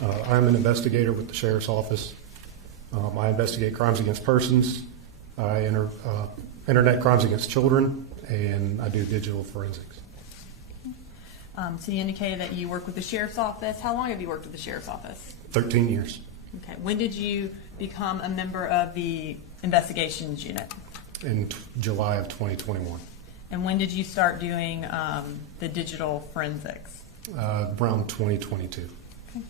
I'm an investigator with the Sheriff's Office. I investigate crimes against persons. I enter internet crimes against children, and I do digital forensics. So you indicated that you work with the Sheriff's Office. How long have you worked with the Sheriff's Office? 13 years. Okay. When did you become a member of the investigations unit? In July of 2021. And when did you start doing the digital forensics? Around 2022. Okay.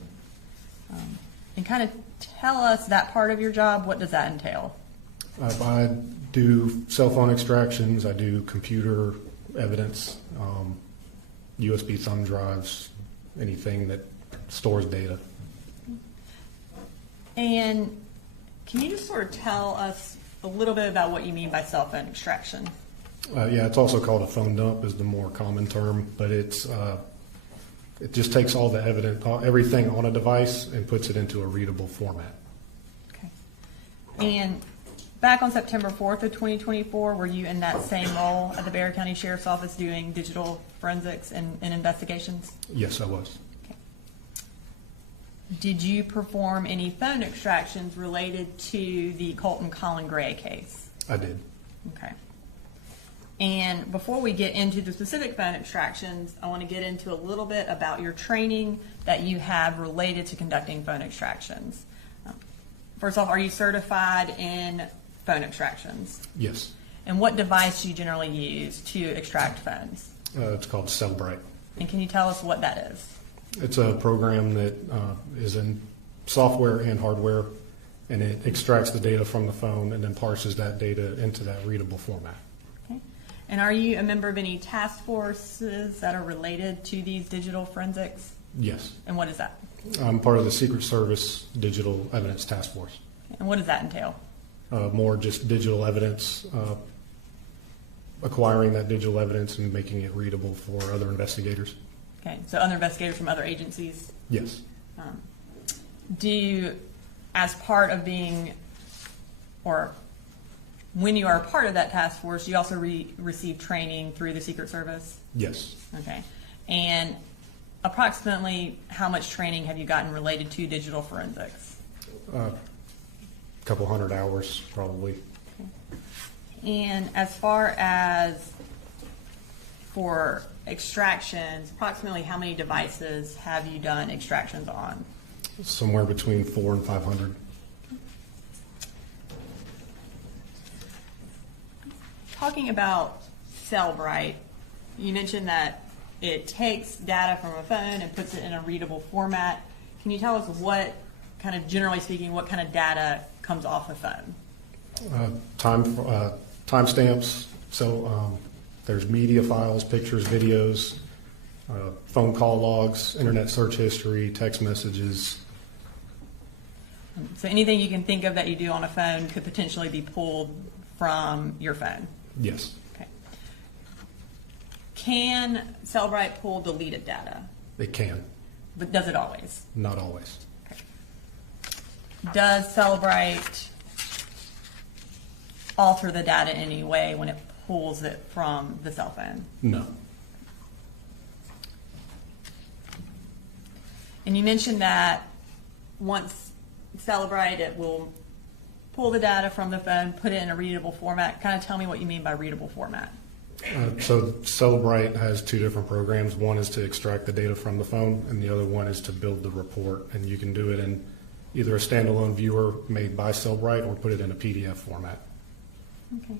And kind of tell us that part of your job. What does that entail? I do cell phone extractions. I do computer evidence, USB thumb drives, anything that stores data. And can you just sort of tell us a little bit about what you mean by cell phone extraction? Yeah, it's also called a phone dump is the more common term, but it just takes all the evidence, everything on a device and puts it into a readable format. Okay. And back on September 4th of 2024, were you in that same role at the Bexar County Sheriff's Office doing digital forensics and investigations? Yes, I was. Did you perform any phone extractions related to the Colt and Colin Gray case? I did. Okay. And before we get into the specific phone extractions, I want to get into a little bit about your training that you have related to conducting phone extractions. First off, are you certified in phone extractions? Yes. And what device do you generally use to extract phones? It's called Cellbrite. And can you tell us what that is? It's a program that is in software and hardware, and it extracts the data from the phone and then parses that data into that readable format. Okay. And are you a member of any task forces that are related to these digital forensics? Yes. And what is that? I'm part of the Secret Service Digital Evidence Task Force. And what does that entail? More just digital evidence, acquiring that digital evidence and making it readable for other investigators. Okay, so other investigators from other agencies? Yes. Do you, as part of being, or when you are a part of that task force, do you also receive training through the Secret Service? Yes. Okay. And approximately how much training have you gotten related to digital forensics? A couple hundred hours, probably. Okay. And as far as for extractions, approximately how many devices have you done extractions on? Somewhere between 400 and 500. Talking about Cellbrite, you mentioned that it takes data from a phone and puts it in a readable format. Can you tell us what kind of, generally speaking, what kind of data comes off a phone? Timestamps. So there's media files, pictures, videos, phone call logs, internet search history, text messages. So anything you can think of that you do on a phone could potentially be pulled from your phone? Yes. Okay. Can Cellbrite pull deleted data? It can. But does it always? Not always. Okay. Does Cellbrite alter the data in any way when it pulls it from the cell phone? No. And you mentioned that once Cellbrite, it will pull the data from the phone, put it in a readable format. Kind of tell me what you mean by readable format. So Cellbrite has two different programs. One is to extract the data from the phone, and the other one is to build the report. And you can do it in either a standalone viewer made by Cellbrite or put it in a PDF format. Okay.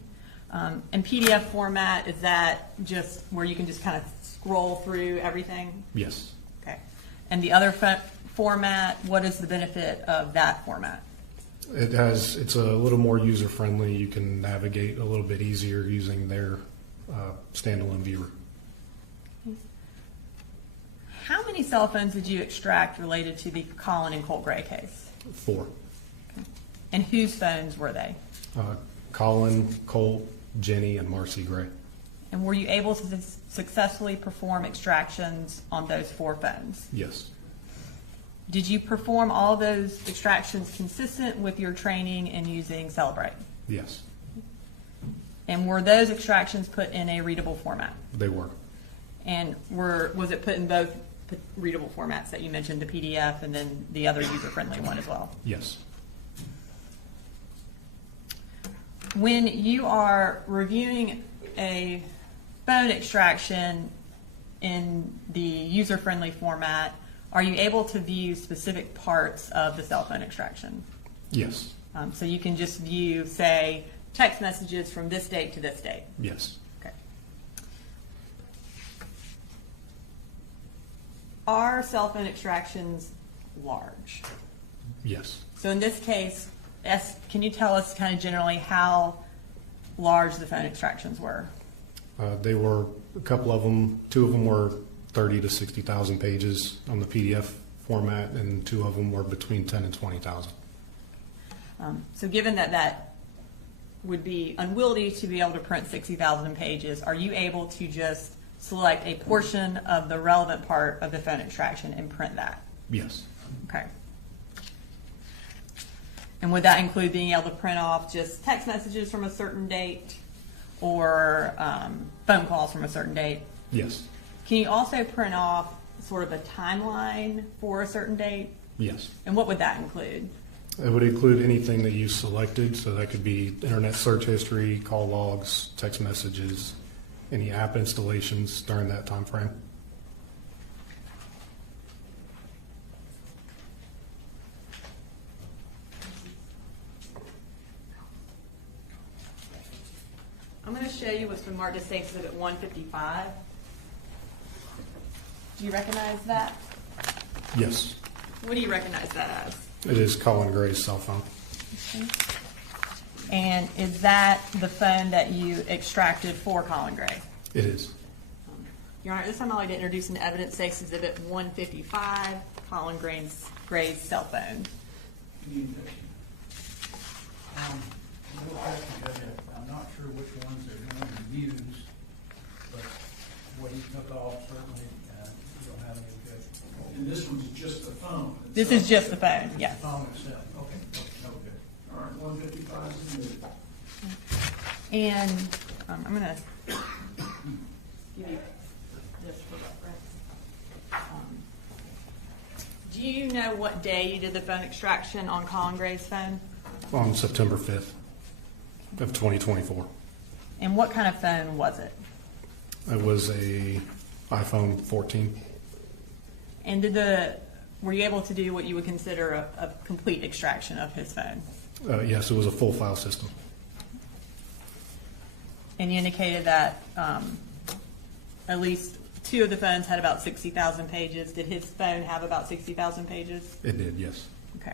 And PDF format, is that just where you can just kind of scroll through everything? Yes. Okay. And the other format, what is the benefit of that format? It's a little more user friendly. You can navigate a little bit easier using their standalone viewer. How many cell phones did you extract related to the Colin and Colt Gray case? 4. Okay. And whose phones were they? Colin, Colt, Jenny, and Marcy Gray. And were you able to successfully perform extractions on those 4 phones? Yes. Did you perform all those extractions consistent with your training in using Cellbrite? Yes. And were those extractions put in a readable format? They were. And was it put in both readable formats that you mentioned, the PDF and then the other user-friendly one as well? Yes. When you are reviewing a phone extraction in the user-friendly format, are you able to view specific parts of the cell phone extraction? Yes. So you can just view, say, text messages from this date to this date? Yes. Okay. Are cell phone extractions large? Yes. So in this case, can you tell us kind of generally how large the phone extractions were? They were, a couple of them, 2 of them were 30 to 60,000 pages on the PDF format, and 2 of them were between 10 and 20,000. So given that would be unwieldy to be able to print 60,000 pages, are you able to just select a portion of the relevant part of the phone extraction and print that? Yes. Okay. And would that include being able to print off just text messages from a certain date or phone calls from a certain date? Yes. Can you also print off sort of a timeline for a certain date? Yes. And what would that include? It would include anything that you selected, so that could be internet search history, call logs, text messages, any app installations during that time frame. I'm going to show you what's been marked as Safe Exhibit 155. Do you recognize that? Yes. What do you recognize that as? It is Colin Gray's cell phone. Okay. And is that the phone that you extracted for Colin Gray? It is. Your Honor, this time I'd like to introduce an evidence Safe Exhibit 155, Colin Gray's cell phone. I'm not sure which ones they're going to use, but what he took off certainly you don't have any objection. And this one's just the phone. This is just the phone, yes. The phone itself. Okay. No good. All right, 155 is good. And I'm going to give you this for reference. Do you know what day you did the phone extraction on Colin Gray's phone? On September 5th of 2024. And what kind of phone was it? It was a iPhone 14. And were you able to do what you would consider a complete extraction of his phone? Yes, it was a full file system. And you indicated that at least two of the phones had about 60,000 pages. Did his phone have about 60,000 pages? It did, yes. Okay.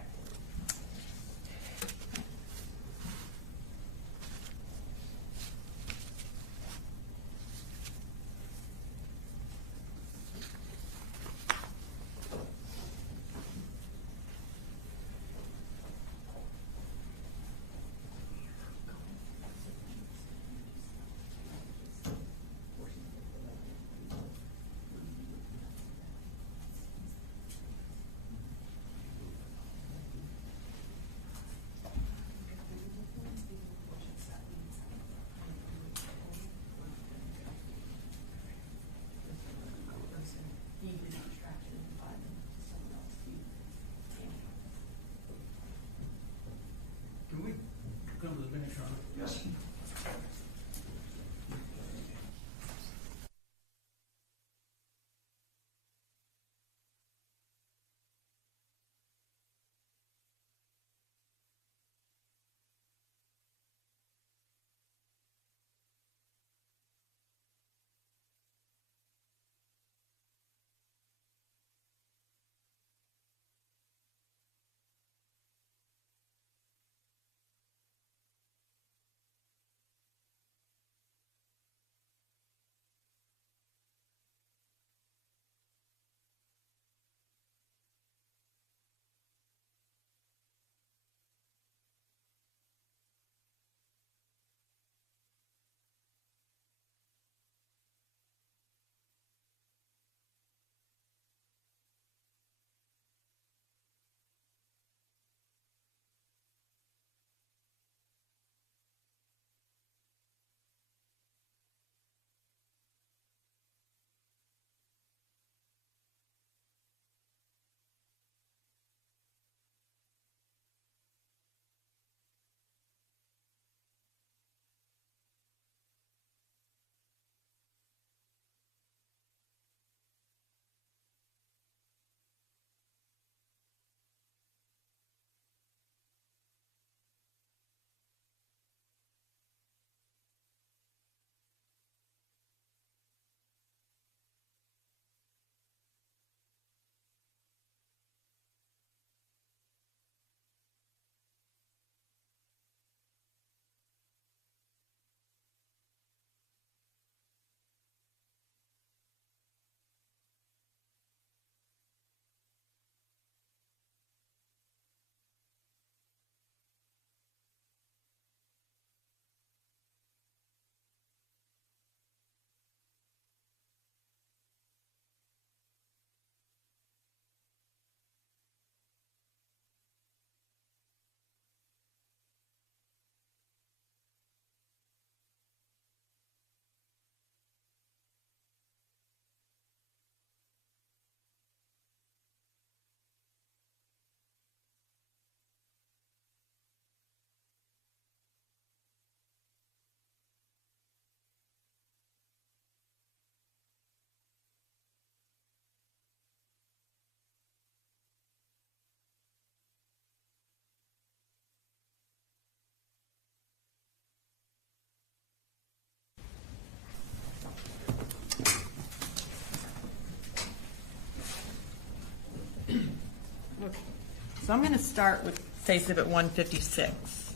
So I'm going to start with, say, Exhibit 156.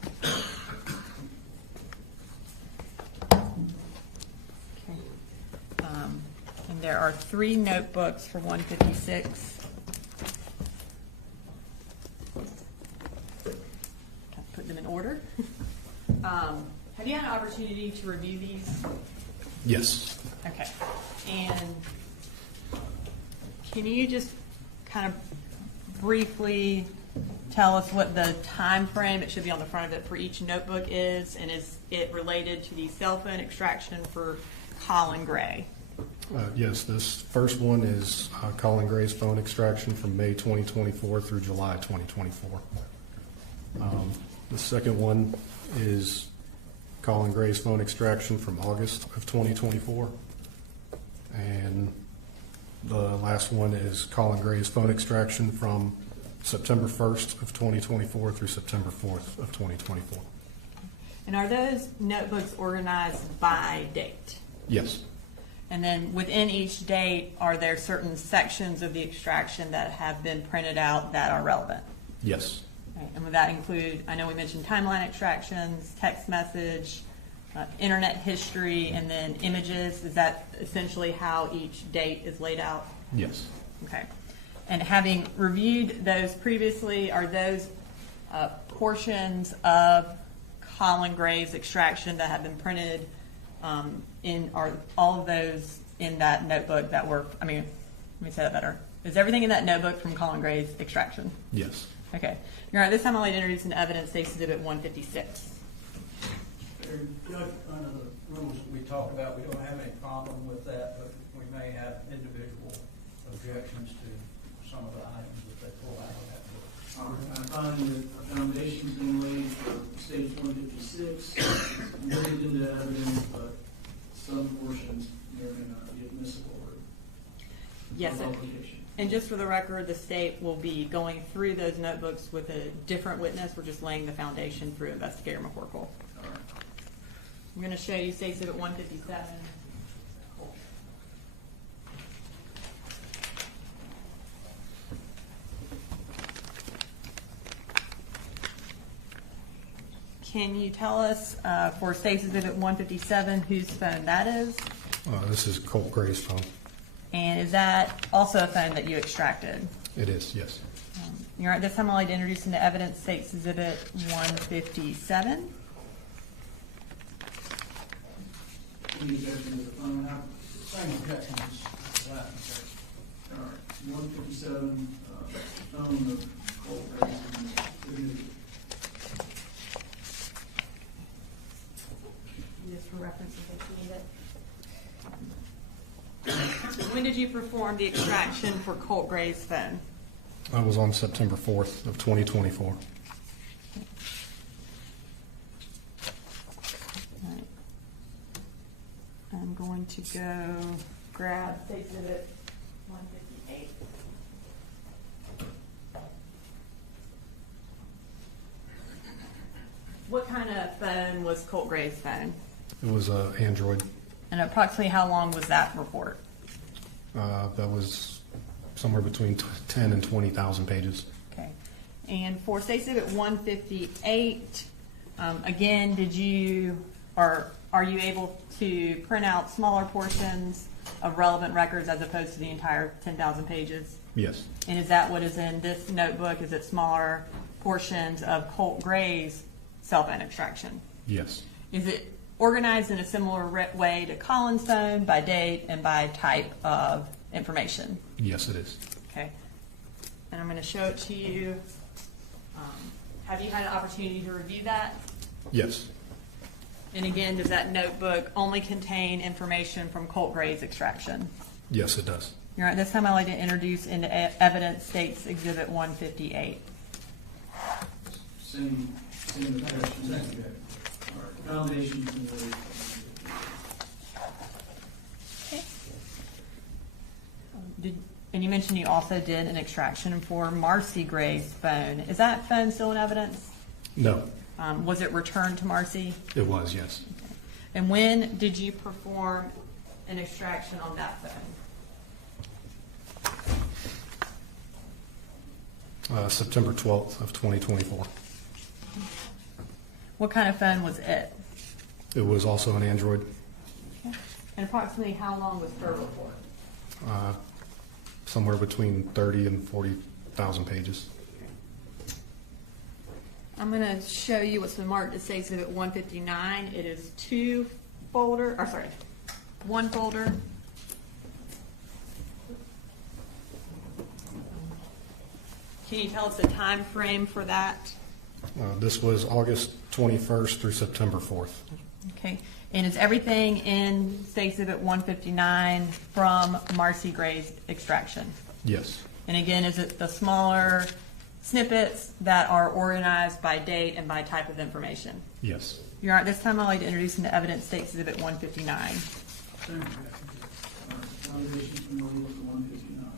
Okay. And there are 3 notebooks for 156. Put them in order. Have you had an opportunity to review these? Yes. Okay. And can you just kind of briefly tell us what the time frame, it should be on the front of it, for each notebook is, and is it related to the cell phone extraction for Colin Gray? Yes, this first one is Colin Gray's phone extraction from May 2024 through July 2024. The second one is Colin Gray's phone extraction from August of 2024. And the last one is Colin Gray's phone extraction from September 1st of 2024 through September 4th of 2024. And are those notebooks organized by date? Yes. And then within each date, are there certain sections of the extraction that have been printed out that are relevant? Yes. Right. And would that include, I know we mentioned timeline extractions, text message, internet history, and then images? Is that essentially how each date is laid out? Yes. Okay. And having reviewed those previously, are those portions of Colin Gray's extraction that have been printed are all of those in that notebook that were, let me say that better. Is everything in that notebook from Colin Gray's extraction? Yes. Okay. You're right. This time I'll introduce an evidence case exhibit 156. Judge, under the rules that we talked about, we don't have any problem with that, but we may have individual objections to some of the items that they pull out of that book. All right. I find that a foundation's been laid for stage 156, moved into evidence, but some portions may or may not be admissible. Yes, sir. And just for the record, the state will be going through those notebooks with a different witness. We're just laying the foundation through Investigator Mccoral. I'm going to show you State Exhibit 157. Can you tell us for State Exhibit 157 whose phone that is? This is Colt Gray's phone. And is that also a phone that you extracted? It is, yes. You're right. This time I'd like to introduce into evidence State's Exhibit 157. Any objection to the phone now? Same objections to that. All right. 157, phone of Colt Gray. Just for reference in case you need it. When did you perform the extraction for Colt Gray's phone? I was on September 4th of 2024. Right. I'm going to go grab State Exhibit 158. What kind of phone was Colt Gray's phone? It was Android. And approximately how long was that report? That was somewhere between 10 and 20,000 pages. Okay. And for State Exhibit 158, again, did you, or are you able to print out smaller portions of relevant records as opposed to the entire 10,000 pages? Yes. And is that what is in this notebook? Is it smaller portions of Colt Gray's cell phone extraction? Yes. Is it organized in a similar way to Colin's phone by date and by type of information? Yes, it is. Okay. And I'm going to show it to you. Have you had an opportunity to review that? Yes. And again, does that notebook only contain information from Colt Gray's extraction? Yes, it does. You're right. This time I'd like to introduce into evidence State's Exhibit 158. Same objection. All right. Foundations in the and you mentioned you also did an extraction for Marcy Gray's phone. Is that phone still in evidence? No. Was it returned to Marcy? It was, yes. Okay. And when did you perform an extraction on that phone? September 12th of 2024. What kind of phone was it? It was also an Android. And approximately how long was her report? Somewhere between 30 and 40,000 pages. I'm going to show you what's been marked as Exhibit 159. It is one folder. Can you tell us the time frame for that? This was August 21st through September 4th. Okay. And is everything in State Exhibit 159 from Marcy Gray's extraction? Yes. And again, is it the smaller snippets that are organized by date and by type of information? Yes. Your Honor, this time I'd like to introduce into evidence State Exhibit 159. Foundations from legal to 159.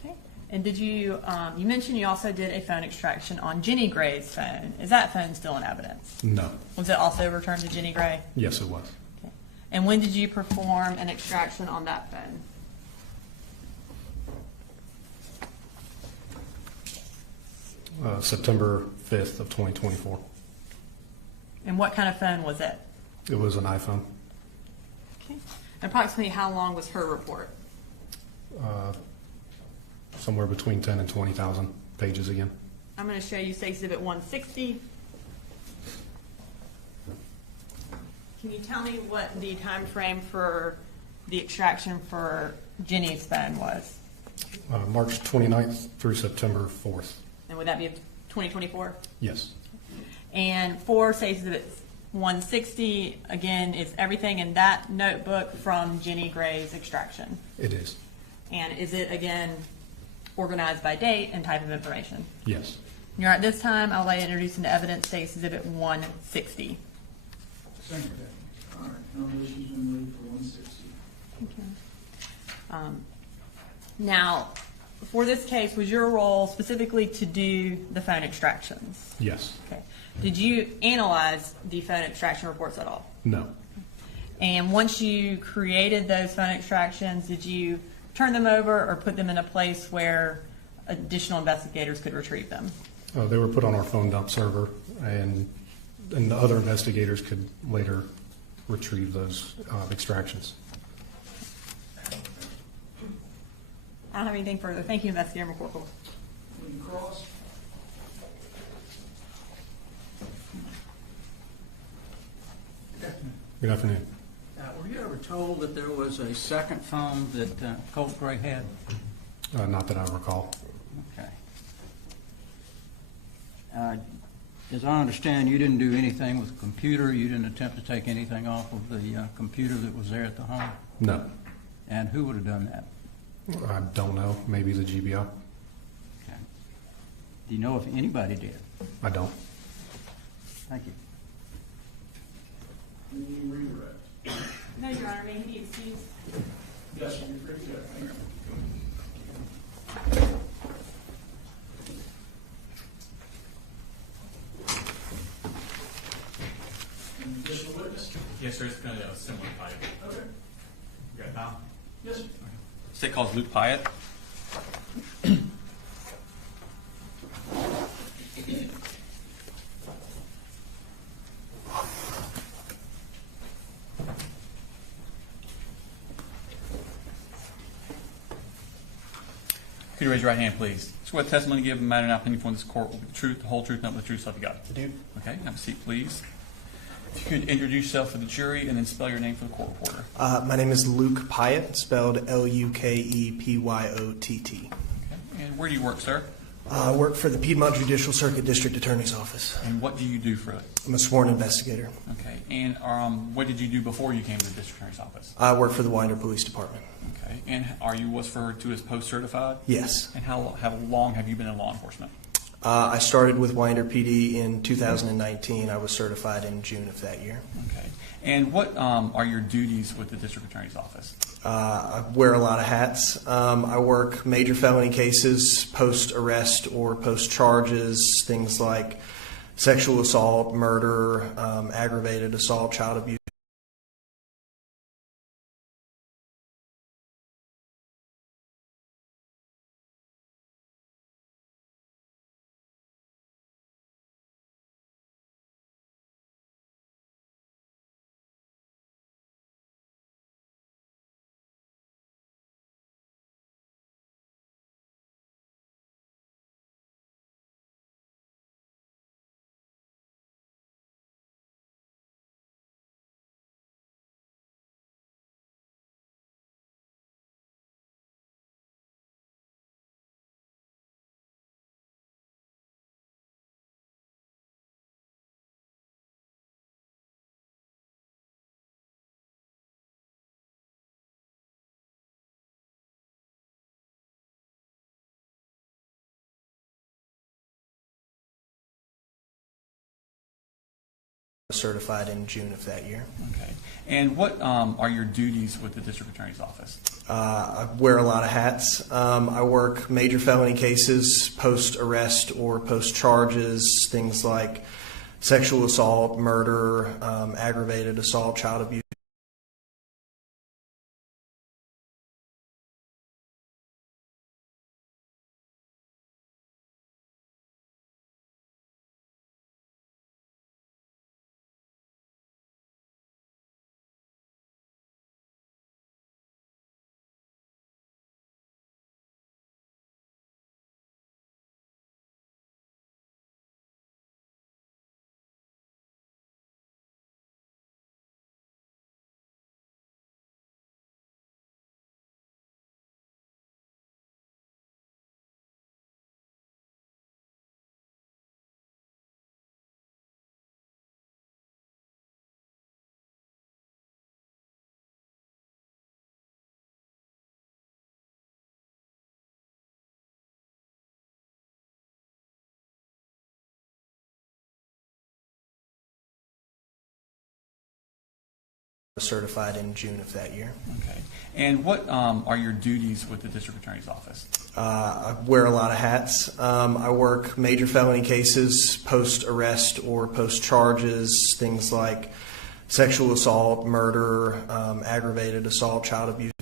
Okay. And did you mentioned you also did a phone extraction on Jenny Gray's phone. Is that phone still in evidence? No. Was it also returned to Jenny Gray? Yes, it was. Okay. And when did you perform an extraction on that phone? September 5th of 2024. And what kind of phone was it? It was an iPhone. Okay. And approximately how long was her report? Somewhere between 10 and 20,000 pages again. I'm going to show you State Exhibit 160. Can you tell me what the time frame for the extraction for Jenny's phone was? March 29th through September 4th. And would that be 2024? Yes. And for State Exhibit 160, again, is everything in that notebook from Jenny Gray's extraction? It is. And is it, again, organized by date and type of information? Yes. You're at this time, I'll lay introduce into evidence State Exhibit 160. Second. All right, foundations been laid for 160. Okay. Now, for this case, was your role specifically to do the phone extractions? Yes. Okay. Did you analyze the phone extraction reports at all? No. And once you created those phone extractions, did you turn them over or put them in a place where additional investigators could retrieve them? They were put on our phone dump server, and the other investigators could later retrieve those extractions. I don't have anything further. Thank you, Investigator Mccoral. Cross. Good afternoon. Were you ever told that there was a second phone that Colt Gray had? Not that I recall. Okay. As I understand, you didn't do anything with the computer. You didn't attempt to take anything off of the computer that was there at the home? No. And who would have done that? I don't know. Maybe the GBI. Okay. Do you know if anybody did? I don't. Thank you. Can you redirect? No, Your Honor. May he be excused? Yes, you're free to go. Thank you. An additional witness? Yes, sir. It's going to be a similar type. Okay. You got Tom? Yes, sir. State calls Luke Payatt. Could you raise your right hand, please? Swear the testimony given in the matter now pending before this court will be the truth, the whole truth, nothing but the truth, so help you God. I do. Okay, have a seat, please. If you could introduce yourself for the jury and then spell your name for the court reporter. My name is Luke Payatt, spelled Lukepyott. Okay. And where do you work, sir? I work for the Piedmont Judicial Circuit District Attorney's Office. And what do you do for it? I'm a sworn investigator. Okay. And what did you do before you came to the district attorney's office? I work for the Winder Police Department. Okay. And are you what's referred to as post-certified? Yes. And how long have you been in law enforcement? I started with Winder PD in 2019. I was certified in June of that year. Okay. And what are your duties with the district attorney's office? I wear a lot of hats. I work major felony cases, post-arrest or post-charges, things like sexual assault, murder, aggravated assault, child abuse. Certified in June of that year. Okay. And what are your duties with the district attorney's office? I wear a lot of hats. I work major felony cases, post-arrest or post-charges, things like sexual assault, murder, aggravated assault, child abuse. Certified in June of that year. Okay. And what are your duties with the district attorney's office? I wear a lot of hats. I work major felony cases, post-arrest or post-charges, things like sexual assault, murder, aggravated assault, child abuse.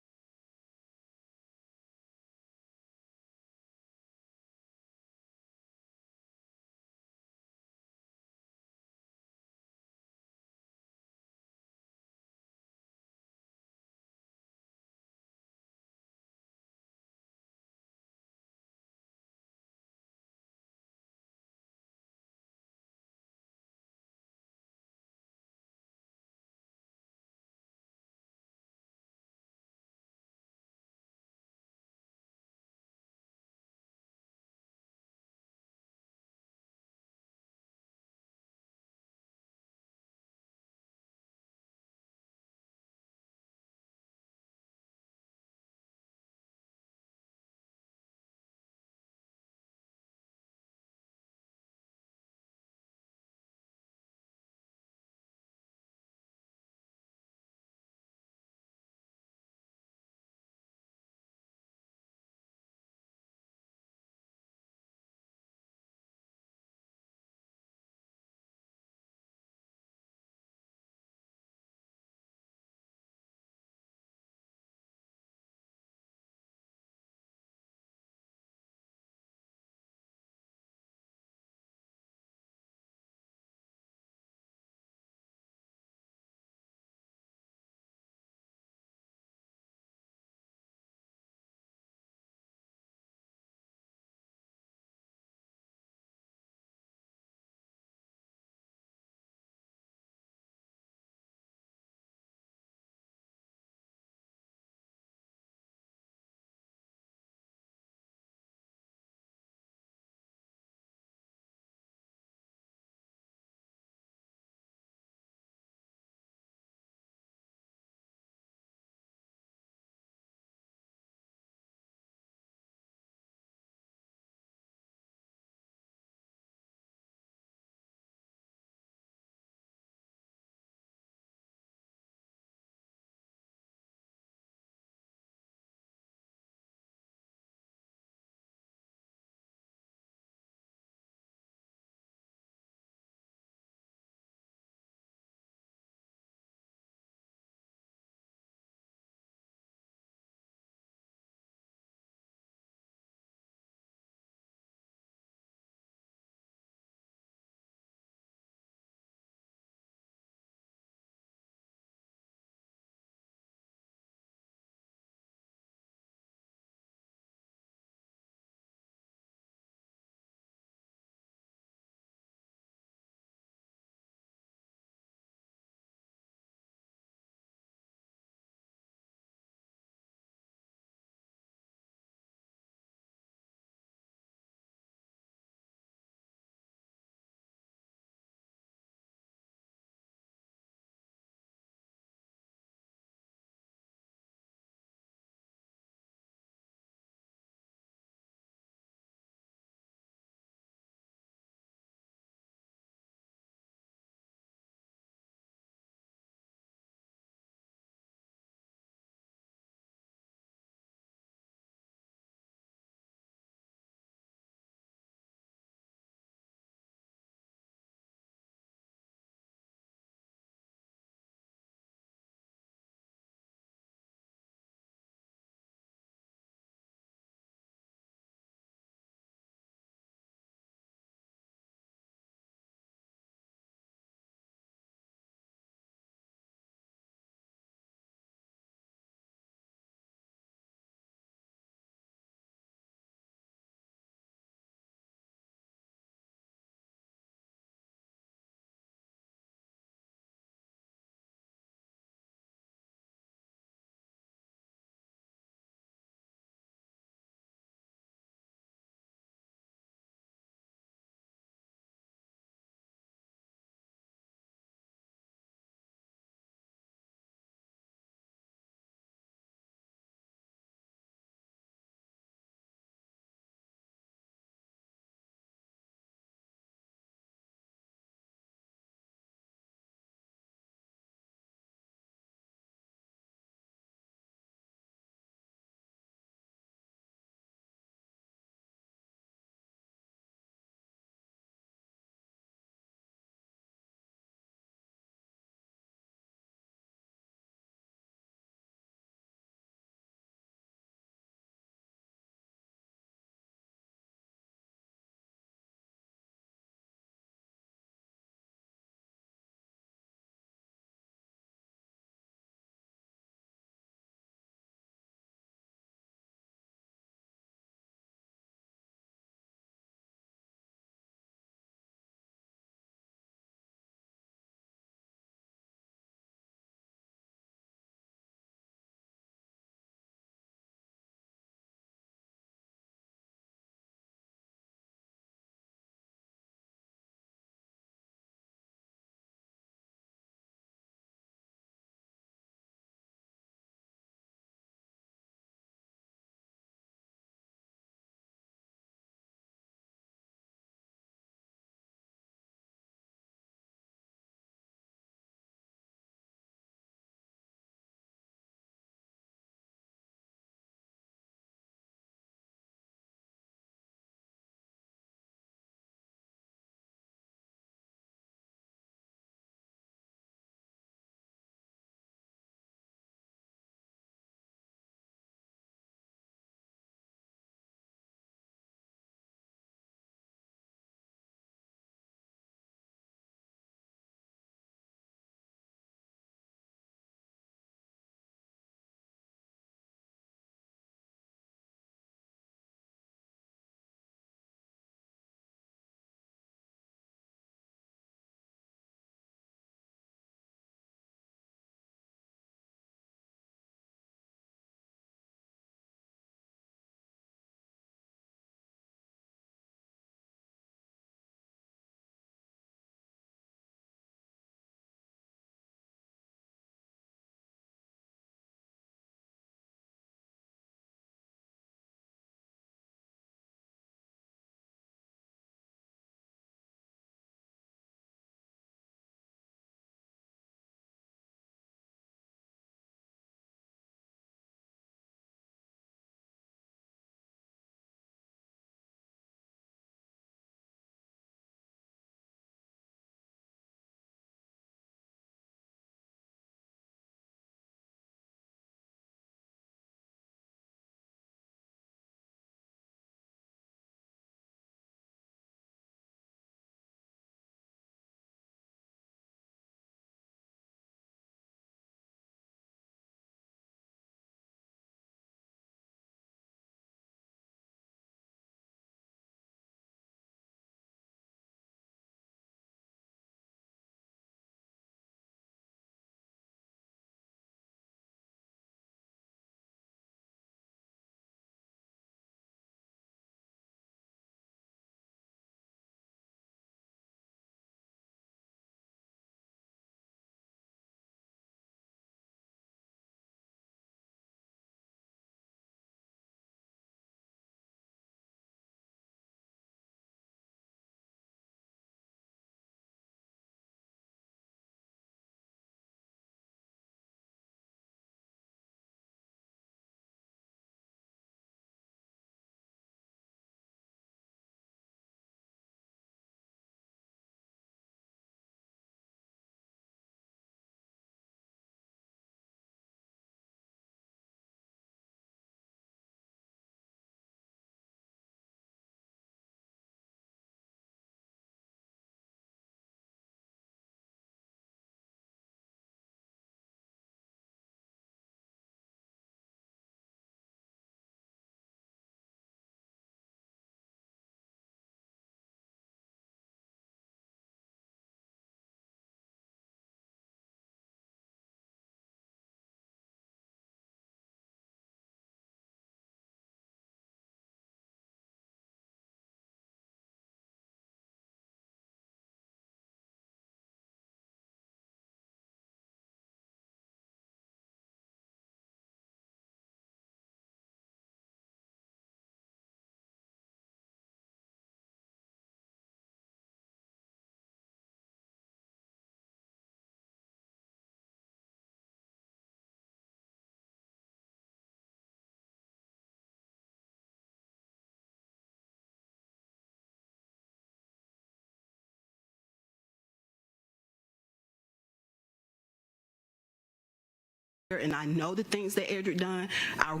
and I know the things that Edric done. Our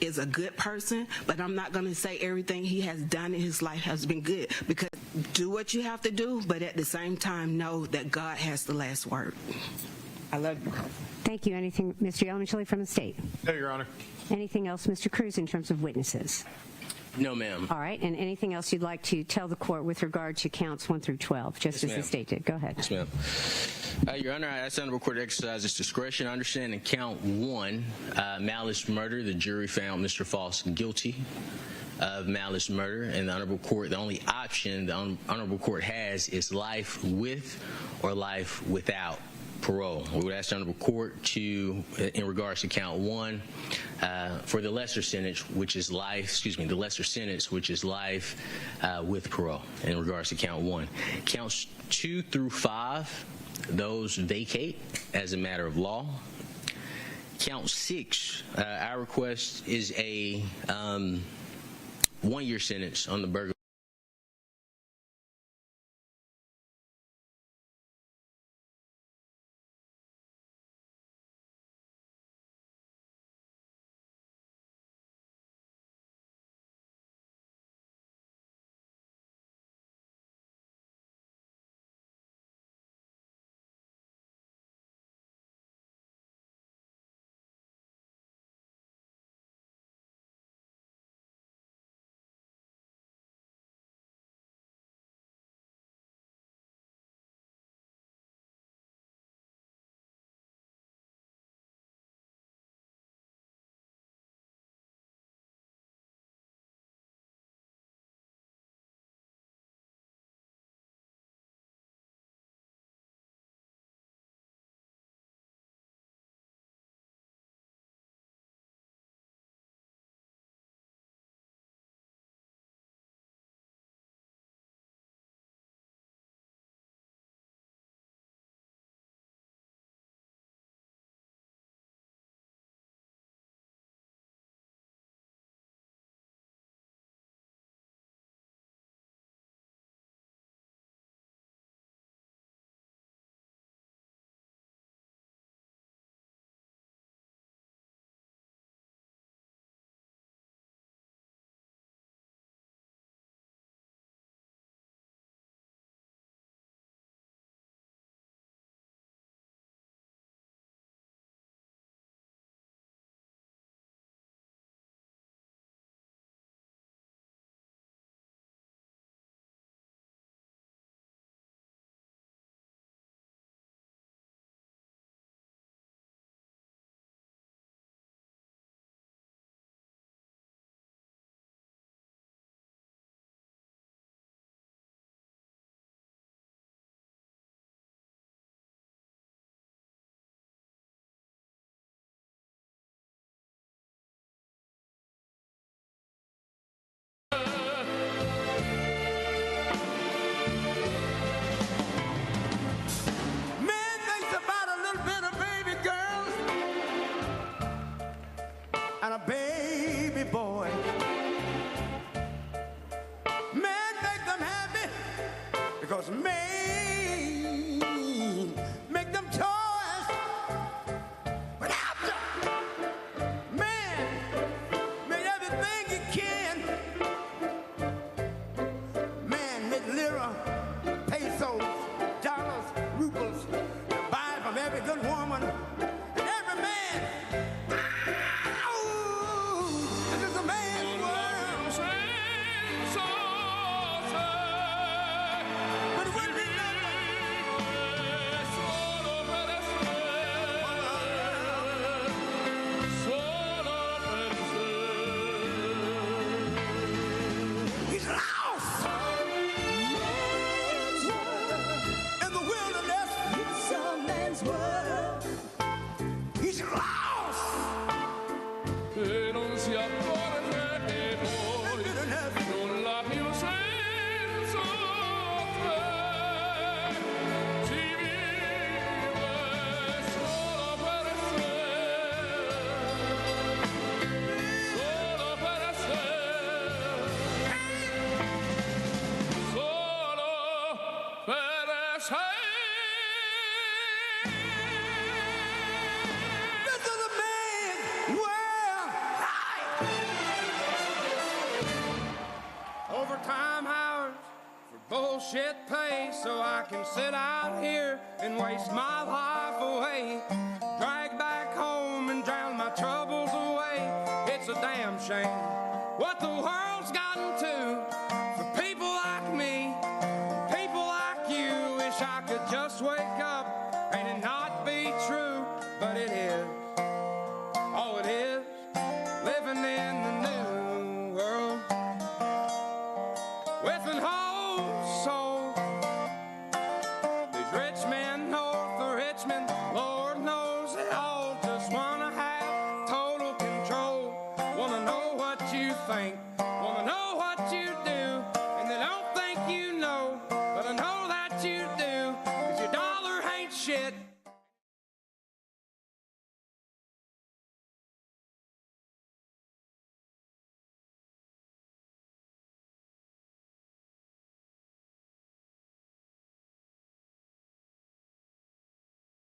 is a good person, but I'm not going to say everything he has done in his life has been good, because do what you have to do, but at the same time know that God has the last word. I love you. Thank you. Anything, Mr. Yelmichilli from the state? No, Your Honor. Anything else, Mr. Cruz, in terms of witnesses? No, ma'am. All right. And anything else you'd like to tell the court with regard to counts 1 through 12, just Yes, as the state did? Go ahead. Yes, ma'am. Your Honor, I ask the Honorable Court to exercise its discretion. I understand in count 1, malice murder, the jury found Mr. Foss guilty of malice murder, and the Honorable Court, the only option the Honorable Court has is life with or life without parole. We would ask the Honorable Court to, in regards to count 1, for the lesser sentence, which is life, the lesser sentence, which is life with parole, in regards to count 1. Counts 2 through 5, those vacate as a matter of law. Count 6, our request is a 1-year sentence on the burglary. And a baby boy. Men make them happy because men make them toys. But after man made everything he can. Man made lira, pesos, dollars, rubles, buy from every good woman. And every man. bullshit pay so I can sit out here and waste my life away. Drag back home and drown my troubles away. It's a damn shame.